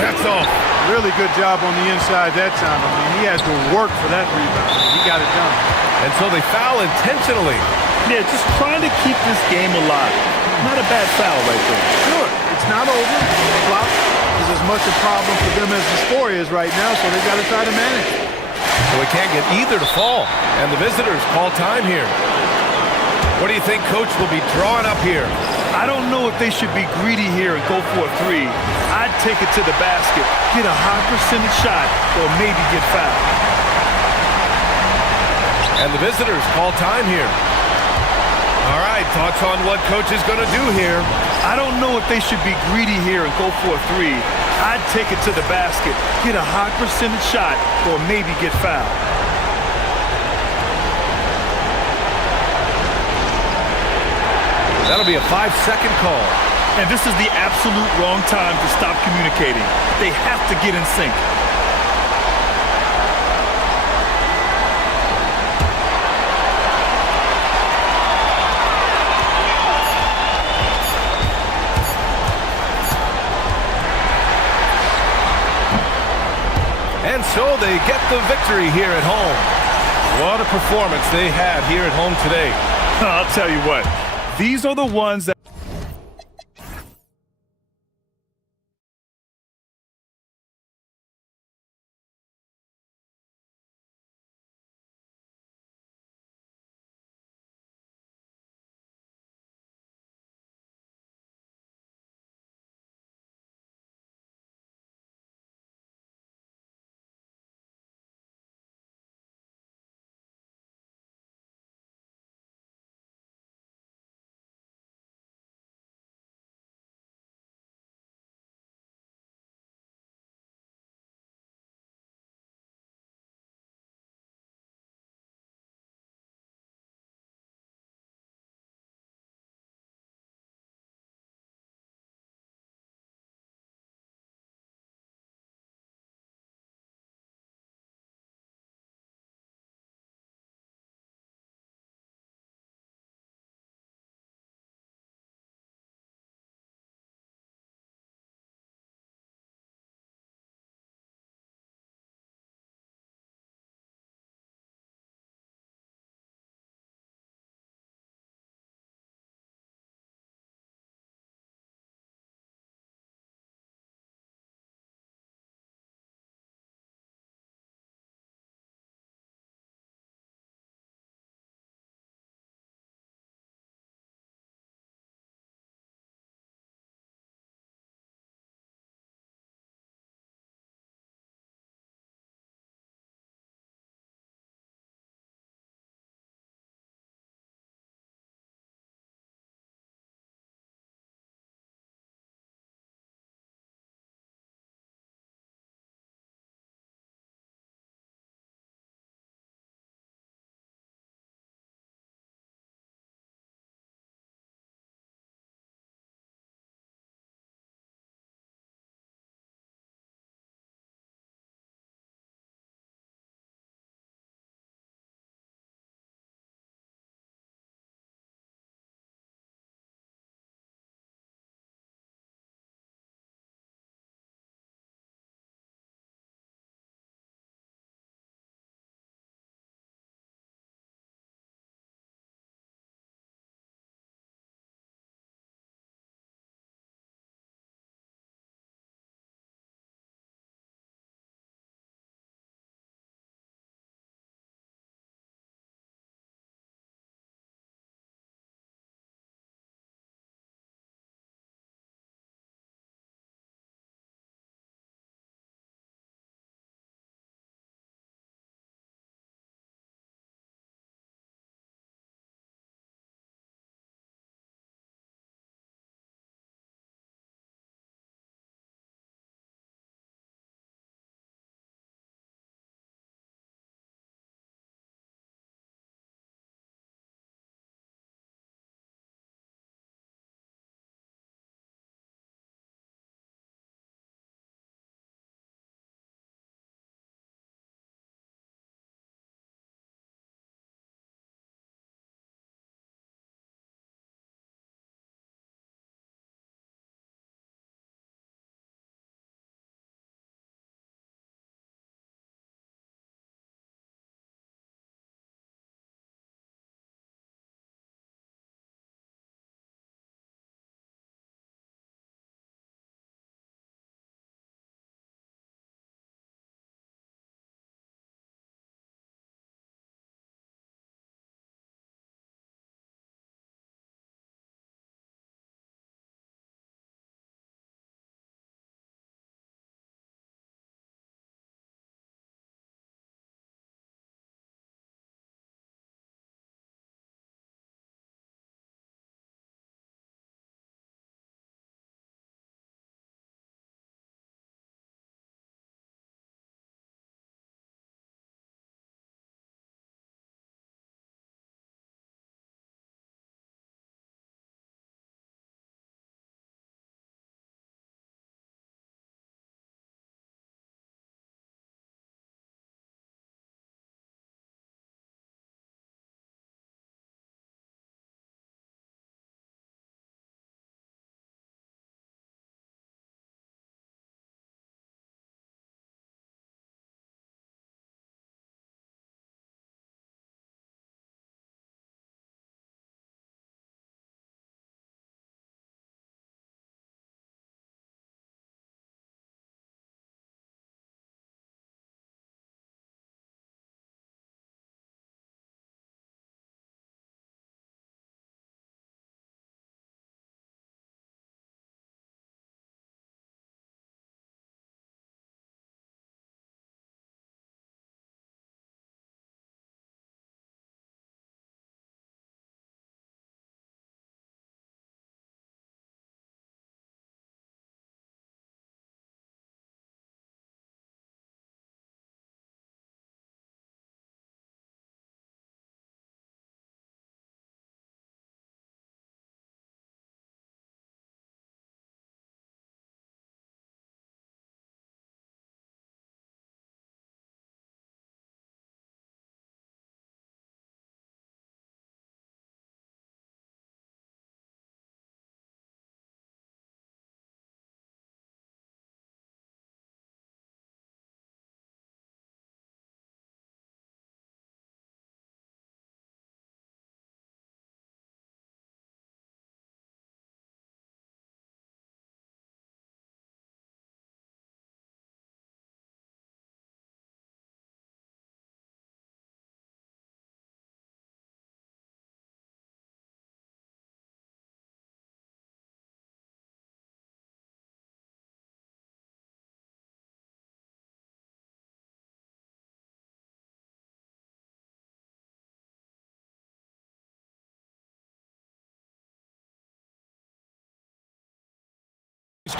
That's off. Really good job on the inside that time. I mean, he had to work for that rebound. He got it done. And so they foul intentionally. Yeah, just trying to keep this game alive. Not a bad foul right there. Sure, it's not over. The clock is as much a problem for them as the score is right now, so they've got to try to manage it. So we can't get either to fall. And the visitors call time here. What do you think Coach will be drawing up here? I don't know if they should be greedy here and go for a three. I'd take it to the basket, get a high percentage shot, or maybe get fouled. And the visitors call time here. All right, thoughts on what Coach is going to do here? I don't know if they should be greedy here and go for a three. I'd take it to the basket, get a high percentage shot, or maybe get fouled. That'll be a 5-second call. And this is the absolute wrong time to stop communicating. They have to get in sync. And so they get the victory here at home. What a performance they had here at home today. I'll tell you what, these are the ones that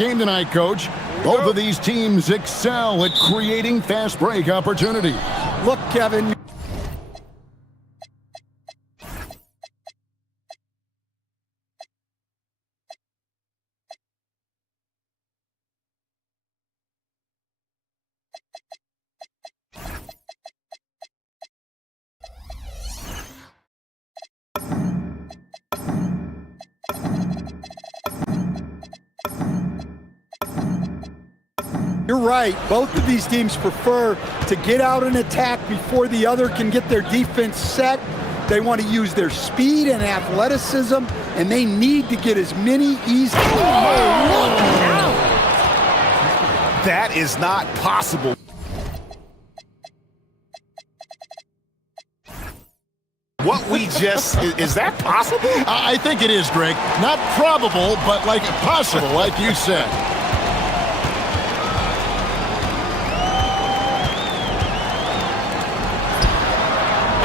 game tonight, Coach. Both of these teams excel at creating fast break opportunities. Look, Kevin. You're right. Both of these teams prefer to get out and attack before the other can get their defense set. They want to use their speed and athleticism, and they need to get as many easy. That is not possible. What we just, is that possible? I think it is, Greg. Not probable, but like possible, like you said.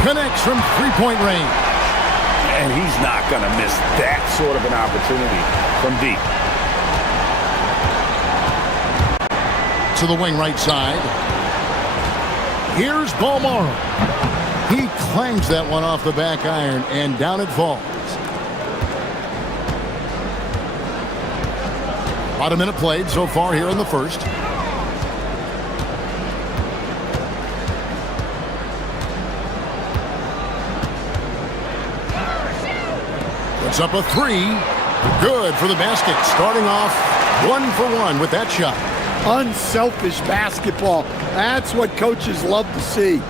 Connects from three-point range. And he's not going to miss that sort of an opportunity from deep. To the wing right side. Here's Balmaro. He clangs that one off the back iron, and down it falls. About a minute played so far here in the first. Puts up a three. Good for the basket. Starting off 1 for 1 with that shot. Unselfish basketball. That's what coaches love to see.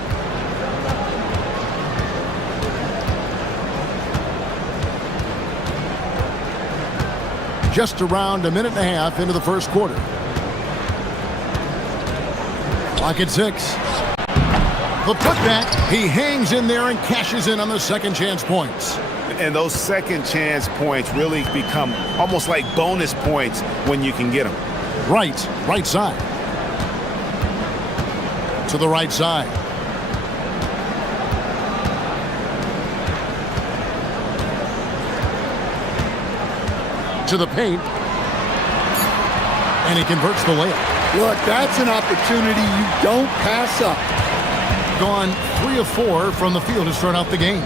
Just around a minute and a half into the first quarter. Clock at 6. The putback. He hangs in there and cashes in on the second chance points. And those second chance points really become almost like bonus points when you can get them. Right side. To the right side. To the paint. And he converts the layup. Look, that's an opportunity you don't pass up. Gone 3 of 4 from the field to start out the game.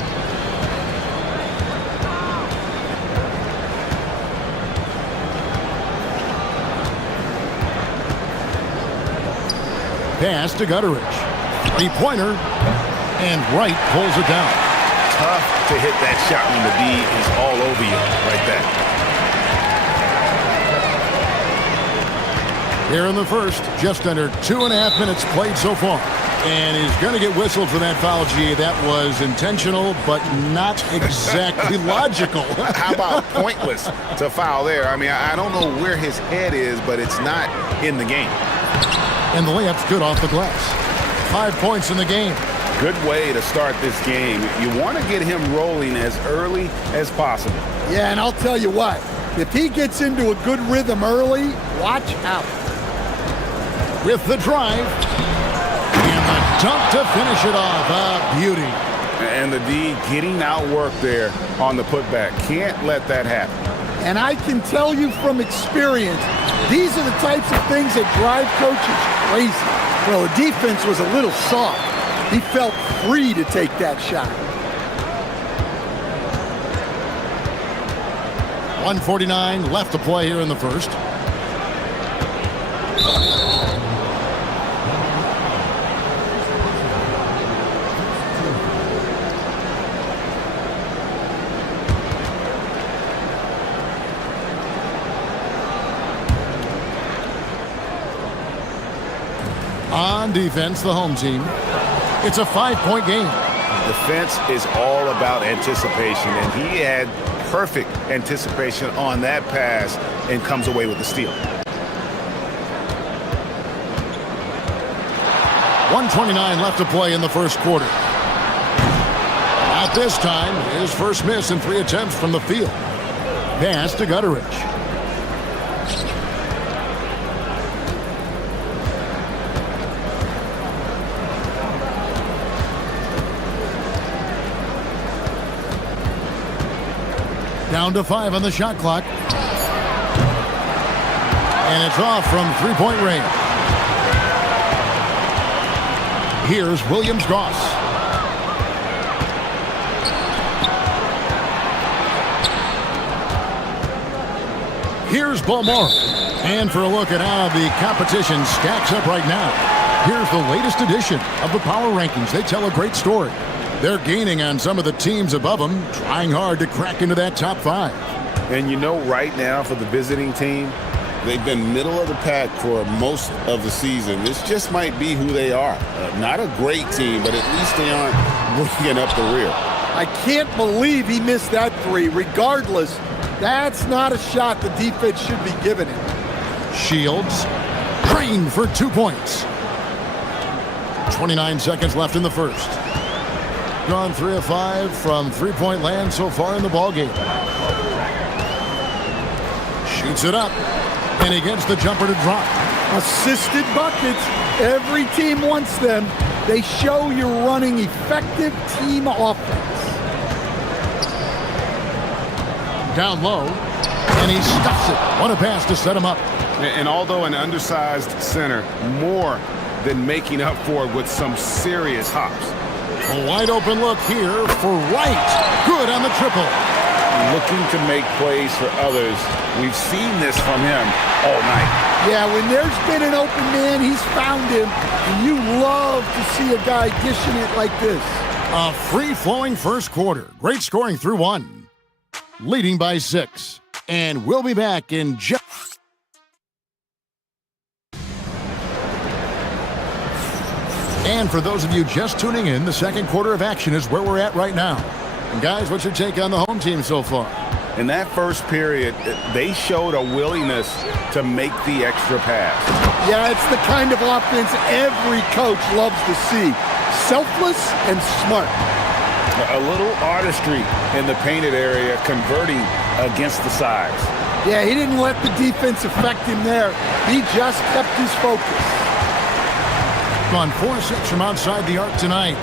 Pass to Gutteridge. Three-pointer. And Wright pulls it down. Tough to hit that shot when the D is all over you like that. Here in the first, just under 2.5 minutes played so far. And he's going to get whistled for that foul, G. That was intentional, but not exactly logical. How about pointless to foul there? I mean, I don't know where his head is, but it's not in the game. And the layup's good off the glass. 5 points in the game. Good way to start this game. You want to get him rolling as early as possible. Yeah, and I'll tell you what. If he gets into a good rhythm early, watch out. With the drive. And the dunk to finish it off. A beauty. And the D getting outworked there on the putback. Can't let that happen. And I can tell you from experience, these are the types of things that drive coaches crazy. Well, the defense was a little soft. He felt free to take that shot. 1:49 left to play here in the first. On defense, the home team. It's a 5-point game. Defense is all about anticipation, and he had perfect anticipation on that pass and comes away with the steal. 1:29 left to play in the first quarter. Not this time. His first miss in 3 attempts from the field. Pass to Gutteridge. Down to 5 on the shot clock. And it's off from three-point range. Here's Williams-Goss. Here's Balmore. And for a look at how the competition stacks up right now, here's the latest edition of the Power Rankings. They tell a great story. They're gaining on some of the teams above them, trying hard to crack into that top 5. And you know, right now for the visiting team, they've been middle of the pack for most of the season. This just might be who they are. Not a great team, but at least they aren't bringing up the rear. I can't believe he missed that three. Regardless, that's not a shot the defense should be giving him. Shields, Green for 2 points. 29 seconds left in the first. Gone 3 of 5 from three-point land so far in the ballgame. Shoots it up, and he gets the jumper to drop. Assisted buckets. Every team wants them. They show you're running effective team offense. Down low, and he stuffs it. What a pass to set him up. And although an undersized center, more than making up for it with some serious hops. A wide open look here for Wright. Good on the triple. Looking to make plays for others. We've seen this from him all night. Yeah, when there's been an open man, he's found him. And you love to see a guy dishing it like this. A free-flowing first quarter. Great scoring through 1. Leading by 6. And we'll be back in just... And for those of you just tuning in, the second quarter of action is where we're at right now. And guys, what's your take on the home team so far? In that first period, they showed a willingness to make the extra pass. Yeah, it's the kind of offense every coach loves to see. Selfless and smart. A little artistry in the painted area, converting against the sides. Yeah, he didn't let the defense affect him there. He just kept his focus. Gone 4-6 from outside the arc tonight.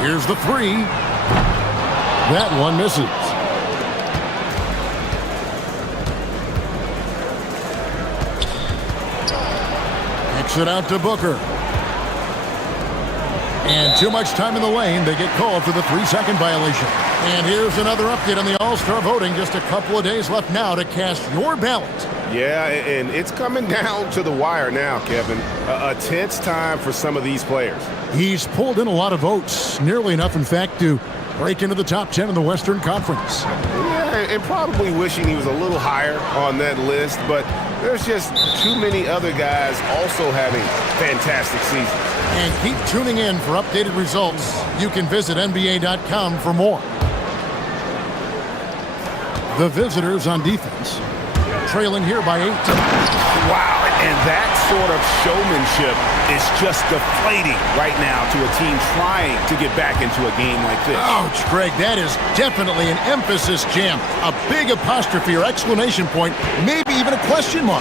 Here's the 3. That one misses. Kicks it out to Booker. And too much time in the lane. They get called for the 3-second violation. And here's another update on the All-Star voting. Just a couple of days left now to cast your ballot. Yeah, and it's coming down to the wire now, Kevin. A tense time for some of these players. He's pulled in a lot of votes. Nearly enough, in fact, to break into the top 10 in the Western Conference. Yeah, and probably wishing he was a little higher on that list, but there's just too many other guys also having fantastic seasons. And keep tuning in for updated results. You can visit NBA.com for more. The visitors on defense, trailing here by 8. Wow, and that sort of showmanship is just deflating right now to a team trying to get back into a game like this. Ouch, Greg, that is definitely an emphasis jam. A big apostrophe or exclamation point, maybe even a question mark.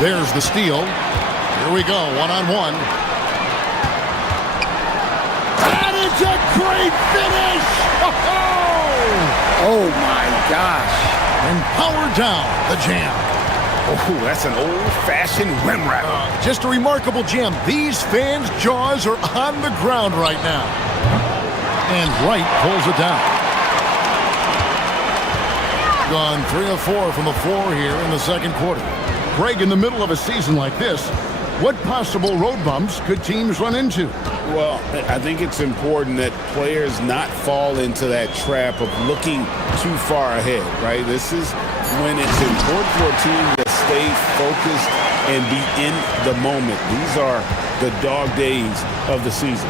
There's the steal. Here we go, one-on-one. That is a great finish! Oh my gosh. And power down the jam. Oh, that's an old-fashioned rim wrap. Just a remarkable jam. These fans' jaws are on the ground right now. And Wright pulls it down. Gone 3 of 4 from the floor here in the second quarter. Greg, in the middle of a season like this, what possible road bumps could teams run into? Well, I think it's important that players not fall into that trap of looking too far ahead, right? This is when it's important for a team to stay focused and be in the moment. These are the dog days of the season.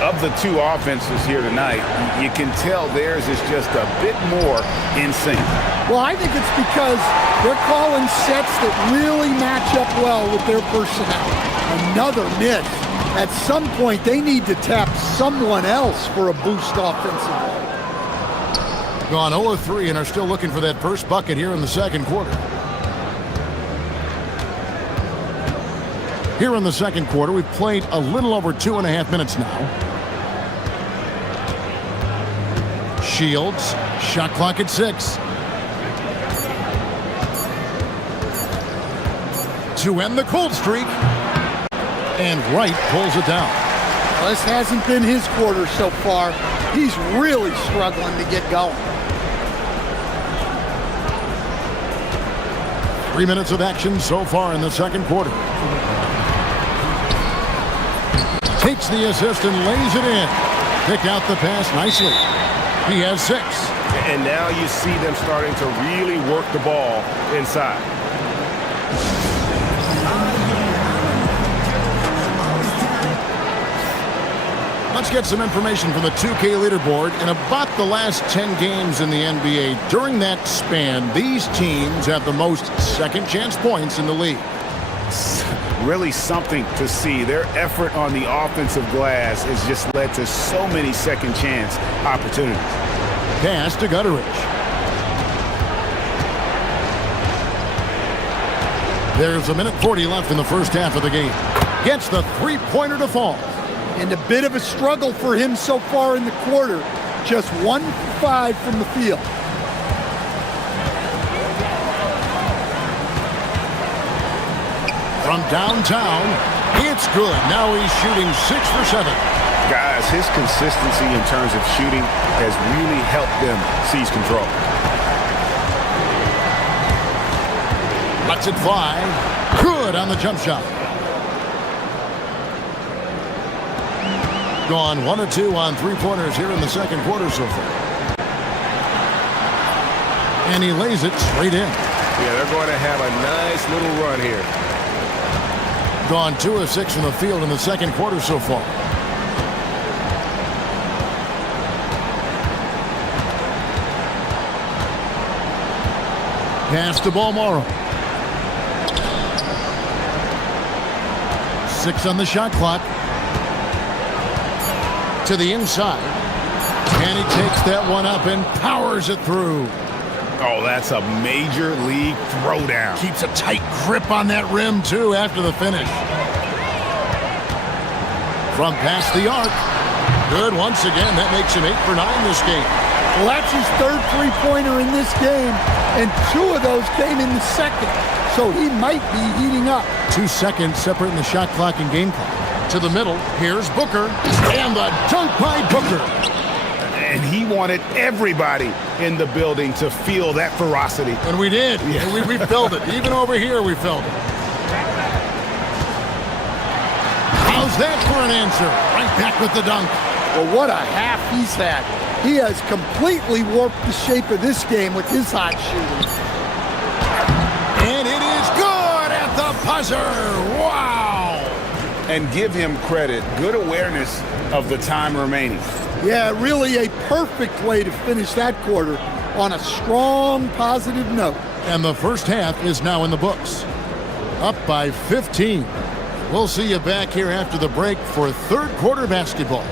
Of the two offenses here tonight, you can tell theirs is just a bit more in sync. Well, I think it's because they're calling sets that really match up well with their personnel. Another miss. At some point, they need to tap someone else for a boost offensively. Gone 0 of 3 and are still looking for that first bucket here in the second quarter. Here in the second quarter, we've played a little over 2.5 minutes now. Shields, shot clock at 6. To end the cold streak. And Wright pulls it down. This hasn't been his quarter so far. He's really struggling to get going. 3 minutes of action so far in the second quarter. Takes the assist and lays it in. Pick out the pass nicely. He has 6. And now you see them starting to really work the ball inside. Let's get some information from the 2K leaderboard. In about the last 10 games in the NBA, during that span, these teams have the most second chance points in the league. Really something to see. Their effort on the offensive glass has just led to so many second chance opportunities. Pass to Gutteridge. There's a minute 40 left in the first half of the game. Gets the three-pointer to fall. And a bit of a struggle for him so far in the quarter. Just 1 for 5 from the field. From downtown, it's good. Now he's shooting 6 for 7. Guys, his consistency in terms of shooting has really helped them seize control. Lets it fly. Good on the jump shot. Gone 1 of 2 on three-pointers here in the second quarter so far. And he lays it straight in. Yeah, they're going to have a nice little run here. Gone 2 of 6 from the field in the second quarter so far. Pass to Balmoro. 6 on the shot clock. To the inside. And he takes that one up and powers it through. Oh, that's a major league throwdown. Keeps a tight grip on that rim, too, after the finish. From past the arc. Good once again. That makes him 8 for 9 this game. Well, that's his third three-pointer in this game, and 2 of those came in the second. So he might be heating up. 2 seconds separating the shot clock and game clock. To the middle, here's Booker, and the dunk by Booker. And he wanted everybody in the building to feel that ferocity. And we did. Yeah. We felt it. Even over here, we felt it. How's that for an answer? Right back with the dunk. Well, what a half he's had. He has completely warped the shape of this game with his hot shooting. And it is good at the buzzer. Wow. And give him credit. Good awareness of the time remaining. Yeah, really a perfect way to finish that quarter on a strong, positive note. And the first half is now in the books. Up by 15. We'll see you back here after the break for third quarter basketball.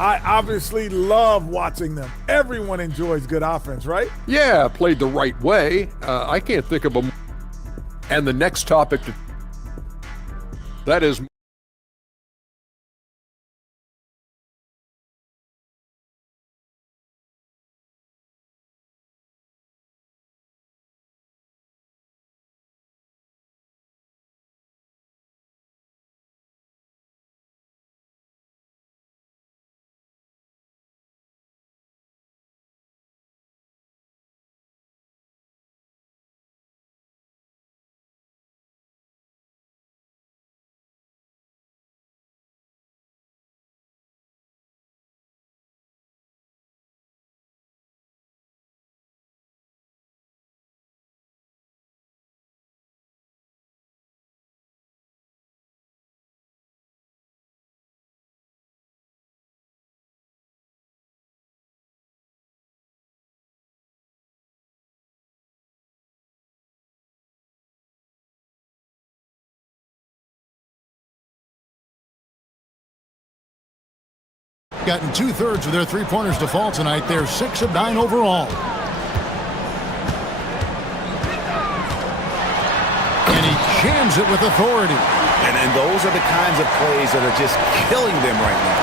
I obviously love watching them. Everyone enjoys good offense, right? Yeah, played the right way. I can't think of a... And the next topic, that is... Gotten 2/3 of their three-pointers to fall tonight. They're 6 of 9 overall. And he jams it with authority. And those are the kinds of plays that are just killing them right now.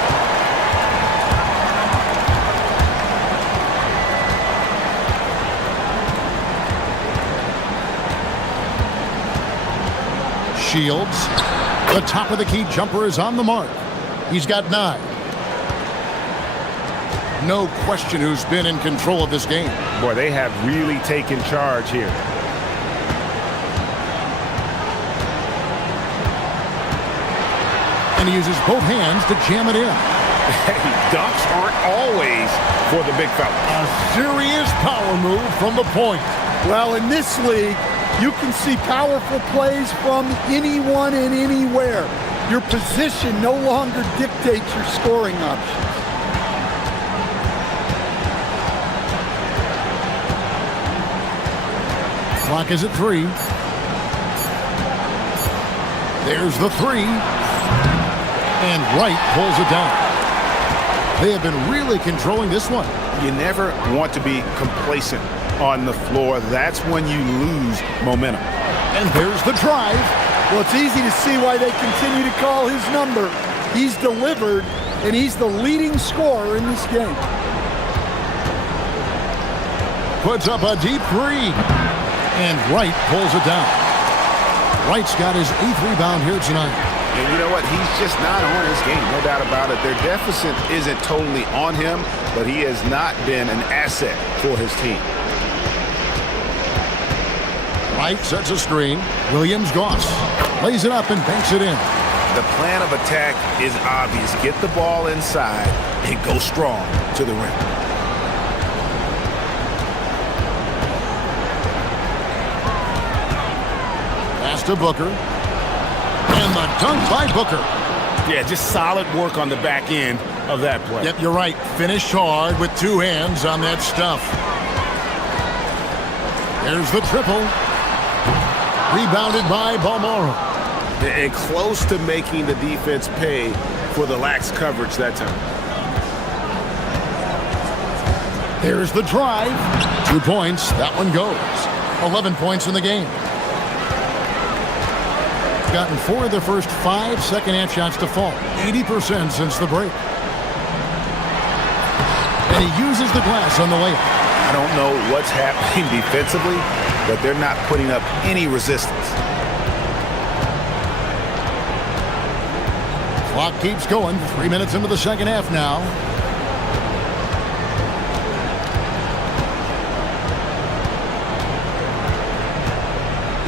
Shields. The top of the key jumper is on the mark. He's got 9. No question who's been in control of this game. Boy, they have really taken charge here. And he uses both hands to jam it in. Hey, dunks aren't always for the big fella. A serious power move from the point. Well, in this league, you can see powerful plays from anyone and anywhere. Your position no longer dictates your scoring options. Clock is at 3. There's the 3. And Wright pulls it down. They have been really controlling this one. You never want to be complacent on the floor. That's when you lose momentum. And there's the drive. Well, it's easy to see why they continue to call his number. He's delivered, and he's the leading scorer in this game. Puts up a deep 3. And Wright pulls it down. Wright's got his 8th rebound here tonight. And you know what? He's just not on his game, no doubt about it. Their deficit isn't totally on him, but he has not been an asset for his team. Wright sets a screen. Williams-Goss lays it up and banks it in. The plan of attack is obvious. Get the ball inside and go strong to the rim. Pass to Booker. And the dunk by Booker. Yeah, just solid work on the back end of that play. Yep, you're right. Finished hard with 2 hands on that stuff. There's the triple. Rebounded by Balmoro. And close to making the defense pay for the lax coverage that time. There's the drive. 2 points. That one goes. 11 points in the game. Gotten 4 of their first 5 second-half shots to fall. 80% since the break. And he uses the glass on the layup. I don't know what's happening defensively, but they're not putting up any resistance. Clock keeps going. 3 minutes into the second half now.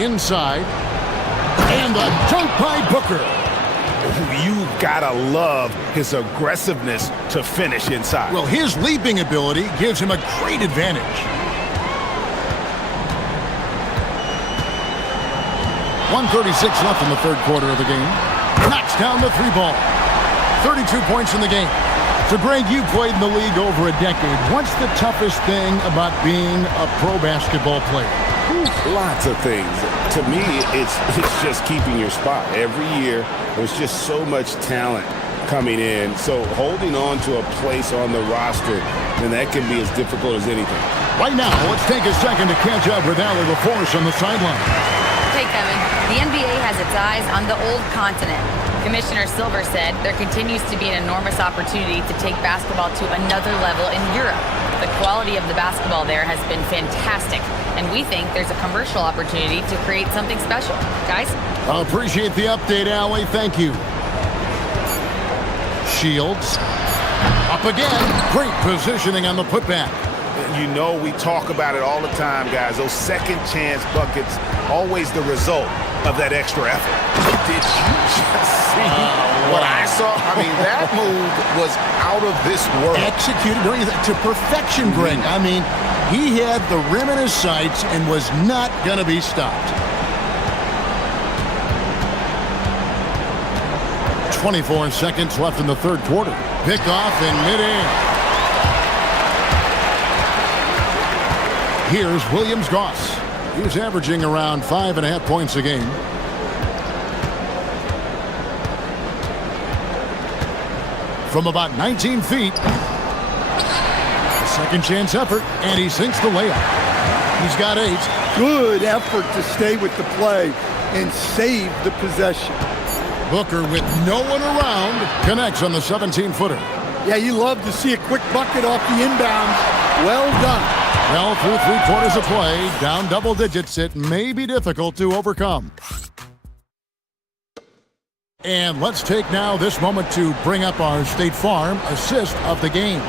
Inside. And a dunk by Booker. You've got to love his aggressiveness to finish inside. Well, his leaping ability gives him a great advantage. 1:36 left in the third quarter of the game. Knocks down the 3 ball. 32 points in the game. So, Greg, you played in the league over a decade. What's the toughest thing about being a pro basketball player? Lots of things. To me, it's just keeping your spot. Every year, there's just so much talent coming in. So holding on to a place on the roster, and that can be as difficult as anything. Right now, let's take a second to catch up with Allie LaForce on the sideline. Hey, Kevin. The NBA has its eyes on the old continent. Commissioner Silver said there continues to be an enormous opportunity to take basketball to another level in Europe. The quality of the basketball there has been fantastic, and we think there's a commercial opportunity to create something special. Guys? I appreciate the update, Allie. Thank you. Shields. Up again. Great positioning on the putback. You know, we talk about it all the time, guys. Those second chance buckets, always the result of that extra effort. Did you just see what I saw? I mean, that move was out of this world. Executed to perfection, Greg. I mean, he had the rim in his sights and was not going to be stopped. 24 seconds left in the third quarter. Pick off in midair. Here's Williams-Goss. He's averaging around 5.5 points a game. . from about 19 feet. Second chance effort, and he sinks the layup. He's got 8. Good effort to stay with the play and save the possession. Booker, with no one around, connects on the 17-footer. Yeah, you love to see a quick bucket off the inbounds. Well done. Well, through 3/4 of play, down double digits, it may be difficult to overcome. And let's take now this moment to bring up our State Farm assist of the game.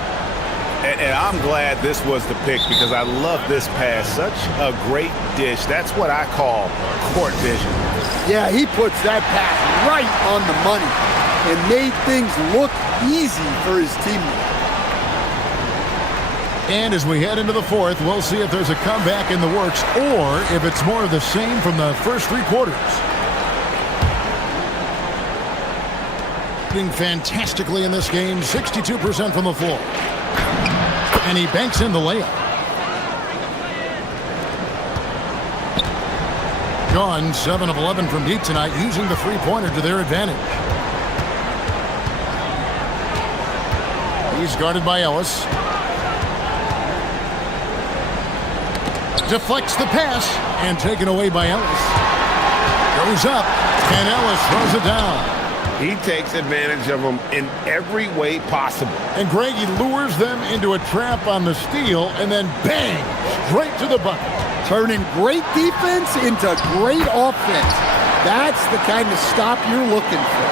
And I'm glad this was the pick because I love this pass. Such a great dish. That's what I call court vision. Yeah, he puts that pass right on the money and made things look easy for his teammate. And as we head into the fourth, we'll see if there's a comeback in the works or if it's more of the same from the first 3 quarters. Doing fantastically in this game, 62% from the floor. And he banks in the layup. Gone 7 of 11 from deep tonight, using the three-pointer to their advantage. He's guarded by Ellis. Deflects the pass and taken away by Ellis. Goes up and Ellis throws it down. He takes advantage of them in every way possible. And Greg, he lures them into a trap on the steal and then bang, straight to the bucket. Turning great defense into great offense. That's the kind of stop you're looking for.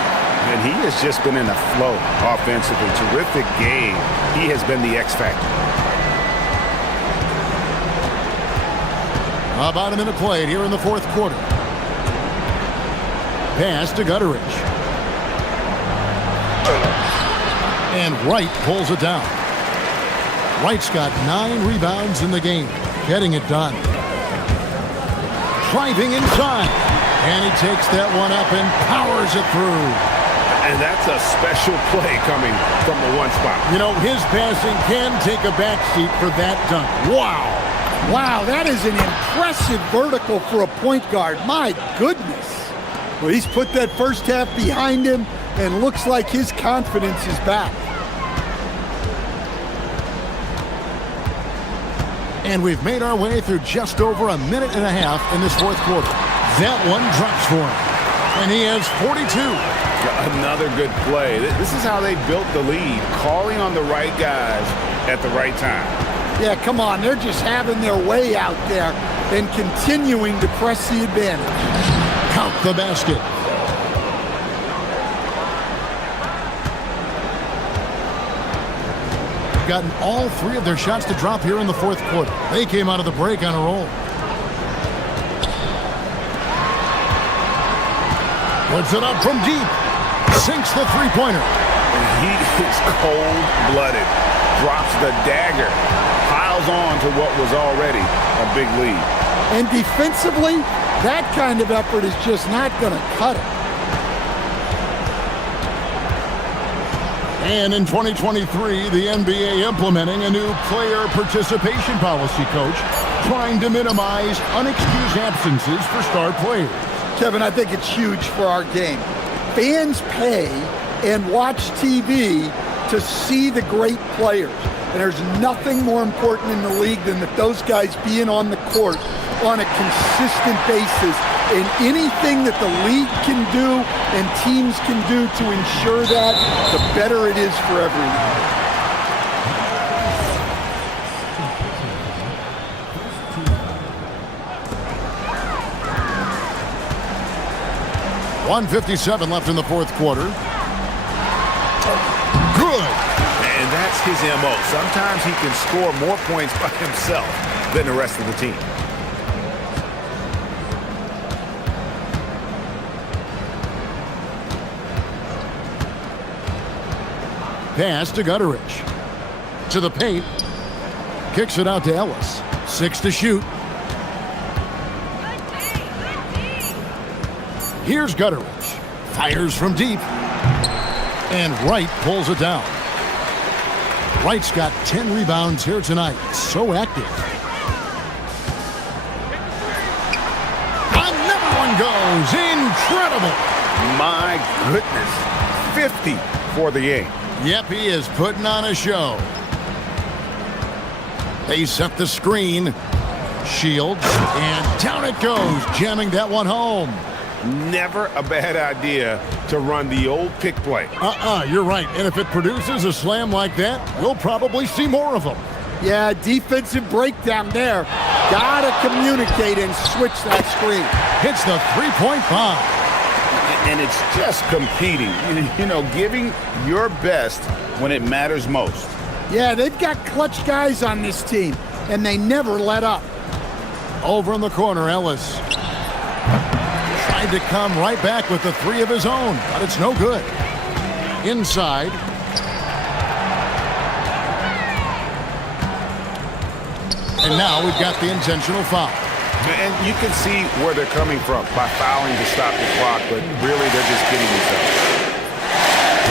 And he has just been in a flow offensively. Terrific game. He has been the X factor. About a minute played here in the fourth quarter. Pass to Gutteridge. And Wright pulls it down. Wright's got 9 rebounds in the game, getting it done. Driving inside, and he takes that one up and powers it through. And that's a special play coming from the one spot. You know, his passing can take a backseat for that dunk. Wow. Wow, that is an impressive vertical for a point guard. My goodness. Well, he's put that first half behind him, and looks like his confidence is back. And we've made our way through just over a minute and a half in this fourth quarter. That one drops for him. And he has 42. Another good play. This is how they built the lead, calling on the right guys at the right time. Yeah, come on. They're just having their way out there and continuing to press the advantage. Count the basket. Gotten all 3 of their shots to drop here in the fourth quarter. They came out of the break on a roll. Puts it up from deep. Sinks the three-pointer. He is cold-blooded. Drops the dagger. Piles on to what was already a big lead. And defensively, that kind of effort is just not going to cut it. And in 2023, the NBA implementing a new player participation policy, Coach, trying to minimize unexcused absences for star players. Kevin, I think it's huge for our game. Fans pay and watch TV to see the great players. And there's nothing more important in the league than that those guys being on the court on a consistent basis. And anything that the league can do and teams can do to ensure that, the better it is for everyone. .157 left in the fourth quarter. Good. And that's his MO. Sometimes he can score more points by himself than the rest of the team. Pass to Gutteridge. To the paint. Kicks it out to Ellis. 6 to shoot. Here's Gutteridge. Fires from deep. And Wright pulls it down. Wright's got 10 rebounds here tonight. So active. Another one goes. Incredible. My goodness. 50 for the game. Yep, he is putting on a show. They set the screen. Shields, and down it goes, jamming that one home. Never a bad idea to run the old pick play. You're right. And if it produces a slam like that, we'll probably see more of them. Yeah, defensive breakdown there. Gotta communicate and switch that screen. Hits the three-point bomb. And it's just competing, you know, giving your best when it matters most. Yeah, they've got clutch guys on this team, and they never let up. Over in the corner, Ellis. Tried to come right back with the three of his own, but it's no good. Inside. And now we've got the intentional foul. And you can see where they're coming from by fouling to stop the clock, but really they're just kidding themselves.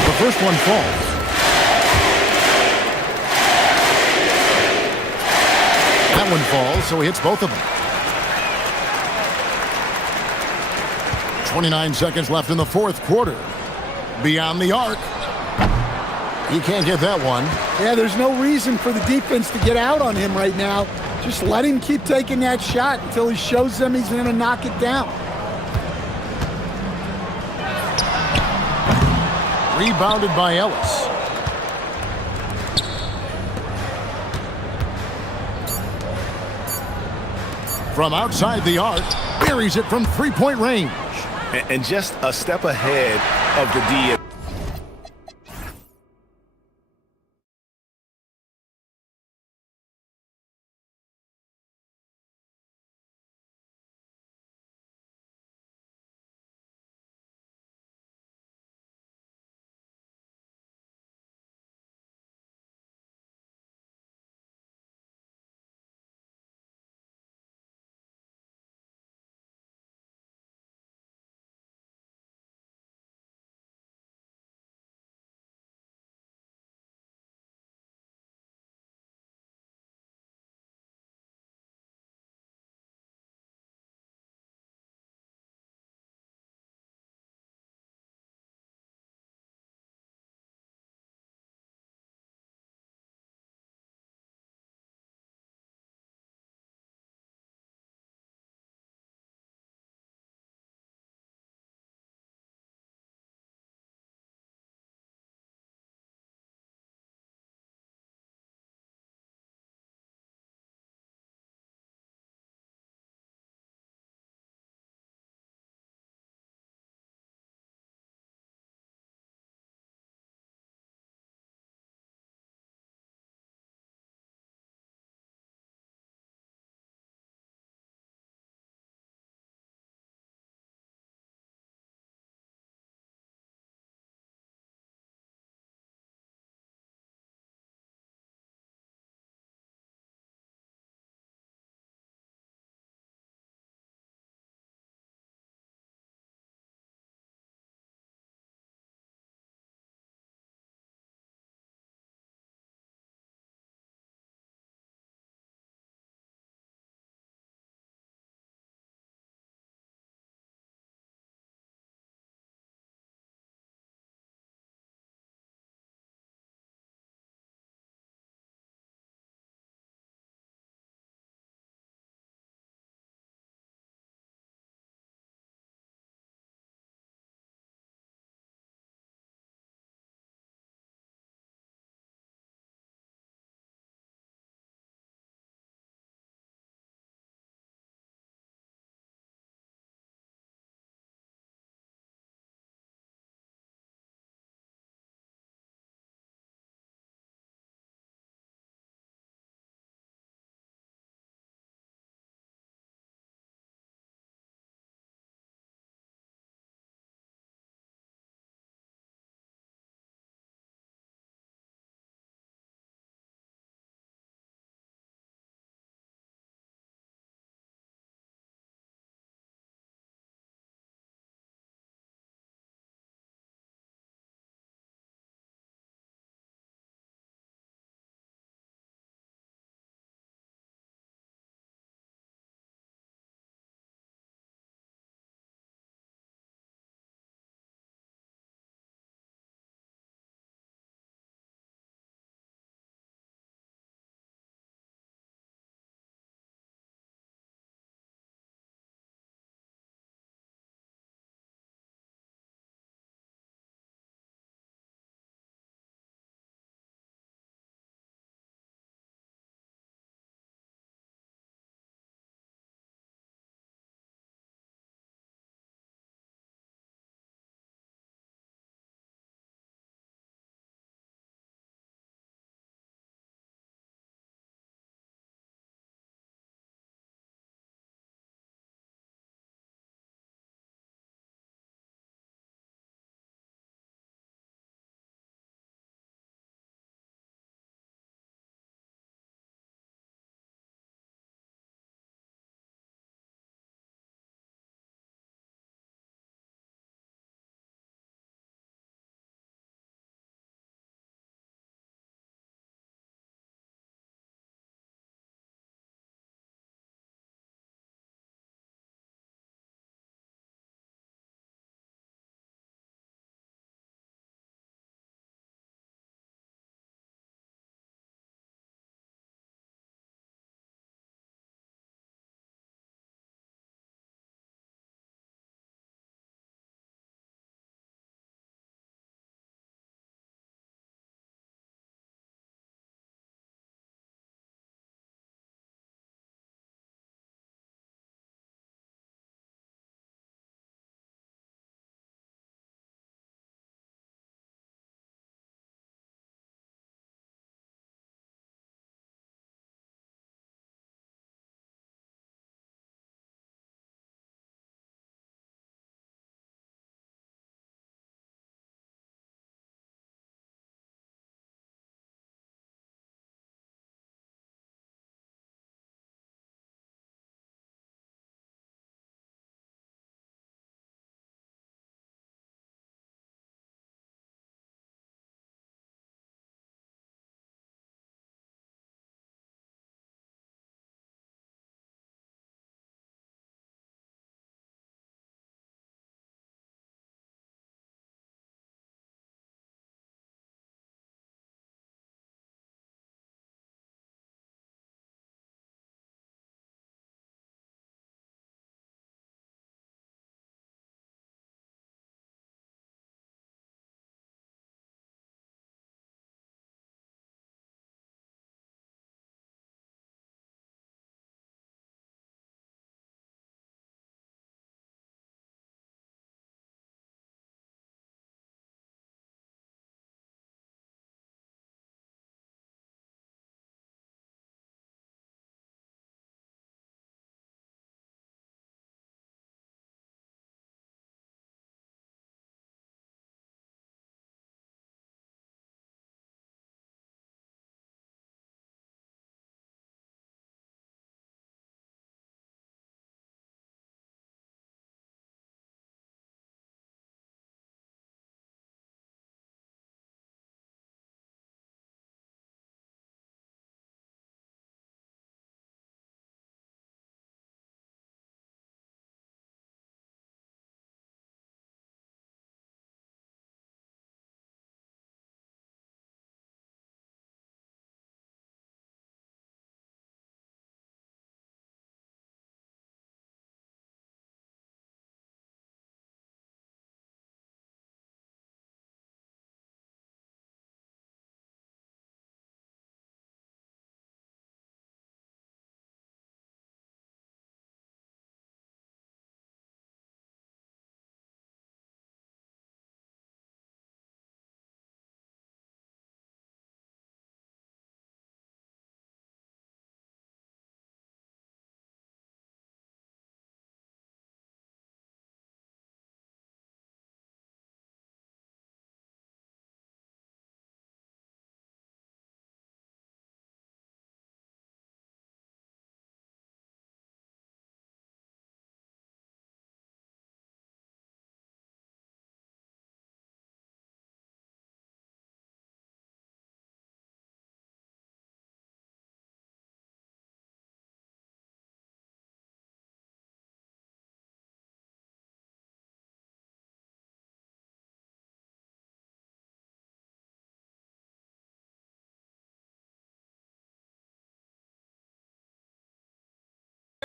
The first one falls. That one falls, so he hits both of them. 29 seconds left in the fourth quarter. Beyond the arc. He can't get that one. Yeah, there's no reason for the defense to get out on him right now. Just let him keep taking that shot until he shows them he's going to knock it down. Rebounded by Ellis. From outside the arc, buries it from three-point range. And just a step ahead of the D.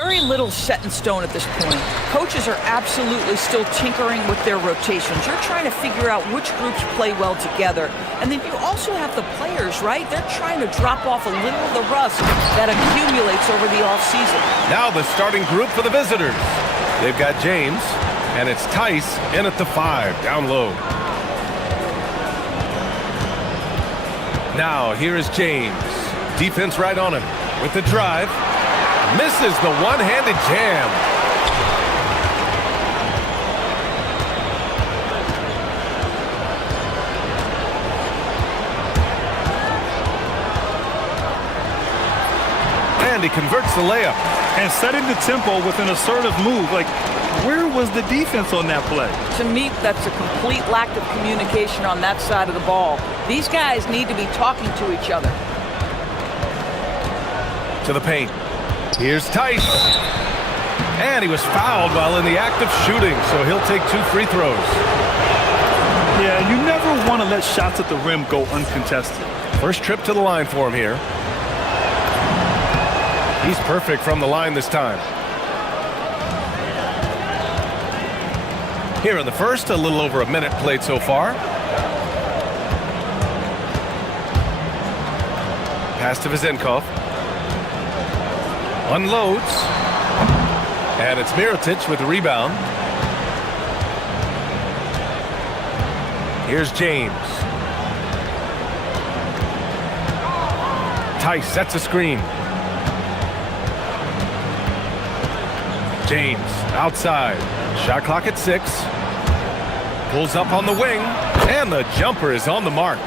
Very little set in stone at this point. Coaches are absolutely still tinkering with their rotations. You're trying to figure out which groups play well together. And then you also have the players, right? They're trying to drop off a little of the rust that accumulates over the offseason. Now the starting group for the visitors. They've got James, and it's Tice in at the 5, down low. Now here is James. Defense right on him with the drive. Misses the one-handed jam. And he converts the layup. And setting the tempo with an assertive move. Like, where was the defense on that play? To me, that's a complete lack of communication on that side of the ball. These guys need to be talking to each other. To the paint. Here's Tice. And he was fouled while in the act of shooting, so he'll take 2 free throws. Yeah, you never want to let shots at the rim go uncontested. First trip to the line for him here. He's perfect from the line this time. Here in the first, a little over a minute played so far. Pass to Vezenkov. Unloads. And it's Mirotic with the rebound. Here's James. Tice sets a screen. James outside. Shot clock at 6. Pulls up on the wing. And the jumper is on the mark.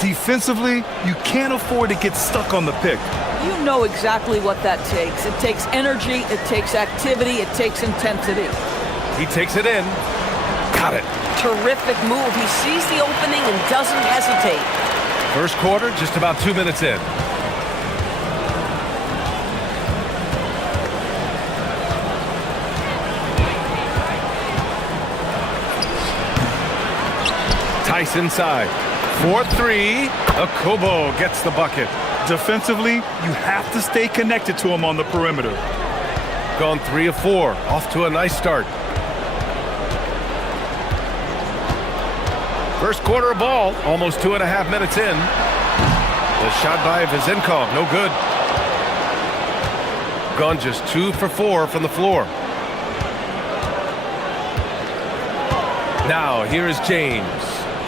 Defensively, you can't afford to get stuck on the pick. You know exactly what that takes. It takes energy, it takes activity, it takes intensity. He takes it in. Got it. Terrific move. He sees the opening and doesn't hesitate. First quarter, just about 2 minutes in. Tice inside. 4-3. Akobo gets the bucket. Defensively, you have to stay connected to him on the perimeter. Gone 3 of 4. Off to a nice start. First quarter of ball. Almost 2.5 minutes in. The shot by Vezenkov. No good. Gone just 2 for 4 from the floor. Now, here is James.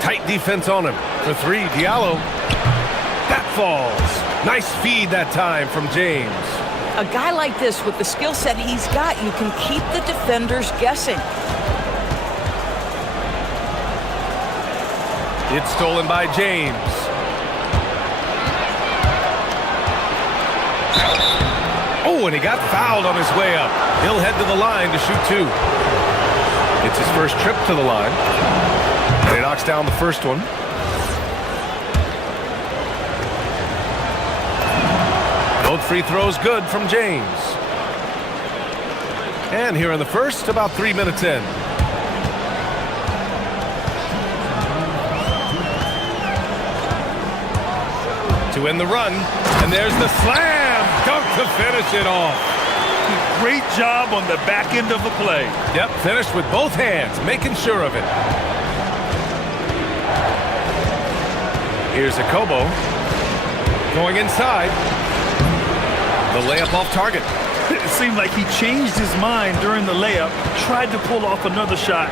Tight defense on him. For 3, Diallo. That falls. Nice feed that time from James. A guy like this, with the skill set he's got, you can keep the defenders guessing. It's stolen by James. Oh, and he got fouled on his way up. He'll head to the line to shoot 2. It's his first trip to the line. And he knocks down the first one. Both free throws good from James. And here in the first, about 3 minutes in. To win the run. And there's the slam. Dunk to finish it off. Great job on the back end of the play. Yep, finished with both hands, making sure of it. Here's Akobo. Going inside. The layup off target. It seemed like he changed his mind during the layup, tried to pull off another shot,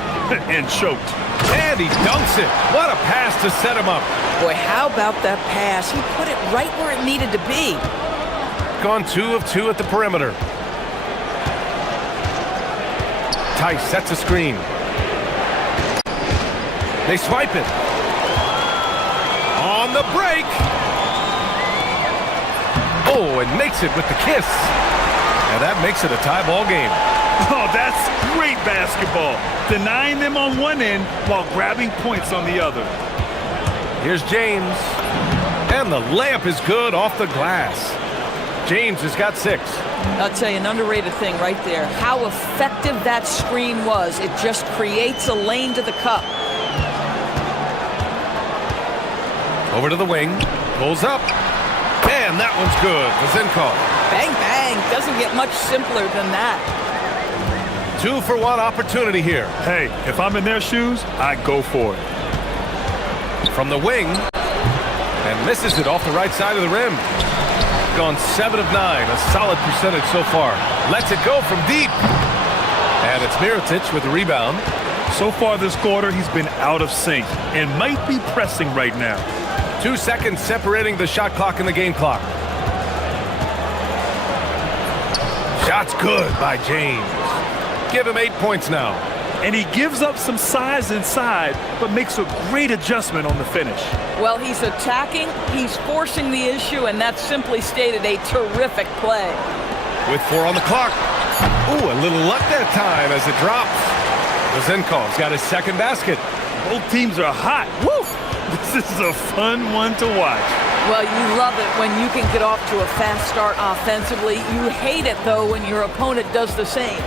and choked. And he dunks it. What a pass to set him up. Boy, how about that pass? He put it right where it needed to be. Gone 2 of 2 at the perimeter. Tice sets a screen. They swipe it. On the break. Oh, and makes it with the kiss. And that makes it a tie ball game. Oh, that's great basketball. Denying them on one end while grabbing points on the other. Here's James. And the layup is good off the glass. James has got 6. I'll tell you, an underrated thing right there. How effective that screen was. It just creates a lane to the cup. Over to the wing. Pulls up. And that one's good. Vezenkov. Bang, bang. Doesn't get much simpler than that. 2-for-1 opportunity here. Hey, if I'm in their shoes, I go for it. From the wing, and misses it off the right side of the rim. Gone 7 of 9, a solid percentage so far. Lets it go from deep. And it's Mirotic with the rebound. So far this quarter, he's been out of sync and might be pressing right now. 2 seconds separating the shot clock and the game clock. Shot's good by James. Give him 8 points now. And he gives up some size inside, but makes a great adjustment on the finish. Well, he's attacking, he's forcing the issue, and that's simply stated a terrific play. With 4 on the clock. Ooh, a little luck that time as it drops. Vezinkov's got his second basket. Both teams are hot. Woo! This is a fun one to watch. Well, you love it when you can get off to a fast start offensively. You hate it, though, when your opponent does the same.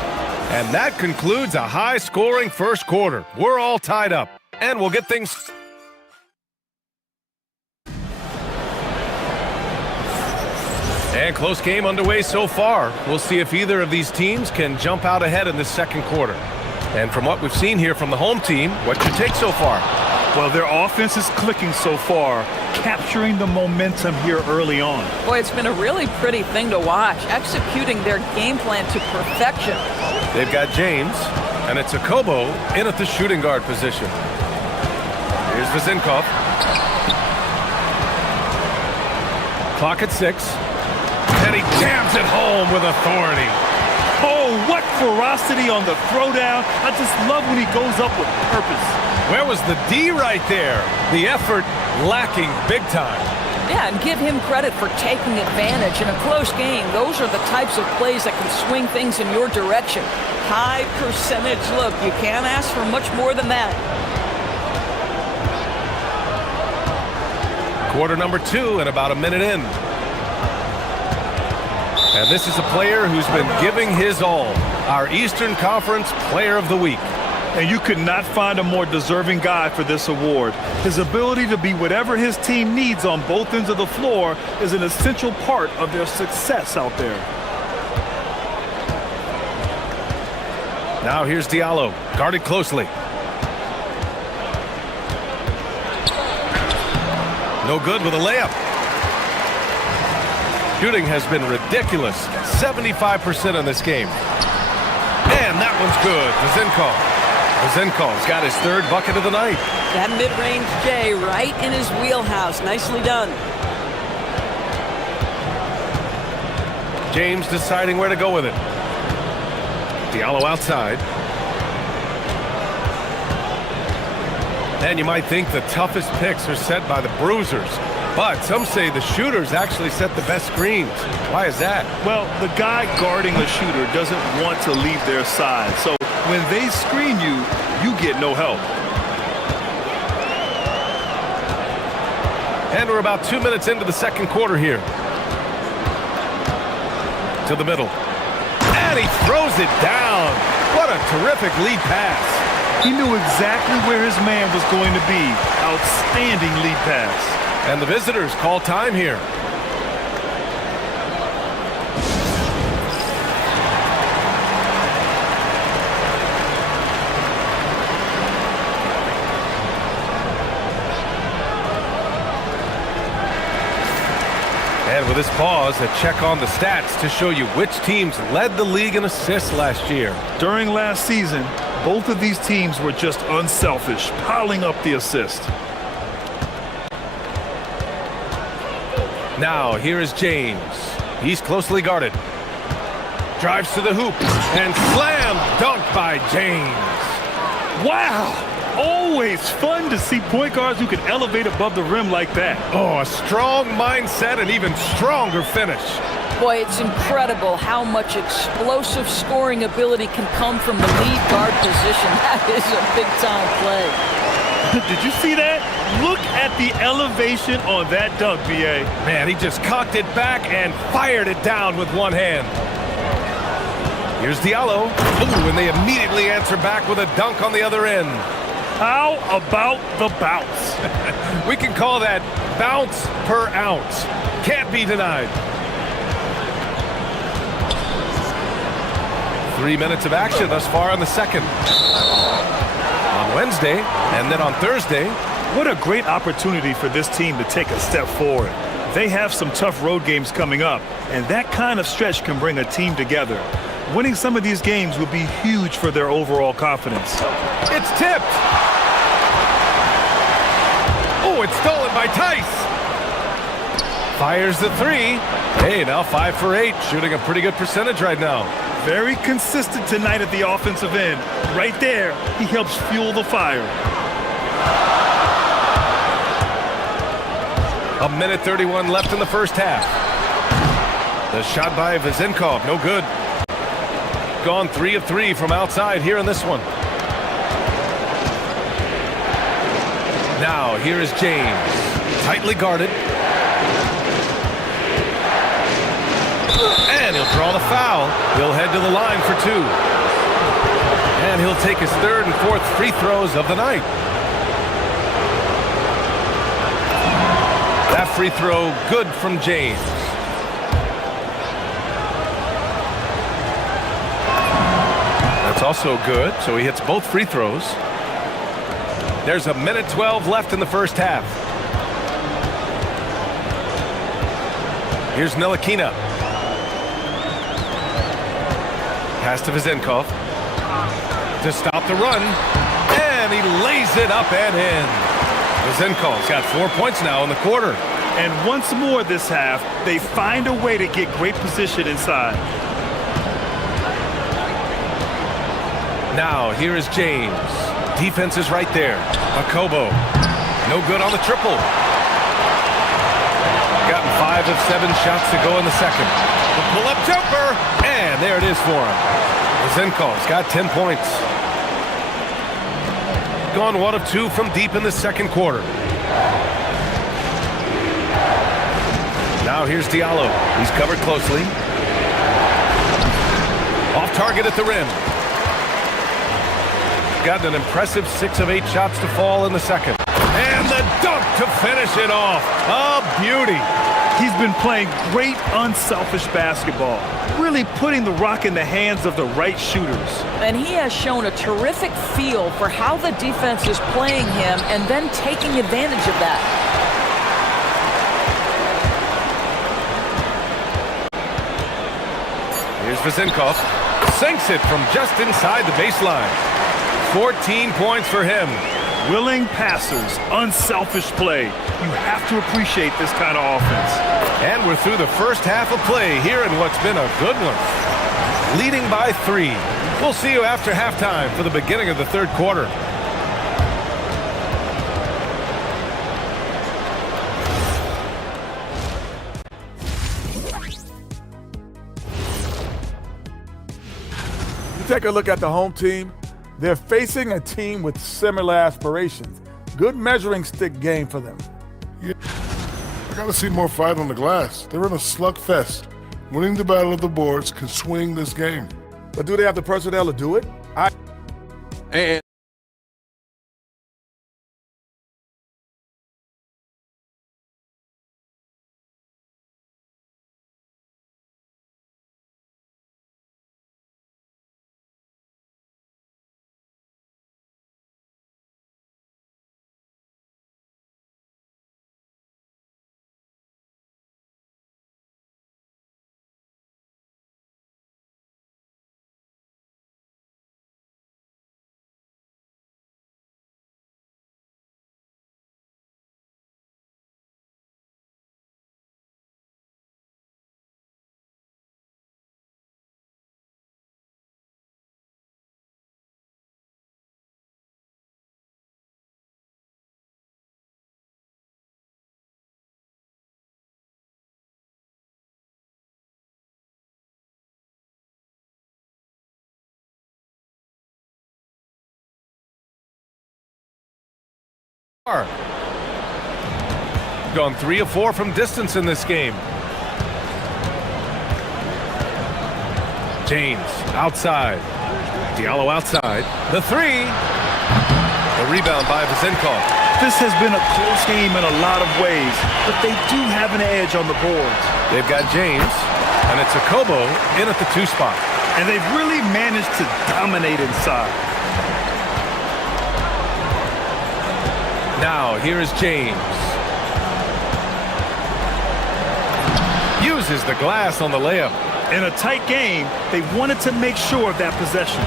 And that concludes a high-scoring first quarter. We're all tied up, and we'll get things... And close game underway so far. We'll see if either of these teams can jump out ahead in this second quarter. And from what we've seen here from the home team, what's your take so far? Well, their offense is clicking so far, capturing the momentum here early on. Boy, it's been a really pretty thing to watch, executing their game plan to perfection. They've got James, and it's Akobo in at the shooting guard position. Here's Vezinkov. Clock at 6. And he jams it home with authority. Oh, what ferocity on the throwdown. I just love when he goes up with purpose. Where was the D right there? The effort lacking big time. Yeah, and give him credit for taking advantage in a close game. Those are the types of plays that can swing things in your direction. High percentage look. You can't ask for much more than that. Quarter number 2 and about a minute in. And this is a player who's been giving his all. Our Eastern Conference Player of the Week. And you could not find a more deserving guy for this award. His ability to be whatever his team needs on both ends of the floor is an essential part of their success out there. Now here's Diallo, guarded closely. No good with a layup. Shooting has been ridiculous, 75% in this game. And that one's good, Vezinkov's got his 3rd bucket of the night. That mid-range J right in his wheelhouse. Nicely done. James deciding where to go with it. Diallo outside. And you might think the toughest picks are set by the bruisers. But some say the shooters actually set the best screens. Why is that? Well, the guy guarding the shooter doesn't want to leave their side. So when they screen you, you get no help. And we're about 2 minutes into the second quarter here. To the middle. And he throws it down. What a terrific lead pass. He knew exactly where his man was going to be. Outstanding lead pass. And the visitors call time here. And with this pause, a check on the stats to show you which teams led the league in assists last year. During last season, both of these teams were just unselfish, piling up the assist. Now, here is James. He's closely guarded. Drives to the hoop and slam dunk by James. Wow! Always fun to see point guards who can elevate above the rim like that. Oh, a strong mindset and even stronger finish. Boy, it's incredible how much explosive scoring ability can come from the lead guard position. That is a big-time play. Did you see that? Look at the elevation on that dunk, B.A. Man, he just cocked it back and fired it down with one hand. Here's Diallo. Ooh, and they immediately answer back with a dunk on the other end. How about the bounce? We can call that bounce per ounce. Can't be denied. 3 minutes of action thus far in the second. On Wednesday, and then on Thursday. What a great opportunity for this team to take a step forward. They have some tough road games coming up, and that kind of stretch can bring a team together. Winning some of these games would be huge for their overall confidence. It's tipped. Oh, it's stolen by Tice. Fires the three. Hey, now 5 for 8, shooting a pretty good percentage right now. Very consistent tonight at the offensive end. Right there, he helps fuel the fire. A minute 31 left in the first half. The shot by Vezenkov, no good. Gone 3 of 3 from outside here in this one. Now, here is James. Tightly guarded. And he'll draw the foul. He'll head to the line for 2. And he'll take his 3rd and 4th free throws of the night. That free throw good from James. That's also good, so he hits both free throws. There's a minute 12 left in the first half. Here's Ntilikina. Pass to Vezenkov to stop the run, and he lays it up and in. Vezenkov's got 4 points now in the quarter. And once more this half, they find a way to get great position inside. Now, here is James. Defense is right there. Akobo. No good on the triple. Gotten 5 of 7 shots to go in the second. The pull-up jumper, and there it is for him. Vezenkov's got 10 points. Gone 1 of 2 from deep in the second quarter. Now here's Diallo. He's covered closely. Off target at the rim. Gotten an impressive 6 of 8 shots to fall in the second. And the dunk to finish it off. A beauty. He's been playing great unselfish basketball, really putting the rock in the hands of the right shooters. And he has shown a terrific feel for how the defense is playing him and then taking advantage of that. Here's Vezenkov. Sinks it from just inside the baseline. 14 points for him. Willing passers, unselfish play. You have to appreciate this kind of offense. And we're through the first half of play here in what's been a good one. Leading by 3. We'll see you after halftime for the beginning of the third quarter. You take a look at the home team. They're facing a team with similar aspirations. Good measuring stick game for them. Yeah. I got to see more fight on the glass. They're in a slugfest. Winning the battle of the boards can swing this game. But do they have the personnel to do it? And Gone 3 of 4 from distance in this game. James outside. Diallo outside. The 3. The rebound by Vezenkov. This has been a close game in a lot of ways, but they do have an edge on the boards. They've got James, and it's Akobo in at the 2 spot. And they've really managed to dominate inside. Now, here is James. Uses the glass on the layup. In a tight game, they wanted to make sure of that possession.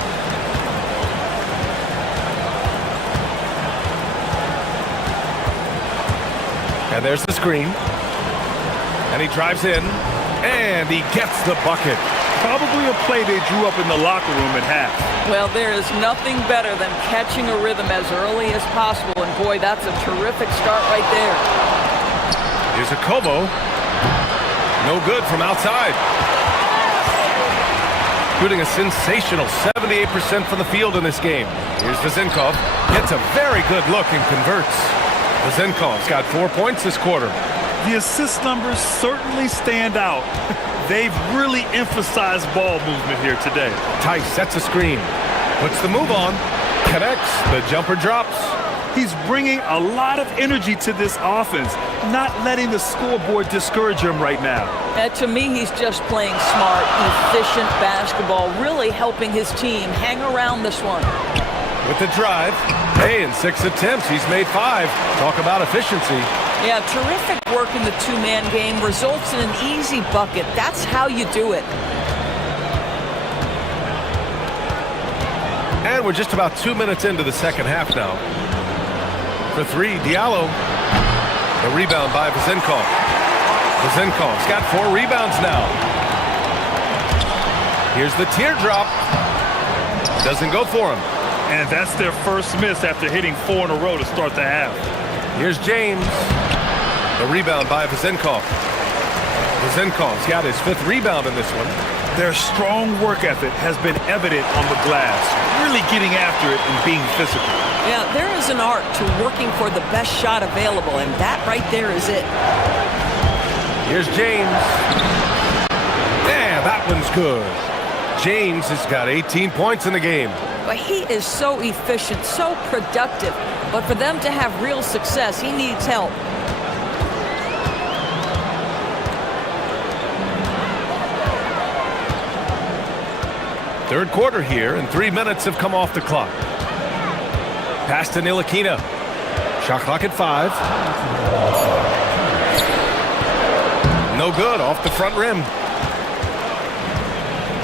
And there's the screen. And he drives in. And he gets the bucket. Probably a play they drew up in the locker room at half. Well, there is nothing better than catching a rhythm as early as possible. And boy, that's a terrific start right there. Here's a Kobo. No good from outside. Shooting a sensational 78% from the field in this game. Here's Vezenkov. Gets a very good look and converts. Vezenkov's got 4 points this quarter. The assist numbers certainly stand out. They've really emphasized ball movement here today. Tice sets a screen. Puts the move on. Connects. The jumper drops. He's bringing a lot of energy to this offense, not letting the scoreboard discourage him right now. To me, he's just playing smart, efficient basketball, really helping his team hang around this one. With the drive. Hey, in 6 attempts, he's made 5. Talk about efficiency. Yeah, terrific work in the two-man game results in an easy bucket. That's how you do it. And we're just about 2 minutes into the second half now. For 3, Diallo. The rebound by Vezenkov. Vezenkov's got 4 rebounds now. Here's the teardrop. Doesn't go for him. And that's their first miss after hitting 4 in a row to start the half. Here's James. The rebound by Vezenkov. Vezenkov's got his 5th rebound in this one. Their strong work ethic has been evident on the glass, really getting after it and being physical. Yeah, there is an art to working for the best shot available, and that right there is it. Here's James. Yeah, that one's good. James has got 18 points in the game. But he is so efficient, so productive. But for them to have real success, he needs help. Third quarter here, and 3 minutes have come off the clock. Pass to Ntilikina. Shot clock at 5. No good, off the front rim.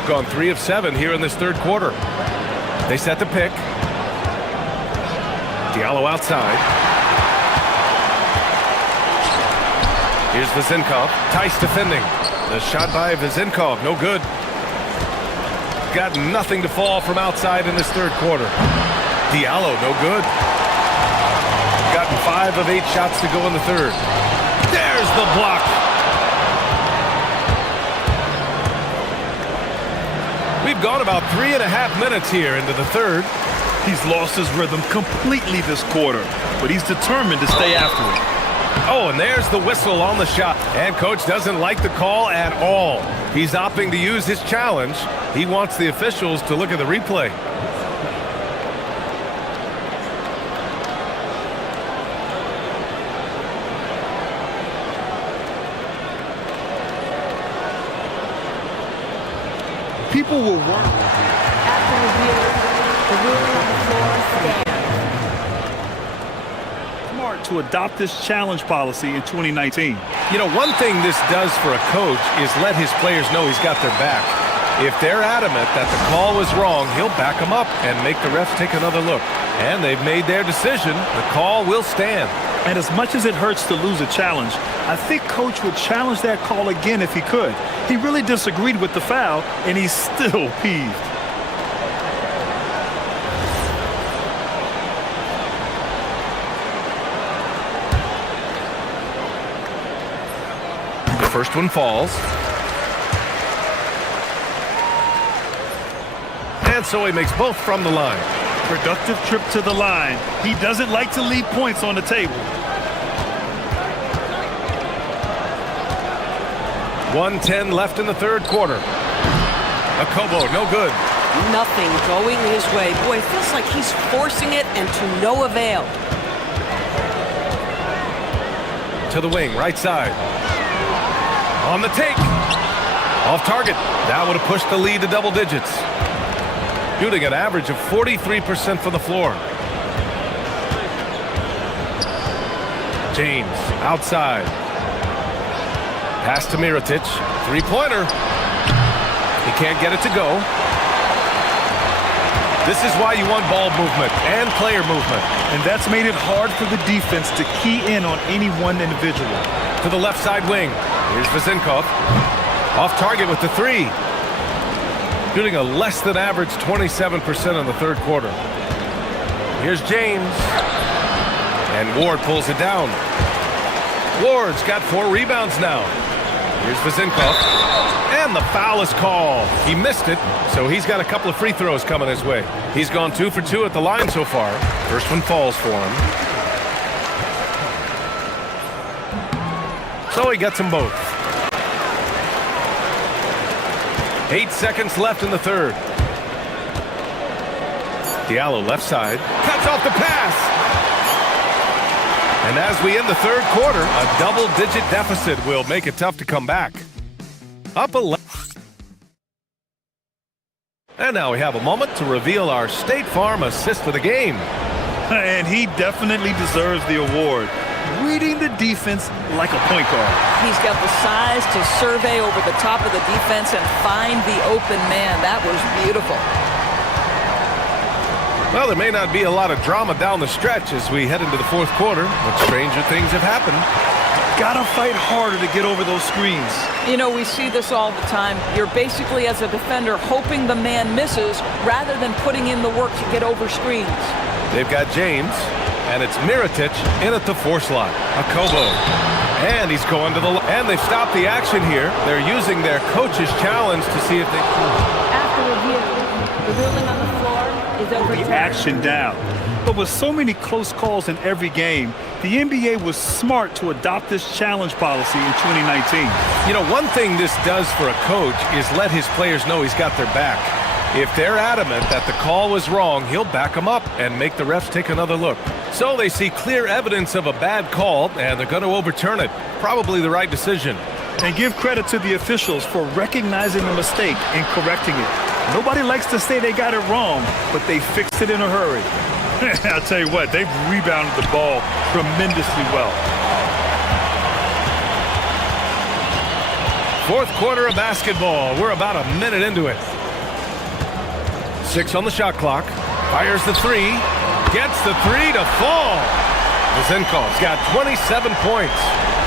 Gone 3 of 7 here in this third quarter. They set the pick. Diallo outside. Here's Vezenkov. Tice defending. The shot by Vezenkov, no good. Got nothing to fall from outside in this third quarter. Diallo, no good. Gotten 5 of 8 shots to go in the third. There's the block. We've gone about 3.5 minutes here into the third. He's lost his rhythm completely this quarter, but he's determined to stay after it. Oh, and there's the whistle on the shot. And coach doesn't like the call at all. He's opting to use his challenge. He wants the officials to look at the replay. People will work. After review, the ruling on the floor stands. Smart to adopt this challenge policy in 2019. You know, one thing this does for a coach is let his players know he's got their back. If they're adamant that the call was wrong, he'll back them up and make the refs take another look. And they've made their decision. The call will stand. And as much as it hurts to lose a challenge, I think coach would challenge that call again if he could. He really disagreed with the foul, and he's still peeved. The first one falls. And so he makes both from the line. Productive trip to the line. He doesn't like to leave points on the table. 1:10 left in the third quarter. A Kobo, no good. Nothing going his way. Boy, it feels like he's forcing it and to no avail. To the wing, right side. On the take. Off target. That would have pushed the lead to double digits. Shooting an average of 43% from the floor. James outside. Pass to Mirotic. Three-pointer. He can't get it to go. This is why you want ball movement and player movement. And that's made it hard for the defense to key in on any one individual. To the left side wing. Here's Vezinkov. Off target with the three. Shooting a less than average 27% in the third quarter. Here's James. And Ward pulls it down. Ward's got 4 rebounds now. Here's Vezinkov. And the foul is called. He missed it, so he's got a couple of free throws coming his way. He's gone 2 for 2 at the line so far. First one falls for him. So he gets them both. 8 seconds left in the third. Diallo left side. Cuts off the pass. And as we end the third quarter, a double-digit deficit will make it tough to come back. Up 11. And now we have a moment to reveal our State Farm assist of the game. And he definitely deserves the award. Reading the defense like a point guard. He's got the size to survey over the top of the defense and find the open man. That was beautiful. Well, there may not be a lot of drama down the stretch as we head into the fourth quarter, but stranger things have happened. Gotta fight harder to get over those screens. You know, we see this all the time. You're basically, as a defender, hoping the man misses rather than putting in the work to get over screens. They've got James, and it's Mirotic in at the 4 slot. Akobo. And he's going to the... And they've stopped the action here. They're using their coach's challenge to see if they... After review, the ruling on the floor is overturned. The action down. But with so many close calls in every game, the NBA was smart to adopt this challenge policy in 2019. You know, one thing this does for a coach is let his players know he's got their back. If they're adamant that the call was wrong, he'll back them up and make the refs take another look. So they see clear evidence of a bad call, and they're going to overturn it. Probably the right decision. And give credit to the officials for recognizing the mistake and correcting it. Nobody likes to say they got it wrong, but they fixed it in a hurry. I'll tell you what, they've rebounded the ball tremendously well. Fourth quarter of basketball. We're about a minute into it. 6 on the shot clock. Fires the 3. Gets the 3 to fall. Vezinkov's got 27 points.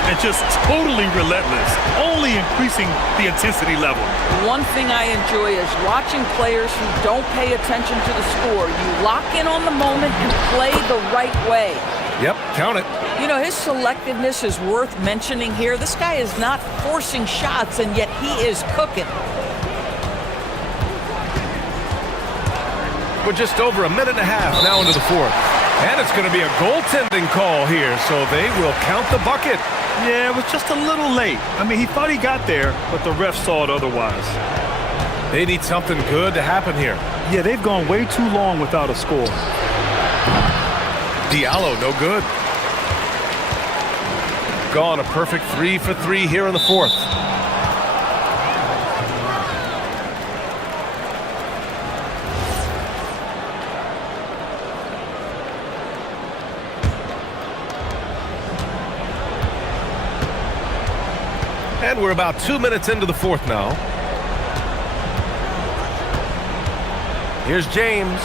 And just totally relentless, only increasing the intensity level. One thing I enjoy is watching players who don't pay attention to the score. You lock in on the moment and play the right way. Yep, count it. You know, his selectiveness is worth mentioning here. This guy is not forcing shots, and yet he is cooking. We're just over a minute and a half now into the fourth. And it's going to be a goaltending call here, so they will count the bucket. Yeah, it was just a little late. I mean, he thought he got there, but the ref saw it otherwise. They need something good to happen here. Yeah, they've gone way too long without a score. Diallo, no good. Gone a perfect 3 for 3 here in the fourth. And we're about 2 minutes into the fourth now. Here's James.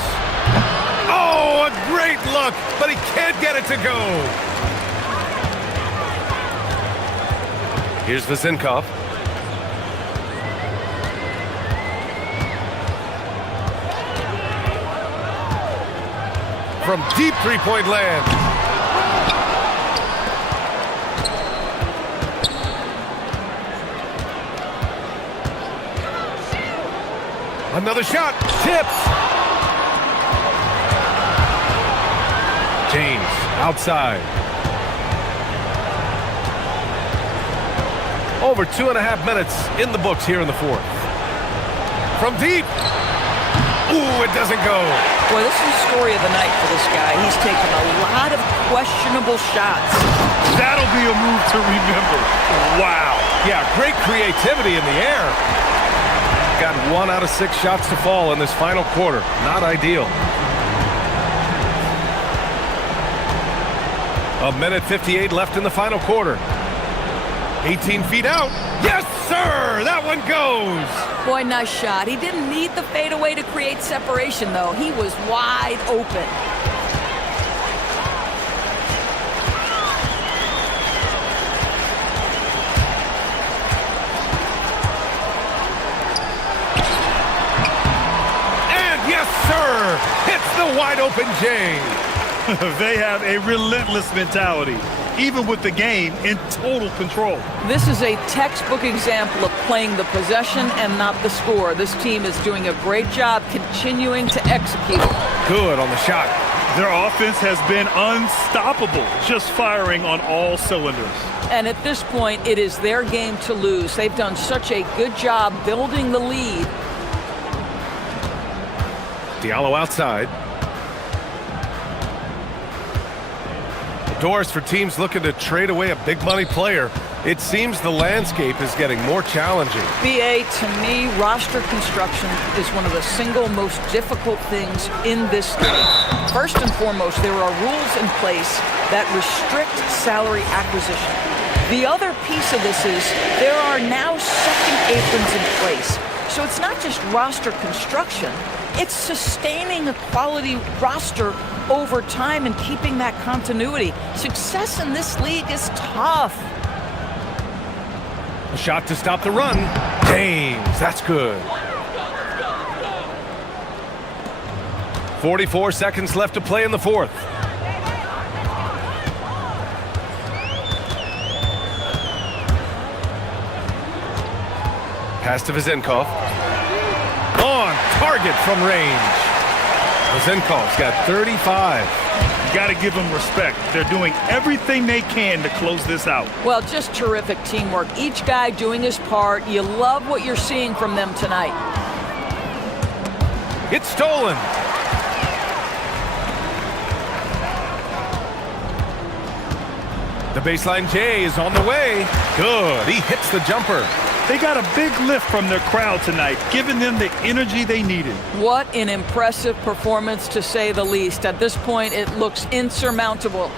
Oh, a great look, but he can't get it to go. Here's Vezinkov. From deep three-point land. Another shot, tipped. James, outside. Over 2.5 minutes in the books here in the fourth. From deep. Ooh, it doesn't go. Boy, this is the story of the night for this guy. He's taken a lot of questionable shots. That'll be a move to remember. Wow. Yeah, great creativity in the air. Got 1 out of 6 shots to fall in this final quarter. Not ideal. 1:58 left in the final quarter. 18 feet out. Yes, sir! That one goes! Boy, nice shot. He didn't need the fadeaway to create separation, though. He was wide open. And yes, sir! Hits the wide open J. They have a relentless mentality, even with the game in total control. This is a textbook example of playing the possession and not the score. This team is doing a great job continuing to execute. Good on the shot. Their offense has been unstoppable, just firing on all cylinders. And at this point, it is their game to lose. They've done such a good job building the lead. Diallo outside. Doors for teams looking to trade away a big money player. It seems the landscape is getting more challenging. BA, to me, roster construction is one of the single most difficult things in this league. First and foremost, there are rules in place that restrict salary acquisition. The other piece of this is there are now second aprons in place. So it's not just roster construction, it's sustaining a quality roster over time and keeping that continuity. Success in this league is tough. A shot to stop the run. James, that's good. 44 seconds left to play in the fourth. Pass to Vezenkov. On target from range. Vezenkov's got 35. You got to give them respect. They're doing everything they can to close this out. Well, just terrific teamwork. Each guy doing his part. You love what you're seeing from them tonight. It's stolen. The baseline J is on the way. Good. He hits the jumper. They got a big lift from their crowd tonight, giving them the energy they needed. What an impressive performance, to say the least. At this point, it looks insurmountable.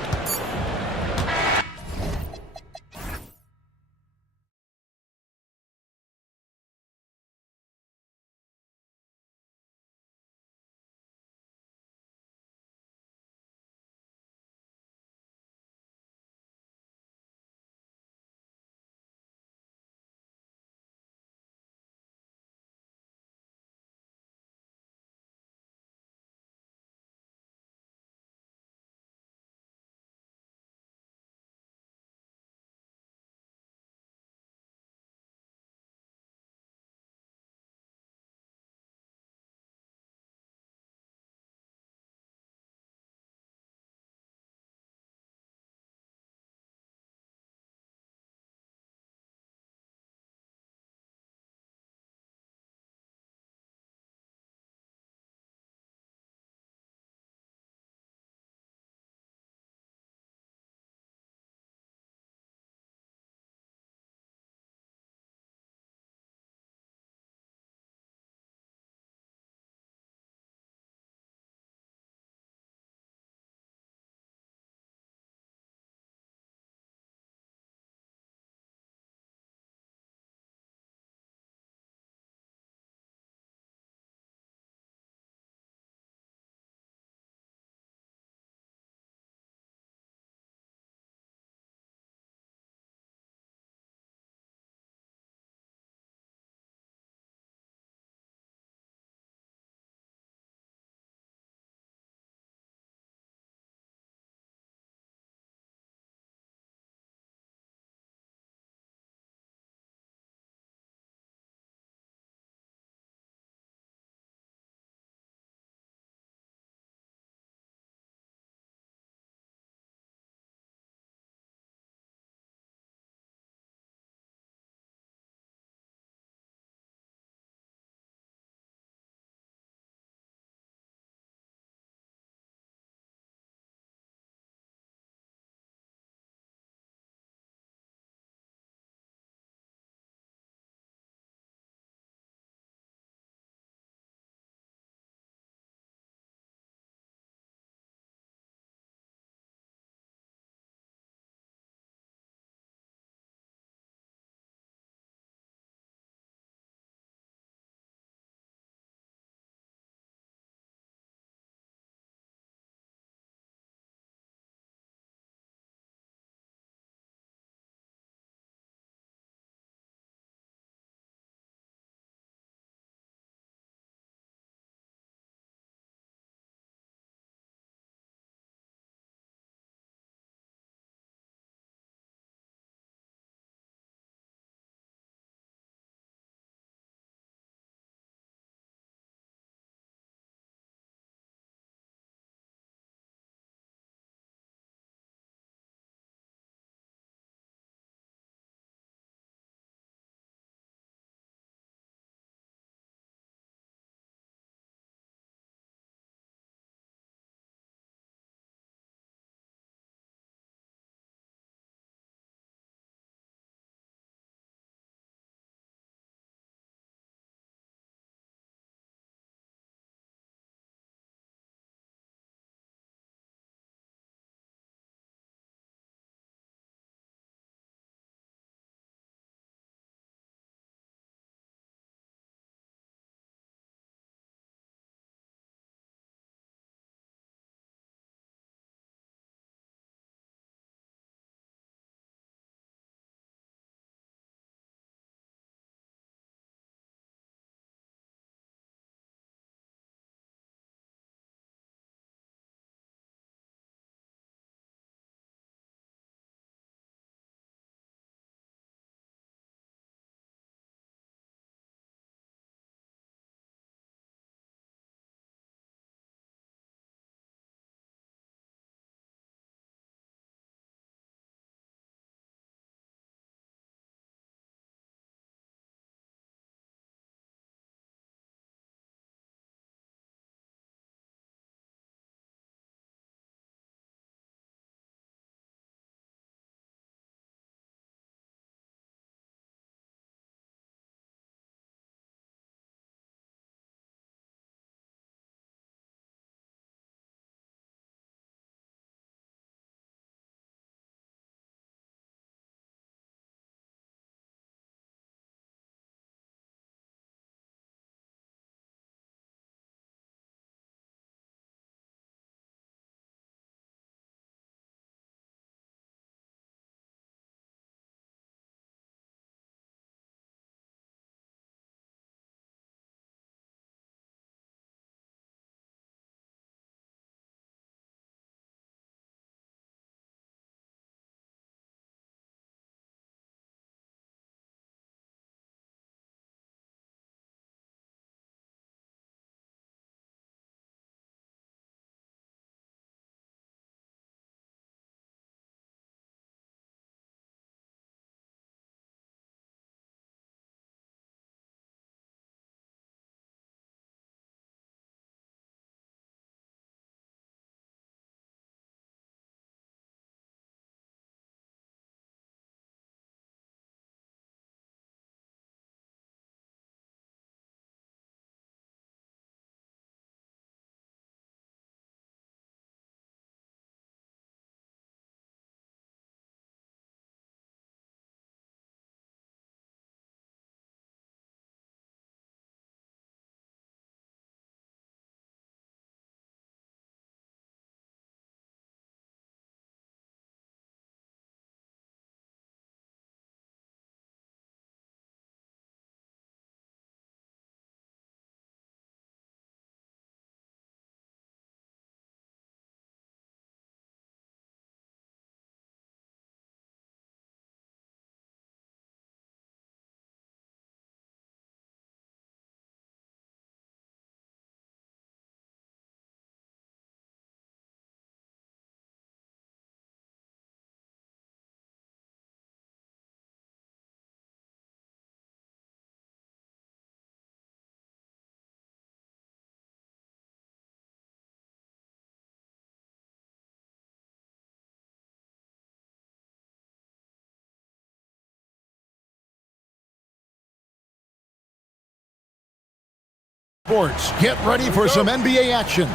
Sports, get ready for some NBA action.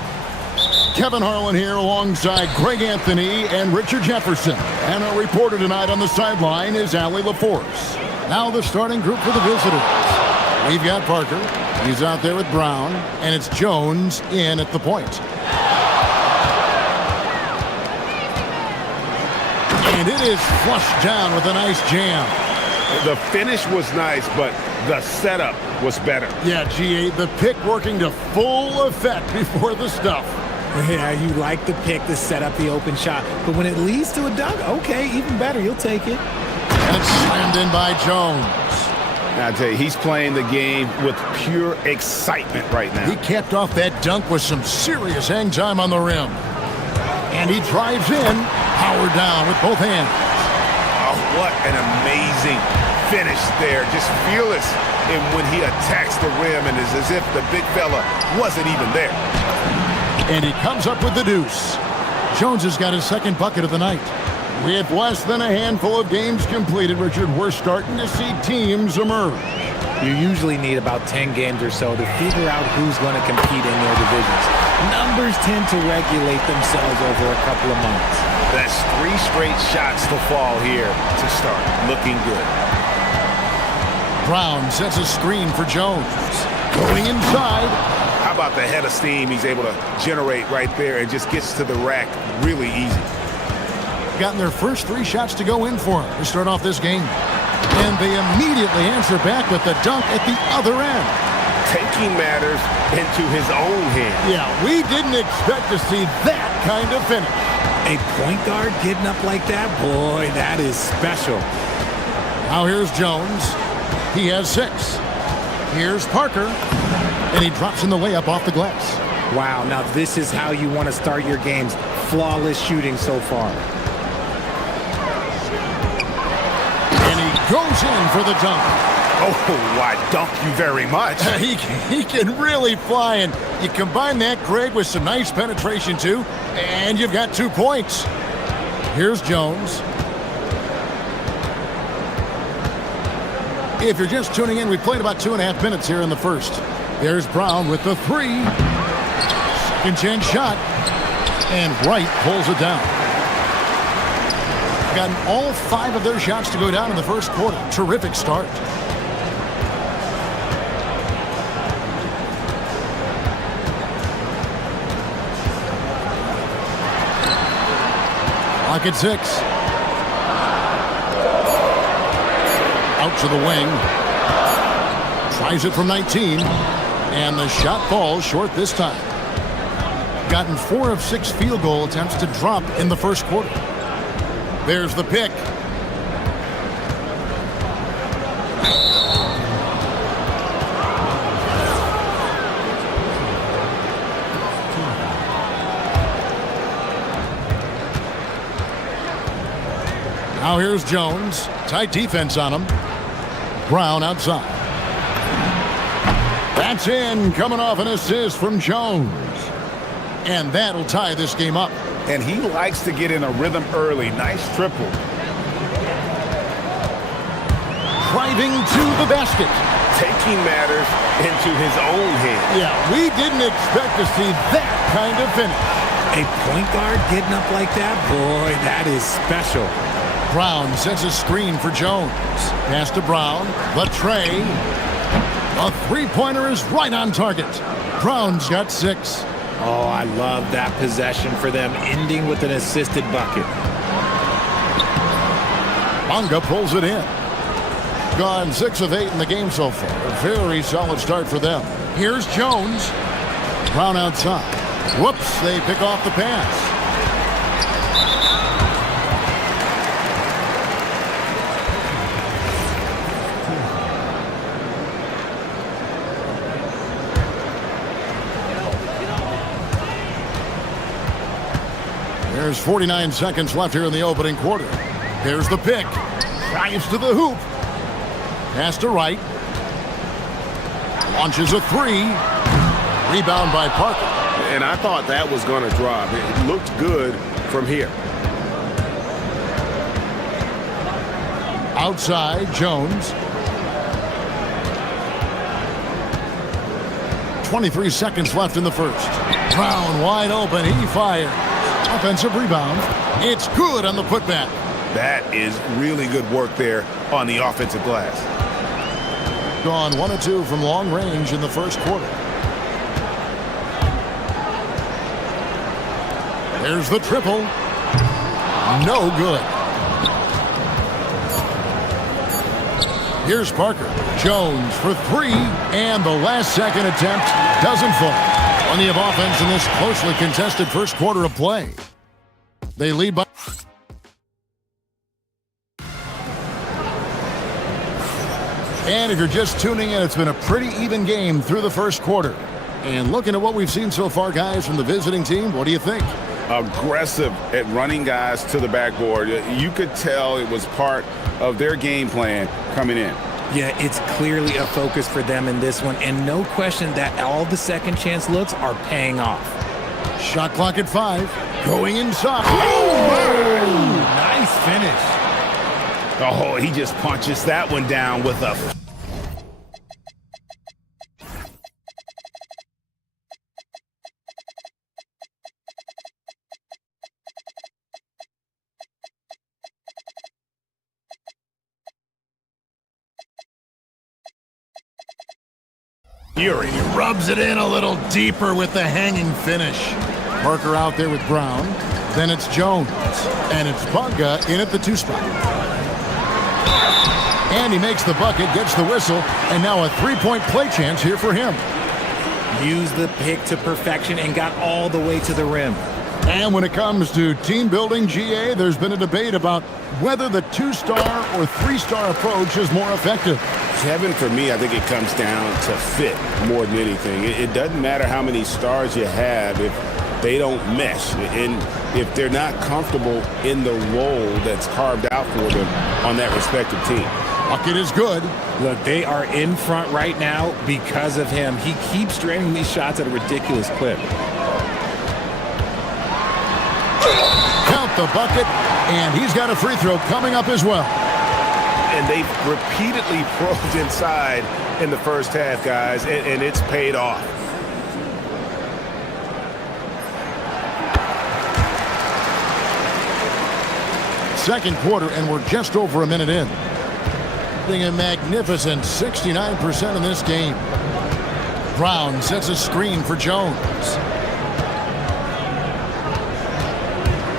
Kevin Harlan here alongside Greg Anthony and Richard Jefferson. And our reporter tonight on the sideline is Allie LaForce. Now the starting group for the visitors. We've got Parker. He's out there with Brown. And it's Jones in at the point. And it is flushed down with a nice jam. The finish was nice, but the setup was better. Yeah, GA, the pick working to full effect before the stuff. Yeah, you like the pick to set up the open shot. But when it leads to a dunk, okay, even better. You'll take it. And it's slammed in by Jones. Now, I tell you, he's playing the game with pure excitement right now. He capped off that dunk with some serious hang time on the rim. And he drives in, power down with both hands. Oh, what an amazing finish there. Just fearless in when he attacks the rim, and it's as if the big fella wasn't even there. And he comes up with the deuce. Jones has got his second bucket of the night. With less than a handful of games completed, Richard, we're starting to see teams emerge. You usually need about 10 games or so to figure out who's going to compete in their divisions. Numbers tend to regulate themselves over a couple of months. That's 3 straight shots to fall here to start. Looking good. Brown sets a screen for Jones. Going inside. How about the head of steam he's able to generate right there and just gets to the rack really easy. Gotten their first 3 shots to go in for him to start off this game. And they immediately answer back with the dunk at the other end. Taking matters into his own hands. Yeah, we didn't expect to see that kind of finish. A point guard getting up like that? Boy, that is special. Now here's Jones. He has 6. Here's Parker. And he drops in the layup off the glass. Wow, now this is how you want to start your games. Flawless shooting so far. And he goes in for the dunk. Oh, I dunk you very much. He can really fly, and you combine that, Greg, with some nice penetration, too, and you've got 2 points. Here's Jones. If you're just tuning in, we played about 2.5 minutes here in the first. There's Brown with the 3. Second chance shot, and Wright pulls it down. Gotten all 5 of their shots to go down in the first quarter. Terrific start. Clock at 6. Out to the wing. Tries it from 19. And the shot falls short this time. Gotten 4 of 6 field goal attempts to drop in the first quarter. There's the pick. Now here's Jones. Tight defense on him. Brown outside. That's in, coming off an assist from Jones. And that'll tie this game up. And he likes to get in a rhythm early. Nice triple. Driving to the basket. Taking matters into his own hands. Yeah, we didn't expect to see that kind of finish. A point guard getting up like that? Boy, that is special. Brown sets a screen for Jones. Pass to Brown. The tray. A 3-pointer is right on target. Brown's got 6. Oh, I love that possession for them, ending with an assisted bucket. Bonga pulls it in. Gone 6 of 8 in the game so far. A very solid start for them. Here's Jones. Brown outside. Whoops, they pick off the pass. There's 49 seconds left here in the opening quarter. There's the pick. Drives to the hoop. Pass to Wright. Launches a 3. Rebound by Parker. And I thought that was going to drop. It looked good from here. Outside, Jones. 23 seconds left in the first. Brown wide open. He fires. Offensive rebound. It's good on the putback. That is really good work there on the offensive glass. Gone 1 of 2 from long range in the first quarter. There's the triple. No good. Here's Parker. Jones for 3, and the last second attempt doesn't fall. Plenty of offense in this closely contested first quarter of play. They lead by... And if you're just tuning in, it's been a pretty even game through the first quarter. And looking at what we've seen so far, guys, from the visiting team, what do you think? Aggressive at running guys to the backboard. You could tell it was part of their game plan coming in. Yeah, it's clearly a focus for them in this one, and no question that all the second chance looks are paying off. Shot clock at 5. Going inside. Oh, nice finish. Oh, he just punches that one down with a... Fury rubs it in a little deeper with the hanging finish. Parker out there with Brown. Then it's Jones. And it's Bunga in at the 2 spot. And he makes the bucket, gets the whistle, and now a 3-point play chance here for him. Used the pick to perfection and got all the way to the rim. And when it comes to team building, GA, there's been a debate about whether the 2-star or 3-star approach is more effective. Kevin, for me, I think it comes down to fit more than anything. It doesn't matter how many stars you have if they don't mesh, and if they're not comfortable in the role that's carved out for them on that respective team. Bucket is good. Look, they are in front right now because of him. He keeps draining these shots at a ridiculous clip. Count the bucket, and he's got a free throw coming up as well. And they've repeatedly probed inside in the first half, guys, and it's paid off. Second quarter, and we're just over a minute in. A magnificent 69% in this game. Brown sets a screen for Jones.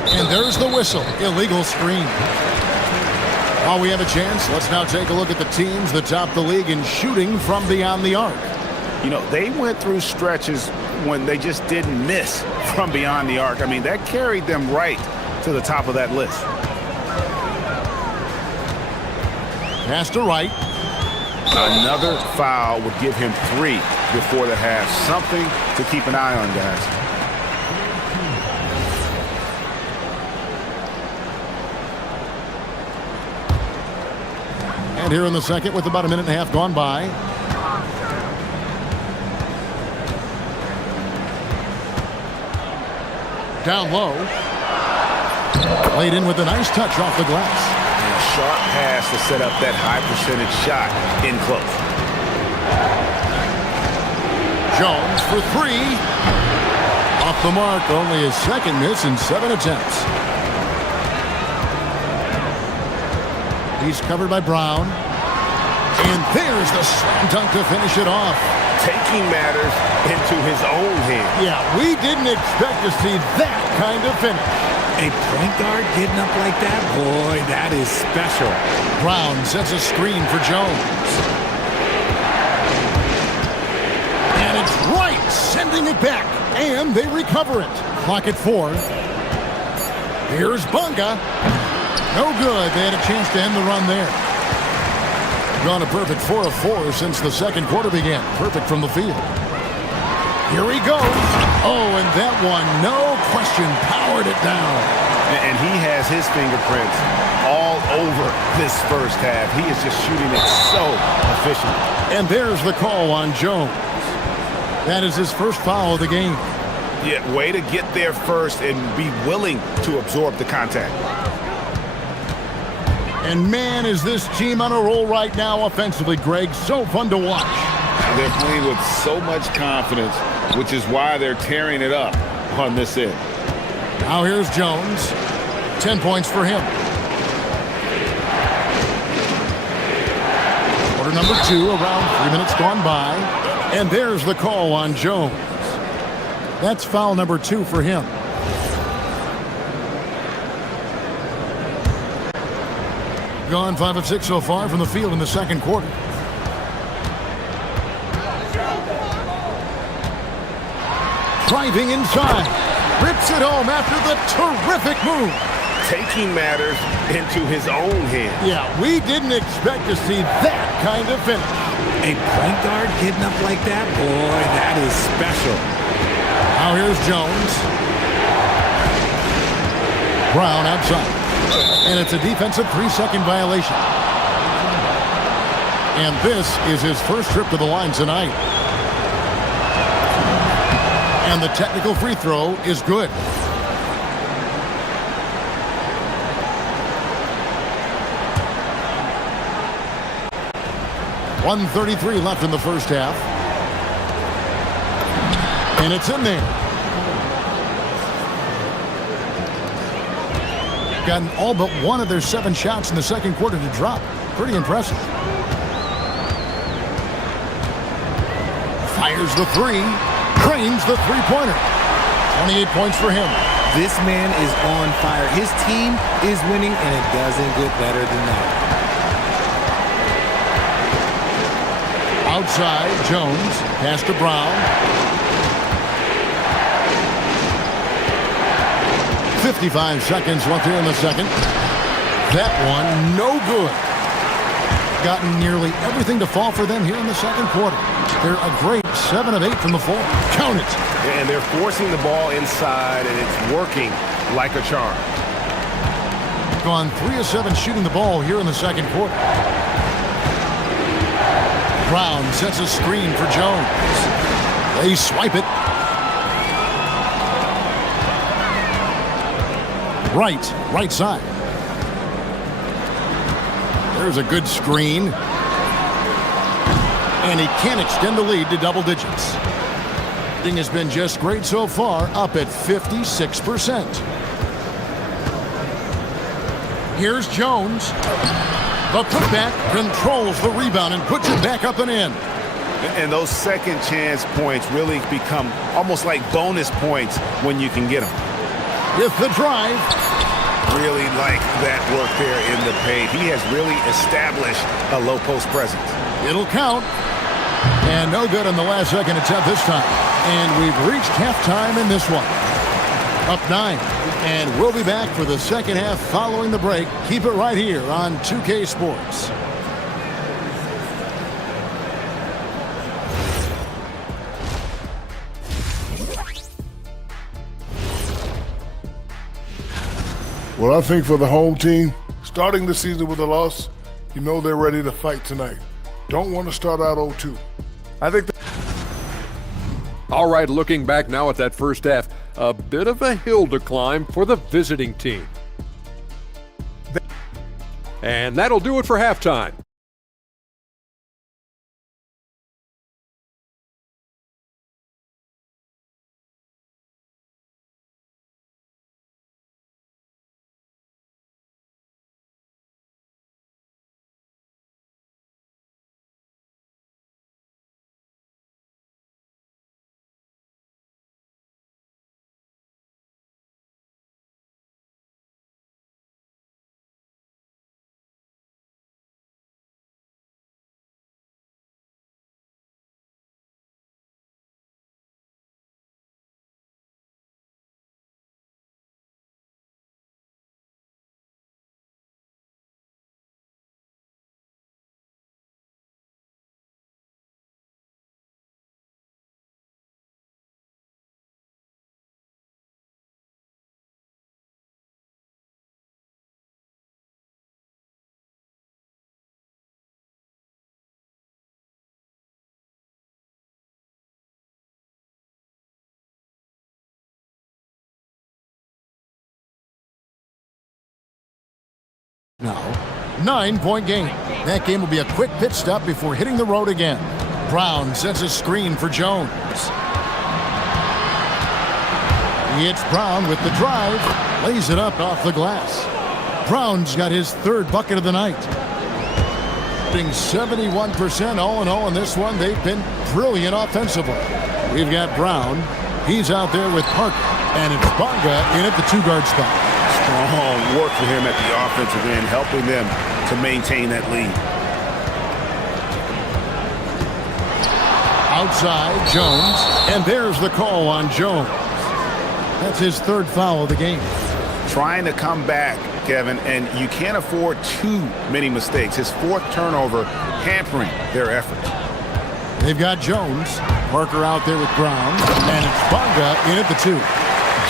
And there's the whistle. Illegal screen. While we have a chance, let's now take a look at the teams that top the league in shooting from beyond the arc. You know, they went through stretches when they just didn't miss from beyond the arc. I mean, that carried them right to the top of that list. Pass to right. Another foul would give him 3 before the half. Something to keep an eye on, guys. And here in the second with about a minute and a half gone by. Down low. Laid in with a nice touch off the glass. Sharp pass to set up that high percentage shot in close. Jones for 3. Off the mark, only his second miss in 7 attempts. He's covered by Brown. And there's the slam dunk to finish it off. Taking matters into his own hands. Yeah, we didn't expect to see that kind of finish. A point guard getting up like that? Boy, that is special. Brown sets a screen for Jones. And it's right, sending it back. And they recover it. Clock at 4. Here's Bunga. No good. They had a chance to end the run there. Gone a perfect 4 of 4 since the second quarter began. Perfect from the field. Here he goes. Oh, and that one, no question, powered it down. And he has his fingerprints all over this first half. He is just shooting it so efficiently. And there's the call on Jones. That is his first foul of the game. Yeah, way to get there first and be willing to absorb the contact. And man, is this team on a roll right now offensively, Greg. So fun to watch. They're playing with so much confidence, which is why they're tearing it up on this end. Now here's Jones. 10 points for him. Quarter number 2, around 3 minutes gone by. And there's the call on Jones. That's foul number 2 for him. Gone 5 of 6 so far from the field in the second quarter. Driving inside. Rips it home after the terrific move. Taking matters into his own hands. Yeah, we didn't expect to see that kind of finish. A point guard getting up like that? Boy, that is special. Now here's Jones. Brown outside. And it's a defensive 3-second violation. And this is his first trip to the line tonight. And the technical free throw is good. .133 left in the first half. And it's in there. Gotten all but one of their 7 shots in the second quarter to drop. Pretty impressive. Fires the 3. Trains the three-pointer. 28 points for him. This man is on fire. His team is winning, and it doesn't get better than that. Outside, Jones. Pass to Brown. 55 seconds left here in the second. That one, no good. Gotten nearly everything to fall for them here in the second quarter. They're a great 7 of 8 from the floor. Count it. And they're forcing the ball inside, and it's working like a charm. Gone 3 of 7 shooting the ball here in the second quarter. Brown sets a screen for Jones. They swipe it. Right side. There's a good screen. And he can't extend the lead to double digits. Thing has been just great so far, up at 56%. Here's Jones. The putback controls the rebound and puts it back up and in. And those second chance points really become almost like bonus points when you can get them. With the drive. Really like that work there in the paint. He has really established a low post presence. It'll count. And no good on the last second attempt this time. And we've reached halftime in this one. Up 9. And we'll be back for the second half following the break. Keep it right here on 2K Sports. Well, I think for the home team, starting the season with a loss, you know they're ready to fight tonight. Don't want to start out 0-2. I think. All right, looking back now at that first half, a bit of a hill to climb for the visiting team. And that'll do it for halftime. Now, 9-point game. That game will be a quick pit stop before hitting the road again. Brown sets a screen for Jones. It's Brown with the drive. Lays it up off the glass. Brown's got his third bucket of the night. 71% all in all in this one. They've been brilliant offensively. We've got Brown. He's out there with Parker. And it's Bonga in at the 2-guard spot. Strong work for him at the offensive end, helping them to maintain that lead. Outside, Jones. And there's the call on Jones. That's his third foul of the game. Trying to come back, Kevin, and you can't afford too many mistakes. His fourth turnover hampering their efforts. They've got Jones. Parker out there with Brown. And it's Bonga in at the 2.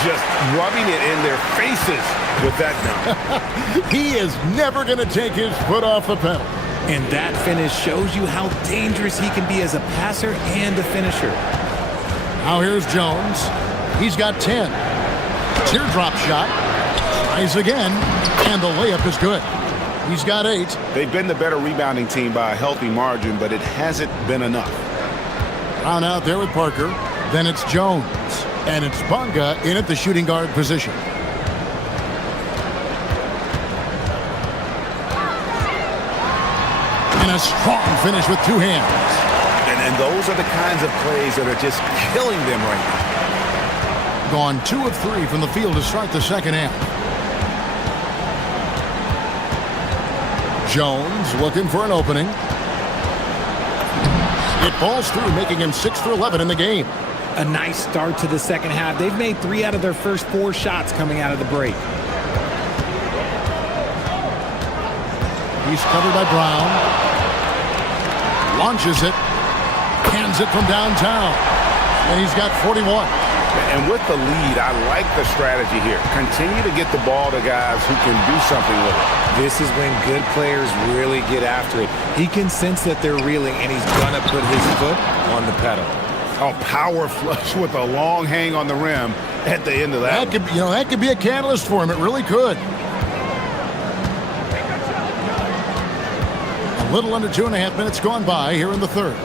Just rubbing it in their faces with that dunk. He is never going to take his foot off the pedal. And that finish shows you how dangerous he can be as a passer and a finisher. Now here's Jones. He's got 10. Teardrop shot. Tries again. And the layup is good. He's got 8. They've been the better rebounding team by a healthy margin, but it hasn't been enough. Brown out there with Parker. Then it's Jones. And it's Bonga in at the shooting guard position. And a strong finish with 2 hands. And those are the kinds of plays that are just killing them right now. Gone 2 of 3 from the field to start the second half. Jones looking for an opening. It falls through, making him 6 for 11 in the game. A nice start to the second half. They've made 3 out of their first 4 shots coming out of the break. He's covered by Brown. Launches it. Hands it from downtown. And he's got 41. And with the lead, I like the strategy here. Continue to get the ball to guys who can do something with it. This is when good players really get after it. He can sense that they're reeling, and he's going to put his foot on the pedal. A power flush with a long hang on the rim at the end of that. That could be a catalyst for him. It really could. A little under 2.5 minutes gone by here in the third.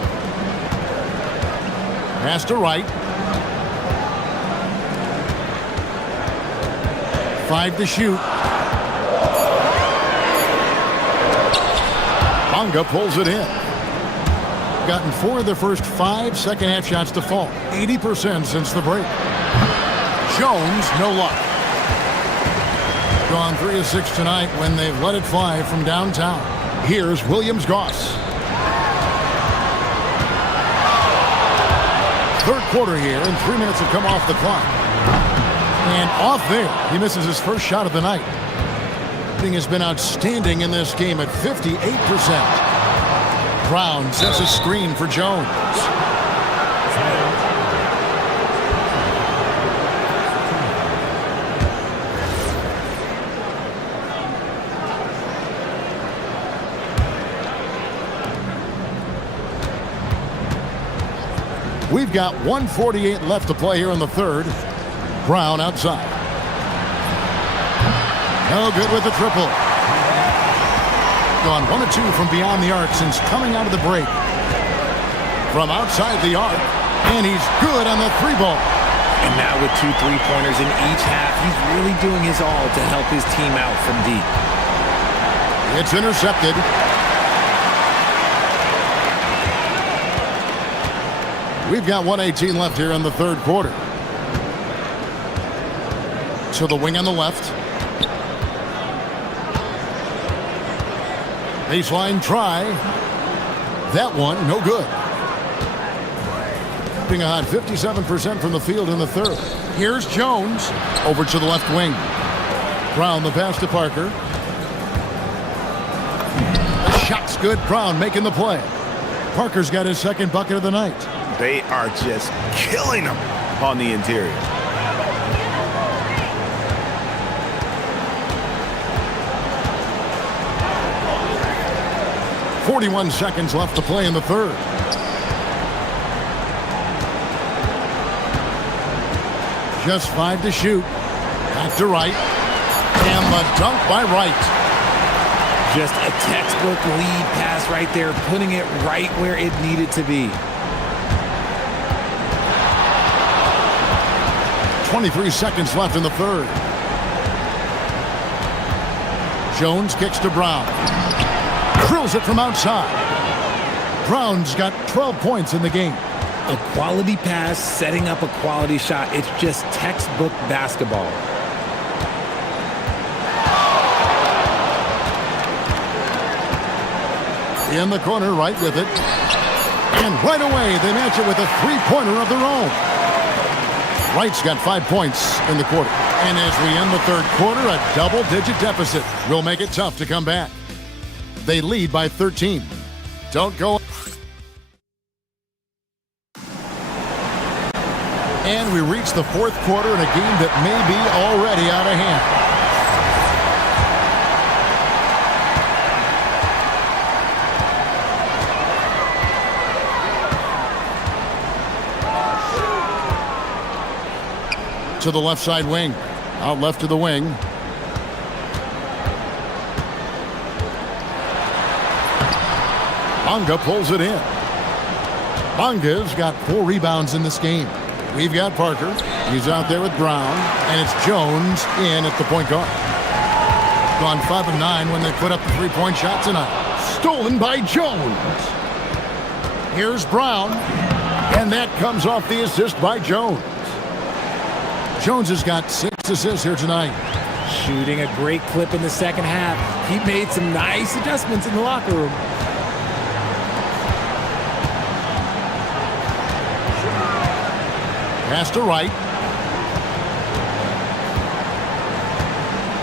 Pass to Wright. 5 to shoot. Bonga pulls it in. Gotten 4 of their first 5 second-half shots to fall. 80% since the break. Jones, no luck. Gone 3 of 6 tonight when they've let it fly from downtown. Here's Williams-Goss. Third quarter here, and 3 minutes have come off the clock. And off there, he misses his first shot of the night. Shooting has been outstanding in this game at 58%. Brown sets a screen for Jones. We've got 1:48 left to play here in the third. Brown outside. No good with the triple. Gone 1 of 2 from beyond the arc since coming out of the break. From outside the arc, and he's good on the 3-ball. And now with 2 3-pointers in each half, he's really doing his all to help his team out from deep. It's intercepted. We've got 1:18 left here in the third quarter. To the wing on the left. Baseline try. That one, no good. Being a hot 57% from the field in the third. Here's Jones. Over to the left wing. Brown the pass to Parker. The shot's good. Brown making the play. Parker's got his second bucket of the night. They are just killing them on the interior. .41 seconds left to play in the third. Just 5 to shoot. Back to Wright. And the dunk by Wright. Just a textbook lead pass right there, putting it right where it needed to be. 23 seconds left in the third. Jones kicks to Brown. Drills it from outside. Brown's got 12 points in the game. A quality pass, setting up a quality shot. It's just textbook basketball. In the corner, right with it. And right away, they match it with a three-pointer of their own. Wright's got 5 points in the quarter. And as we end the third quarter, a double-digit deficit will make it tough to come back. They lead by 13. Don't go. And we reach the fourth quarter in a game that may be already out of hand. To the left side wing. Out left to the wing. Bonga pulls it in. Bonga's got 4 rebounds in this game. We've got Parker. He's out there with Brown. And it's Jones in at the point guard. Gone 5 of 9 when they put up the three-point shot tonight. Stolen by Jones. Here's Brown. And that comes off the assist by Jones. Jones has got 6 assists here tonight. Shooting a great clip in the second half. He made some nice adjustments in the locker room. Pass to Wright.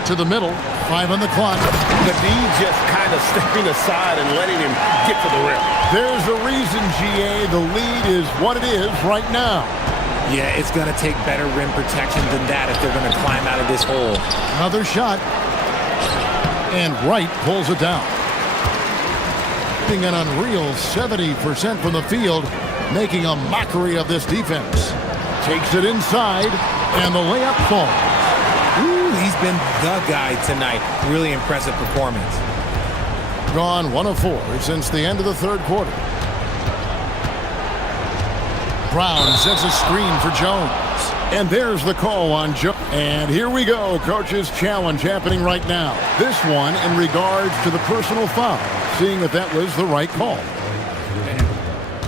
To the middle. 5 on the clock. The D just kind of stepping aside and letting him get to the rim. There's a reason, GA. The lead is what it is right now. Yeah, it's going to take better rim protection than that if they're going to climb out of this hole. Another shot. And Wright pulls it down. Hitting an unreal 70% from the field, making a mockery of this defense. Takes it inside, and the layup falls. Ooh, he's been the guy tonight. Really impressive performance. Gone 1 of 4 since the end of the third quarter. Brown sets a screen for Jones. And there's the call on Jones. And here we go, coach's challenge happening right now. This one in regards to the personal foul, seeing if that was the right call.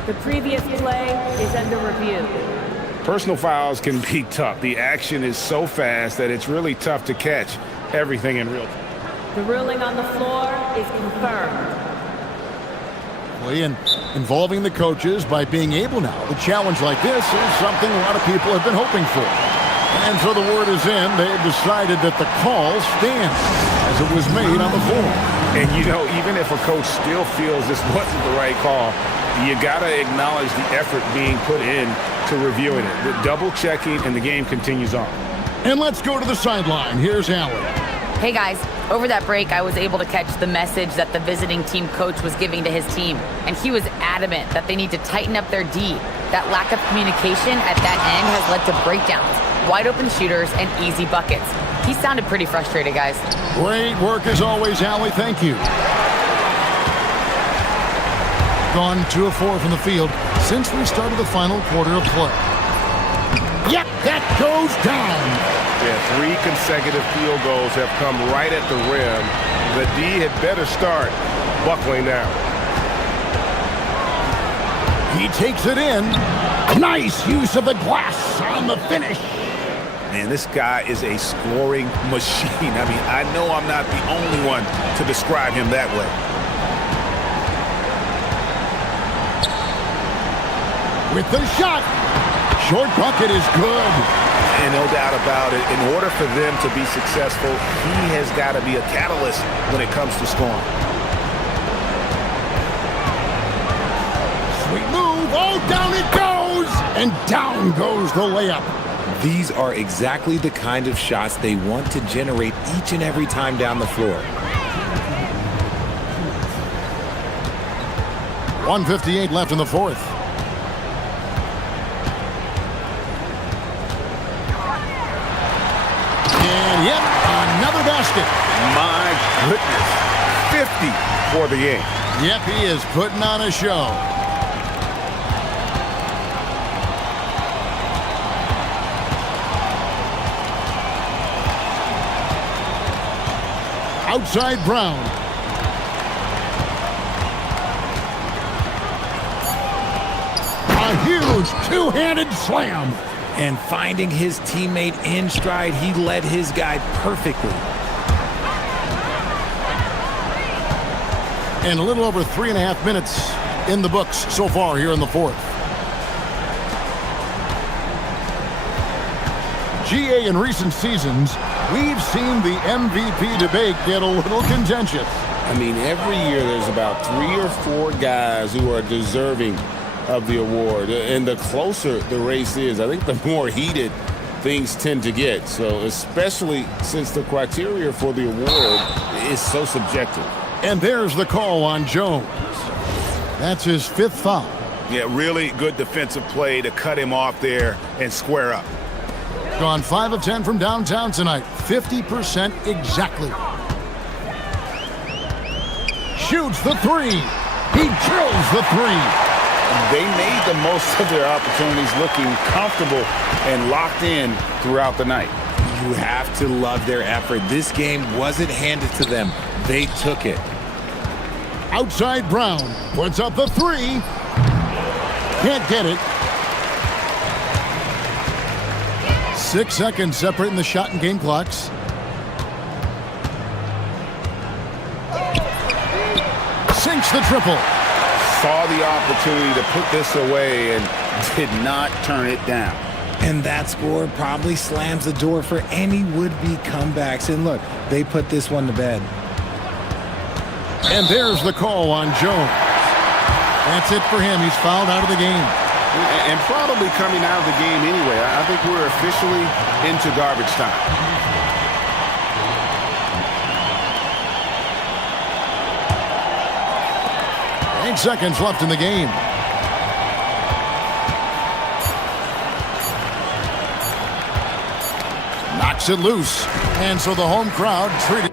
The previous play is under review. Personal fouls can be tough. The action is so fast that it's really tough to catch everything in real time. The ruling on the floor is confirmed. And involving the coaches by being able now to challenge like this is something a lot of people have been hoping for. And so the word is in. They've decided that the call stands as it was made on the floor. And, you know, even if a coach still feels this wasn't the right call, you got to acknowledge the effort being put in to reviewing it. The double checking, and the game continues on. And let's go to the sideline. Here's Allen. Hey guys, over that break, I was able to catch the message that the visiting team coach was giving to his team. And he was adamant that they need to tighten up their D. That lack of communication at that end has led to breakdowns, wide open shooters, and easy buckets. He sounded pretty frustrated, guys. Great work as always, Allie. Thank you. Gone 2 of 4 from the field since we started the final quarter of play. Yep, that goes down. Yeah, 3 consecutive field goals have come right at the rim. The D had better start buckling now. He takes it in. Nice use of the glass on the finish. Man, this guy is a scoring machine. I mean, I know I'm not the only one to describe him that way. With the shot. Short bucket is good. And no doubt about it, in order for them to be successful, he has got to be a catalyst when it comes to scoring. Sweet move. Oh, down it goes. And down goes the layup. These are exactly the kind of shots they want to generate each and every time down the floor. 1:58 left in the fourth. And yep, another basket. My goodness. 50 for the game. Yep, he is putting on a show. Outside Brown. A huge two-handed slam. And finding his teammate in stride, he led his guy perfectly. And a little over 3.5 minutes in the books so far here in the fourth. GA, in recent seasons, we've seen the MVP debate get a little contentious. I mean, every year there's about 3 or 4 guys who are deserving of the award. And the closer the race is, I think the more heated things tend to get. So especially since the criteria for the award is so subjective. And there's the call on Jones. That's his 5th foul. Yeah, really good defensive play to cut him off there and square up. Gone 5 of 10 from downtown tonight. 50% exactly. Shoots the 3. He drills the 3. They made the most of their opportunities, looking comfortable and locked in throughout the night. You have to love their effort. This game wasn't handed to them. They took it. Outside Brown puts up the 3. Can't get it. 6 seconds separating the shot and game clocks. Sinks the triple. Saw the opportunity to put this away and did not turn it down. And that score probably slams the door for any would-be comebacks. And look, they put this one to bed. And there's the call on Jones. That's it for him. He's fouled out of the game. And probably coming out of the game anyway. I think we're officially into garbage time. 8 seconds left in the game. Knocks it loose. And so the home crowd treated.